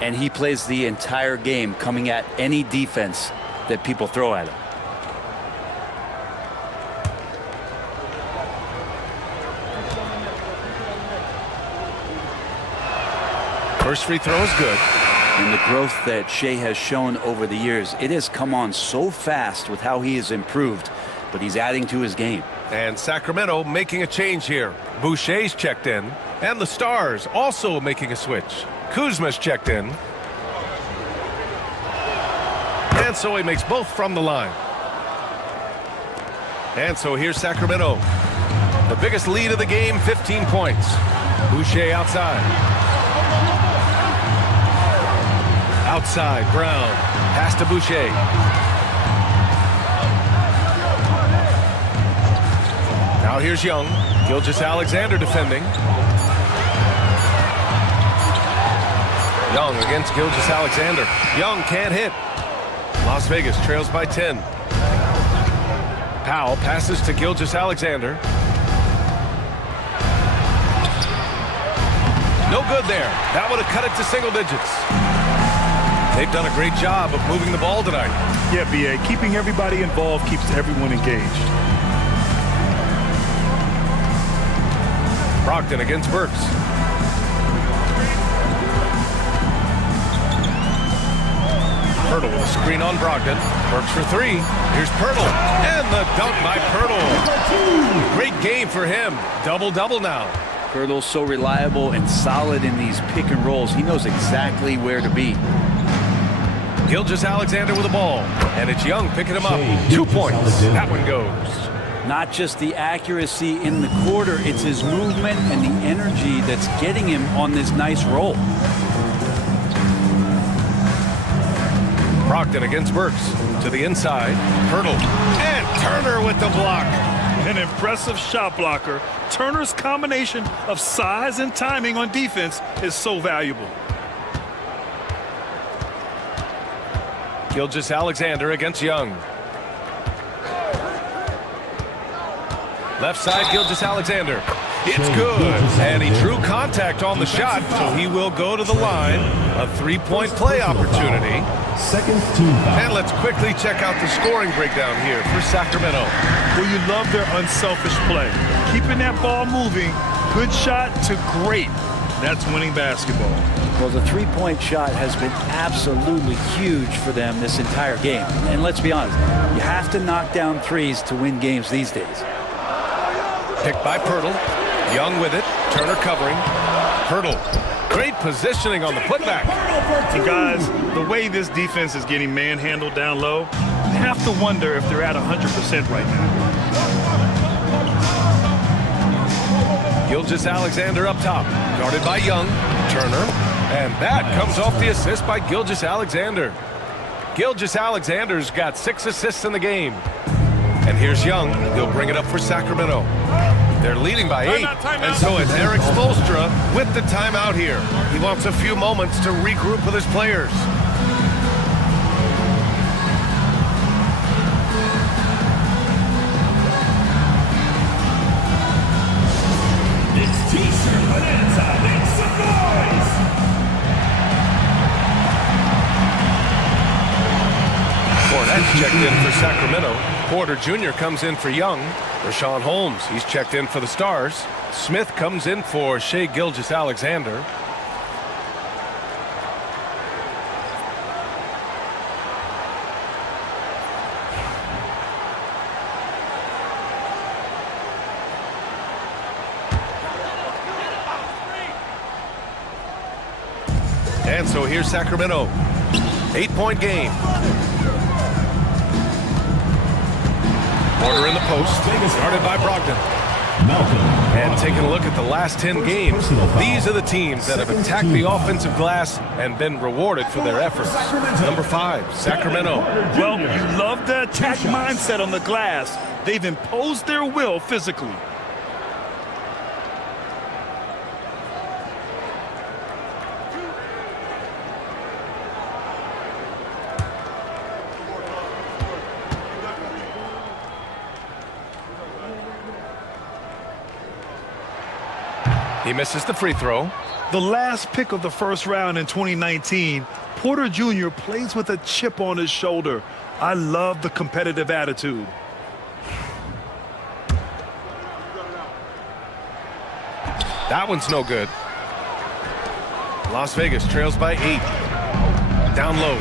and he plays the entire game, coming at any defense that people throw at him. First free throw is good. And the growth that Shea has shown over the years, it has come on so fast with how he has improved, but he's adding to his game. And Sacramento making a change here. Boucher's checked in, and the Stars also making a switch. Kuzma's checked in. And so he makes both from the line. And so here's Sacramento. The biggest lead of the game, 15 points. Boucher outside. Outside, Brown. Pass to Boucher. Now here's Young. Gilgeous-Alexander defending. Young against Gilgeous-Alexander. Young can't hit. Las Vegas trails by 10. Powell passes to Gilgeous-Alexander. No good there. That would have cut it to single digits. They've done a great job of moving the ball tonight. Yeah, BA, keeping everybody involved keeps everyone engaged. Brogdon against Burks. Pirtle with a screen on Brogdon. Burks for three. Here's Pirtle. And the dunk by Pirtle. Great game for him. Double-double now. Pirtle's so reliable and solid in these pick and rolls. He knows exactly where to be. Gilgeous-Alexander with the ball. And it's Young picking him up. 2 points. That one goes. Not just the accuracy in the quarter, it's his movement and the energy that's getting him on this nice roll. Brogdon against Burks. To the inside. Pirtle. And Turner with the block. An impressive shot blocker. Turner's combination of size and timing on defense is so valuable. Gilgeous-Alexander against Young. Left side, Gilgeous-Alexander. It's good. And he drew contact on the shot, so he will go to the line. A three-point play opportunity. And let's quickly check out the scoring breakdown here for Sacramento. Well, you love their unselfish play. Keeping that ball moving, good shot to great. That's winning basketball. Well, the three-point shot has been absolutely huge for them this entire game. And let's be honest, you have to knock down threes to win games these days. Picked by Pirtle. Young with it. Turner covering. Pirtle. Great positioning on the putback. And guys, the way this defense is getting manhandled down low, you have to wonder if they're at 100% right now. Gilgeous-Alexander up top. Guarded by Young. Turner. And that comes off the assist by Gilgeous-Alexander. Gilgeous-Alexander's got 6 assists in the game. And here's Young. He'll bring it up for Sacramento. They're leading by 8. And so it's Eric Spoelstra with the timeout here. He wants a few moments to regroup with his players. It's T-shirt Bonanza. Make some noise. Fournette's checked in for Sacramento. Porter Jr. comes in for Young. Rashawn Holmes, he's checked in for the Stars. Smith comes in for Shai Gilgeous-Alexander. And so here's Sacramento. 8-point game. Porter in the post, guarded by Brogdon. And taking a look at the last 10 games, these are the teams that have attacked the offensive glass and been rewarded for their efforts. Number 5, Sacramento. Well, you love the attack mindset on the glass. They've imposed their will physically. He misses the free throw. The last pick of the first round in 2019, Porter Jr. plays with a chip on his shoulder. I love the competitive attitude. That one's no good. Las Vegas trails by 8. Down low.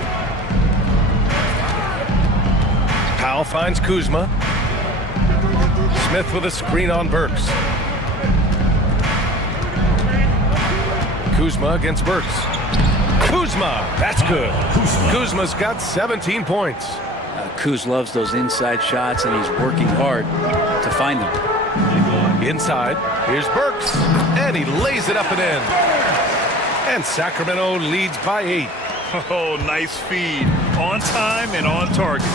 Powell finds Kuzma. Smith with a screen on Burks. Kuzma against Burks. Kuzma, that's good. Kuzma's got 17 points. Kuz loves those inside shots, and he's working hard to find them. Inside, here's Burks, and he lays it up and in. And Sacramento leads by 8. Oh, nice feed. On time and on target.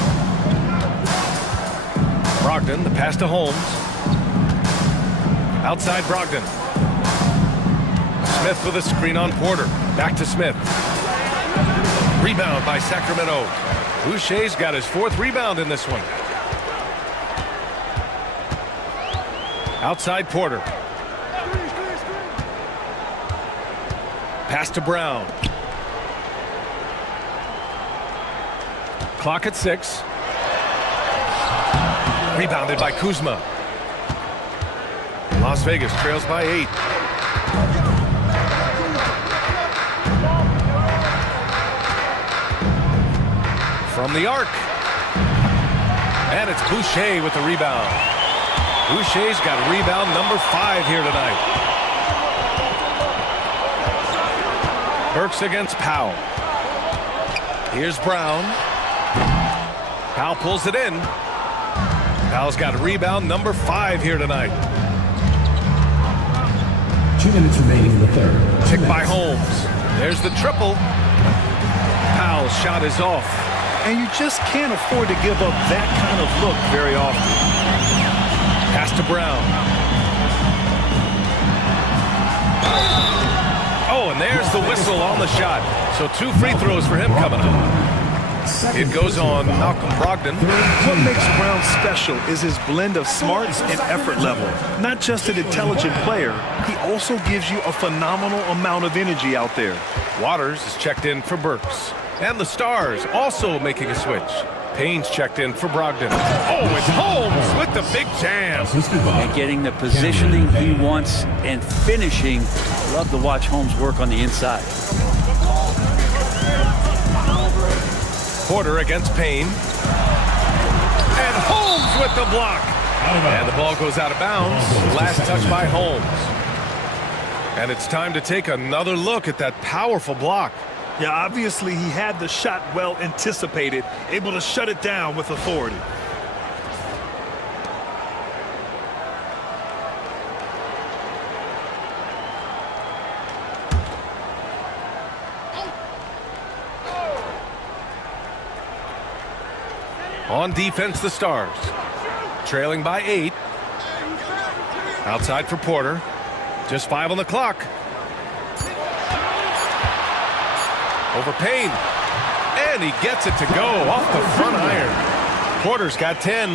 Brogdon, the pass to Holmes. Outside Brogdon. Smith with a screen on Porter. Back to Smith. Rebound by Sacramento. Boucher's got his 4th rebound in this one. Outside Porter. Pass to Brown. Clock at 6. Rebounded by Kuzma. Las Vegas trails by 8. From the arc. And it's Boucher with the rebound. Boucher's got rebound number 5 here tonight. Burks against Powell. Here's Brown. Powell pulls it in. Powell's got rebound number 5 here tonight. 2 minutes remaining in the third. Picked by Holmes. There's the triple. Powell's shot is off. And you just can't afford to give up that kind of look very often. Pass to Brown. Oh, and there's the whistle on the shot. So 2 free throws for him coming up. It goes on Malcolm Brogdon. What makes Brown special is his blend of smarts and effort level. Not just an intelligent player, he also gives you a phenomenal amount of energy out there. Waters is checked in for Burks. And the Stars also making a switch. Payne's checked in for Brogdon. Oh, it's Holmes with the big jam. And getting the positioning he wants and finishing. Love to watch Holmes work on the inside. Porter against Payne. And Holmes with the block. And the ball goes out of bounds. Last touch by Holmes. And it's time to take another look at that powerful block. Yeah, obviously he had the shot well anticipated, able to shut it down with authority. On defense, the Stars. Trailing by 8. Outside for Porter. Just 5 on the clock. Over Payne. And he gets it to go off the front iron. Porter's got 10.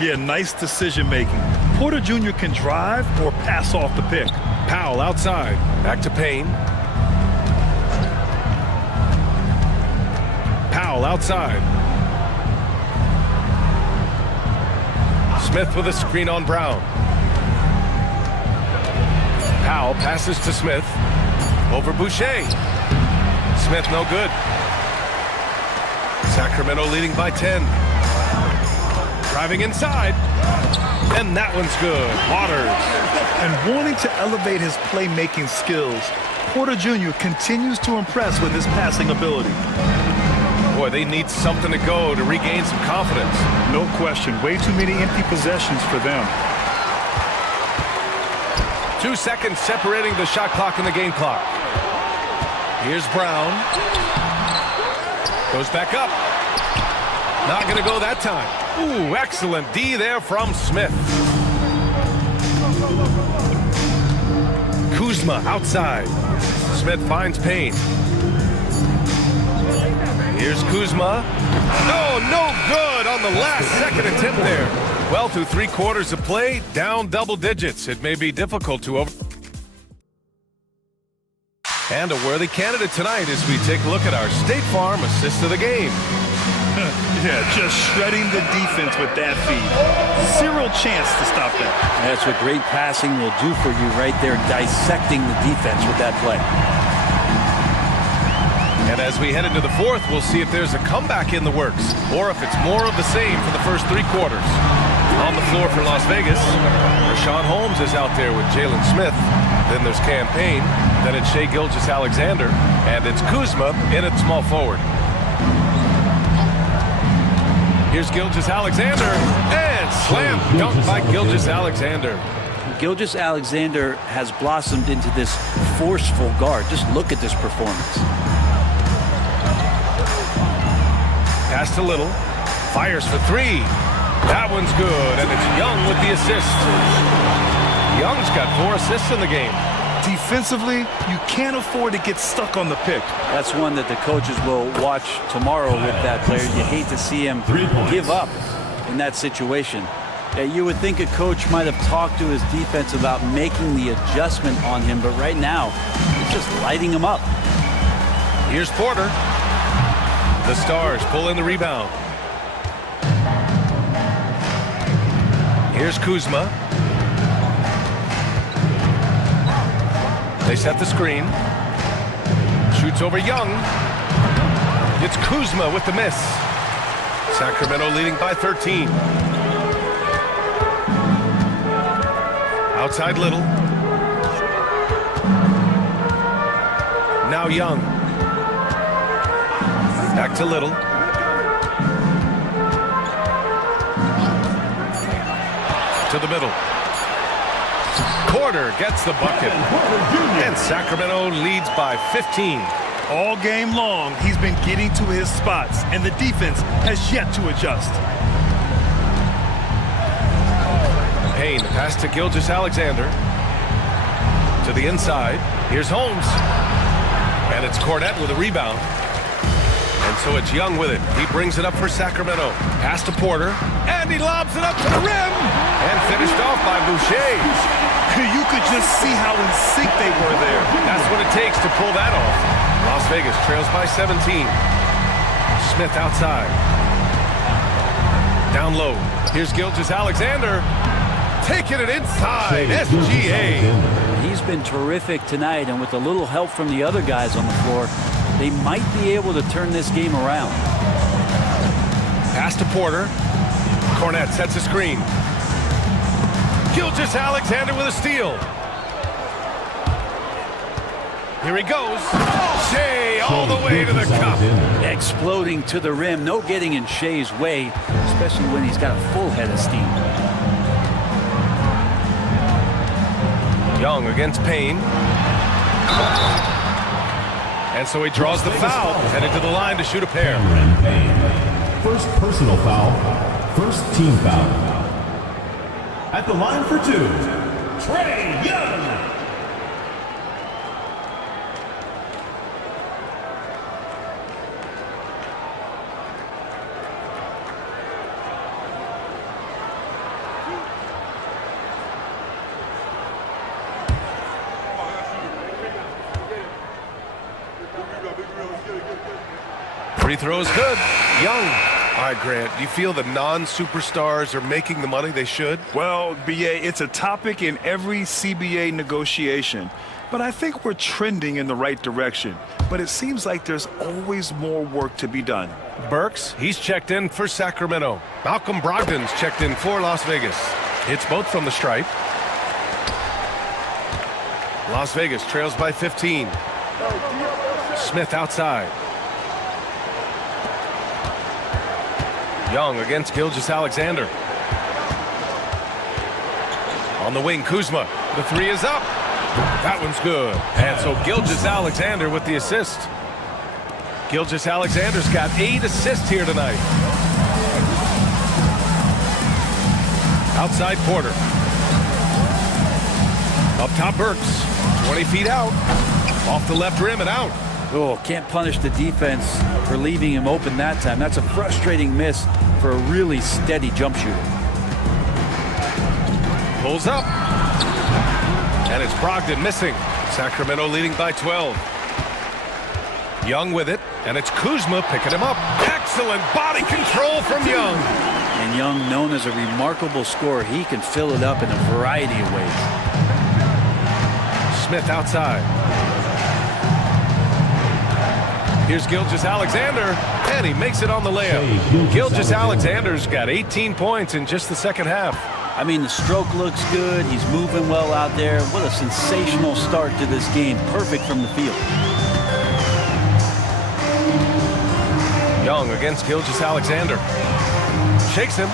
Yeah, nice decision making. Porter Jr. can drive or pass off the pick. Powell outside. Back to Payne. Powell outside. Smith with a screen on Brown. Powell passes to Smith. Over Boucher. Smith no good. Sacramento leading by 10. Driving inside. And that one's good. Waters. And wanting to elevate his playmaking skills, Porter Jr. continues to impress with his passing ability. Boy, they need something to go to regain some confidence. No question. Way too many empty possessions for them. 2 seconds separating the shot clock and the game clock. Here's Brown. Goes back up. Not going to go that time. Ooh, excellent D there from Smith. Kuzma outside. Smith finds Payne. Here's Kuzma. No good on the last second attempt there. Well, through 3 quarters of play, down double digits. It may be difficult to over. And a worthy candidate tonight as we take a look at our State Farm assist of the game. Yeah, just shredding the defense with that feed. Zero chance to stop that. That's what great passing will do for you right there, dissecting the defense with that play. And as we head into the 4th, we'll see if there's a comeback in the works or if it's more of the same for the first 3 quarters. On the floor for Las Vegas, Rashawn Holmes is out there with Jalen Smith. Then there's Cam Payne. Then it's Shai Gilgeous-Alexander. And it's Kuzma in at small forward. Here's Gilgeous-Alexander. And slam dunk by Gilgeous-Alexander. Gilgeous-Alexander has blossomed into this forceful guard. Just look at this performance. Pass to Little. Fires for 3. That one's good, and it's Young with the assist. Young's got 4 assists in the game. Defensively, you can't afford to get stuck on the pick. That's one that the coaches will watch tomorrow with that player. You hate to see him give up in that situation. You would think a coach might have talked to his defense about making the adjustment on him, but right now, it's just lighting him up. Here's Porter. The Stars pull in the rebound. Here's Kuzma. They set the screen. Shoots over Young. It's Kuzma with the miss. Sacramento leading by 13. Outside Little. Now Young. Back to Little. To the middle. Porter gets the bucket. And Sacramento leads by 15. All game long, he's been getting to his spots, and the defense has yet to adjust. Payne, pass to Gilgeous-Alexander. To the inside. Here's Holmes. And it's Cornette with a rebound. And so it's Young with it. He brings it up for Sacramento. Pass to Porter. And he lobs it up to the rim. And finished off by Boucher. You could just see how in sync they were there. That's what it takes to pull that off. Las Vegas trails by 17. Smith outside. Down low. Here's Gilgeous-Alexander. Taking it inside. SGA. He's been terrific tonight, and with a little help from the other guys on the floor, they might be able to turn this game around. Pass to Porter. Cornette sets a screen. Gilgeous-Alexander with a steal. Here he goes. Shai all the way to the cup. Exploding to the rim. No getting in Shai's way, especially when he's got a full head of steam. Young against Payne. And so he draws the foul. Headed to the line to shoot a pair. First personal foul. First team foul. At the line for 2, Trae Young. Free throw is good. Young All right, Grant, do you feel the non-superstars are making the money they should? Well, BA, it's a topic in every CBA negotiation. But I think we're trending in the right direction. But it seems like there's always more work to be done. Burks, he's checked in for Sacramento. Malcolm Brogdon's checked in for Las Vegas. Hits both from the stripe. Las Vegas trails by 15. Smith outside. Young against Gilgeous-Alexander. On the wing, Kuzma. The three is up. That one's good. And so Gilgeous-Alexander with the assist. Gilgeous-Alexander's got 8 assists here tonight. Outside Porter. Up top Burks. 20 feet out. Off the left rim and out. Oh, can't punish the defense for leaving him open that time. That's a frustrating miss for a really steady jump shooter. Pulls up. And it's Brogdon missing. Sacramento leading by 12. Young with it, and it's Kuzma picking him up. Excellent body control from Young. And Young, known as a remarkable scorer, he can fill it up in a variety of ways. Smith outside. Here's Gilgeous-Alexander, and he makes it on the layup. Gilgeous-Alexander's got 18 points in just the second half. I mean, the stroke looks good. He's moving well out there. What a sensational start to this game. Perfect from the field. Young against Gilgeous-Alexander. Shakes him.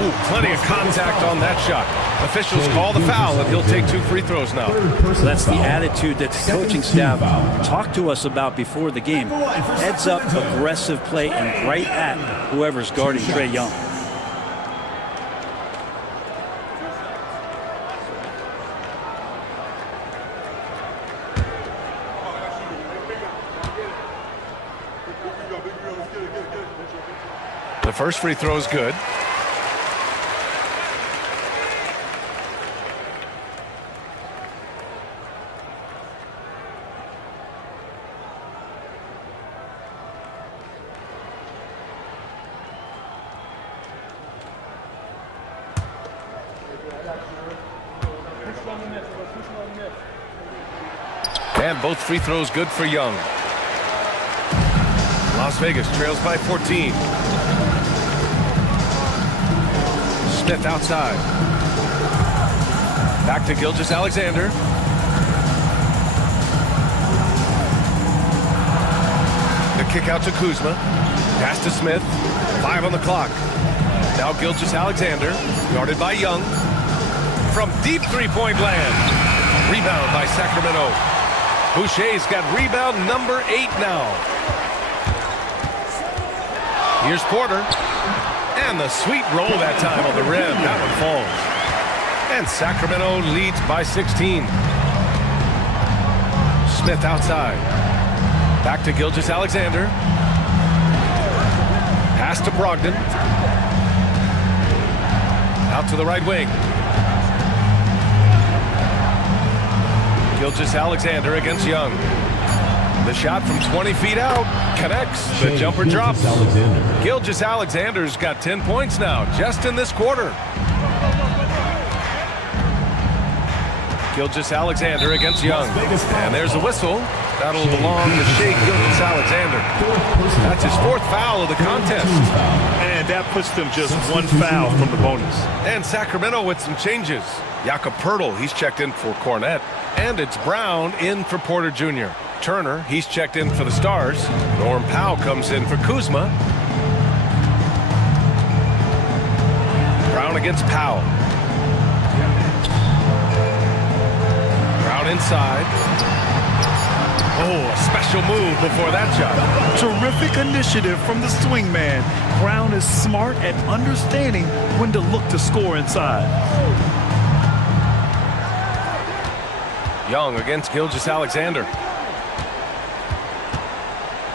Oh, plenty of contact on that shot. Officials call the foul, and he'll take 2 free throws now. So that's the attitude that the coaching staff talked to us about before the game. Heads up, aggressive play, and right at whoever's guarding Trae Young. The first free throw is good. And both free throws good for Young. Las Vegas trails by 14. Smith outside. Back to Gilgeous-Alexander. The kick out to Kuzma. Pass to Smith. 5 on the clock. Now Gilgeous-Alexander, guarded by Young. From deep three-point land. Rebound by Sacramento. Boucher's got rebound number 8 now. Here's Porter. And the sweet roll that time on the rim. That one falls. And Sacramento leads by 16. Smith outside. Back to Gilgeous-Alexander. Pass to Brogdon. Out to the right wing. Gilgeous-Alexander against Young. The shot from 20 feet out connects. The jumper drops. Gilgeous-Alexander's got 10 points now, just in this quarter. Gilgeous-Alexander against Young. And there's a whistle. That'll belong to Shai Gilgeous-Alexander. That's his 4th foul of the contest. And that puts them just 1 foul from the bonus. And Sacramento with some changes. Jakob Poeltl, he's checked in for Cornette. And it's Brown in for Porter Jr. Turner, he's checked in for the Stars. Norm Powell comes in for Kuzma. Brown against Powell. Brown inside. Oh, a special move before that shot. Terrific initiative from the swing man. Brown is smart at understanding when to look to score inside. Young against Gilgeous-Alexander.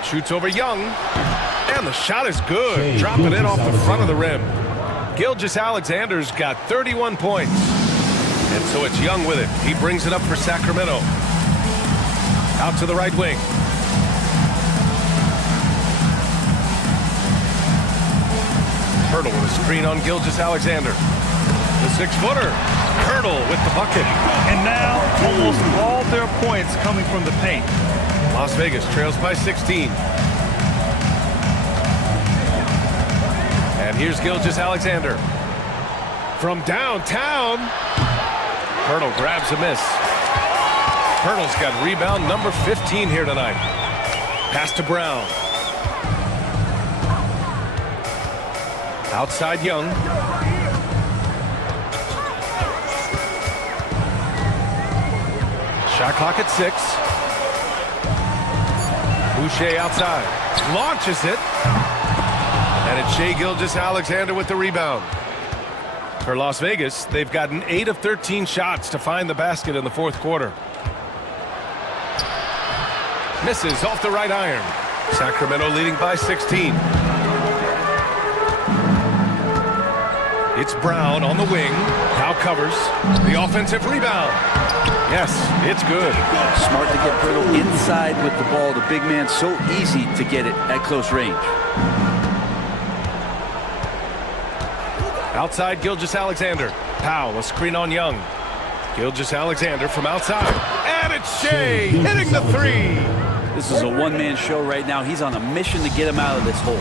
Shoots over Young. And the shot is good. Dropping it off the front of the rim. Gilgeous-Alexander's got 31 points. And so it's Young with it. He brings it up for Sacramento. Out to the right wing. Pirtle with a screen on Gilgeous-Alexander. The 6-footer. Pirtle with the bucket. And now almost all their points coming from the paint. Las Vegas trails by 16. And here's Gilgeous-Alexander. From downtown. Pirtle grabs a miss. Pirtle's got rebound number 15 here tonight. Pass to Brown. Outside Young. Shot clock at 6. Boucher outside. Launches it. And it's Shai Gilgeous-Alexander with the rebound. For Las Vegas, they've gotten 8 of 13 shots to find the basket in the fourth quarter. Misses off the right iron. Sacramento leading by 16. It's Brown on the wing. Now covers. The offensive rebound. Yes, it's good. Smart to get Pirtle inside with the ball. The big man's so easy to get it at close range. Outside Gilgeous-Alexander. Powell, a screen on Young. Gilgeous-Alexander from outside. And it's Shai hitting the 3. This is a one-man show right now. He's on a mission to get him out of this hole.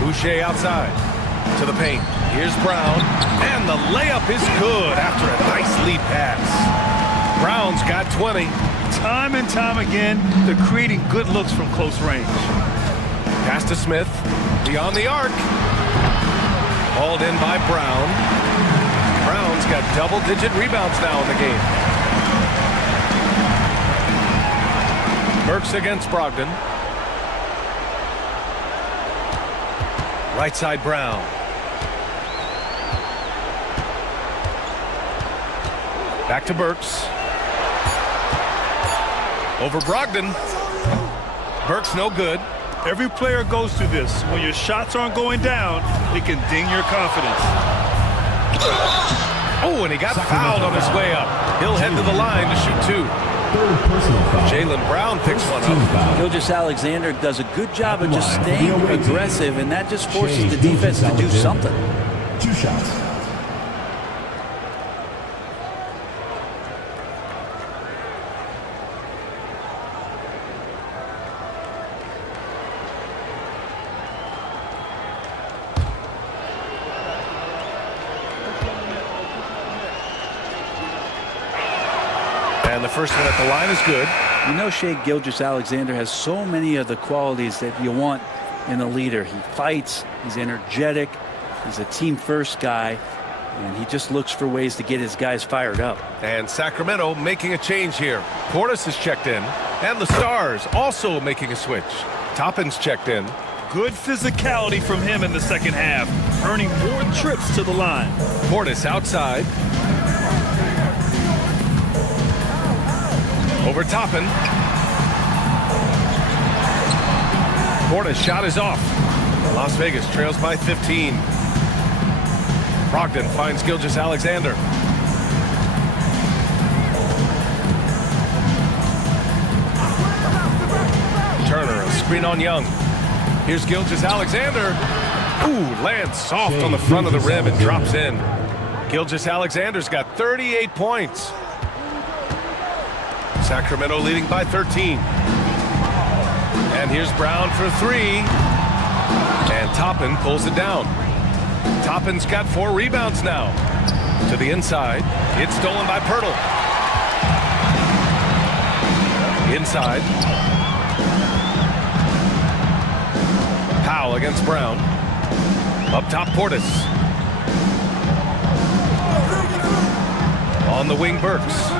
Boucher outside to the paint. Here's Brown. And the layup is good after a nice lead pass. Brown's got 20. Time and time again, they're creating good looks from close range. Pass to Smith. Beyond the arc. Hauled in by Brown. Brown's got double-digit rebounds now in the game. Burks against Brogdon. Right side Brown. Back to Burks. Over Brogdon. Burks no good. Every player goes through this. When your shots aren't going down, it can ding your confidence. Oh, and he got fouled on his way up. He'll head to the line to shoot 2. Jaylen Brown picks one up. Gilgeous-Alexander does a good job of just staying aggressive, and that just forces the defense to do something. 2 shots. And the first one at the line is good. You know, Shai Gilgeous-Alexander has so many of the qualities that you want in a leader. He fights, he's energetic, he's a team-first guy, and he just looks for ways to get his guys fired up. And Sacramento making a change here. Portis is checked in, and the Stars also making a switch. Toppin's checked in. Good physicality from him in the second half, earning more trips to the line. Portis outside. Over Toppin. Portis' shot is off. Las Vegas trails by 15. Brogdon finds Gilgeous-Alexander. Turner, a screen on Young. Here's Gilgeous-Alexander. Ooh, lands soft on the front of the rim and drops in. Gilgeous-Alexander's got 38 points. Sacramento leading by 13. And here's Brown for 3. And Toppin pulls it down. Toppin's got 4 rebounds now. To the inside. It's stolen by Pirtle. Inside. Powell against Brown. Up top, Portis. On the wing, Burks.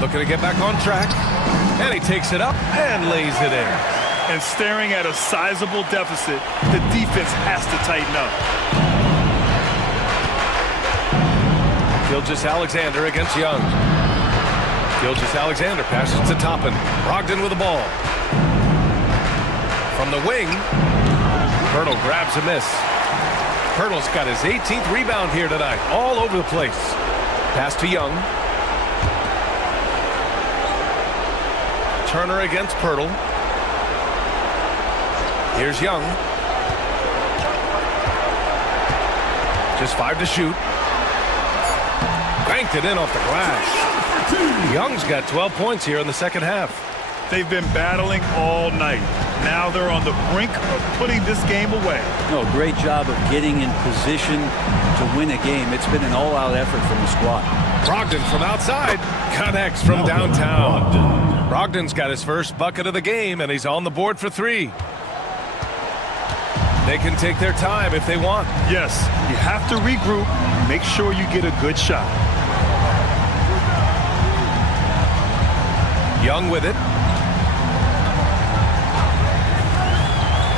Looking to get back on track. And he takes it up and lays it in. And staring at a sizable deficit, the defense has to tighten up. Gilgeous-Alexander against Young. Gilgeous-Alexander passes to Toppin. Brogdon with the ball. From the wing, Pirtle grabs a miss. Pirtle's got his 18th rebound here tonight. All over the place. Pass to Young. Turner against Pirtle. Here's Young. Just 5 to shoot. Banked it in off the glass. Young's got 12 points here in the second half. They've been battling all night. Now they're on the brink of putting this game away. No, great job of getting in position to win a game. It's been an all-out effort from the squad. Brogdon from outside connects from downtown. Brogdon's got his first bucket of the game, and he's on the board for 3. They can take their time if they want. Yes, you have to regroup. Make sure you get a good shot. Young with it.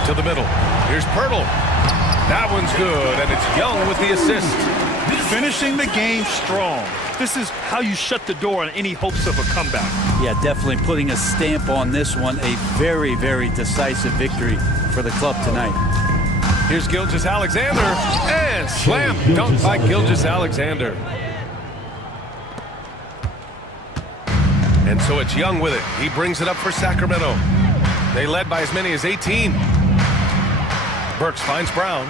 To the middle. Here's Pirtle. That one's good, and it's Young with the assist. Finishing the game strong. This is how you shut the door on any hopes of a comeback. Yeah, definitely putting a stamp on this one. A very, very decisive victory for the club tonight. Here's Gilgeous-Alexander, and slam dunk by Gilgeous-Alexander. And so it's Young with it. He brings it up for Sacramento. They led by as many as 18. Burks finds Brown.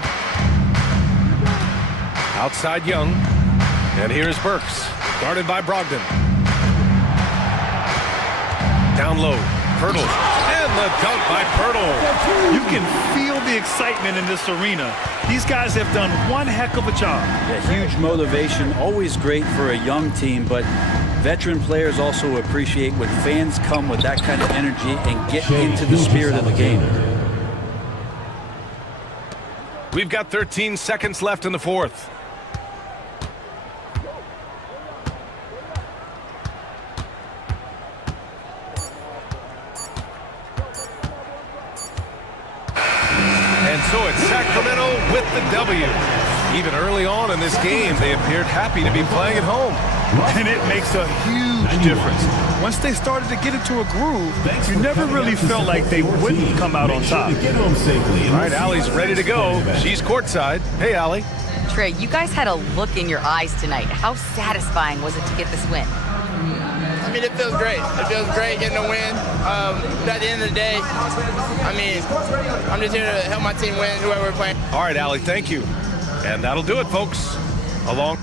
Outside Young. And here's Burks, guarded by Brogdon. Down low, Pirtle. And the dunk by Pirtle. You can feel the excitement in this arena. These guys have done one heck of a job. Yeah, huge motivation, always great for a young team, but veteran players also appreciate when fans come with that kind of energy and get into the spirit of the game. We've got 13 seconds left in the fourth. And so it's Sacramento with the W. Even early on in this game, they appeared happy to be playing at home. And it makes a huge difference. Once they started to get into a groove, you never really felt like they wouldn't come out on top. All right, Allie's ready to go. She's courtside. Hey, Allie. Trey, you guys had a look in your eyes tonight. How satisfying was it to get this win? I mean, it feels great. It feels great getting a win. But at the end of the day, I mean, I'm just here to help my team win, whoever we're playing. All right, Allie, thank you. And that'll do it, folks. Along.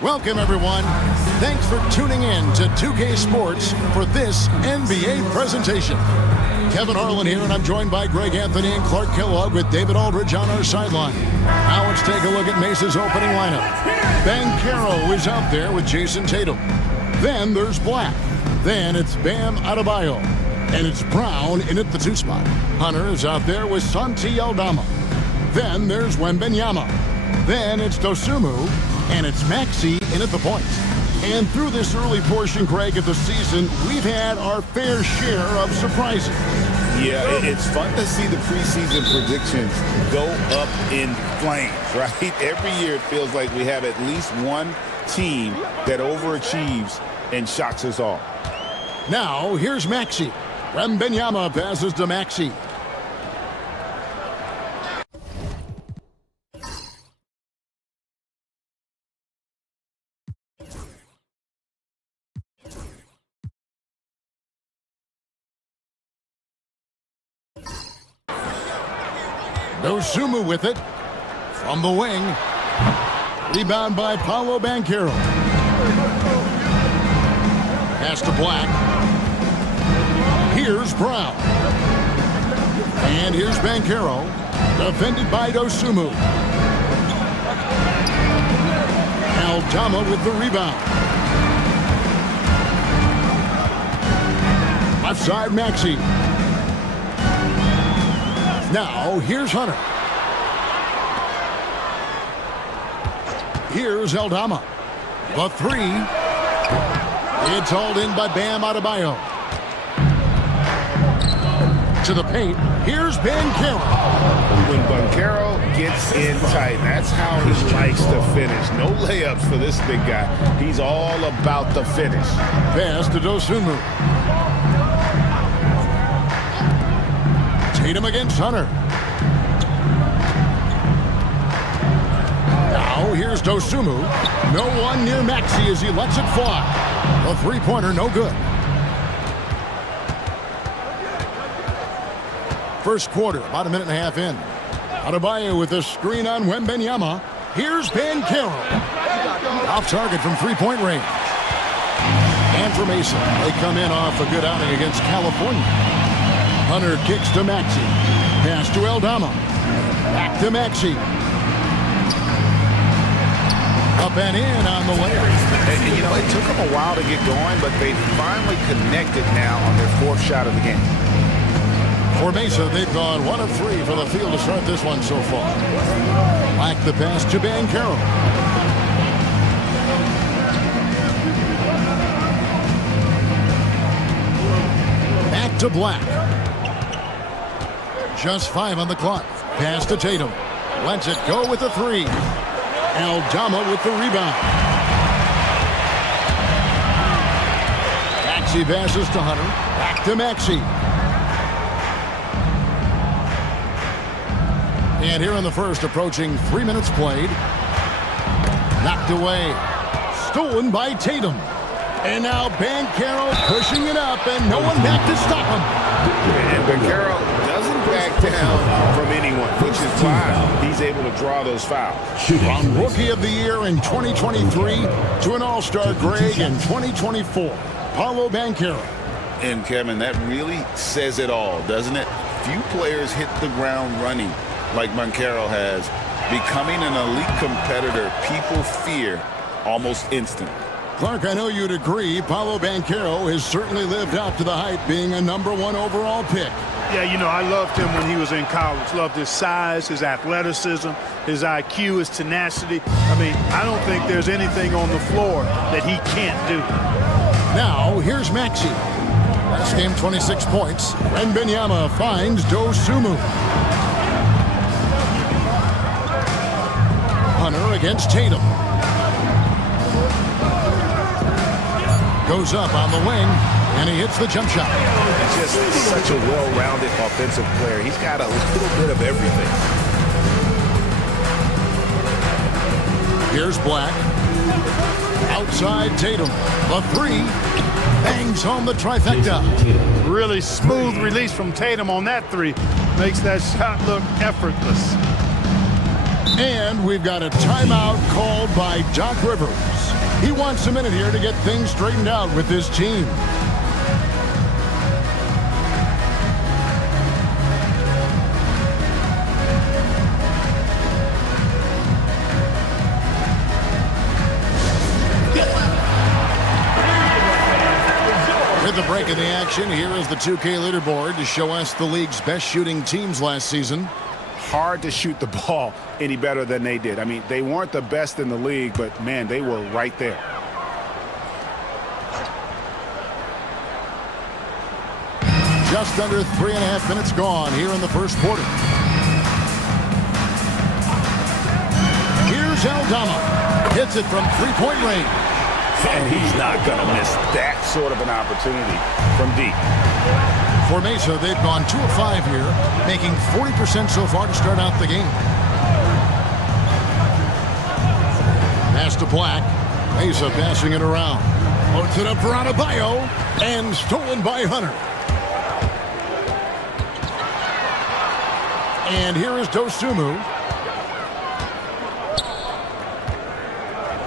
Welcome, everyone. Thanks for tuning in to 2K Sports for this NBA presentation. Kevin Harlan here, and I'm joined by Greg Anthony and Clark Kellogg with David Aldridge on our sideline. Now let's take a look at Mesa's opening lineup. Banchero is out there with Jason Tatum. Then there's Black. Then it's Bam Adebayo. And it's Brown in at the 2 spot. Hunter is out there with Santi Aldama. Then there's Wembanyama. Then it's Dosunmu. And it's Maxey in at the point. And through this early portion, Greg, of the season, we've had our fair share of surprises. Yeah, it's fun to see the preseason predictions go up in flames, right? Every year it feels like we have at least one team that overachieves and shocks us all. Now, here's Maxey. Wembanyama passes to Maxey. Dosunmu with it from the wing. Rebound by Paolo Banchero. Pass to Black. Here's Brown. And here's Banchero. Defended by Dosunmu. Aldama with the rebound. Left side, Maxey. Now, here's Hunter. Here's Aldama. The 3. It's hauled in by Bam Adebayo. To the paint. Here's Banchero. When Banchero gets in tight, that's how he likes to finish. No layups for this big guy. He's all about the finish. Pass to Dosunmu. Tatum against Hunter. Now here's Here's Dosunmu. No one near Maxey as he lets it fly. The three-pointer no good. First quarter, about a minute and a half in. Adebayo with a screen on Wembanyama. Here's Banchero. Off target from three-point range. And for Mesa, they come in off a good outing against California. Hunter kicks to Maxey. Pass to Aldama. Back to Maxey. Up and in on the layup. And, you know, it took them a while to get going, but they finally connected now on their fourth shot of the game. For Mesa, they've gone 1 of 3 for the field to start this one so far. Black the pass to Banchero. Back to Black. Just 5 on the clock. Pass to Tatum. Lets it go with a 3. Aldama with the rebound. Maxey passes to Hunter. Back to Maxey. And here in the first, approaching 3 minutes played. Knocked away. Stolen by Tatum. And now Banchero pushing it up, and no one back to stop him. And Banchero doesn't back down from anyone, which is why he's able to draw those fouls. From Rookie of the Year in 2023 to an All-Star grade in 2024, Paolo Banchero. And Kevin, that really says it all, doesn't it? Few players hit the ground running like Banchero has. Becoming an elite competitor, people fear almost instantly. Clark, I know you'd agree, Paolo Banchero has certainly lived up to the hype, being a #1 overall pick. Yeah, you know, I loved him when he was in college. Loved his size, his athleticism, his IQ, his tenacity. I mean, I don't think there's anything on the floor that he can't do. Now, here's Maxey. Last game, 26 points. Wembanyama finds Dosunmu. Hunter against Tatum. Goes up on the wing, and he hits the jump shot. Just such a well-rounded offensive player. He's got a little bit of everything. Here's Black. Outside Tatum. The 3. Bangs home the trifecta. Really smooth release from Tatum on that 3. Makes that shot look effortless. And we've got a timeout called by Doc Rivers. He wants a minute here to get things straightened out with his team. With the break in the action, here is the 2K leaderboard to show us the league's best shooting teams last season. Hard to shoot the ball any better than they did. I mean, they weren't the best in the league, but, man, they were right there. Just under 3.5 minutes gone here in the first quarter. Here's Aldama. Hits it from three-point range. And he's not going to miss that sort of an opportunity from deep. For Mesa, they've gone 2 of 5 here, making 40% so far to start out the game. Pass to Black. Mesa passing it around. Puts it up for Adebayo, and stolen by Hunter. And here is Dosunmu.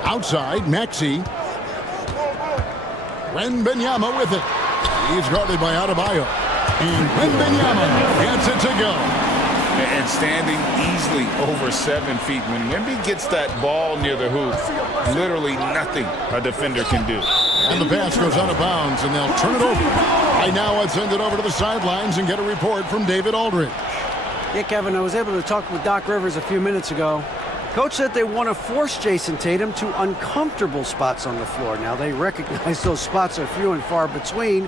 Outside, Maxey. Wembanyama with it. He's guarded by Adebayo. And Wembanyama gets it to go. And standing easily over 7 feet. When Wemby gets that ball near the hoop, literally nothing a defender can do. And the pass goes out of bounds, and they'll turn it over. Right now, let's send it over to the sidelines and get a report from David Aldridge. Yeah, Kevin, I was able to talk with Doc Rivers a few minutes ago. Coach said they want to force Jason Tatum to uncomfortable spots on the floor. Now, they recognize those spots are few and far between,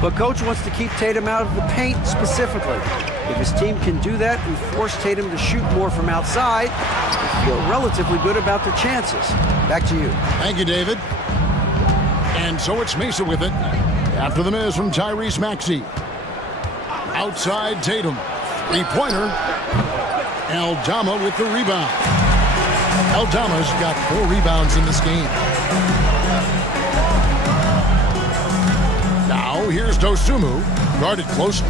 but Coach wants to keep Tatum out of the paint specifically. If his team can do that and force Tatum to shoot more from outside, they feel relatively good about their chances. Back to you. Thank you, David. And so it's Mesa with it. After the miss from Tyrese Maxey. Outside Tatum. Three-pointer. Aldama with the rebound. Aldama's got 4 rebounds in this game. Now here's Dosunmu, guarded closely.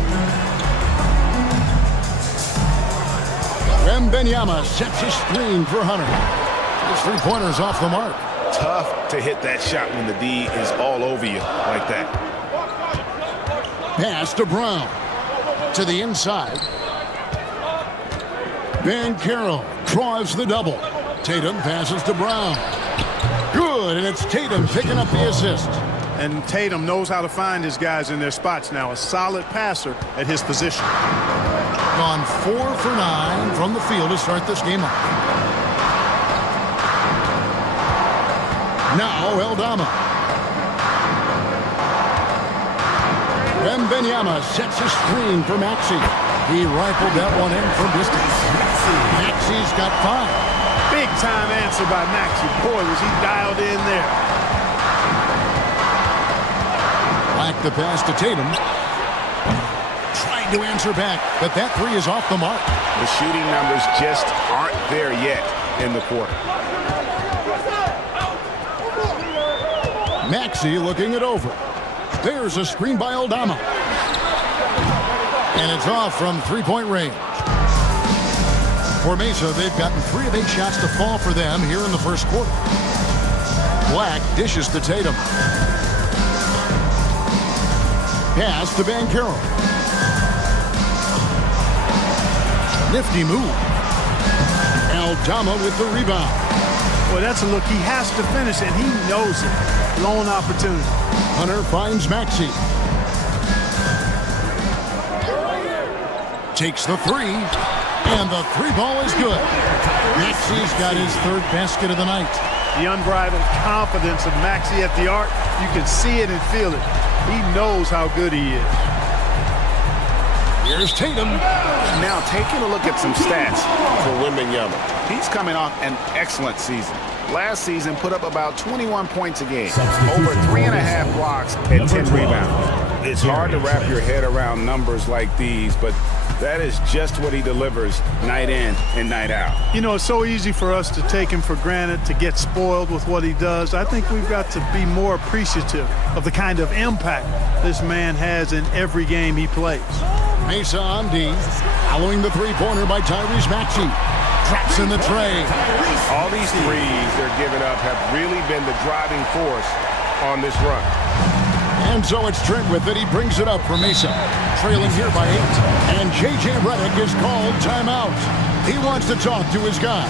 Wembanyama sets a screen for Hunter. His three-pointer's off the mark. Tough to hit that shot when the D is all over you like that. Pass to Brown. To the inside. Banchero draws the double. Tatum passes to Brown. Good, and it's Tatum picking up the assist. And Tatum knows how to find his guys in their spots now. A solid passer at his position. Gone 4 for 9 from the field to start this game off. Now Aldama. Wembanyama sets a screen for Maxey. He rifled that one in from distance. Maxey's got 5. Big time answer by Maxey. Boy, was he dialed in there. Back the pass to Tatum. Trying to answer back, but that 3 is off the mark. The shooting numbers just aren't there yet in the quarter. Maxey looking it over. There's a screen by Aldama. And it's off from three-point range. For Mesa, they've gotten 3 of 8 shots to fall for them here in the first quarter. Black dishes to Tatum. Pass to Banchero. Nifty move. Aldama with the rebound. Boy, that's a look he has to finish, and he knows it. Lone opportunity. Hunter finds Maxey. Takes the 3, and the 3 ball is good. Maxey's got his 3rd basket of the night. The unbridled confidence of Maxey at the arc, you can see it and feel it. He knows how good he is. Here's Tatum. Now taking a look at some stats for Wembanyama. He's coming off an excellent season. Last season put up about 21 points a game, over 3.5 blocks and 10 rebounds. It's hard to wrap your head around numbers like these, but that is just what he delivers night in and night out. You know, it's so easy for us to take him for granted, to get spoiled with what he does. I think we've got to be more appreciative of the kind of impact this man has in every game he plays. Mesa on D, following the 3-pointer by Tyrese Maxey. Traps in the tray. All these threes they're giving up have really been the driving force on this run. And so it's Trent with it. He brings it up for Mesa. Trailing here by 8. And J.J. Redick is called timeout. He wants to talk to his guys.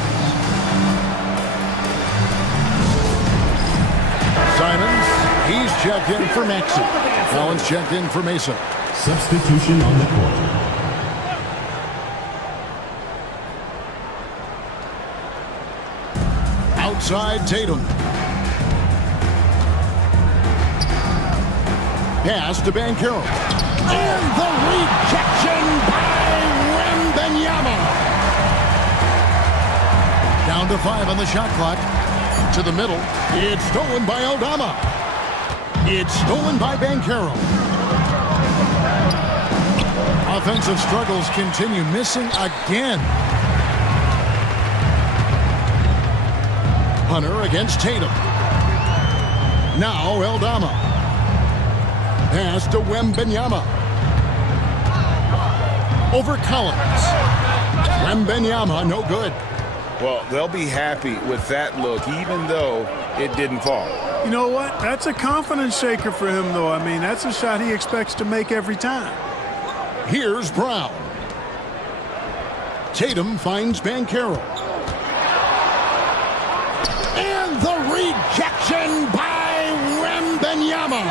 Simons, he's checked in for Maxey. Collins checked in for Mesa. Substitution on the court. Outside Tatum. Pass to Banchero. And the rejection by Wembanyama. Down to 5 on the shot clock. To the middle. It's stolen by Aldama. It's stolen by Banchero. Offensive struggles continue, missing again. Hunter against Tatum. Now Aldama. Pass to Wembanyama. Over Collins. Wembanyama, no good. Well, they'll be happy with that look, even though it didn't fall. You know what? That's a confidence shaker for him, though. I mean, that's a shot he expects to make every time. Here's Brown. Tatum finds Banchero. And the rejection by Wembanyama.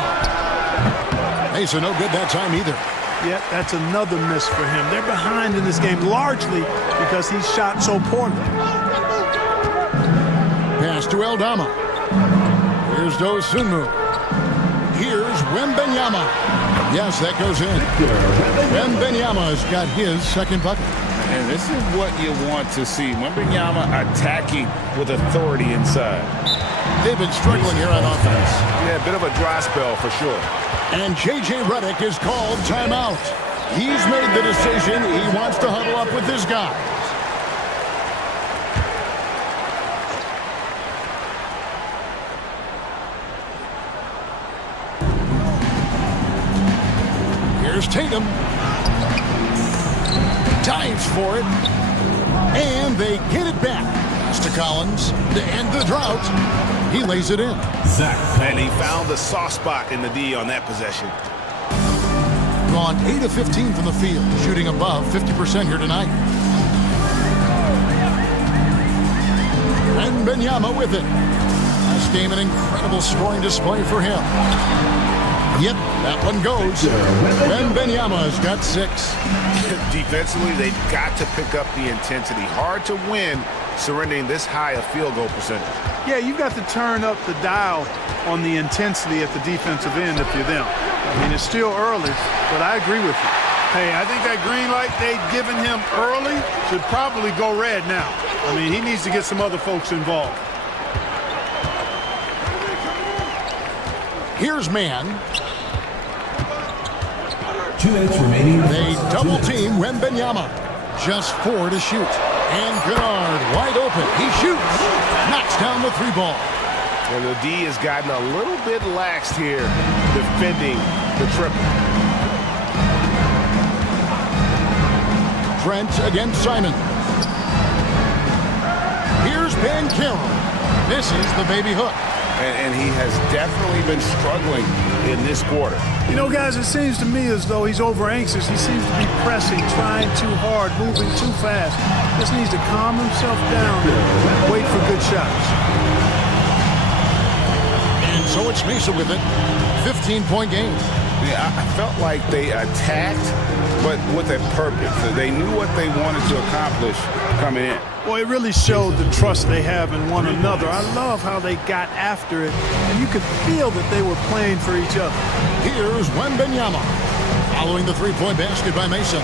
Mesa no good that time either. Yeah, that's another miss for him. They're behind in this game largely because he shot so poorly. Pass to Aldama. Here's Dosunmu. Here's Wembanyama. Yes, that goes in. Wembanyama's got his 2nd bucket. And this is what you want to see. Wembanyama attacking with authority inside. They've been struggling here on offense. Yeah, a bit of a dry spell for sure. And J.J. Redick is called timeout. He's made the decision. He wants to huddle up with his guys. Here's Tatum. Dives for it. And they get it back. Pass to Collins to end the drought. He lays it in. And he found the soft spot in the D on that possession. Gone 8 of 15 from the field, shooting above 50% here tonight. And Wembanyama with it. Last game, an incredible scoring display for him. Yep, that one goes. Wembanyama's got 6. Defensively, they've got to pick up the intensity. Hard to win surrendering this high a field goal percentage. Yeah, you've got to turn up the dial on the intensity at the defensive end if you're them. I mean, it's still early, but I agree with you. Hey, I think that green light they'd given him early should probably go red now. I mean, he needs to get some other folks involved. Here's man. 2 minutes remaining. They double team Wembanyama. Just 4 to shoot. And Kennard wide open. He shoots. Knocks down the 3 ball. And the D has gotten a little bit laxed here defending the triple. Trent against Simon. Here's Banchero. This is the baby hook. And he has definitely been struggling in this quarter. You know, guys, it seems to me as though he's over anxious. He seems to be pressing, trying too hard, moving too fast. Just needs to calm himself down and wait for good shots. And so it's Mesa with it. 15-point game. Yeah, I felt like they attacked, but with a purpose. They knew what they wanted to accomplish coming in. Well, it really showed the trust they have in one another. I love how they got after it, and you could feel that they were playing for each other. Here's Wembanyama, following the 3-point basket by Mesa.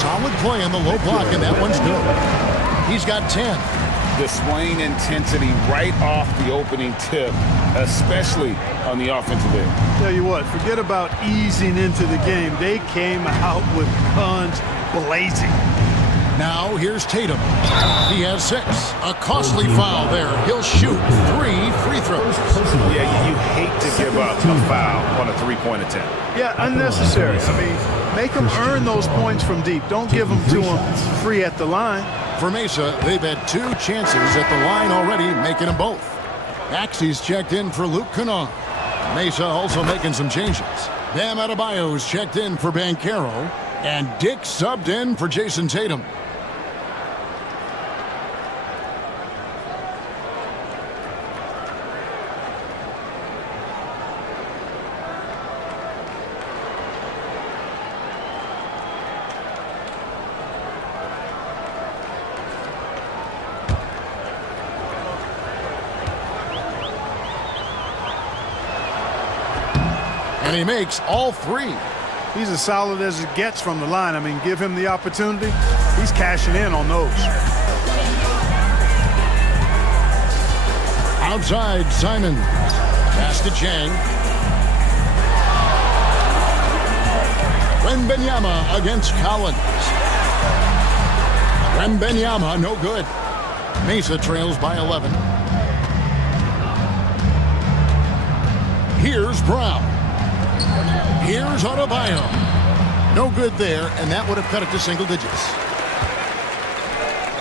Solid play in the low block, and that one's good. He's got 10. Displaying intensity right off the opening tip, especially on the offensive end. Tell you what, forget about easing into the game. They came out with guns blazing. Now here's Tatum. He has 6. A costly foul there. He'll shoot 3 free throws. Yeah, you hate to give up a foul on a 3-point attempt. Yeah, unnecessary. I mean, make them earn those points from deep. Don't give them to them free at the line. For Mesa, they've had 2 chances at the line already, making them both. Axie's checked in for Luke Kennard. Mesa also making some changes. Bam Adebayo's checked in for Banchero, and Dick subbed in for Jason Tatum. And he makes all 3. He's as solid as it gets from the line. I mean, give him the opportunity. He's cashing in on those. Outside, Simon. Pass to Chang. Wembanyama against Collins. Wembanyama, no good. Mesa trails by 11. Here's Brown. Here's Adebayo. No good there, and that would have cut it to single digits.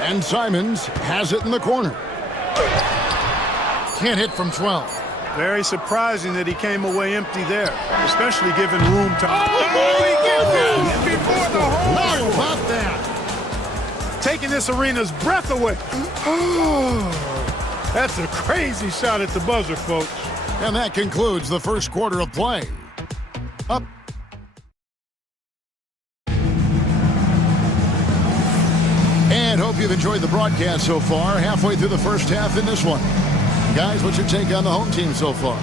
And Simons has it in the corner. Can't hit from 12. Very surprising that he came away empty there, especially given room to... Oh, he gets it before the hole. How about that? Taking this arena's breath away. That's a crazy shot at the buzzer, folks. And that concludes the first quarter of play. Up. And hope you've enjoyed the broadcast so far. Halfway through the first half in this one. Guys, what's your take on the home team so far?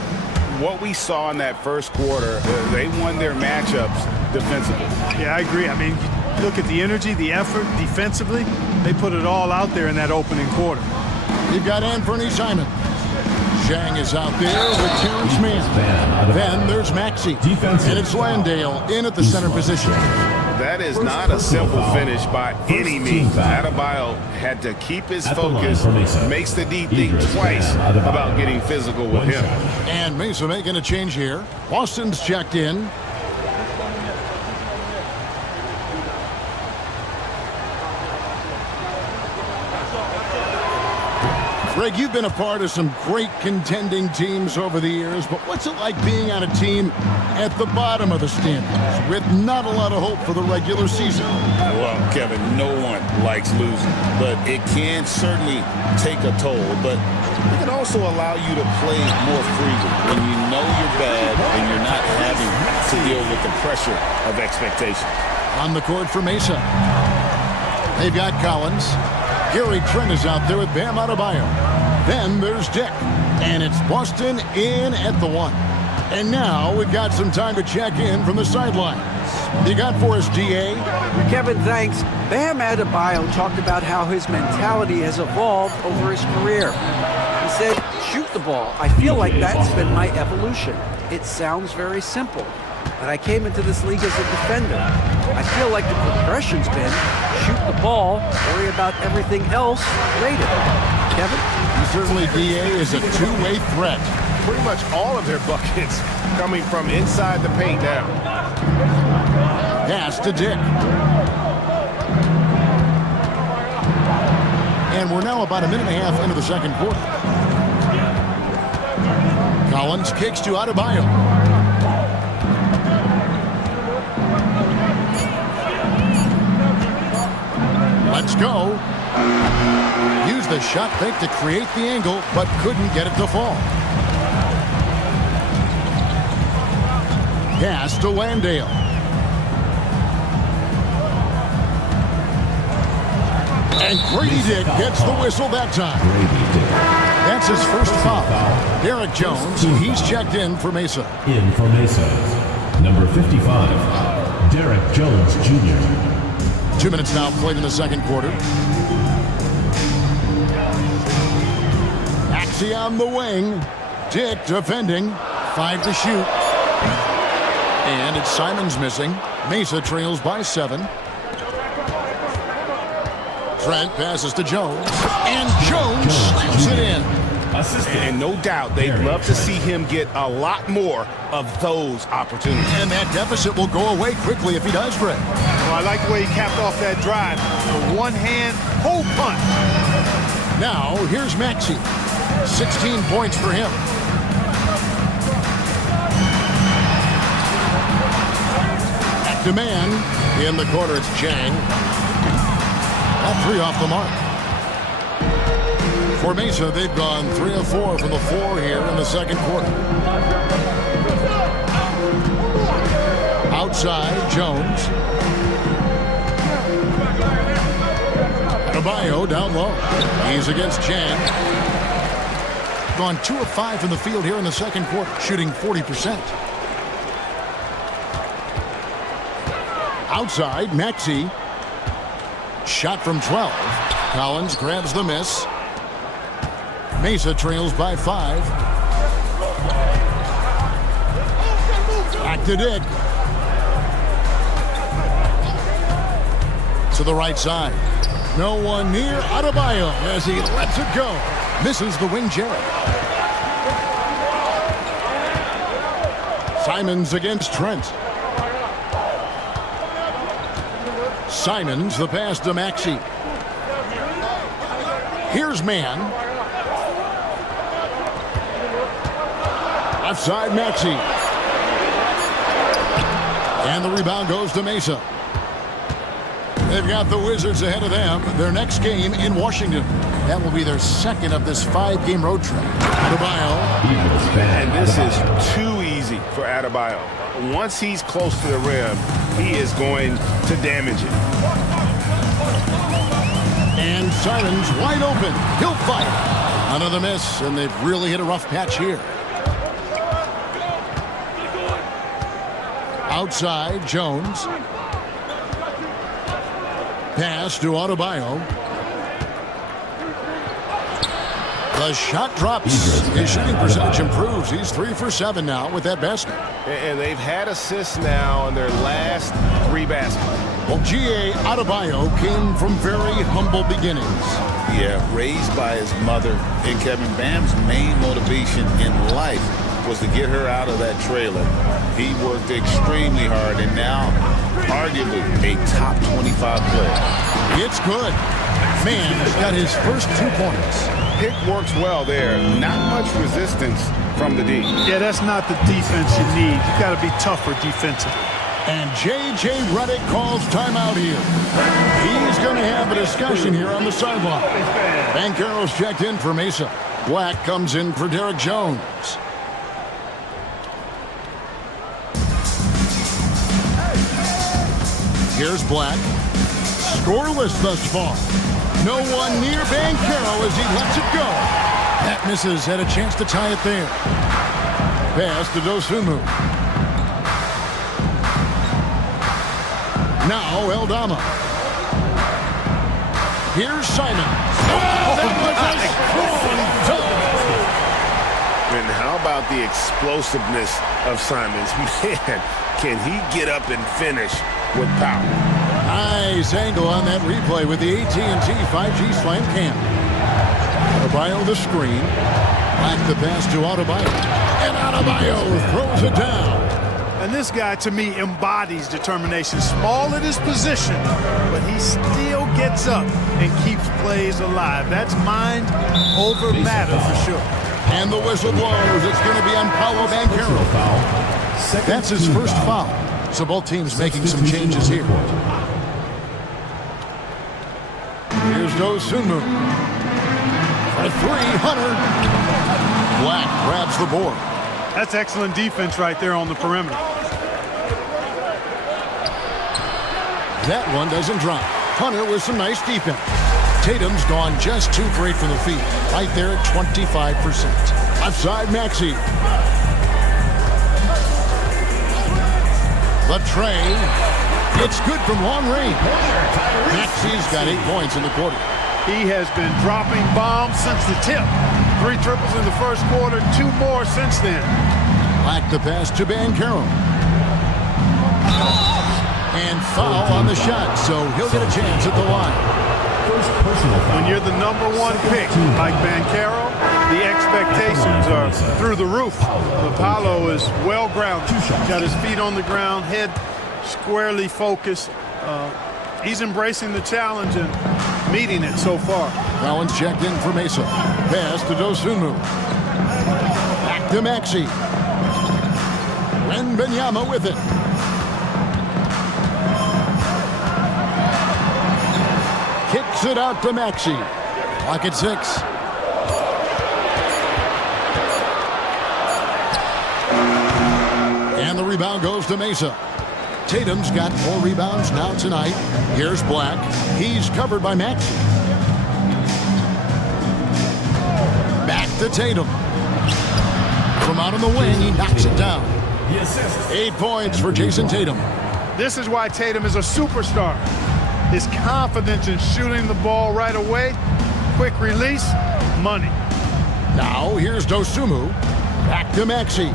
What we saw in that first quarter, they won their matchups defensively. Yeah, I agree. I mean, look at the energy, the effort defensively. They put it all out there in that opening quarter. You've got Anthony Simon. Chang is out there with Terrence Mann. Then there's Maxey. And it's Landale in at the center position. That is not a simple finish by any means. Adebayo had to keep his focus, makes the D think twice about getting physical with him. And Mesa making a change here. Boston's checked in. Greg, you've been a part of some great contending teams over the years, but what's it like being on a team at the bottom of the standings with not a lot of hope for the regular season? Well, Kevin, no one likes losing, but it can certainly take a toll. But it can also allow you to play more freely when you know you're bad and you're not having to deal with the pressure of expectation. On the court for Mesa. They've got Collins. Gary Trent is out there with Bam Adebayo. Then there's Dick. And it's Boston in at the 1. And now we've got some time to check in from the sidelines. You got for us, D.A.? Kevin, thanks. Bam Adebayo talked about how his mentality has evolved over his career. He said, shoot the ball. I feel like that's been my evolution. It sounds very simple, but I came into this league as a defender. I feel like the progression's been shoot the ball, worry about everything else later. Kevin? Certainly, D.A. is a two-way threat. Pretty much all of their buckets coming from inside the paint now. Pass to Dick. And we're now about a minute and a half into the second quarter. Collins kicks to Adebayo. Let's go. Used the shot fake to create the angle, but couldn't get it to fall. Pass to Landale. And Grady Dick gets the whistle that time. That's his first foul. Derek Jones, he's checked in for Mesa. In for Mesa, number 55, Derek Jones Jr. 2 minutes now played in the second quarter. Maxey on the wing. Dick defending. 5 to shoot. And it's Simons missing. Mesa trails by 7. Trent passes to Jones. And Jones slams it in. And no doubt they'd love to see him get a lot more of those opportunities. And that deficit will go away quickly if he does, Greg. Well, I like the way he capped off that drive. The one-hand hole punt. Now, here's Maxey. 16 points for him. Back to man. In the corner, it's Chang. All 3 off the mark. For Mesa, they've gone 3 of 4 from the floor here in the second quarter. Outside, Jones. Adebayo down low. He's against Chang. Gone 2 of 5 from the field here in the second quarter, shooting 40%. Outside, Maxey. Shot from 12. Collins grabs the miss. Mesa trails by 5. Back to Dick. To the right side. No one near Adebayo as he lets it go. Misses the wing Jerry. Simons against Trent. Simons, the pass to Maxey. Here's man. Offside Maxey. And the rebound goes to Mesa. They've got the Wizards ahead of them. Their next game in Washington. That will be their second of this 5-game road trip. Adebayo. And this is too easy for Adebayo. Once he's close to the rim, he is going to damage it. And Simons wide open. He'll fire. Another miss, and they've really hit a rough patch here. Outside, Jones. Pass to Adebayo. The shot drops. His shooting percentage improves. He's 3 for 7 now with that basket. And they've had assists now in their last 3 baskets. Well, G.A. Adebayo came from very humble beginnings. Yeah, raised by his mother. And Kevin, Bam's main motivation in life was to get her out of that trailer. He worked extremely hard and now arguably a top 25 player. It's good. Man's got his first 2 points. Pick works well there. Not much resistance from the D. Yeah, that's not the defense you need. You got to be tougher defensively. And J.J. Redick calls timeout here. He's going to have a discussion here on the sideline. Banchero's checked in for Mesa. Black comes in for Derek Jones. Here's Black. Scoreless thus far. No one near Banchero as he lets it go. That misses. Had a chance to tie it there. Pass to Dosunmu. Now Eldama. Here's Simon. And how about the explosiveness of Simons? Man, can he get up and finish with power? Nice angle on that replay with the AT&T 5G Slam Cam. Adebayo the screen. Back the pass to Adebayo. And Adebayo throws it down. And this guy, to me, embodies determination. Small at his position, but he still gets up and keeps plays alive. That's mind over matter for sure. And the whistle blows. It's going to be on Paolo Banchero. That's his first foul. So both teams making some changes here. Here's Dosunmu. For 300. Black grabs the board. That's excellent defense right there on the perimeter. That one doesn't drop. Hunter with some nice defense. Tatum's gone just 2 for 8 from the field. Right there at 25%. Left side, Maxey. The tray. It's good from long range. Maxey's got 8 points in the quarter. He has been dropping bombs since the tip. 3 triples in the first quarter, 2 more since then. Back the pass to Banchero. And foul on the shot, so he'll get a chance at the line. When you're the #1 pick, like Banchero, the expectations are through the roof. Paolo is well grounded. Got his feet on the ground, head squarely focused. He's embracing the challenge and meeting it so far. Collins checked in for Mesa. Pass to Dosunmu. Back to Maxey. Wembanyama with it. Kicks it out to Maxey. Clock at 6. And the rebound goes to Mesa. Tatum's got 4 rebounds now tonight. Here's Black. He's covered by Maxey. Back to Tatum. From out on the wing, he knocks it down. 8 points for Jason Tatum. This is why Tatum is a superstar. His confidence in shooting the ball right away, quick release, money. Now here's Dosunmu. Back to Maxey.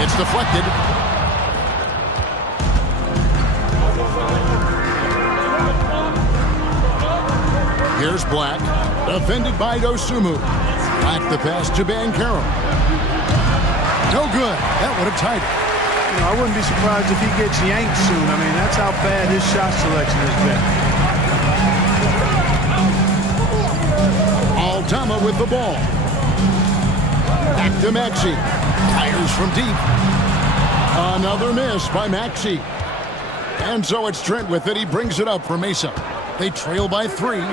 It's deflected. Here's Black. Defended by Dosunmu. Back the pass to Banchero. No good. That would have tied it. You know, I wouldn't be surprised if he gets yanked soon. I mean, that's how bad his shot selection has been. Aldama with the ball. Back to Maxey. Fires from deep. Another miss by Maxey. And so it's Trent with it. He brings it up for Mesa. They trail by 3.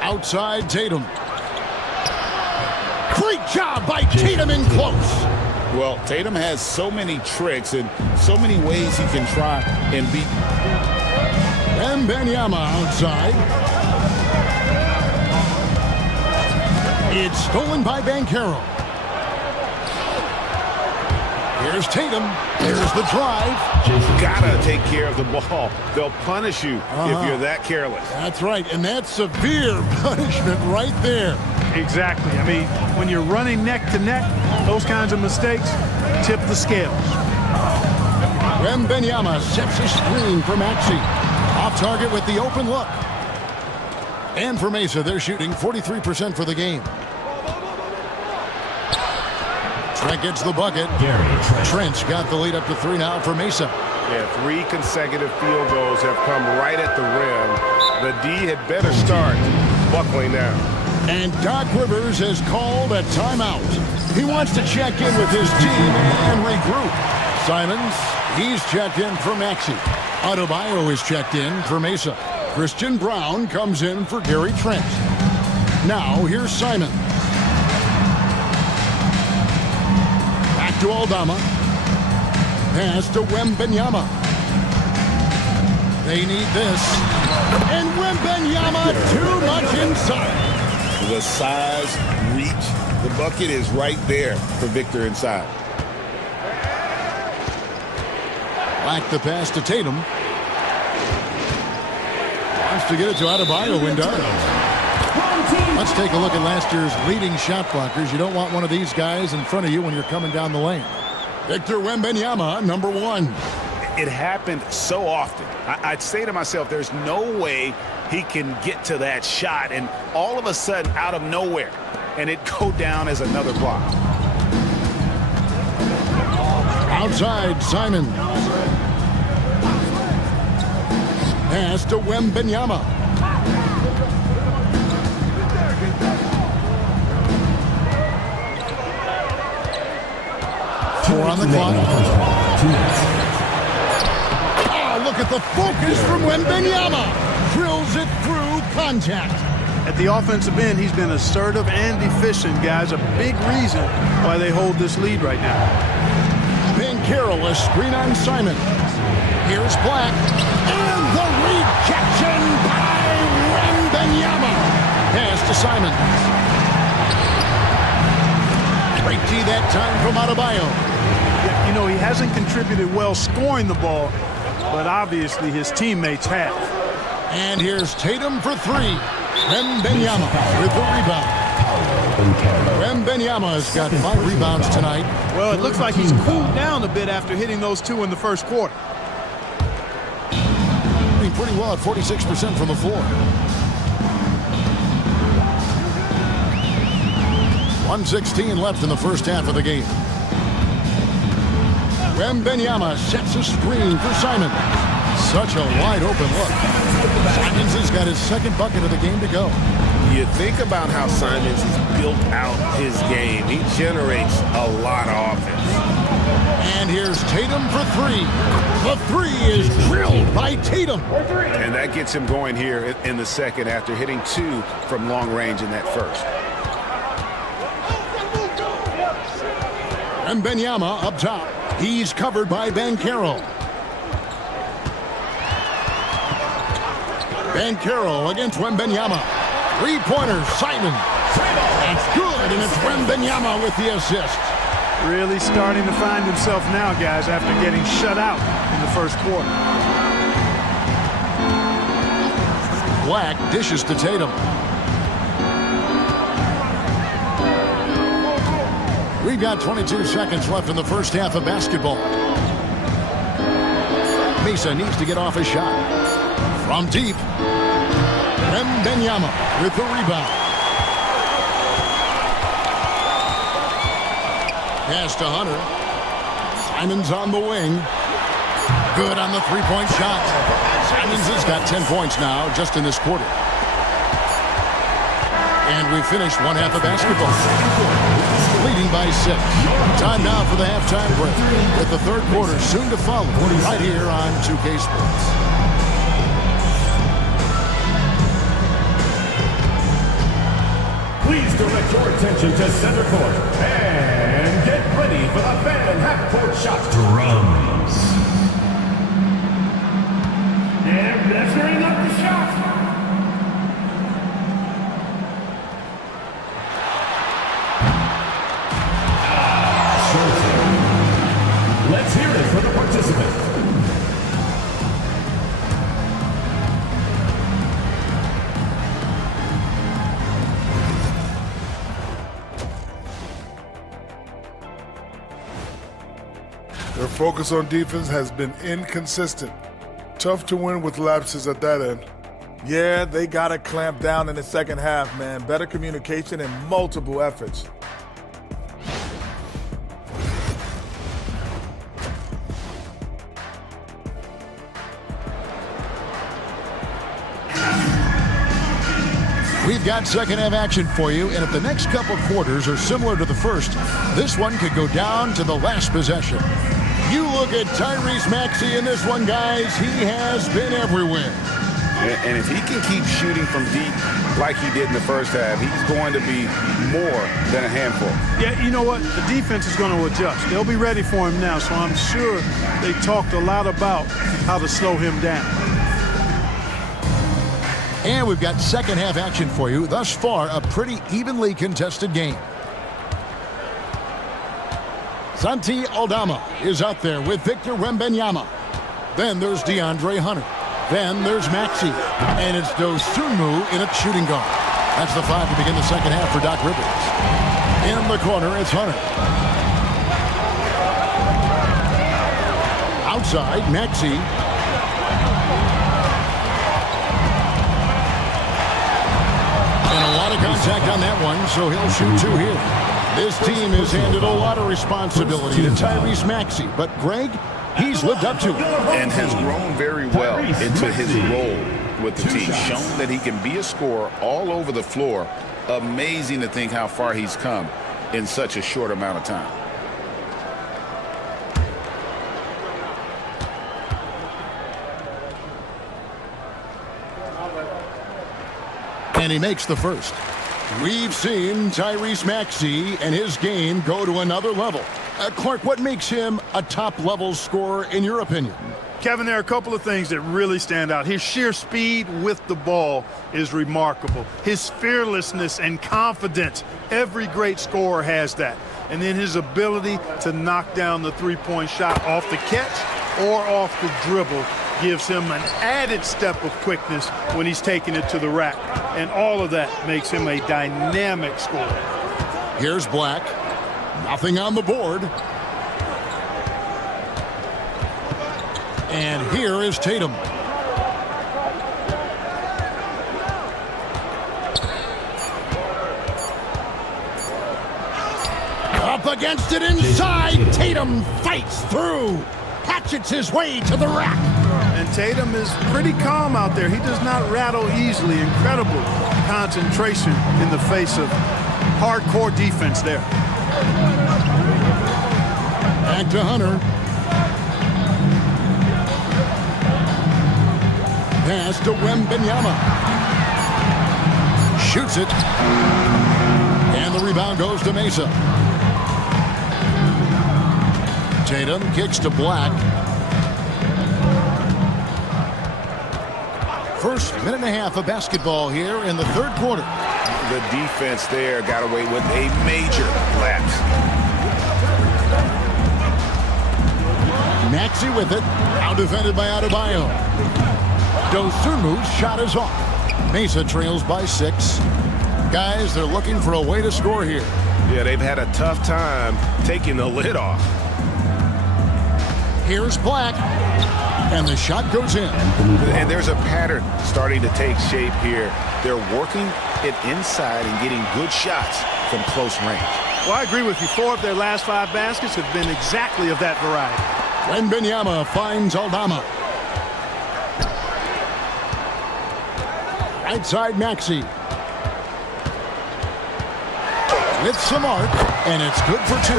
Outside Tatum. Great job by Tatum in close. Well, Tatum has so many tricks and so many ways he can try and beat. Wembanyama outside. It's stolen by Banchero. Here's Tatum. Here's the drive. Gotta take care of the ball. They'll punish you if you're that careless. That's right, and that's severe punishment right there. Exactly. I mean, when you're running neck to neck, those kinds of mistakes tip the scales. Wembanyama sets a screen for Maxey. Off target with the open look. And for Mesa, they're shooting 43% for the game. Trent gets the bucket. Trent's got the lead up to 3 now for Mesa. Yeah, 3 consecutive field goals have come right at the rim. The D had better start buckling now. And Doc Rivers has called a timeout. He wants to check in with his team and regroup. Simons, he's checked in for Maxey. Adebayo is checked in for Mesa. Christian Brown comes in for Gary Trent. Now here's Simon. Back to Aldama. Pass to Wembanyama. They need this. And Wembanyama too much inside. The size, reach, the bucket is right there for Victor inside. Back the pass to Tatum. Wants to get it to Adebayo in does. Let's take a look at last year's leading shot blockers. You don't want one of these guys in front of you when you're coming down the lane. Victor Wembanyama, number 1. It happened so often. I'd say to myself, there's no way he can get to that shot, and all of a sudden, out of nowhere, and it go down as another block. Outside, Simon. Pass to Wembanyama. Four on the clock. Oh, look at the focus from Wembanyama. Drills it through contact. At the offensive end, he's been assertive and efficient, guys. A big reason why they hold this lead right now. Carroll, a screen on Simon. Here's Black. And the rejection by Wembanyama. Pass to Simon. Great D that time from Adebayo. You know, he hasn't contributed well scoring the ball, but obviously his teammates have. And here's Tatum for 3. Wembanyama with the rebound. Wembanyama's got 5 rebounds tonight. Well, it looks like he's cooled down a bit after hitting those 2 in the first quarter. Pretty well at 46% from the floor. 1:16 left in the first half of the game. Wembanyama sets a screen for Simon. Such a wide open look. Simons has got his second bucket of the game to go. You think about how Simons has built out his game. He generates a lot of offense. And here's Tatum for 3. The 3 is drilled by Tatum. And that gets him going here in the second after hitting 2 from long range in that first. Wembanyama up top. He's covered by Banchero. Banchero against Wembanyama. 3-pointer, Simon. That's good, and it's Wembanyama with the assist. Really starting to find himself now, guys, after getting shut out in the first quarter. Black dishes to Tatum. We've got 22 seconds left in the first half of basketball. Mesa needs to get off a shot. From deep, Wembanyama with the rebound. Pass to Hunter. Simons on the wing. Good on the three-point shot. Simons has got 10 points now just in this quarter. And we finished one half of basketball. Leading by 6. Time now for the halftime break. With the third quarter soon to follow right here on 2K Sports. Please direct your attention to center court and get ready for the fan half-court shot. Drums. And measuring up the shot. Elizabeth. Their focus on defense has been inconsistent. Tough to win with lapses at that end. Yeah, they got to clamp down in the second half, man. Better communication and multiple efforts. We've got second half action for you, and if the next couple quarters are similar to the first, this one could go down to the last possession. You look at Tyrese Maxey in this one, guys. He has been everywhere. And if he can keep shooting from deep like he did in the first half, he's going to be more than a handful. Yeah, you know what? The defense is going to adjust. They'll be ready for him now, so I'm sure they talked a lot about how to slow him down. And we've got second half action for you. Thus far, a pretty evenly contested game. Santi Aldama is out there with Victor Wembanyama. Then there's DeAndre Hunter. Then there's Maxey. And it's Dosunmu in at shooting guard. That's the five to begin the second half for Doc Rivers. In the corner, it's Hunter. Outside, Maxey. And a lot of contact on that one, so he'll shoot two here. This team has handed a lot of responsibility to Tyrese Maxey, but Greg, he's lived up to it. And has grown very well into his role with the team. Shown that he can be a scorer all over the floor. Amazing to think how far he's come in such a short amount of time. And he makes the first. We've seen Tyrese Maxey and his game go to another level. Clark, what makes him a top-level scorer in your opinion? Kevin, there are a couple of things that really stand out. His sheer speed with the ball is remarkable. His fearlessness and confidence, every great scorer has that. And then his ability to knock down the three-point shot off the catch or off the dribble gives him an added step of quickness when he's taking it to the rack. And all of that makes him a dynamic scorer. Here's Black. Nothing on the board. And here is Tatum. Up against it inside. Tatum fights through. Hatchets his way to the rack. And Tatum is pretty calm out there. He does not rattle easily. Incredible concentration in the face of hardcore defense there. Back to Hunter. Pass to Wembanyama. Shoots it. And the rebound goes to Mesa. Tatum kicks to Black. First minute and a half of basketball here in the third quarter. The defense there got away with a major lapse. Maxey with it. Now defended by Adebayo. Dosunmu's shot is off. Mesa trails by 6. Guys, they're looking for a way to score here. Yeah, they've had a tough time taking the lid off. Here's Black. And the shot goes in. And there's a pattern starting to take shape here. They're working it inside and getting good shots from close range. Well, I agree with you. 4 of their last 5 baskets have been exactly of that variety. Wembanyama finds Aldama. Right side Maxey. With some arc, and it's good for 2.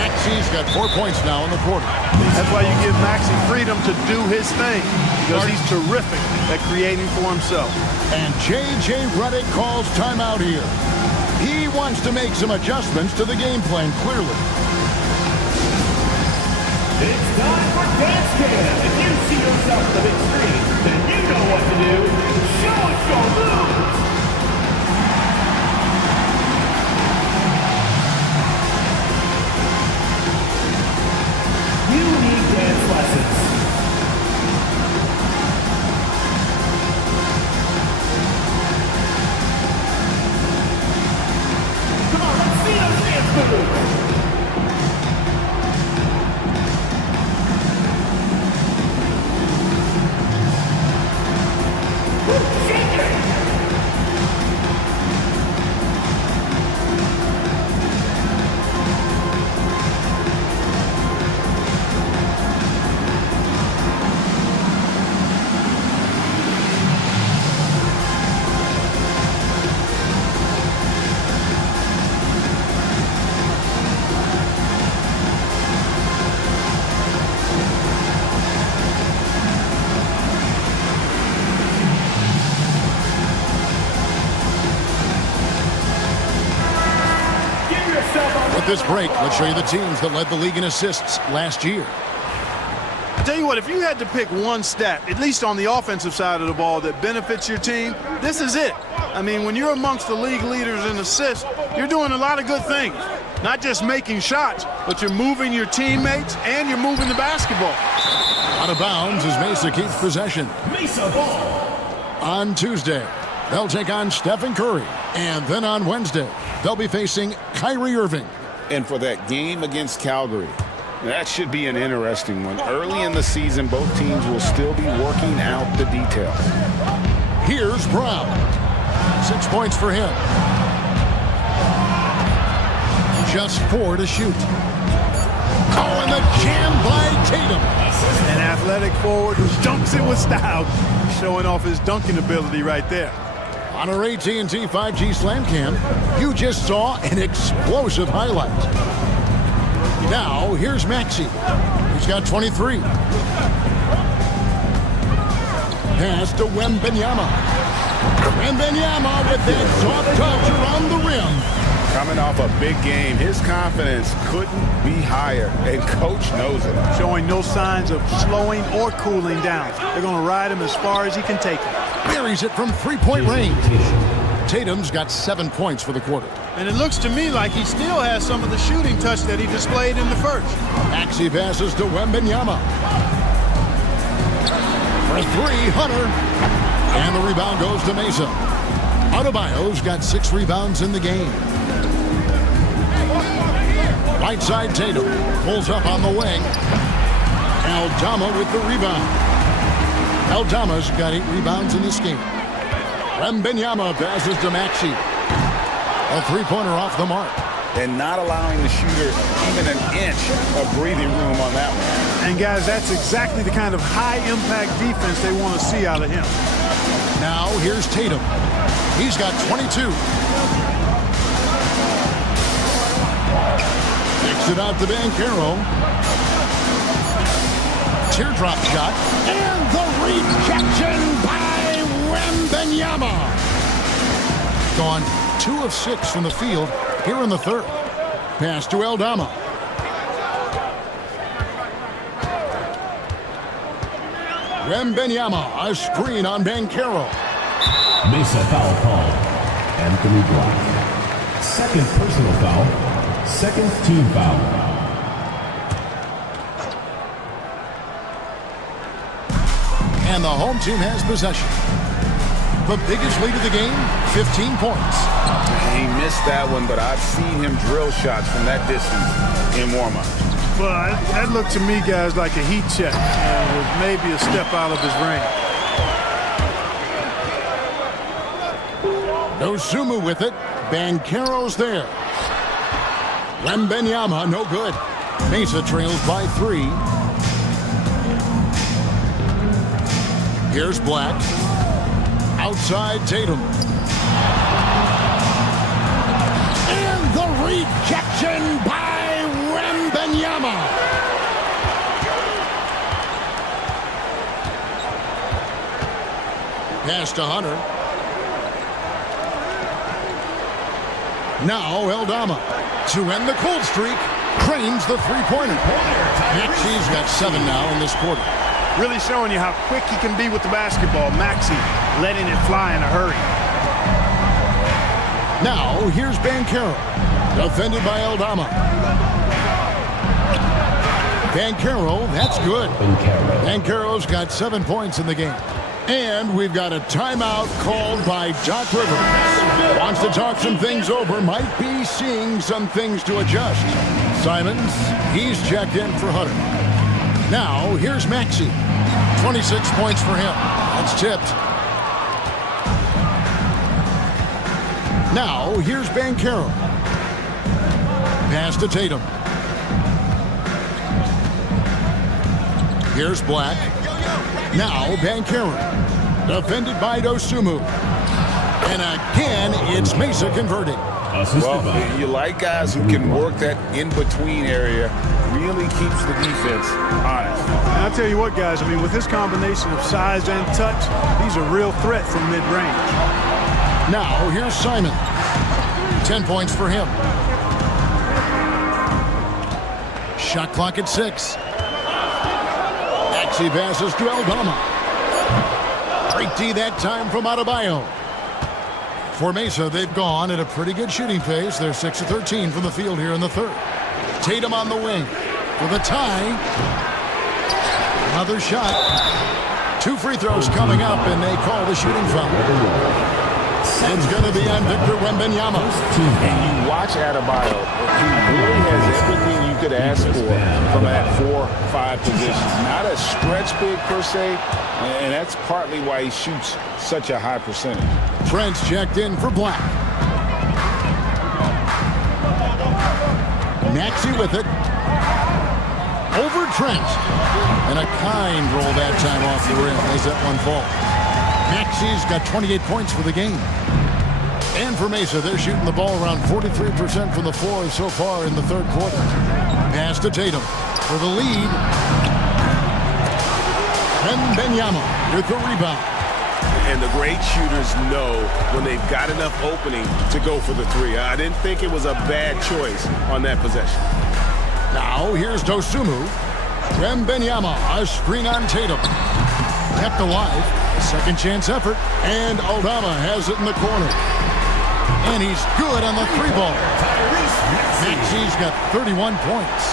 Maxey's got 4 points now in the quarter. That's why you give Maxey freedom to do his thing, because he's terrific at creating for himself. And J.J. Redick calls timeout here. He wants to make some adjustments to the game plan, clearly. It's time for dance cam. If you see yourself on the big screen, then you know what to do. Show us your moves. You need dance this break, let's show you the teams that led the league in assists last year. I tell you what, if you had to pick one stat, at least on the offensive side of the ball, that benefits your team, this is it. I mean, when you're amongst the league leaders in assists, you're doing a lot of good things. Not just making shots, but you're moving your teammates and you're moving the basketball. Out of bounds as Mesa keeps possession. Mesa ball. On Tuesday, they'll take on Stephen Curry. And then on Wednesday, they'll be facing Kyrie Irving. And for that game against Calgary, that should be an interesting one. Early in the season, both teams will still be working out the details. Here's Brown. 6 points for him. Just 4 to shoot. Oh, and the jam by Tatum. An athletic forward who dunks it with style, showing off his dunking ability right there. On our AT&T 5G Slam Cam, you just saw an explosive highlight. Now, here's Maxey. He's got 23. Pass to Wembanyama. Wembanyama with that soft touch around the rim. Coming off a big game, his confidence couldn't be higher, and Coach knows it. Showing no signs of slowing or cooling down. They're going to ride him as far as he can take it. Buries it from three-point range. Tatum's got 7 points for the quarter. And it looks to me like he still has some of the shooting touch that he displayed in the first. Maxey passes to Wembanyama. For 3, Hunter. And the rebound goes to Mesa. Adebayo's got 6 rebounds in the game. Right side Tatum pulls up on the wing. Aldama with the rebound. Aldama's got 8 rebounds in this game. Wembanyama passes to Maxey. A three-pointer off the mark. And not allowing the shooter even an inch of breathing room on that one. And guys, that's exactly the kind of high-impact defense they want to see out of him. Now here's Tatum. He's got 22. Kicks it out to Banchero. Teardrop shot. And the rejection by Wembanyama. Gone 2 of 6 from the field here in the third. Pass to Aldama. Wembanyama, a screen on Banchero. Mesa foul call. Anthony Black. Second personal foul. Second team foul. And the home team has possession. The biggest lead of the game, 15 points. He missed that one, but I've seen him drill shots from that distance in warm-up. Well, that looked to me, guys, like a heat check. With maybe a step out of his range. Dosunmu with it. Banchero's there. Wembanyama, no good. Mesa trails by 3. Here's Black. Outside Tatum. And the rejection by Wembanyama. Pass to Hunter. Now Aldama to end the cold streak. Cranes the three-pointer. Maxey's got 7 now in this quarter. Really showing you how quick he can be with the basketball. Maxey letting it fly in a hurry. Now here's Banchero. Defended by Aldama. Banchero, that's good. Banchero's got 7 points in the game. And we've got a timeout called by Doc Rivers. Wants to talk some things over. Might be seeing some things to adjust. Simons, he's checked in for Hunter. Now, here's Maxey. 26 points for him. That's tipped. Now, here's Banchero. Pass to Tatum. Here's Black. Now, Banchero. Defended by Dosunmu. And again, it's Mesa converting. Well, you like guys who can work that in-between area. Really keeps the defense honest. And I'll tell you what, guys, I mean, with this combination of size and touch, he's a real threat from mid-range. Now, here's Simon. 10 points for him. Shot clock at 6. Maxey passes to Aldama. Great D that time from Adebayo. For Mesa, they've gone at a pretty good shooting pace. They're 6 of 13 from the field here in the third. Tatum on the wing for the tie. Another shot. 2 free throws coming up, and they call the shooting foul. It's going to be on Victor Wembanyama. And you watch Adebayo. He really has everything you could ask for from that 4-5 position. Not a stretch big per se, and that's partly why he shoots such a high percentage. Trent's checked in for Black. Maxey with it. Over Trent. And a kind roll that time off the rim as that one falls. Maxey's got 28 points for the game. And for Mesa, they're shooting the ball around 43% from the floor so far in the third quarter. Pass to Tatum for the lead. Wembanyama with the rebound. And the great shooters know when they've got enough opening to go for the three. I didn't think it was a bad choice on that possession. Now here's Dosunmu. Wembanyama, a screen on Tatum. Kept alive. Second chance effort. And Aldama has it in the corner. And he's good on the 3 ball. Maxey's got 31 points.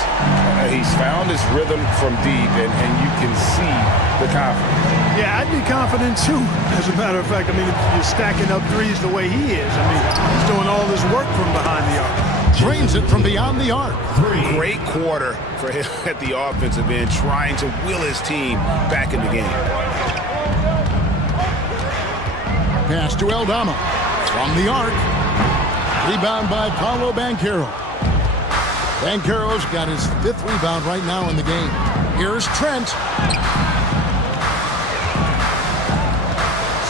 He's found his rhythm from deep, and you can see the confidence. Yeah, I'd be confident too. As a matter of fact, I mean, if you're stacking up threes the way he is, I mean, he's doing all this work from behind the arc. Drains it from beyond the arc. Great quarter for him at the offensive end, trying to will his team back in the game. Pass to Aldama. From the arc. Rebound by Paolo Banchero. Banchero's got his 5th rebound right now in the game. Here's Trent.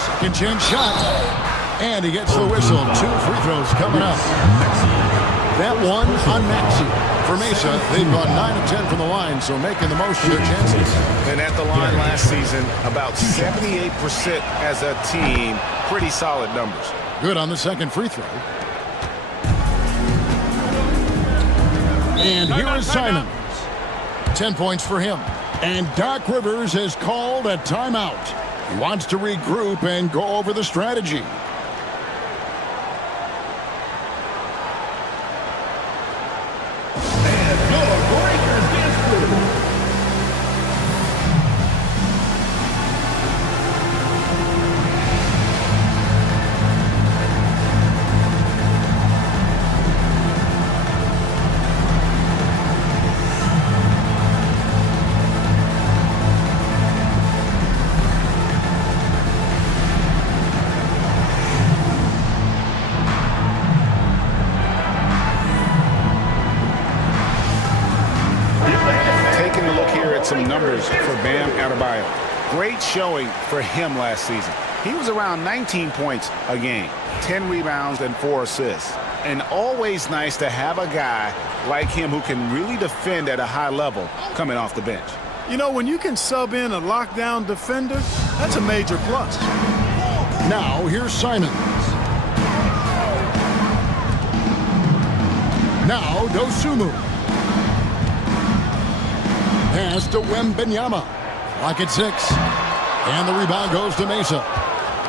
Second chance shot. And he gets the whistle. 2 free throws coming up. That one on Maxey. For Mesa, they've gone 9 of 10 from the line, so making the most of their chances. And at the line last season, about 78% as a team. Pretty solid numbers. Good on the second free throw. And here is Simons. 10 points for him. And Doc Rivers has called a timeout. He wants to regroup and go over the strategy. Some numbers for Bam Adebayo. Great showing for him last season. He was around 19 points a game, 10 rebounds and 4 assists. And always nice to have a guy like him who can really defend at a high level coming off the bench. You know, when you can sub in a lockdown defender, that's a major plus. Now here's Simons. Now Dosunmu. Pass to Wembanyama. Clock at 6. And the rebound goes to Mesa.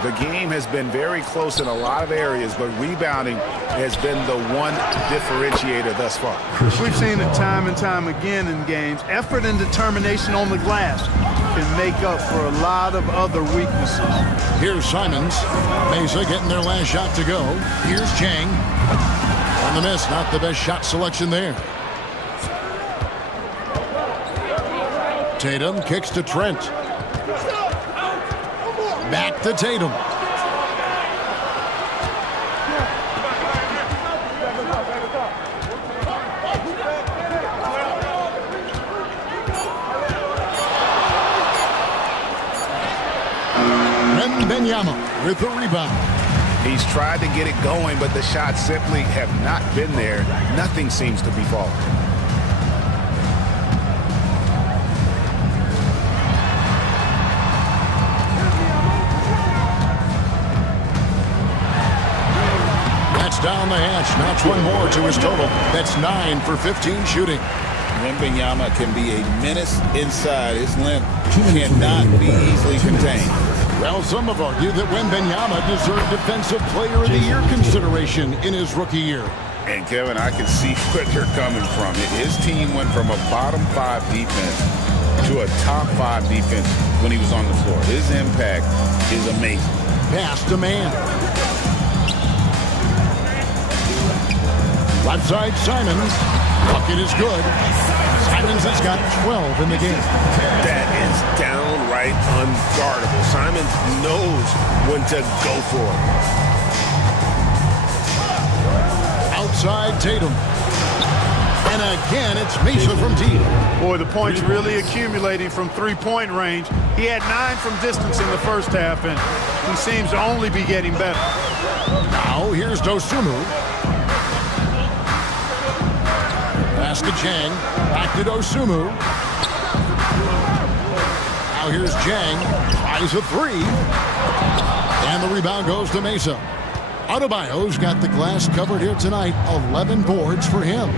The game has been very close in a lot of areas, but rebounding has been the one differentiator thus far. We've seen it time and time again in games. Effort and determination on the glass can make up for a lot of other weaknesses. Here's Simons. Mesa getting their last shot to go. Here's Chang. On the miss, not the best shot selection there. Tatum kicks to Trent. Back to Tatum. Wembanyama with the rebound. He's tried to get it going, but the shots simply have not been there. Nothing seems to be falling. Down the hatch, notch one more to his total. That's 9 for 15 shooting. Wembanyama can be a menace inside. His length cannot be easily contained. Well, some have argued that Wembanyama deserved Defensive Player of the Year consideration in his rookie year. And Kevin, I can see where they're coming from. His team went from a bottom 5 defense to a top 5 defense when he was on the floor. His impact is amazing. Pass to man. Left side, Simons. Bucket is good. Simons has got 12 in the game. That is downright unguardable. Simons knows when to go for it. Outside Tatum. And again, it's Mesa from deep. Boy, the points really accumulating from three-point range. He had 9 from distance in the first half, and he seems to only be getting better. Now, here's Dosunmu. Pass to Jang. Back to Dosunmu. Now here's Jang. Tries a 3. And the rebound goes to Mesa. Adebayo's got the glass covered here tonight. 11 boards for him.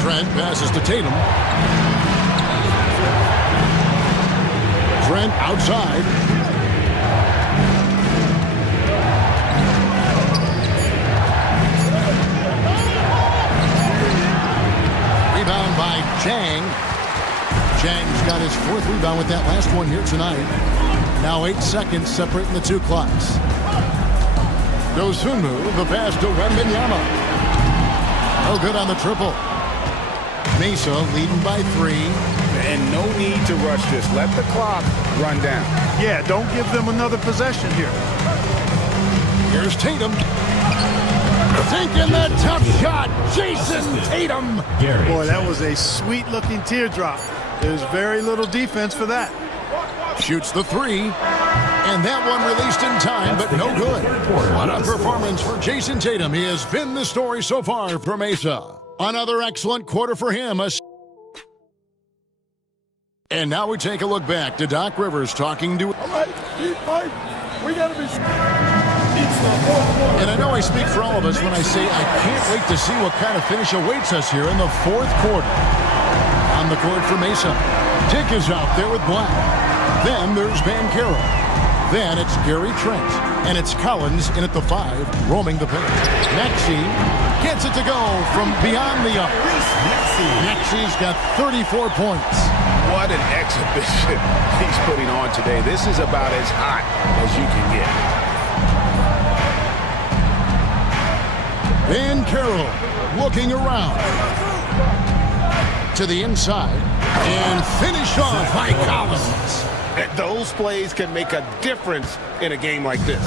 Trent passes to Tatum. Trent outside. Rebound by Chang. Chang's got his 4th rebound with that last one here tonight. Now 8 seconds separating the two clocks. Dosunmu, the pass to Wembanyama. No good on the triple. Mesa leading by 3. And no need to rush this. Let the clock run down. Yeah, don't give them another possession here. Here's Tatum. Sinking that tough shot. Jason Tatum. Boy, that was a sweet-looking teardrop. There's very little defense for that. Shoots the 3. And that one released in time, but no good. What a performance for Jason Tatum. He has been the story so far for Mesa. Another excellent quarter for him. And now we take a look back to Doc Rivers talking to... All right, we got to be... And I know I speak for all of us when I say I can't wait to see what kind of finish awaits us here in the 4th quarter. On the court for Mesa. Dick is out there with Black. Then there's Van Carroll. Then it's Gary Trent. And it's Collins in at the 5, roaming the paint. Maxey gets it to go from beyond the arc. Maxey's got 34 points. What an exhibition he's putting on today. This is about as hot as you can get. Van Carroll looking around to the inside and finished off by Collins. Those plays can make a difference in a game like this.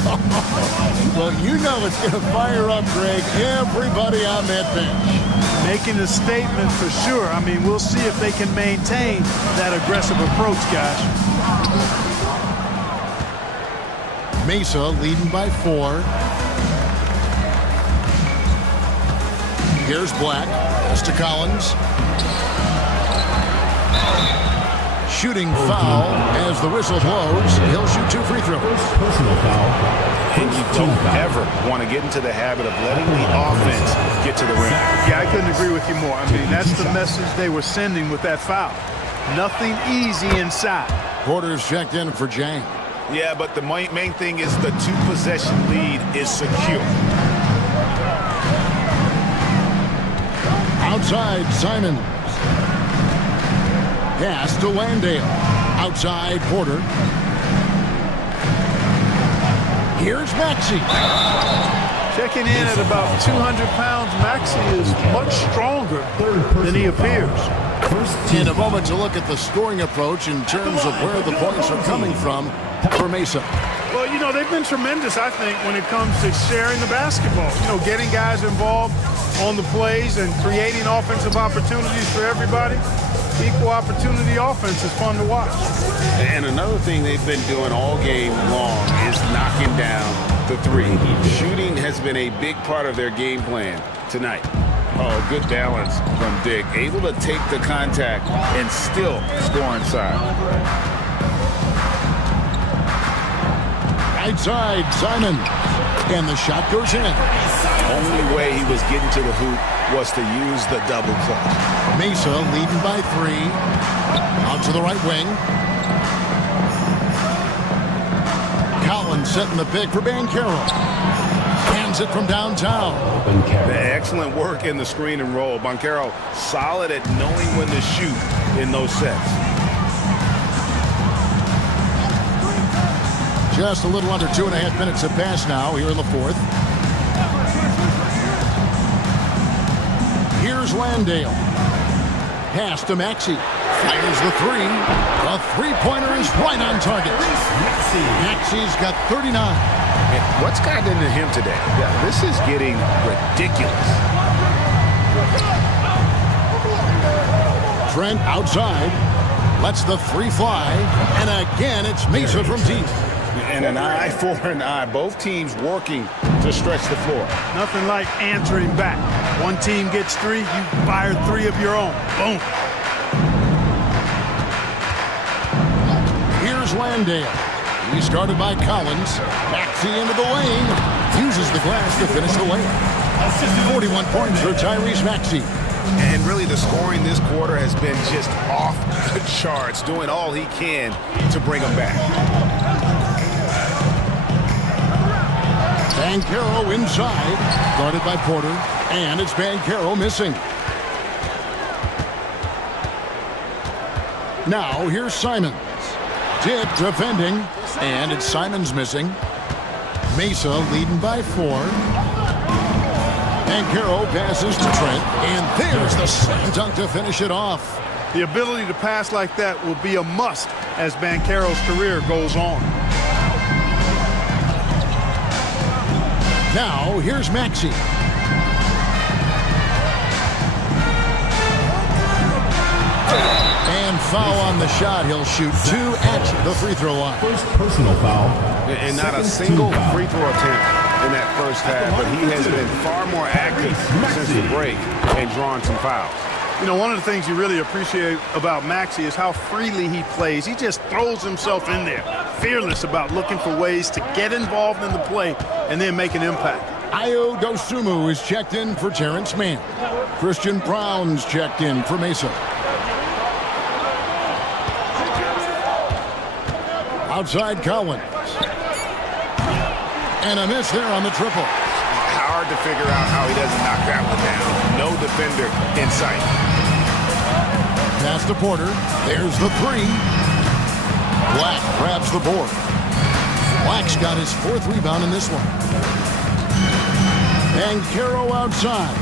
Well, you know it's going to fire up, Greg, everybody on that bench. Making a statement for sure. I mean, we'll see if they can maintain that aggressive approach, guys. Mesa leading by 4. Here's Black. Pass to Collins. Shooting foul as the whistle blows. He'll shoot 2 free throws. Personal foul. And you don't ever want to get into the habit of letting the offense get to the rim. Yeah, I couldn't agree with you more. I mean, that's the message they were sending with that foul. Nothing easy inside. Porter's checked in for Jang. Yeah, but the main thing is the 2-possession lead is secure. Outside, Simon. Pass to Landale. Outside, Porter. Here's Maxey. Checking in at about 200 pounds, Maxey is much stronger than he appears. In a moment to look at the scoring approach in terms of where the points are coming from for Mesa. Well, you know, they've been tremendous, I think, when it comes to sharing the basketball. You know, getting guys involved on the plays and creating offensive opportunities for everybody. Equal opportunity offense is fun to watch. And another thing they've been doing all game long is knocking down the 3. Shooting has been a big part of their game plan tonight. Oh, good balance from Dick. Able to take the contact and still score inside. Right side, Simon. And the shot goes in. Only way he was getting to the hoop was to use the double clutch. Mesa leading by 3. Out to the right wing. Collins setting the pick for Banchero. Hands it from downtown. Excellent work in the screen and roll. Banchero solid at knowing when to shoot in those sets. Just a little under 2.5 minutes have passed now here in the fourth. Here's Landale. Pass to Maxey. Fires the 3. The three-pointer is right on target. Maxey's got 39. And what's gotten into him today? Yeah, this is getting ridiculous. Trent outside. Lets the 3 fly. And again, it's Mesa from deep. And an eye for an eye. Both teams working to stretch the floor. Nothing like answering back. One team gets 3, you fire 3 of your own. Boom. Here's Landale. He's guarded by Collins. Maxey into the lane. Uses the glass to finish the layup. 41 points for Tyrese Maxey. And really the scoring this quarter has been just off the charts, doing all he can to bring them back. Banchero inside, guarded by Porter, and it's Banchero missing. Now here's Simons. Dip defending, and it's Simons missing. Mesa leading by 4. Banchero passes to Trent, and there's the slam dunk to finish it off. The ability to pass like that will be a must as Banchero's career goes on. Now, here's Maxey. And foul on the shot. He'll shoot 2 at the free throw line. First personal foul. And not a single free throw attempt in that first half, but he has been far more active since the break and drawn some fouls. You know, one of the things you really appreciate about Maxey is how freely he plays. He just throws himself in there, fearless about looking for ways to get involved in the play and then make an impact. Ayo Dosunmu is checked in for Terrence Mann. Christian Brown's checked in for Mesa. Outside Collins. And a miss there on the triple. Hard to figure out how he doesn't knock that one down. No defender in sight. Pass to Porter. There's the 3. Black grabs the board. Black's got his 4th rebound in this one. Banchero outside.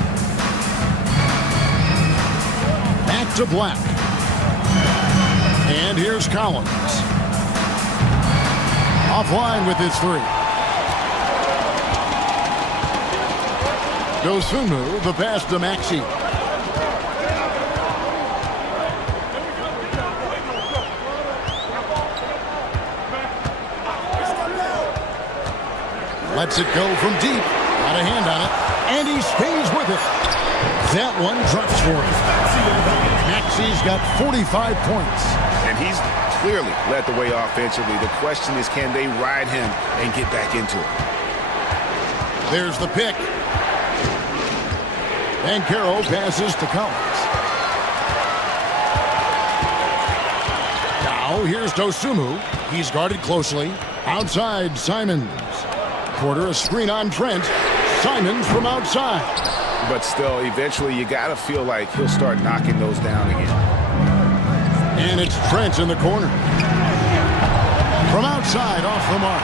Back to Black. And here's Collins. Offline with his 3. Dosunmu, the pass to Maxey. Lets it go from deep. Got a hand on it. And he stays with it. That one drops for him. Maxey's got 45 points. And he's clearly led the way offensively. The question is, can they ride him and get back into it? There's the pick. Banchero passes to Collins. Now here's Dosunmu. He's guarded closely. Outside, Simons. Porter a screen on Trent. Simons from outside. But still, eventually you got to feel like he'll start knocking those down again. And it's Trent in the corner. From outside, off the mark.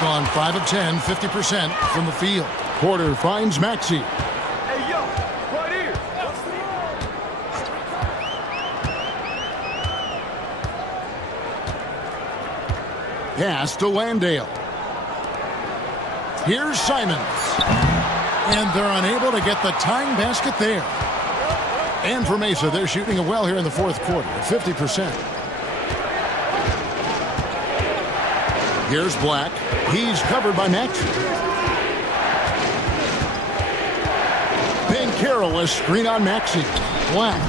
Gone 5 of 10, 50% from the field. Porter finds Maxey. Hey, yo, right here. Pass to Landale. Here's Simons. And they're unable to get the tying basket there. And for Mesa, they're shooting it well here in the 4th quarter, 50%. Here's Black. He's covered by Maxey. Banchero, a screen on Maxey. Black.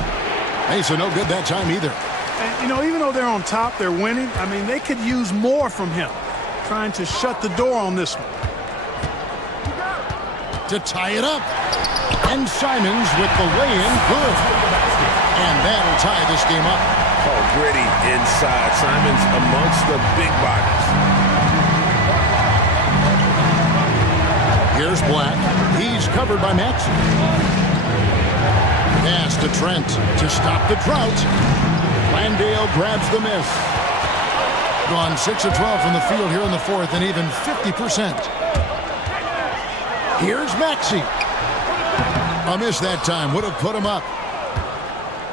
Mesa no good that time either. And, you know, even though they're on top, they're winning. I mean, they could use more from him, trying to shut the door on this one. to tie it up. And Simons with the lay-in good. And that'll tie this game up. Oh, gritty inside. Simons amongst the big bodies. Here's Black. He's covered by Maxey. Pass to Trent to stop the drought. Landale grabs the miss. Gone 6 of 12 from the field here in the fourth, and even 50%. Here's Maxey. A miss that time. Would have put him up.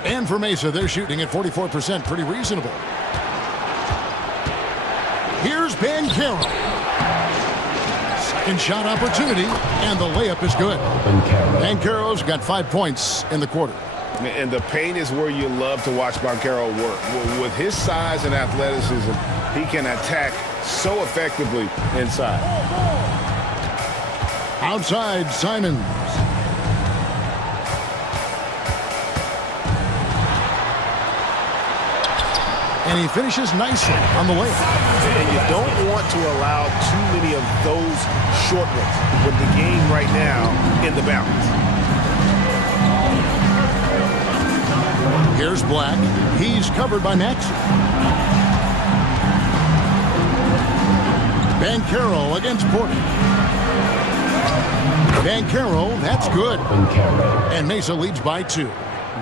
And for Mesa, they're shooting at 44%. Pretty reasonable. Here's Banchero. Second shot opportunity, and the layup is good. Banchero's got 5 points in the quarter. And the paint is where you love to watch Banchero work. With his size and athleticism, he can attack so effectively inside. Outside, Simons. And he finishes nicely on the layup. And you don't want to allow too many of those short ones with the game right now in the balance. Here's Black. He's covered by Maxey. Banchero against Porter. Banchero, that's good. And Mesa leads by 2.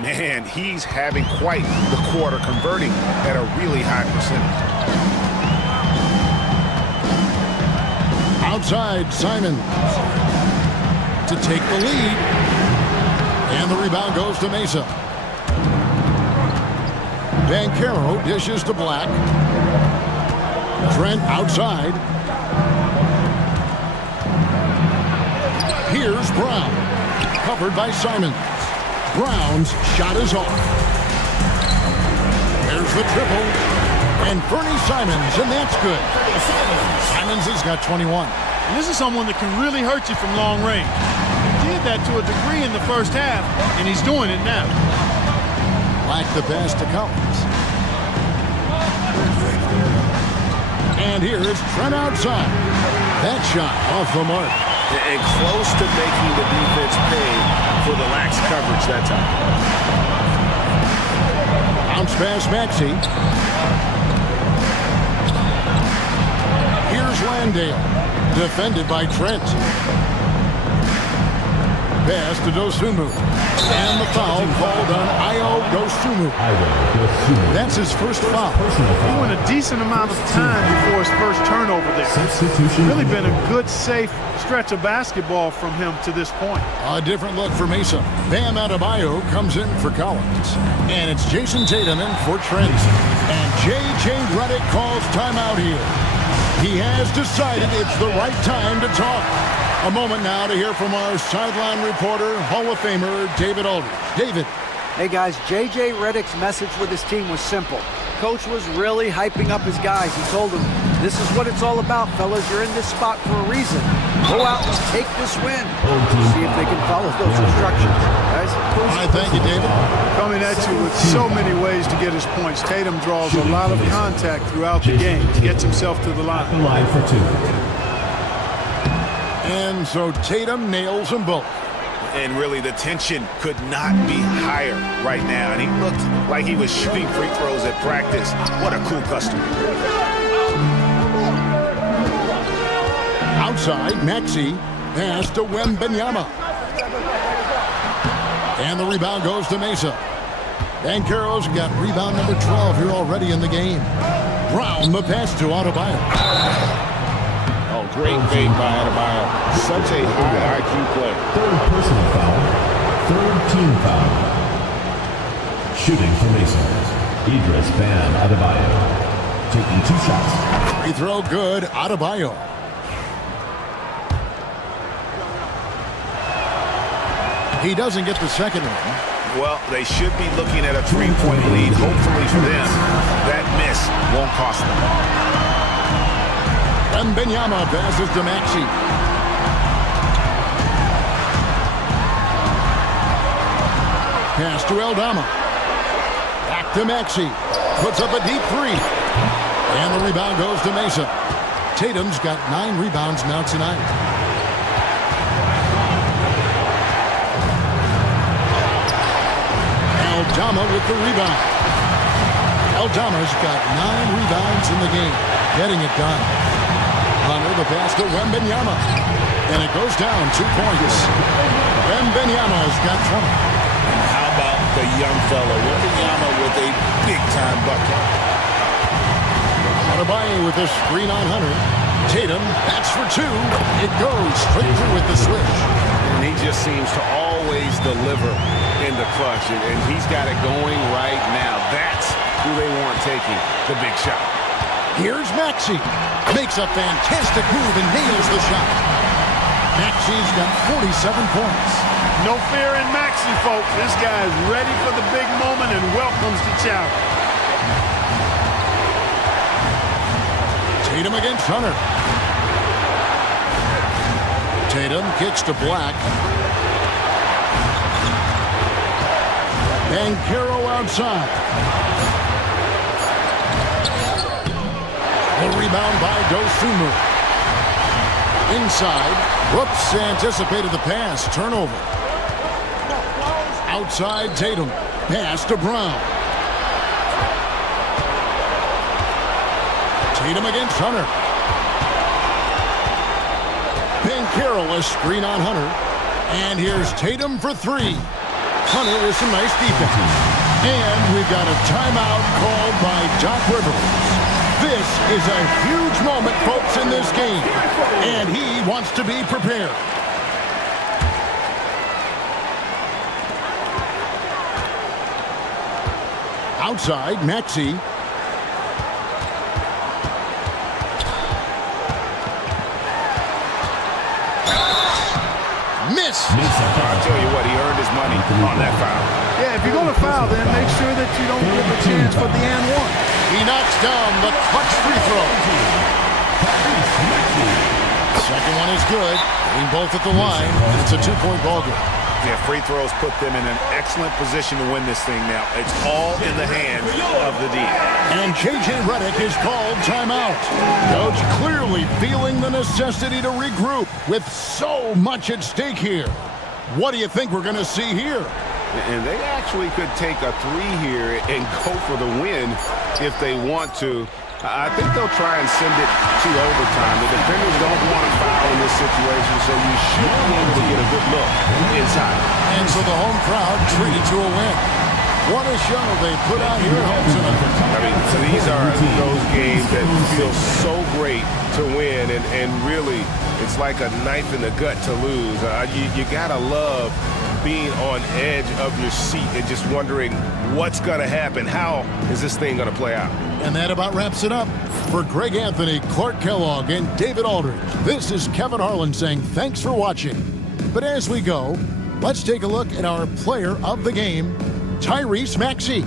Man, he's having quite the quarter, converting at a really high percentage. Outside, Simons to take the lead. And the rebound goes to Mesa. Banchero dishes to Black. Trent outside. Here's Brown. Covered by Simons. Brown's shot is off. There's the triple. And Fernie Simons, and that's good. Simons has got 21. And this is someone that can really hurt you from long range. He did that to a degree in the first half, and he's doing it now. Black the pass to Collins. And here's Trent outside. That shot off the mark. And close to making the defense pay for the lax coverage that time. Bounce pass Maxey. Here's Landale. Defended by Trent. Pass to Dosunmu. And the foul called on Ayo Dosunmu. That's his first foul. He went a decent amount of time before his first turnover there. Really been a good, safe stretch of basketball from him to this point. A different look for Mesa. Bam Adebayo comes in for Collins. And it's Jason Tatum in for Trent. And J.J. Redick calls timeout here. He has decided it's the right time to talk. A moment now to hear from our sideline reporter, Hall of Famer, David Aldridge. David. Hey, guys, J.J. Redick's message with his team was simple. Coach was really hyping up his guys. He told them, this is what it's all about, fellas. You're in this spot for a reason. Go out and take this win. See if they can follow those instructions. Guys? All right, thank you, David. Coming at you with so many ways to get his points. Tatum draws a lot of contact throughout the game. Gets himself to the line. And so Tatum nails them both. And really, the tension could not be higher right now. And he looked like he was shooting free throws at practice. What a cool customer. Outside, Maxey. Pass to Wembanyama. And the rebound goes to Mesa. Banchero's got rebound number 12 here already in the game. Brown, the pass to Adebayo. Great fake by Adebayo. Such a high IQ play. Third personal foul. Third team foul. Shooting for Mesa. Idris Bam Adebayo. Taking 2 shots. Free throw good. Adebayo. He doesn't get the second one. Well, they should be looking at a 3-point lead. Hopefully for them, that miss won't cost them. And Wembanyama passes to Maxey. Pass to Aldama. Back to Maxey. Puts up a deep 3. And the rebound goes to Mesa. Tatum's got 9 rebounds now tonight. Aldama with the rebound. Aldama's got 9 rebounds in the game, getting it done. Hunter the pass to Wembanyama, and it goes down 2 points. Wembanyama's got 20. And how about the young fella, Wembanyama, with a big-time bucket. Adebayo with the screen on Hunter. Tatum, that's for 2. It goes straight through with the switch. And he just seems to always deliver in the clutch, and he's got it going right now. That's who they want taking the big shot. Here's Maxey. Makes a fantastic move and nails the shot. Maxey's got 47 points. No fear in Maxey, folks. This guy is ready for the big moment and welcomes the challenge. Tatum against Hunter. Tatum kicks to Black. Banchero outside. The rebound by Dosunmu. Inside. Whoops, anticipated the pass. Turnover. Outside Tatum. Pass to Brown. Tatum against Hunter. Banchero, a screen on Hunter. And here's Tatum for 3. Hunter with some nice defense. And we've got a timeout called by Doc Rivers. This is a huge moment, folks, in this game. And he wants to be prepared. Outside, Maxey. Miss. I'll tell you what, he earned his money on that foul. Yeah, if you're going to foul, then make sure that you don't give a chance for the and one. He knocks down the clutch free throw. Second one is good. Getting both at the line, and it's a 2-point ball game. Yeah, free throws put them in an excellent position to win this thing now. It's all in the hands of the D. And J.J. Redick is called timeout. Coach clearly feeling the necessity to regroup with so much at stake here. What do you think we're going to see here? And they actually could take a 3 here and go for the win if they want to. I think they'll try and send it to overtime. The defenders don't want to foul in this situation, so you should be able to get a good look inside. And so the home crowd treated to a win. What a show they put on here at home tonight. I mean, so these are those games that feel so great to win, and really, it's like a knife in the gut to lose. You gotta love being on edge of your seat and just wondering what's going to happen. How is this thing going to play out? And that about wraps it up. For Greg Anthony, Clark Kellogg, and David Aldridge, this is Kevin Harlan saying thanks for watching. But as we go, let's take a look at our player of the game, Tyrese Maxey.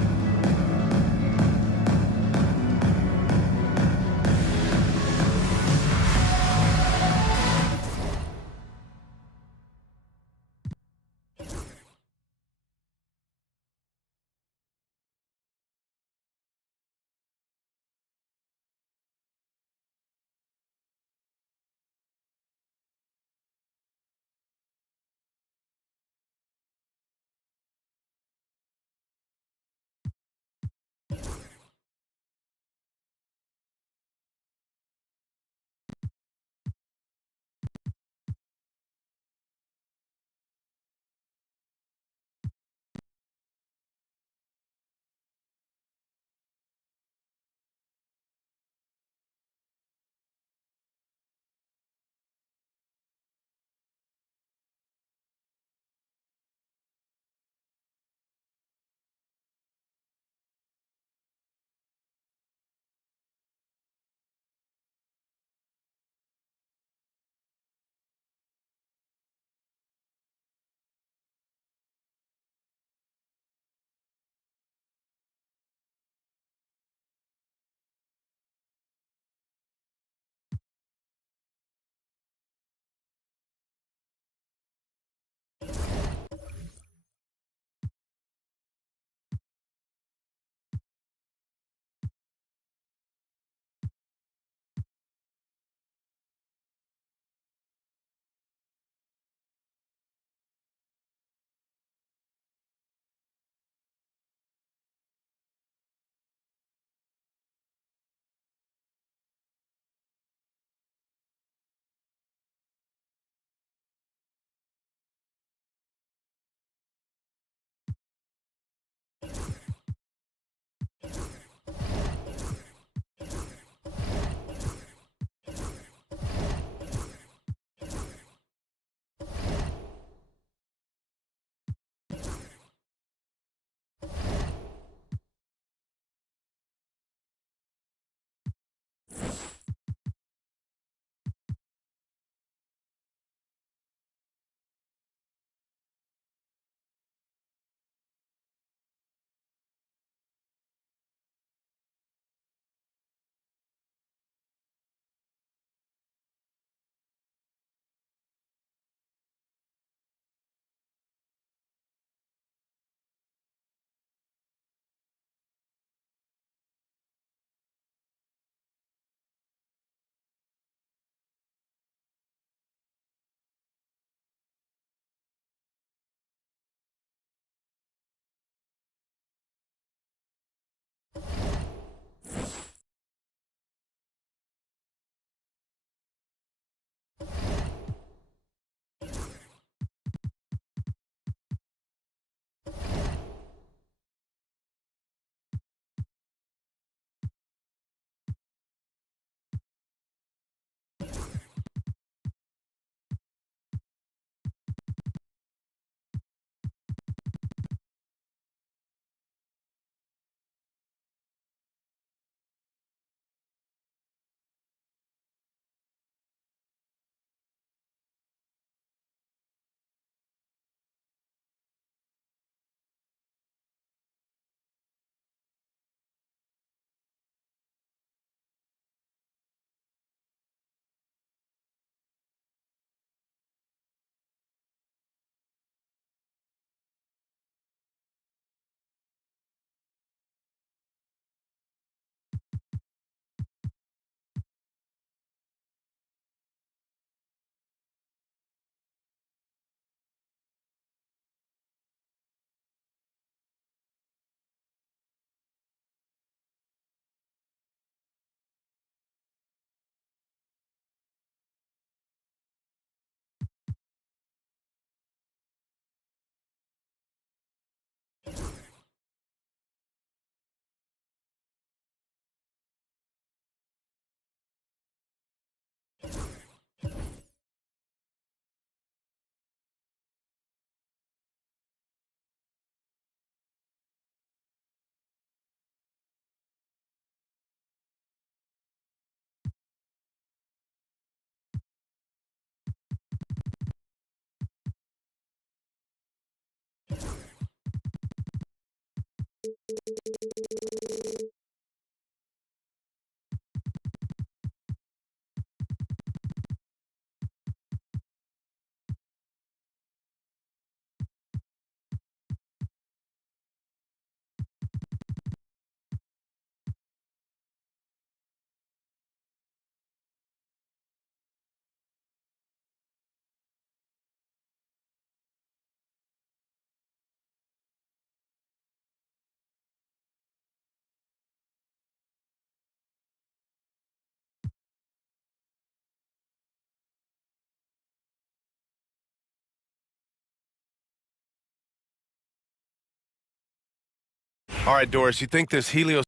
All right, Doris, you think this heliocentric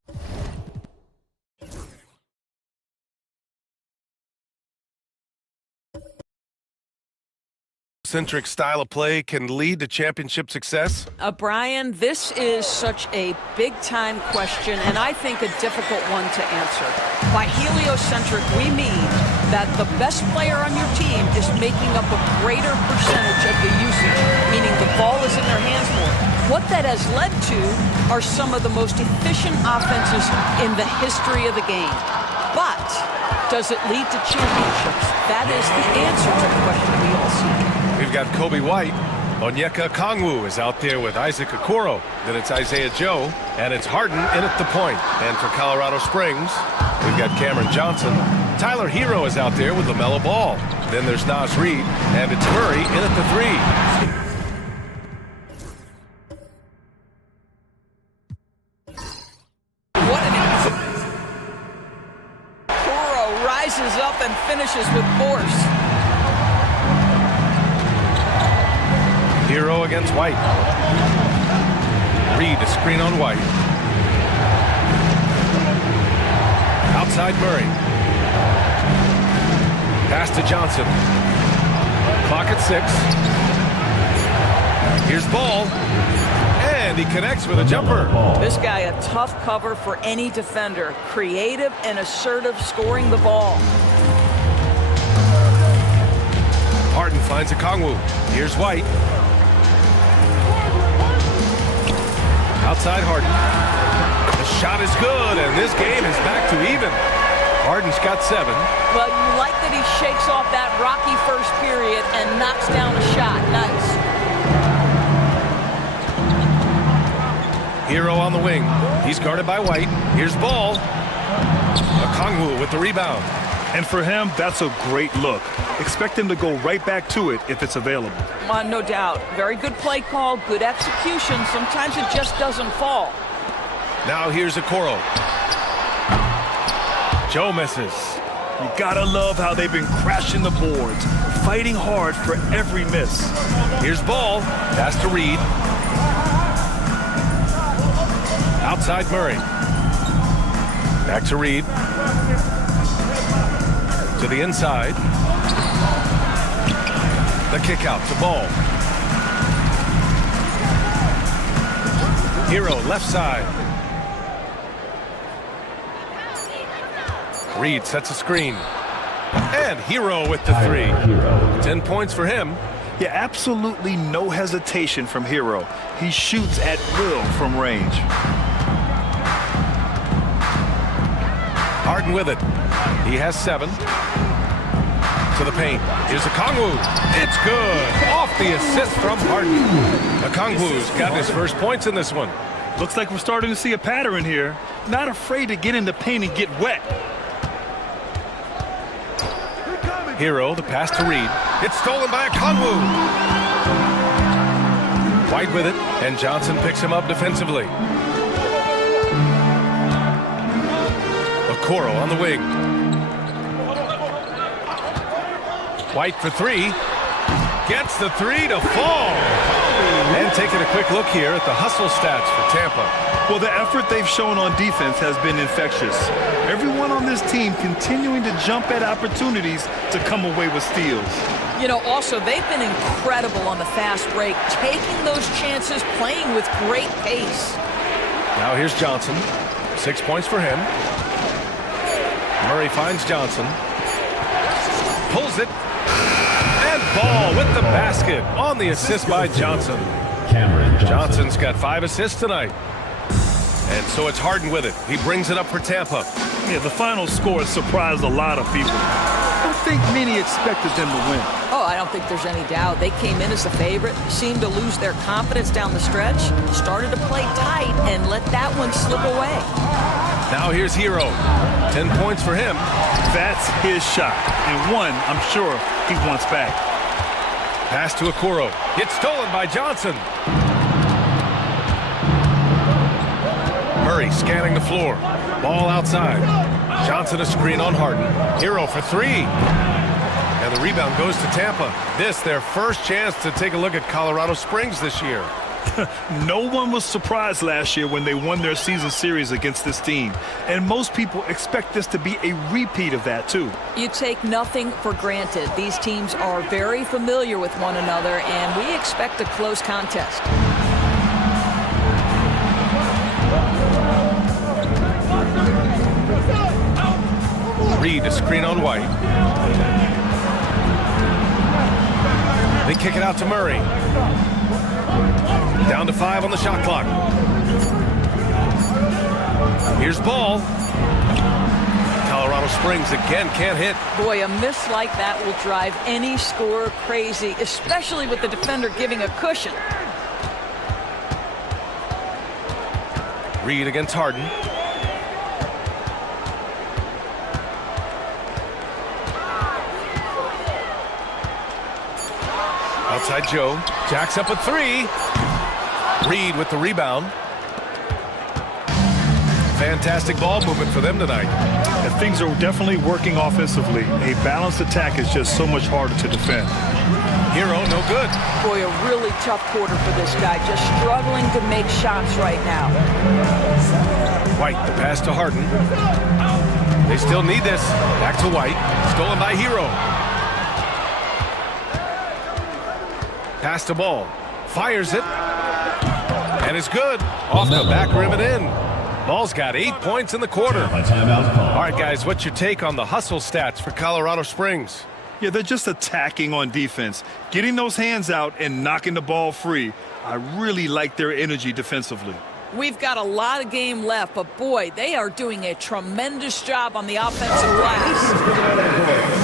style of play can lead to championship success? Brian, this is such a big-time question, and I think a difficult one to answer. By heliocentric, we mean that the best player on your team is making up a greater percentage of the usage, meaning the ball is in their hands more. What that has led to are some of the most efficient offenses in the history of the game. But does it lead to championships? That is the answer to the question we all see. We've got Kobe White. Onyeka Okongwu is out there with Isaac Okoro. Then it's Isaiah Joe, and it's Harden in at the point. And for Colorado Springs, we've got Cameron Johnson. Tyler Hero is out there with LaMelo Ball. Then there's Nas Reed, and it's Murray in at the three. Rises up and finishes with force. Hero against White. Reed a screen on White. Outside Murray. Pass to Johnson. Clock at 6. Here's Ball. And he connects with a jumper. This guy a tough cover for any defender. Creative and assertive scoring the ball. Harden finds Okongwu. Here's White. Outside Harden. The shot is good, and this game is back to even. Harden's got 7. Well, you like that he shakes off that rocky first period and knocks down a shot. Nice. Hero on the wing. He's guarded by White. Here's Ball. Okongwu with the rebound. And for him, that's a great look. Expect him to go right back to it if it's available. No doubt. Very good play call, good execution. Sometimes it just doesn't fall. Now here's Okoro. Joe misses. You gotta love how they've been crashing the boards, fighting hard for every miss. Here's Ball. Pass to Reed. Outside Murray. Back to Reed. To the inside. The kick out to Ball. Hero left side. Reed sets a screen. And Hero with the 3. 10 points for him. Yeah, absolutely no hesitation from Hero. He shoots at will from range. Harden with it. He has 7. To the paint. Here's Okongwu. It's good. Off the assist from Harden. Okongwu's got his first points in this one. Looks like we're starting to see a pattern here. Not afraid to get in the paint and get wet. Hero, the pass to Reed. It's stolen by Okongwu. White with it, and Johnson picks him up defensively. Okoro on the wing. White for 3. Gets the 3 to fall. And taking a quick look here at the hustle stats for Tampa. Well, the effort they've shown on defense has been infectious. Everyone on this team continuing to jump at opportunities to come away with steals. You know, also, they've been incredible on the fast break, taking those chances, playing with great pace. Now here's Johnson. 6 points for him. Murray finds Johnson. Pulls it. And Ball with the basket on the assist by Johnson. Johnson's got 5 assists tonight. And so it's Harden with it. He brings it up for Tampa. Yeah, the final score surprised a lot of people. I don't think many expected them to win. Oh, I don't think there's any doubt. They came in as the favorite, seemed to lose their confidence down the stretch, started to play tight, and let that one slip away. Now here's Hero. 10 points for him. That's his shot. And one, I'm sure, he wants back. Pass to Okoro. It's stolen by Johnson. Murray scanning the floor. Ball outside. Johnson a screen on Harden. Hero for 3. And the rebound goes to Tampa. This, their first chance to take a look at Colorado Springs this year. No one was surprised last year when they won their season series against this team. And most people expect this to be a repeat of that, too. You take nothing for granted. These teams are very familiar with one another, and we expect a close contest. Reed, a screen on White. They kick it out to Murray. Down to 5 on the shot clock. Here's Ball. Colorado Springs again can't hit. Boy, a miss like that will drive any scorer crazy, especially with the defender giving a cushion. Reed against Harden. Outside Joe. Jacks up a 3. Reed with the rebound. Fantastic ball movement for them tonight. And things are definitely working offensively. A balanced attack is just so much harder to defend. Hero, no good. Boy, a really tough quarter for this guy. Just struggling to make shots right now. White, the pass to Harden. They still need this. Back to White. Stolen by Hero. Pass to Ball. Fires it. And it's good. Off the back rim and in. Ball's got 8 points in the quarter. All right, guys, what's your take on the hustle stats for Colorado Springs? Yeah, they're just attacking on defense. Getting those hands out and knocking the ball free. I really like their energy defensively. We've got a lot of game left, but boy, they are doing a tremendous job on the offensive glass.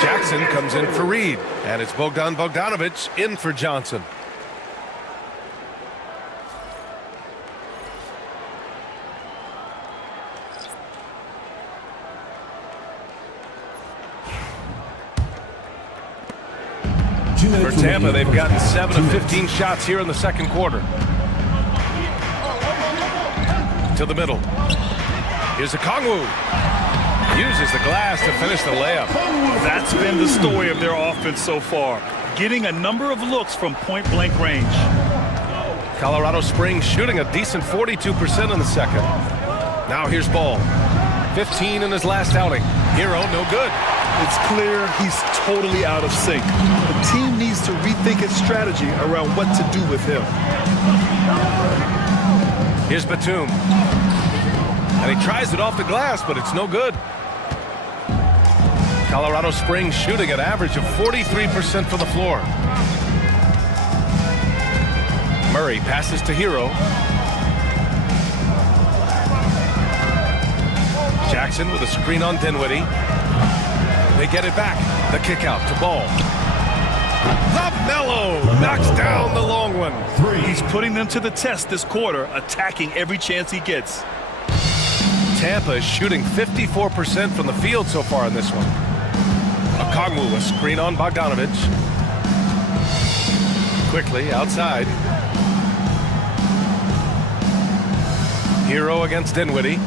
Jackson comes in for Reed, and it's Bogdan Bogdanovic in for Johnson. For Tampa, they've gotten 7 of 15 shots here in the second quarter. To the middle. Here's a Kongwu. Uses the glass to finish the layup. That's been the story of their offense so far. Getting a number of looks from point-blank range. Colorado Springs shooting a decent 42% in the second. Now here's Ball. 15 in his last outing. Hero, no good. It's clear he's totally out of sync. The team needs to rethink its strategy around what to do with him. Here's Batum. And he tries it off the glass, but it's no good. Colorado Springs shooting an average of 43% from the floor. Murray passes to Hero. Jackson with a screen on Dinwiddie. They get it back. The kick out to Ball. LaMelo knocks down the long one. He's putting them to the test this quarter, attacking every chance he gets. Tampa is shooting 54% from the field so far in this one. Okongwu, a screen on Bogdanovic. Quickly outside. Hero against Dinwiddie.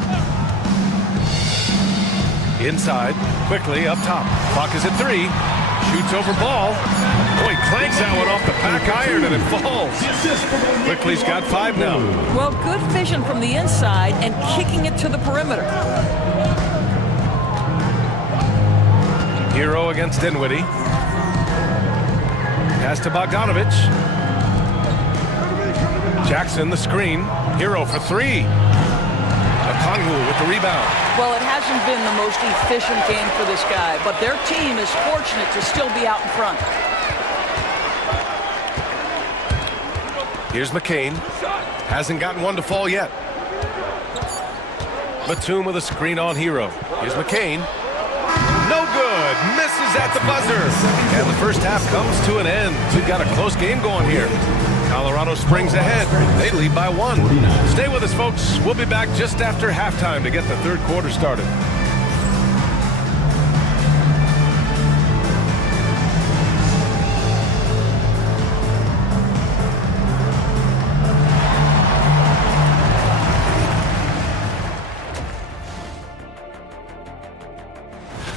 Inside, quickly up top. Clock is at 3. Shoots over Ball. Oh, he clanks that one off the back iron and it falls. Quickly's got 5 now. Well, good vision from the inside and kicking it to the perimeter. Hero against Dinwiddie. Pass to Bogdanovich. Jackson the screen. Hero for 3. Okongwu with the rebound. Well, it hasn't been the most efficient game for this guy, but their team is fortunate to still be out in front. Here's McCain. Hasn't gotten one to fall yet. Batum with a screen on Hero. Here's McCain. No good. Misses at the buzzer. And the first half comes to an end. We've got a close game going here. Colorado Springs ahead. They lead by 1. Stay with us, folks. We'll be back just after halftime to get the third quarter started.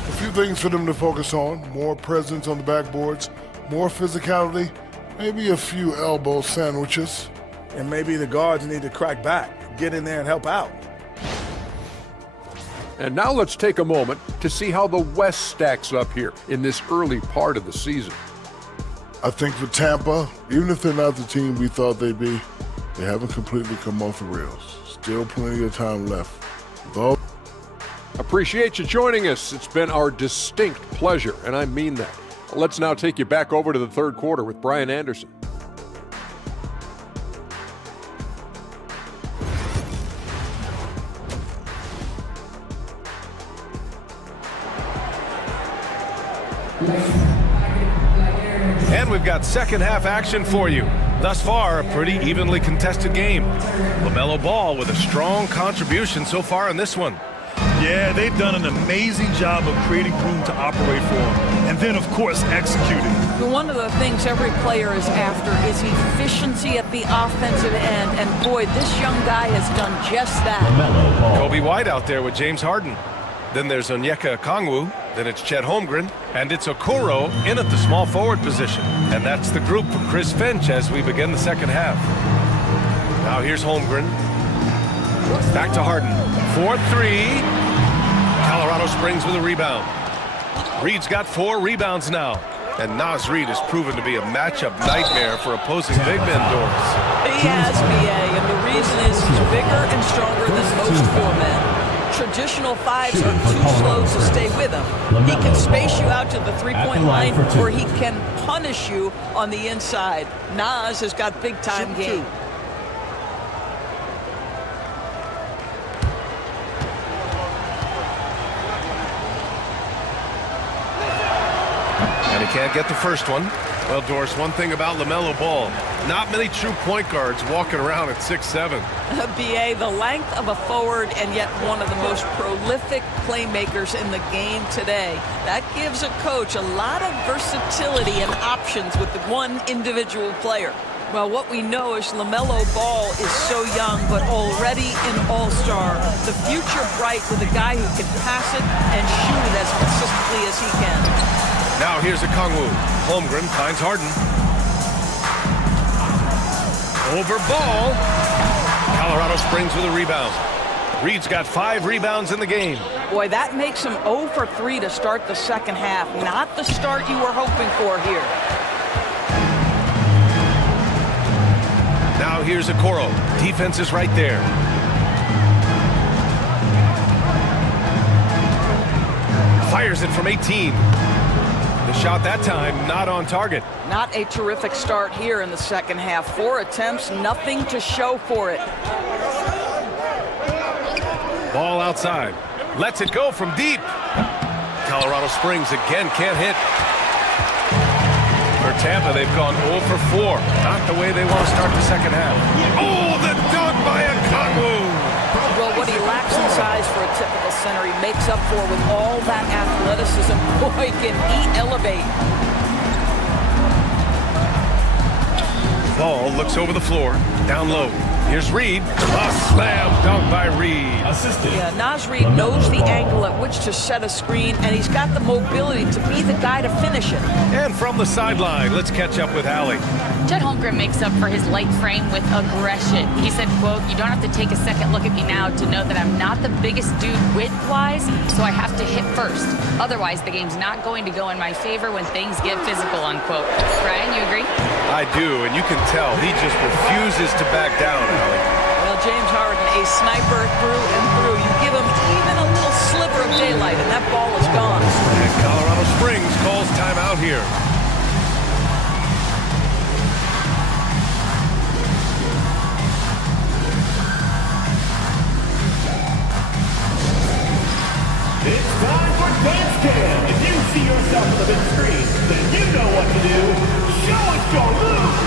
A few things for them to focus on. More presence on the backboards, more physicality, maybe a few elbow sandwiches. And maybe the guards need to crack back, get in there and help out. And now let's take a moment to see how the West stacks up here in this early part of the season. I think for Tampa, even if they're not the team we thought they'd be, they haven't completely come off the rails. Still plenty of time left. Though, Appreciate you joining us. It's been our distinct pleasure, and I mean that. Let's now take you back over to the third quarter with Brian Anderson. And we've got second half action for you. Thus far, a pretty evenly contested game. LaMelo Ball with a strong contribution so far in this one. Yeah, they've done an amazing job of creating room to operate for him. And then, of course, executing. One of the things every player is after is efficiency at the offensive end. And boy, this young guy has done just that. Kobe White out there with James Harden. Then there's Onyeka Okongwu. Then it's Chet Holmgren. And it's Okoro in at the small forward position. And that's the group for Chris Finch as we begin the second half. Now here's Holmgren. Back to Harden. 4-3. Colorado Springs with a rebound. Reed's got 4 rebounds now. And Naz Reid has proven to be a matchup nightmare for opposing big men doors. He has, BA, and the reason is he's bigger and stronger than most 4 men. Traditional 5s are too slow to stay with him. He can space you out to the three-point line, or he can punish you on the inside. Naz has got big-time game. And he can't get the first one. Well, Doris, one thing about LaMelo Ball, not many true point guards walking around at 6'7". BA, the length of a forward and yet one of the most prolific playmakers in the game today. That gives a coach a lot of versatility and options with the one individual player. Well, what we know is LaMelo Ball is so young, but already an all-star. The future bright with a guy who can pass it and shoot it as consistently as he can. Now here's Okongwu. Holmgren finds Harden. Over Ball. Colorado Springs with a rebound. Reed's got 5 rebounds in the game. Boy, that makes him 0 for 3 to start the second half. Not the start you were hoping for here. Now here's Okoro. Defense is right there. Fires it from 18. The shot that time not on target. Not a terrific start here in the second half. 4 attempts, nothing to show for it. Ball outside. Lets it go from deep. Colorado Springs again can't hit. For Tampa, they've gone 0 for 4. Not the way they want to start the second half. Oh, the dunk by Okongwu. Well, what he lacks in size for a typical center, he makes up for with all that athleticism. Boy, can he elevate. Ball looks over the floor, down low. Here's Reed. A slam dunk by Reed. Yeah, Naz Reid knows the angle at which to set a screen, and he's got the mobility to be the guy to finish it. And from the sideline, let's catch up with Allie. Chet Holmgren makes up for his light frame with aggression. He said, quote, "You don't have to take a second look at me now to know that I'm not the biggest dude width-wise, so I have to hit first. Otherwise, the game's not going to go in my favor when things get physical," unquote. Brian, you agree? I do, and you can tell he just refuses to back down, Allie. Well, James Harden, a sniper through and through. You give him even a little sliver of daylight, and that ball is gone. And Colorado Springs calls timeout here. It's time for Dance Cam. If you see yourself on the big screen, then you know what to do. Show us your moves.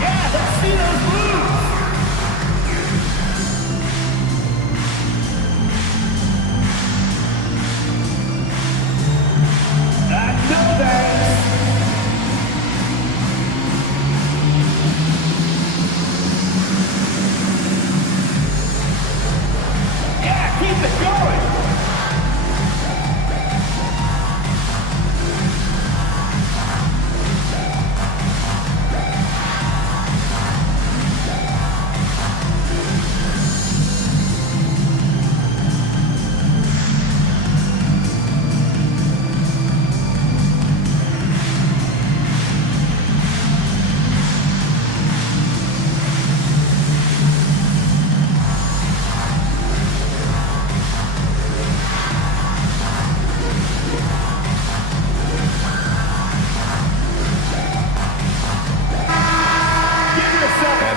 Yeah, let's see those moves. No thanks. Keep it going!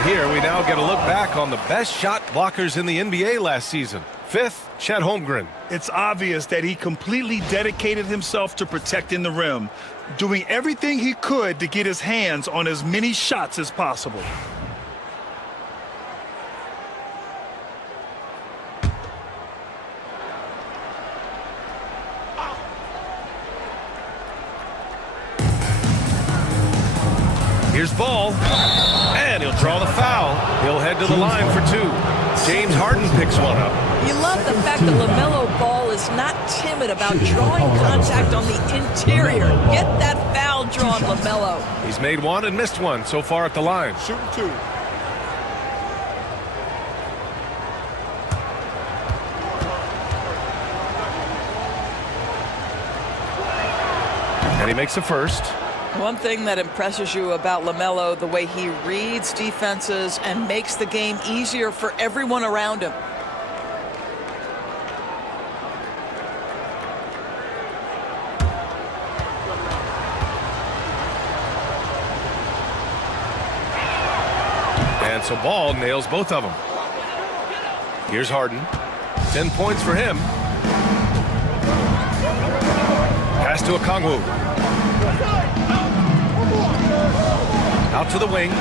Here we now get a look back on the best shot blockers in the NBA last season. Fifth, Chet Holmgren. It's obvious that he completely dedicated himself to protecting the rim, doing everything he could to get his hands on as many shots as possible. Here's Ball, and he'll draw the foul. He'll head to the line for two. James Harden picks one up. You love the fact that LaMelo Ball is not timid about drawing contact on the interior. Get that foul drawn, LaMelo. He's made one and missed one so far at the line. Shooting two. And he makes the first. One thing that impresses you about LaMelo, the way he reads defenses and makes the game easier for everyone around him. And so Ball nails both of them. Here's Harden. 10 points for him. Pass to Okongwu. Out to the wing.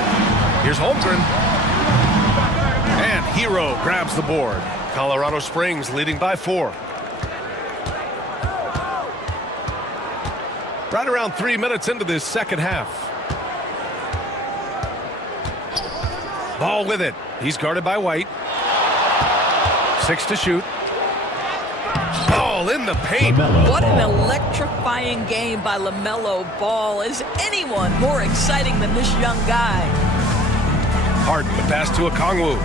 Here's Holmgren. And Hero grabs the board. Colorado Springs leading by 4. Right around 3 minutes into this second half. Ball with it. He's guarded by White. 6 to shoot. Ball in the paint. What an electrifying game by LaMelo Ball. Is anyone more exciting than this young guy? Harden, the pass to Okongwu.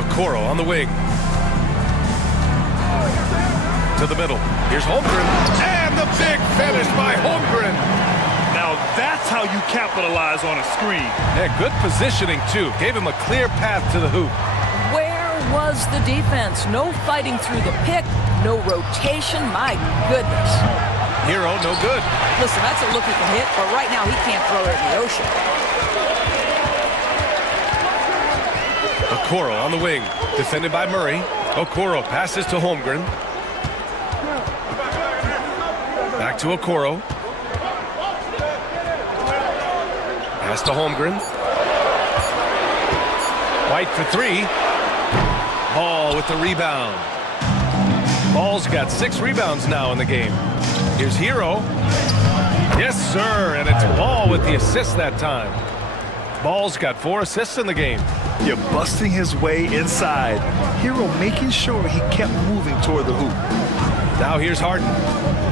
Okoro on the wing. To the middle. Here's Holmgren. And the big finish by Holmgren. Now that's how you capitalize on a screen. Yeah, good positioning, too. Gave him a clear path to the hoop. Where was the defense? No fighting through the pick, no rotation. My goodness. Hero, no good. Listen, that's a look he can hit, but right now he can't throw it in the ocean. Okoro on the wing. Defended by Murray. Okoro passes to Holmgren. Back to Okoro. Pass to Holmgren. White for 3. Ball with the rebound. Ball's got 6 rebounds now in the game. Here's Hero. Yes, sir, and it's Ball with the assist that time. Ball's got 4 assists in the game. You're busting his way inside. Hero making sure he kept moving toward the hoop. Now here's Harden.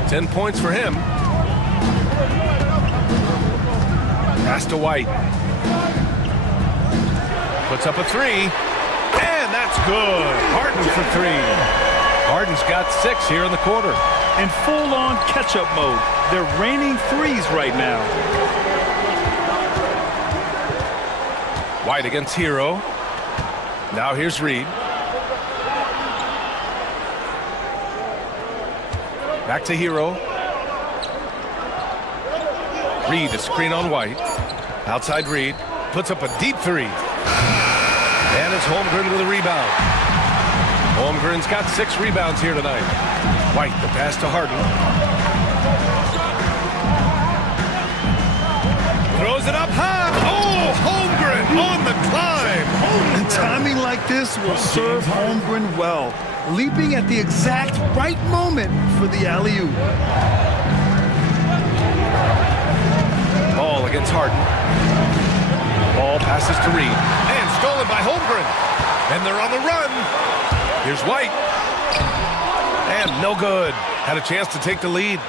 10 points for him. Pass to White. Puts up a 3. And that's good. Harden for 3. Harden's got 6 here in the quarter. In full-on catch-up mode. They're raining threes right now. White against Hero. Now here's Reed. Back to Hero. Reed, a screen on White. Outside Reed. Puts up a deep 3. And it's Holmgren with a rebound. Holmgren's got 6 rebounds here tonight. White, the pass to Harden. Throws it up high. Oh, Holmgren on the climb. And timing like this will serve Holmgren well. Leaping at the exact right moment for the alley-oop. Ball against Harden. Ball passes to Reed. And stolen by Holmgren. And they're on the run. Here's White. And no good. Had a chance to take the lead.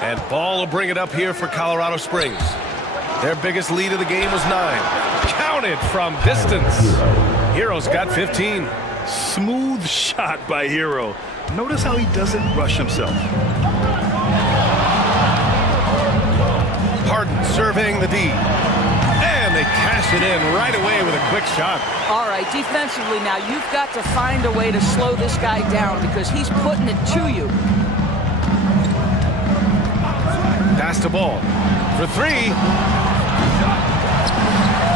And Ball will bring it up here for Colorado Springs. Their biggest lead of the game was 9. Counted from distance. Hero's got 15. Smooth shot by Hero. Notice how he doesn't rush himself. Harden surveying the D. And they cash it in right away with a quick shot. All right, defensively now, you've got to find a way to slow this guy down because he's putting it to you. Pass to Ball for 3.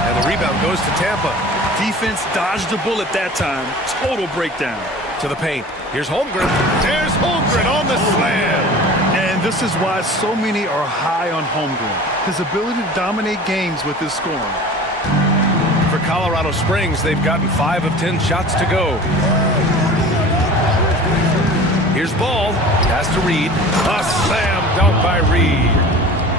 And the rebound goes to Tampa. Defense dodged a bullet that time. Total breakdown. To the paint. Here's Holmgren. There's Holmgren on the slam. And this is why so many are high on Holmgren. His ability to dominate games with his scoring. For Colorado Springs, they've gotten 5 of 10 shots to go. Here's Ball. Pass to Reed. A slam dunk by Reed.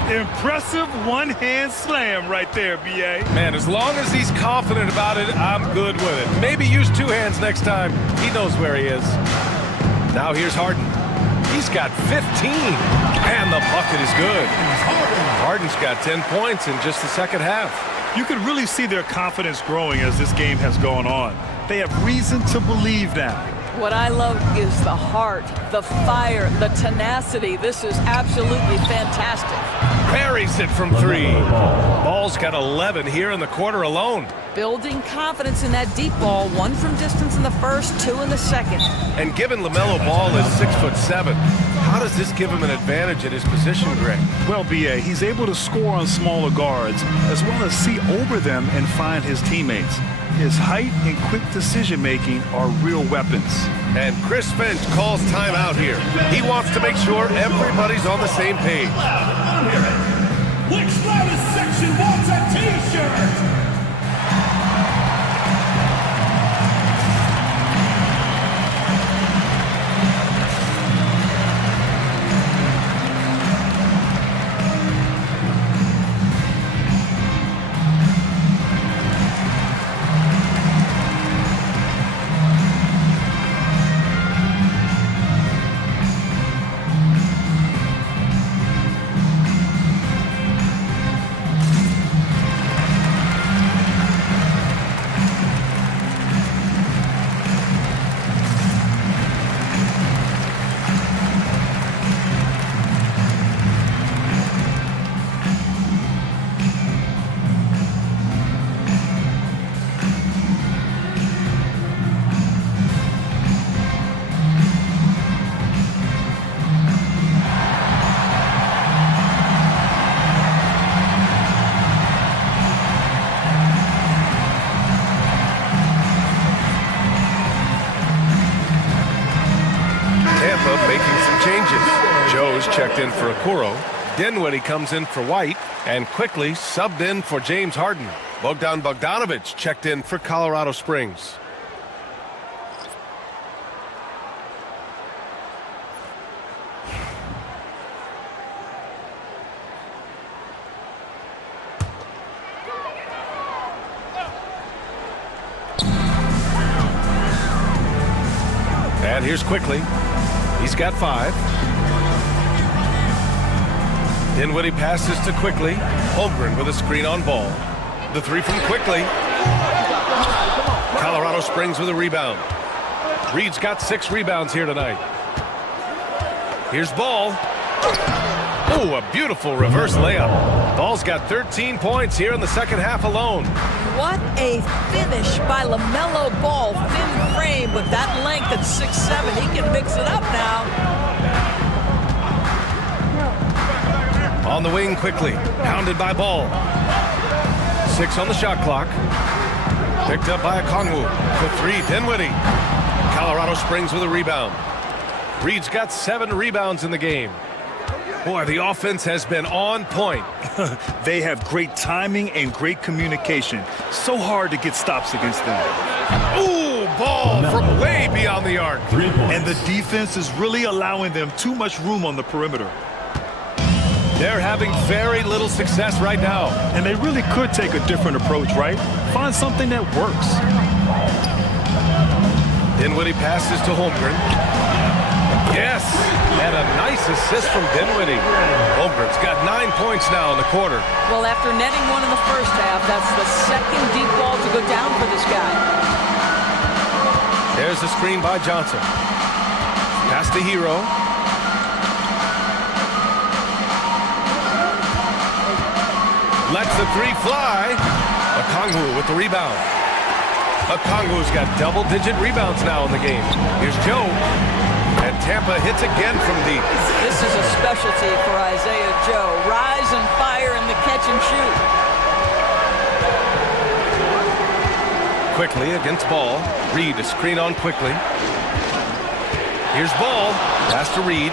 Impressive one-hand slam right there, B.A. Man, as long as he's confident about it, I'm good with it. Maybe use 2 hands next time. He knows where he is. Now here's Harden. He's got 15. And the bucket is good. Harden's got 10 points in just the second half. You can really see their confidence growing as this game has gone on. They have reason to believe now. What I love is the heart, the fire, the tenacity. This is absolutely fantastic. Buries it from 3. Ball's got 11 here in the quarter alone. Building confidence in that deep ball. 1 from distance in the first, 2 in the second. And given LaMelo Ball is 6'7", how does this give him an advantage at his position, Greg? Well, B.A., he's able to score on smaller guards, as well as see over them and find his teammates. His height and quick decision-making are real weapons. And Chris Finch calls timeout here. He wants to make sure everybody's on the same page. Which loudest section wants a T-shirt? Making some changes. Joe's checked in for Okoro. Dinwiddie comes in for White and quickly subbed in for James Harden. Bogdan Bogdanović checked in for Colorado Springs. And here's Quickly. He's got 5. Dinwiddie passes to Quickly. Holmgren with a screen on Ball. The 3 from Quickly. Colorado Springs with a rebound. Reed's got 6 rebounds here tonight. Here's Ball. Oh, a beautiful reverse layup. Ball's got 13 points here in the second half alone. What a finish by LaMelo Ball. Thin frame with that length at 6'7". He can mix it up now. On the wing Quickly. Pounded by Ball. 6 on the shot clock. Picked up by Okongwu. The 3, Dinwiddie. Colorado Springs with a rebound. Reed's got 7 rebounds in the game. Boy, the offense has been on point. They have great timing and great communication. So hard to get stops against them. Ooh, Ball from way beyond the arc. And the defense is really allowing them too much room on the perimeter. They're having very little success right now. And they really could take a different approach, right? Find something that works. Dinwiddie passes to Holmgren. Yes, and a nice assist from Dinwiddie. Holmgren's got 9 points now in the quarter. Well, after netting one in the first half, that's the second deep ball to go down for this guy. There's the screen by Johnson. Pass to Hero. Lets the 3 fly. Okongwu with the rebound. Okongwu's got double-digit rebounds now in the game. Here's Joe. And Tampa hits again from deep. This is a specialty for Isaiah Joe. Rise and fire in the catch and shoot. Quickly against Ball. Reed a screen on Quickly. Here's Ball. Pass to Reed.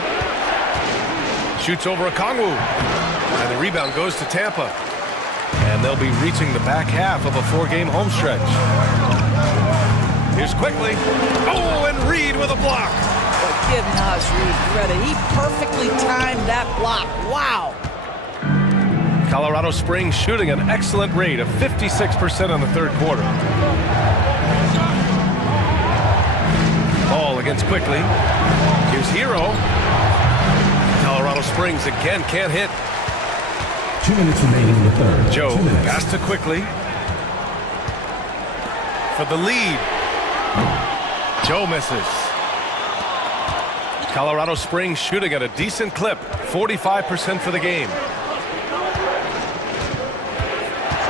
Shoots over Okongwu. And the rebound goes to Tampa. And they'll be reaching the back half of a 4-game home stretch. Here's Quickly. Oh, and Reed with a block. But give Naz Reed credit. He perfectly timed that block. Wow. Colorado Springs shooting an excellent rate of 56% in the third quarter. Ball against Quickly. Here's Hero. Colorado Springs again can't hit. 2 minutes remaining in the third. Joe pass to Quickly. For the lead. Joe misses. Colorado Springs shooting at a decent clip. 45% for the game.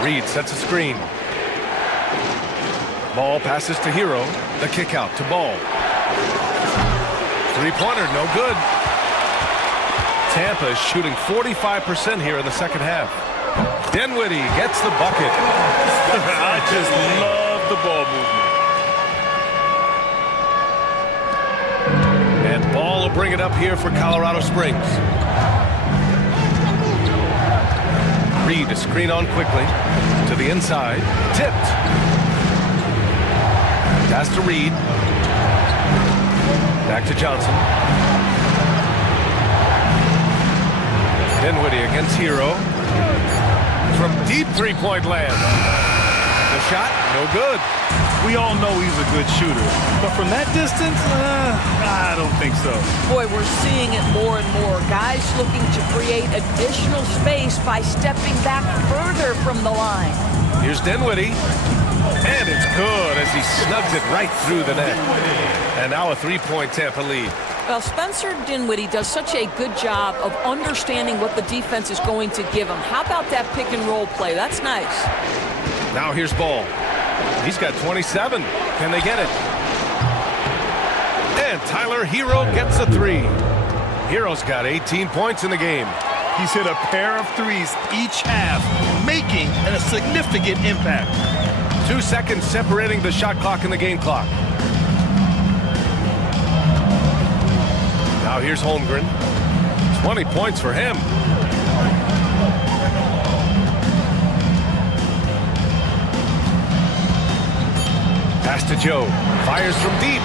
Reed sets a screen. Ball passes to Hero. The kick out to Ball. 3-pointer, no good. Tampa is shooting 45% here in the second half. Dinwiddie gets the bucket. I just love the ball movement. And Ball will bring it up here for Colorado Springs. Reed a screen on Quickly. To the inside. Tipped. Pass to Reed. Back to Johnson. Dinwiddie against Hero. From deep 3-point land. The shot, no good. We all know he's a good shooter. But from that distance, I don't think so. Boy, we're seeing it more and more. Guys looking to create additional space by stepping back further from the line. Here's Dinwiddie. And it's good as he snugs it right through the net. And now a 3-point Tampa lead. Well, Spencer Dinwiddie does such a good job of understanding what the defense is going to give him. How about that pick and roll play? That's nice. Now here's Ball. He's got 27. Can they get it? And Tyler Hero gets a 3. Hero's got 18 points in the game. He's hit a pair of threes each half, making a significant impact. 2 seconds separating the shot clock and the game clock. Now here's Holmgren. 20 points for him. Pass to Joe. Fires from deep.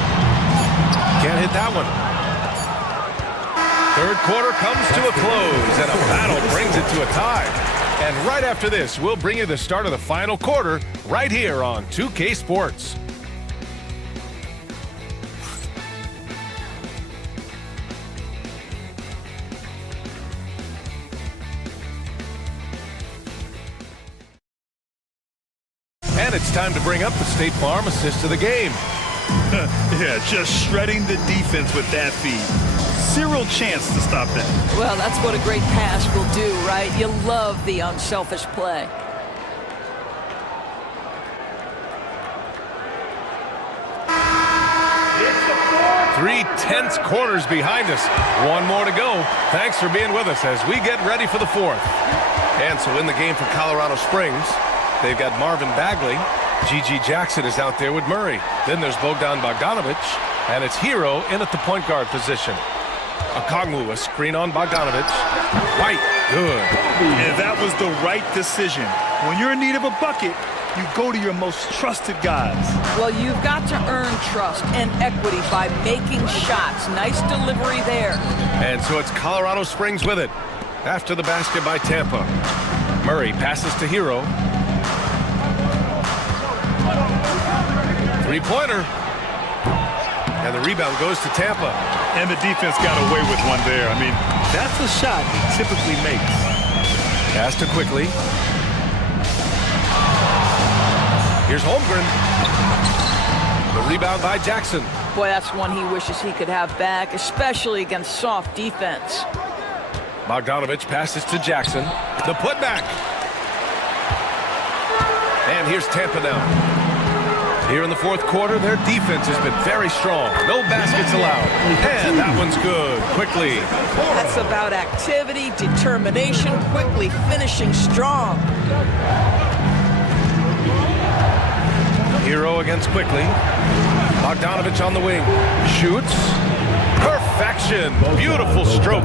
Can't hit that one. Third quarter comes to a close, and a battle brings it to a tie. And right after this, we'll bring you the start of the final quarter right here on 2K Sports. And it's time to bring up the State Farm assist of the game. Yeah, just shredding the defense with that feed. Zero chance to stop that. Well, that's what a great pass will do, right? You love the unselfish play. Three tense quarters behind us. One more to go. Thanks for being with us as we get ready for the fourth. And so in the game for Colorado Springs, they've got Marvin Bagley. G.G. Jackson is out there with Murray. Then there's Bogdan Bogdanovic, and it's Hero in at the point guard position. Okongwu, a screen on Bogdanovic. White, good. And that was the right decision. When you're in need of a bucket, you go to your most trusted guys. Well, you've got to earn trust and equity by making shots. Nice delivery there. And so it's Colorado Springs with it. After the basket by Tampa. Murray passes to Hero. Three-pointer. And the rebound goes to Tampa. And the defense got away with one there. I mean, that's a shot he typically makes. Pass to Quickly. Here's Holmgren. The rebound by Jackson. Boy, that's one he wishes he could have back, especially against soft defense. Bogdanovic passes to Jackson. The putback. And here's Tampa now. Here in the fourth quarter, their defense has been very strong. No baskets allowed. And that one's good. Quickly. That's about activity, determination, Quickly finishing strong. Hero against Quickly. Bogdanovic on the wing. Shoots. Perfection. Beautiful stroke.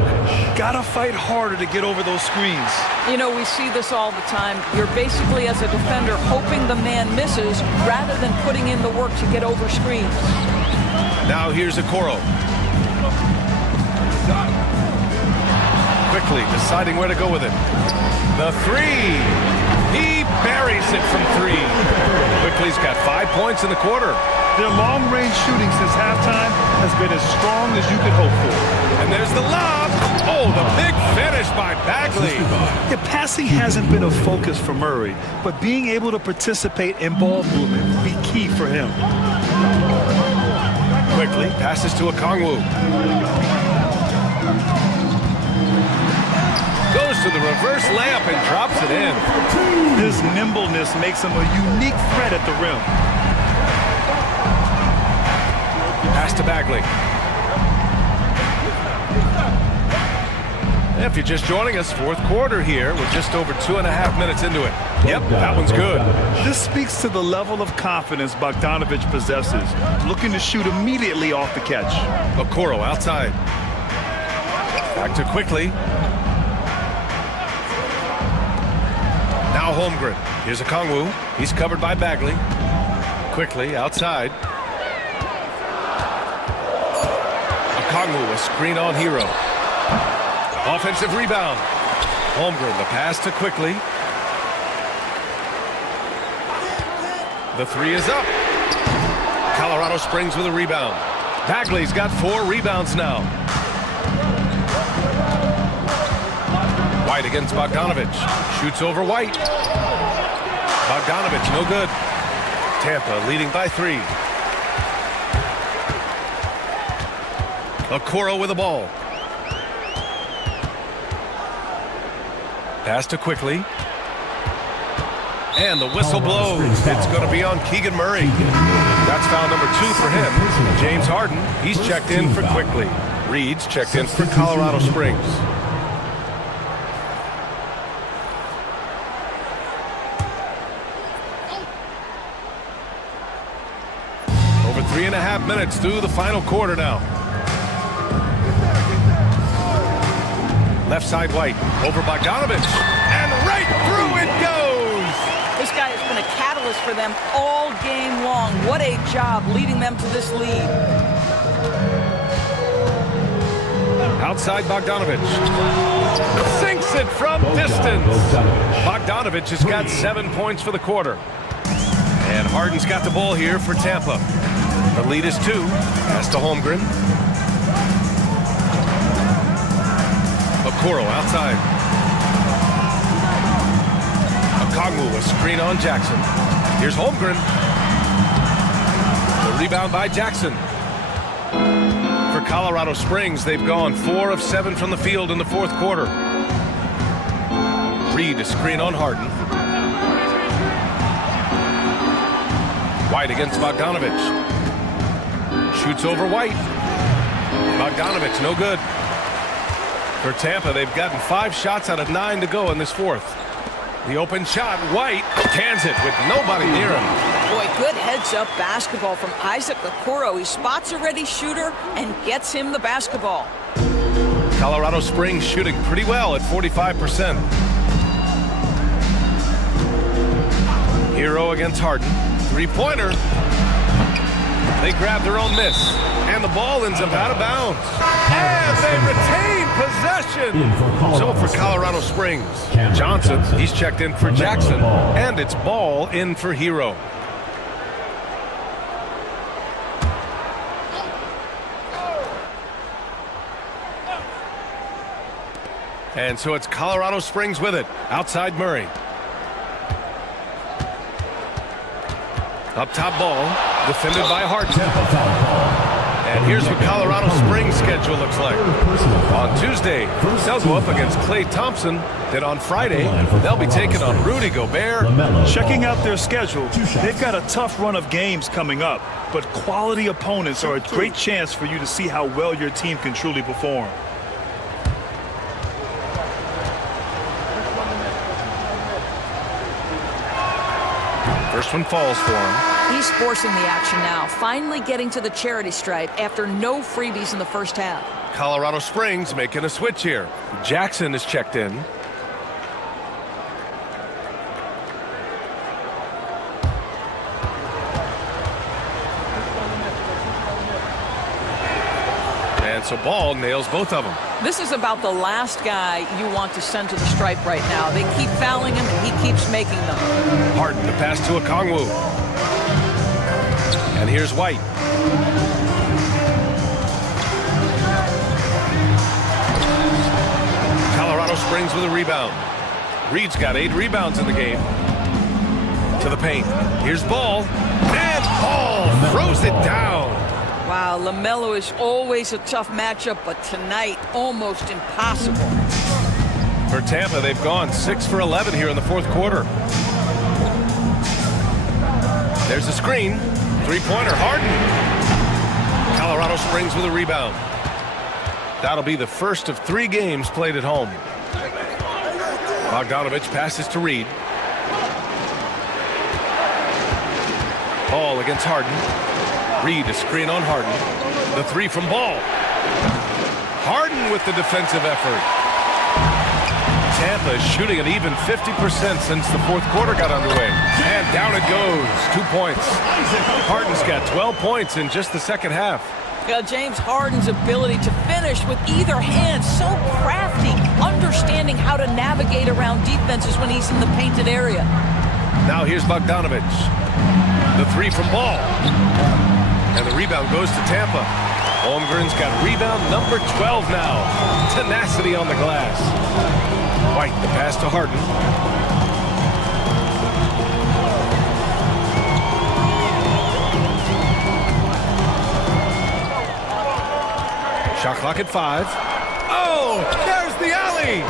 Gotta fight harder to get over those screens. You know, we see this all the time. You're basically, as a defender, hoping the man misses rather than putting in the work to get over screens. Now here's Okoro. Quickly deciding where to go with it. The three. He buries it from three. Quickly's got 5 points in the quarter. Their long-range shooting since halftime has been as strong as you could hope for. And there's the lob. Oh, the big finish by Bagley. Yeah, passing hasn't been a focus for Murray, but being able to participate in ball movement will be key for him. Quickly passes to Okongwu. Goes to the reverse layup and drops it in. This nimbleness makes him a unique threat at the rim. Pass to Bagley. If you're just joining us, fourth quarter here. We're just over 2.5 minutes into it. Yep, that one's good. This speaks to the level of confidence Bogdanovic possesses, looking to shoot immediately off the catch. Okoro outside. Back to Quickly. Now Holmgren. Here's Okongwu. He's covered by Bagley. Quickly outside. Okongwu, a screen on Hero. Offensive rebound. Holmgren, the pass to Quickly. The three is up. Colorado Springs with a rebound. Bagley's got 4 rebounds now. White against Bogdanovic. Shoots over White. Bogdanovic, no good. Tampa leading by 3. Okoro with the ball. Pass to Quickly. And the whistle blows. It's going to be on Keegan Murray. That's foul number 2 for him. James Harden, he's checked in for Quickly. Reed's checked in for Colorado Springs. Over 3.5 minutes through the final quarter now. Left side White, over Bogdanovic, and right through it goes! This guy has been a catalyst for them all game long. What a job leading them to this lead. Outside Bogdanovic. Sinks it from distance. Bogdanovic has got 7 points for the quarter. And Harden's got the ball here for Tampa. The lead is 2. Pass to Holmgren. Okoro outside. Okongwu, a screen on Jackson. Here's Holmgren. The rebound by Jackson. For Colorado Springs, they've gone 4 of 7 from the field in the fourth quarter. Reed to screen on Harden. White against Bogdanovich. Shoots over White. Bogdanovich, no good. For Tampa, they've gotten 5 shots out of 9 to go in this fourth. The open shot, White cans it with nobody near him. Boy, good heads-up basketball from Isaac Okoro. He spots a ready shooter and gets him the basketball. Colorado Springs shooting pretty well at 45%. Hero against Harden. Three-pointer. They grab their own miss. And the ball ends up out of bounds. And they retain possession. So for Colorado Springs, Johnson, he's checked in for Jackson. And it's ball in for Hero. And so it's Colorado Springs with it. Outside Murray. Up top Ball. Defended by Harden. And here's what Colorado Springs' schedule looks like. On Tuesday, they'll go up against Klay Thompson. Then on Friday, they'll be taking on Rudy Gobert. Checking out their schedule, they've got a tough run of games coming up. But quality opponents are a great chance for you to see how well your team can truly perform. First one falls for him. He's forcing the action now, finally getting to the charity stripe after no freebies in the first half. Colorado Springs making a switch here. Jackson is checked in. And so Ball nails both of them. This is about the last guy you want to send to the stripe right now. They keep fouling him, and he keeps making them. Harden, the pass to Okongwu. And here's White. Colorado Springs with a rebound. Reed's got 8 rebounds in the game. To the paint. Here's Ball. And Ball throws it down. Wow, LaMelo is always a tough matchup, but tonight, almost impossible. For Tampa, they've gone 6 for 11 here in the fourth quarter. There's a screen. Three-pointer, Harden. Colorado Springs with a rebound. That'll be the first of 3 games played at home. Bogdanovich passes to Reed. Ball against Harden. Reed, a screen on Harden. The 3 from Ball. Harden with the defensive effort. Tampa is shooting an even 50% since the fourth quarter got underway. And down it goes. 2 points. Harden's got 12 points in just the second half. James Harden's ability to finish with either hand, so crafty, understanding how to navigate around defenses when he's in the painted area. Now here's Bogdanovich. The 3 from Ball. And the rebound goes to Tampa. Holmgren's got rebound number 12 now. Tenacity on the glass. White, the pass to Harden. Shot clock at 5. Oh, there's the alley.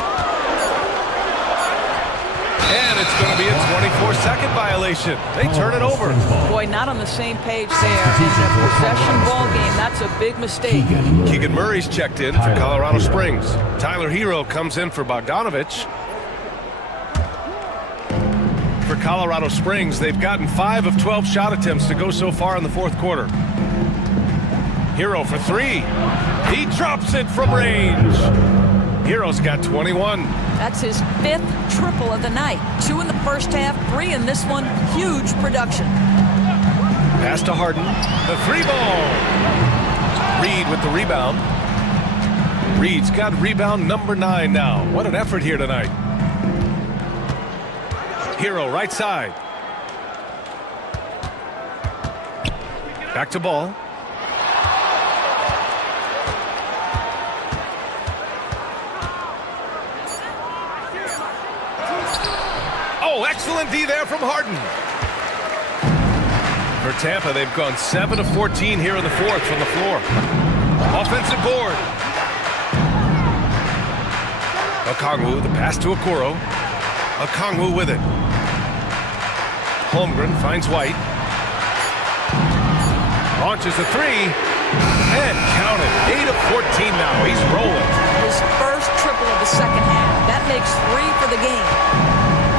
And it's going to be a 24-second violation. They turn it over. Boy, not on the same page there. In a possession ball game, that's a big mistake. Keegan Murray's checked in for Colorado Springs. Tyler Hero comes in for Bogdanovich. For Colorado Springs, they've gotten 5 of 12 shot attempts to go so far in the fourth quarter. Hero for 3. He drops it from range. Hero's got 21. That's his 5th triple of the night. 2 in the first half, 3 in this one. Huge production. Pass to Harden. The 3-ball. Reed with the rebound. Reed's got rebound number 9 now. What an effort here tonight. Hero right side. Back to Ball. Oh, excellent D there from Harden. For Tampa, they've gone 7 of 14 here in the fourth from the floor. Offensive board. Okongwu, the pass to Okoro. Okongwu with it. Holmgren finds White. Launches a three. And count it. 8 of 14 now. He's rolling. His first triple of the second half. That makes 3 for the game.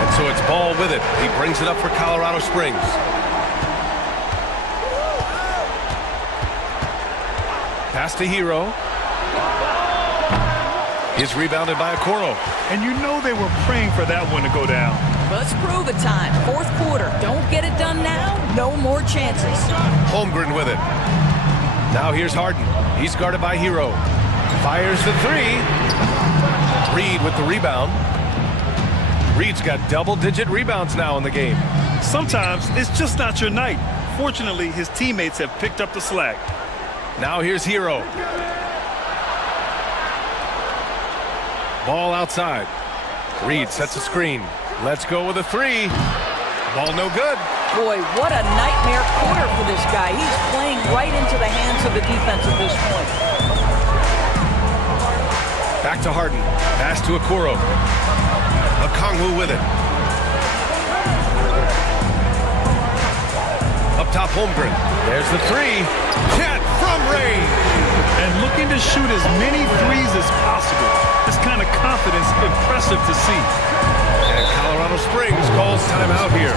And so it's Ball with it. He brings it up for Colorado Springs. Pass to Hero. Is rebounded by Okoro. And you know they were praying for that one to go down. Let's prove it time. Fourth quarter. Don't get it done now. No more chances. Holmgren with it. Now here's Harden. He's guarded by Hero. Fires the three. Reed with the rebound. Reed's got double-digit rebounds now in the game. Sometimes it's just not your night. Fortunately, his teammates have picked up the slack. Now here's Hero. Ball outside. Reed sets a screen. Let's go with a three. Ball no good. Boy, what a nightmare quarter for this guy. He's playing right into the hands of the defense at this point. Back to Harden. Pass to Okoro. Okongwu with it. Up top, Holmgren. There's the three. Cat from range. And looking to shoot as many threes as possible. This kind of confidence, impressive to see. And Colorado Springs calls timeout here.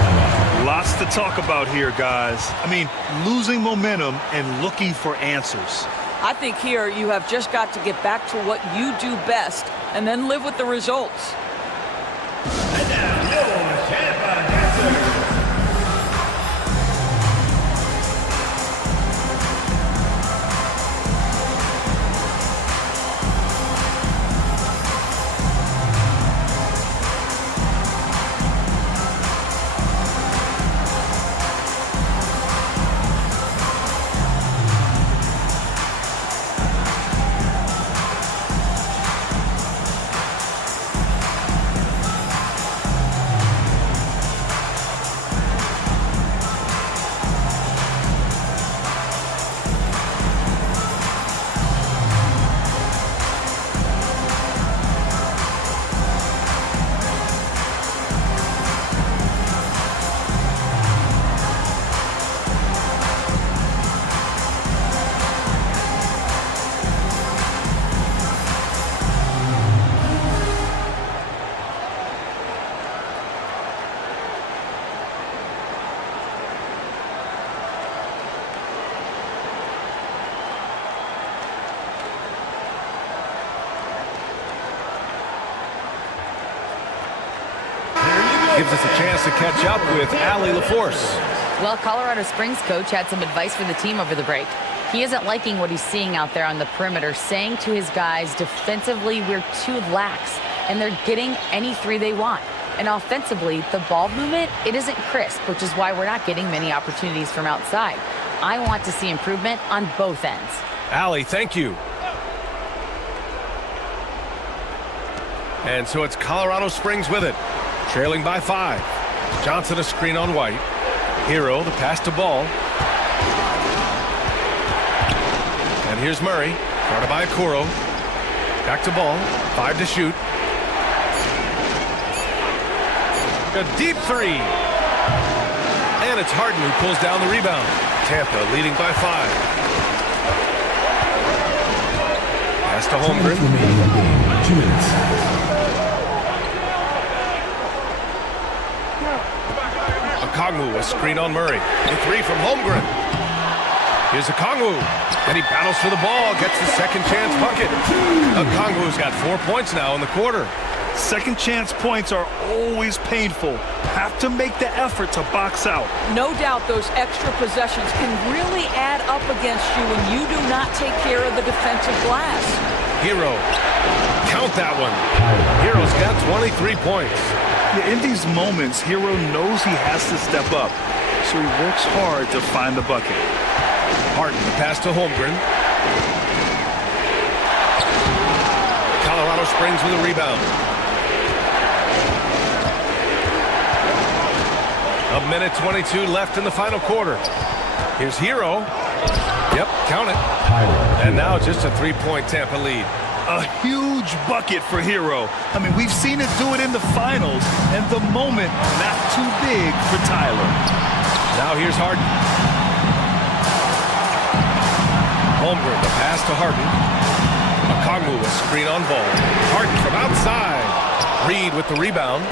Lots to talk about here, guys. I mean, losing momentum and looking for answers. I think here you have just got to get back to what you do best and then live with the results. And now, your Tampa Dancers. Gives us a chance to catch up with Allie LaForce. Well, Colorado Springs coach had some advice for the team over the break. He isn't liking what he's seeing out there on the perimeter, saying to his guys, defensively, we're too lax, and they're getting any three they want. And offensively, the ball movement, it isn't crisp, which is why we're not getting many opportunities from outside. I want to see improvement on both ends. Allie, thank you. And so it's Colorado Springs with it. Trailing by 5. Johnson a screen on White. Hero, the pass to Ball. And here's Murray. Guarded by Okoro. Back to Ball. 5 to shoot. A deep three. And it's Harden who pulls down the rebound. Tampa leading by 5. Pass to Holmgren. 2 minutes. Okongwu, a screen on Murray. The three from Holmgren. Here's Okongwu. And he battles for the ball, gets the second chance bucket. Okongwu's got 4 points now in the quarter. Second chance points are always painful. Have to make the effort to box out. No doubt those extra possessions can really add up against you when you do not take care of the defensive glass. Hero. Count that one. Hero's got 23 points. Yeah, in these moments, Hero knows he has to step up, so he works hard to find the bucket. Harden, the pass to Holmgren. Colorado Springs with a rebound. A minute 22 left in the final quarter. Here's Hero. Yep, count it. And now just a 3-point Tampa lead. A huge bucket for Hero. I mean, we've seen it do it in the finals, and the moment not too big for Tyler. Now here's Harden. Holmgren, the pass to Harden. Okongwu, a screen on ball. Harden from outside. Reed with the rebound.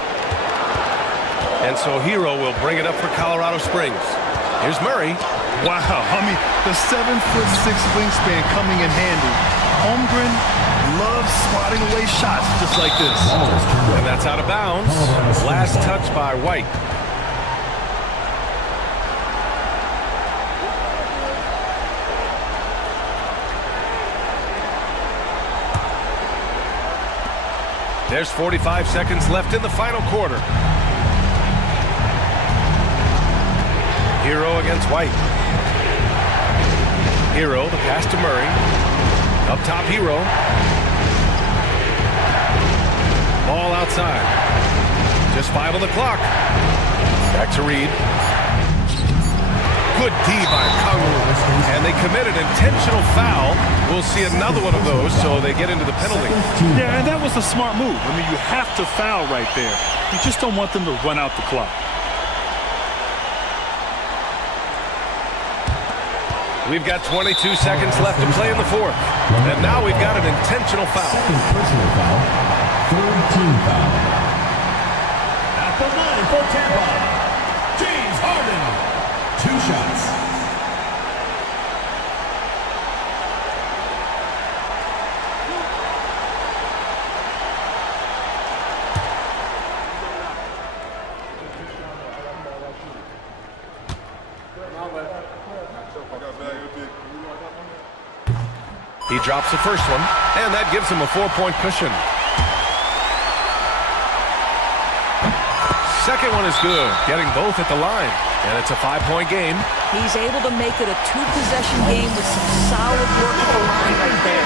And so Hero will bring it up for Colorado Springs. Here's Murray. Wow, I mean, the 7'6" wingspan coming in handy. Holmgren loves swatting away shots just like this. And that's out of bounds. Last touch by White. There's 45 seconds left in the final quarter. Hero against White. Hero, the pass to Murray. Up top, Hero. Ball outside. Just 5 on the clock. Back to Reed. Good D by Okongwu. And they commit an intentional foul. We'll see another one of those, so they get into the penalty. Yeah, and that was a smart move. I mean, you have to foul right there. You just don't want them to run out the clock. We've got 22 seconds left to play in the fourth. And now we've got an intentional foul. Second personal foul. Third team foul. At the line for Tampa, James Harden. 2 shots. He drops the first one, and that gives him a 4-point cushion. Second one is good, getting both at the line. And it's a 5-point game. He's able to make it a 2-possession game with some solid work at the line right there.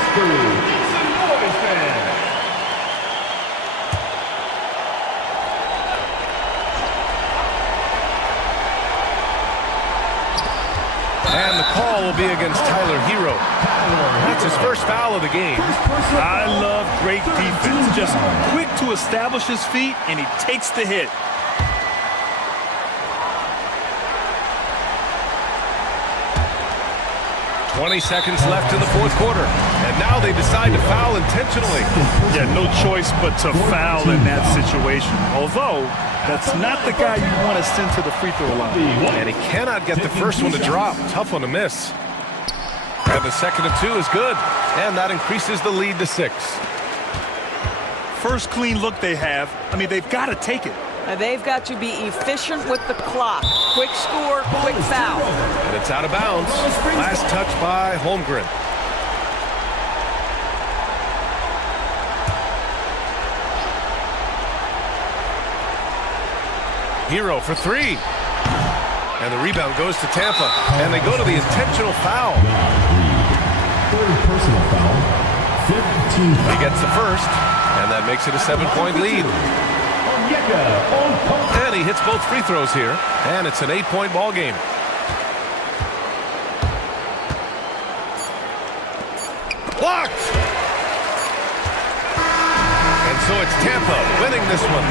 And the call will be against Tyler Hero. That's his first foul of the game. I love great defense. Just quick to establish his feet, and he takes the hit. "20 seconds left in the fourth quarter. And now they decide to foul intentionally. Yeah, no choice but to foul in that situation. Although, that's not the guy you want to send to the free throw line. And he cannot get the first one to drop. Tough one to miss. And the second of 2 is good. And that increases the lead to 6. First clean look they have. I mean, they've got to take it. And they've got to be efficient with the clock. Quick score, quick foul. And it's out of bounds. Last touch by Holmgren. Hero for 3. And the rebound goes to Tampa. And they go to the intentional foul. Third personal foul. 15. He gets the first. And that makes it a 7-point lead. And he hits both free throws here. And it's an 8-point ball game. Blocked! And so it's Tampa winning this one.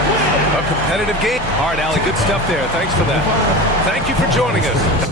A competitive game. All right, Allie, good stuff there. Thanks for that. Thank you for joining us.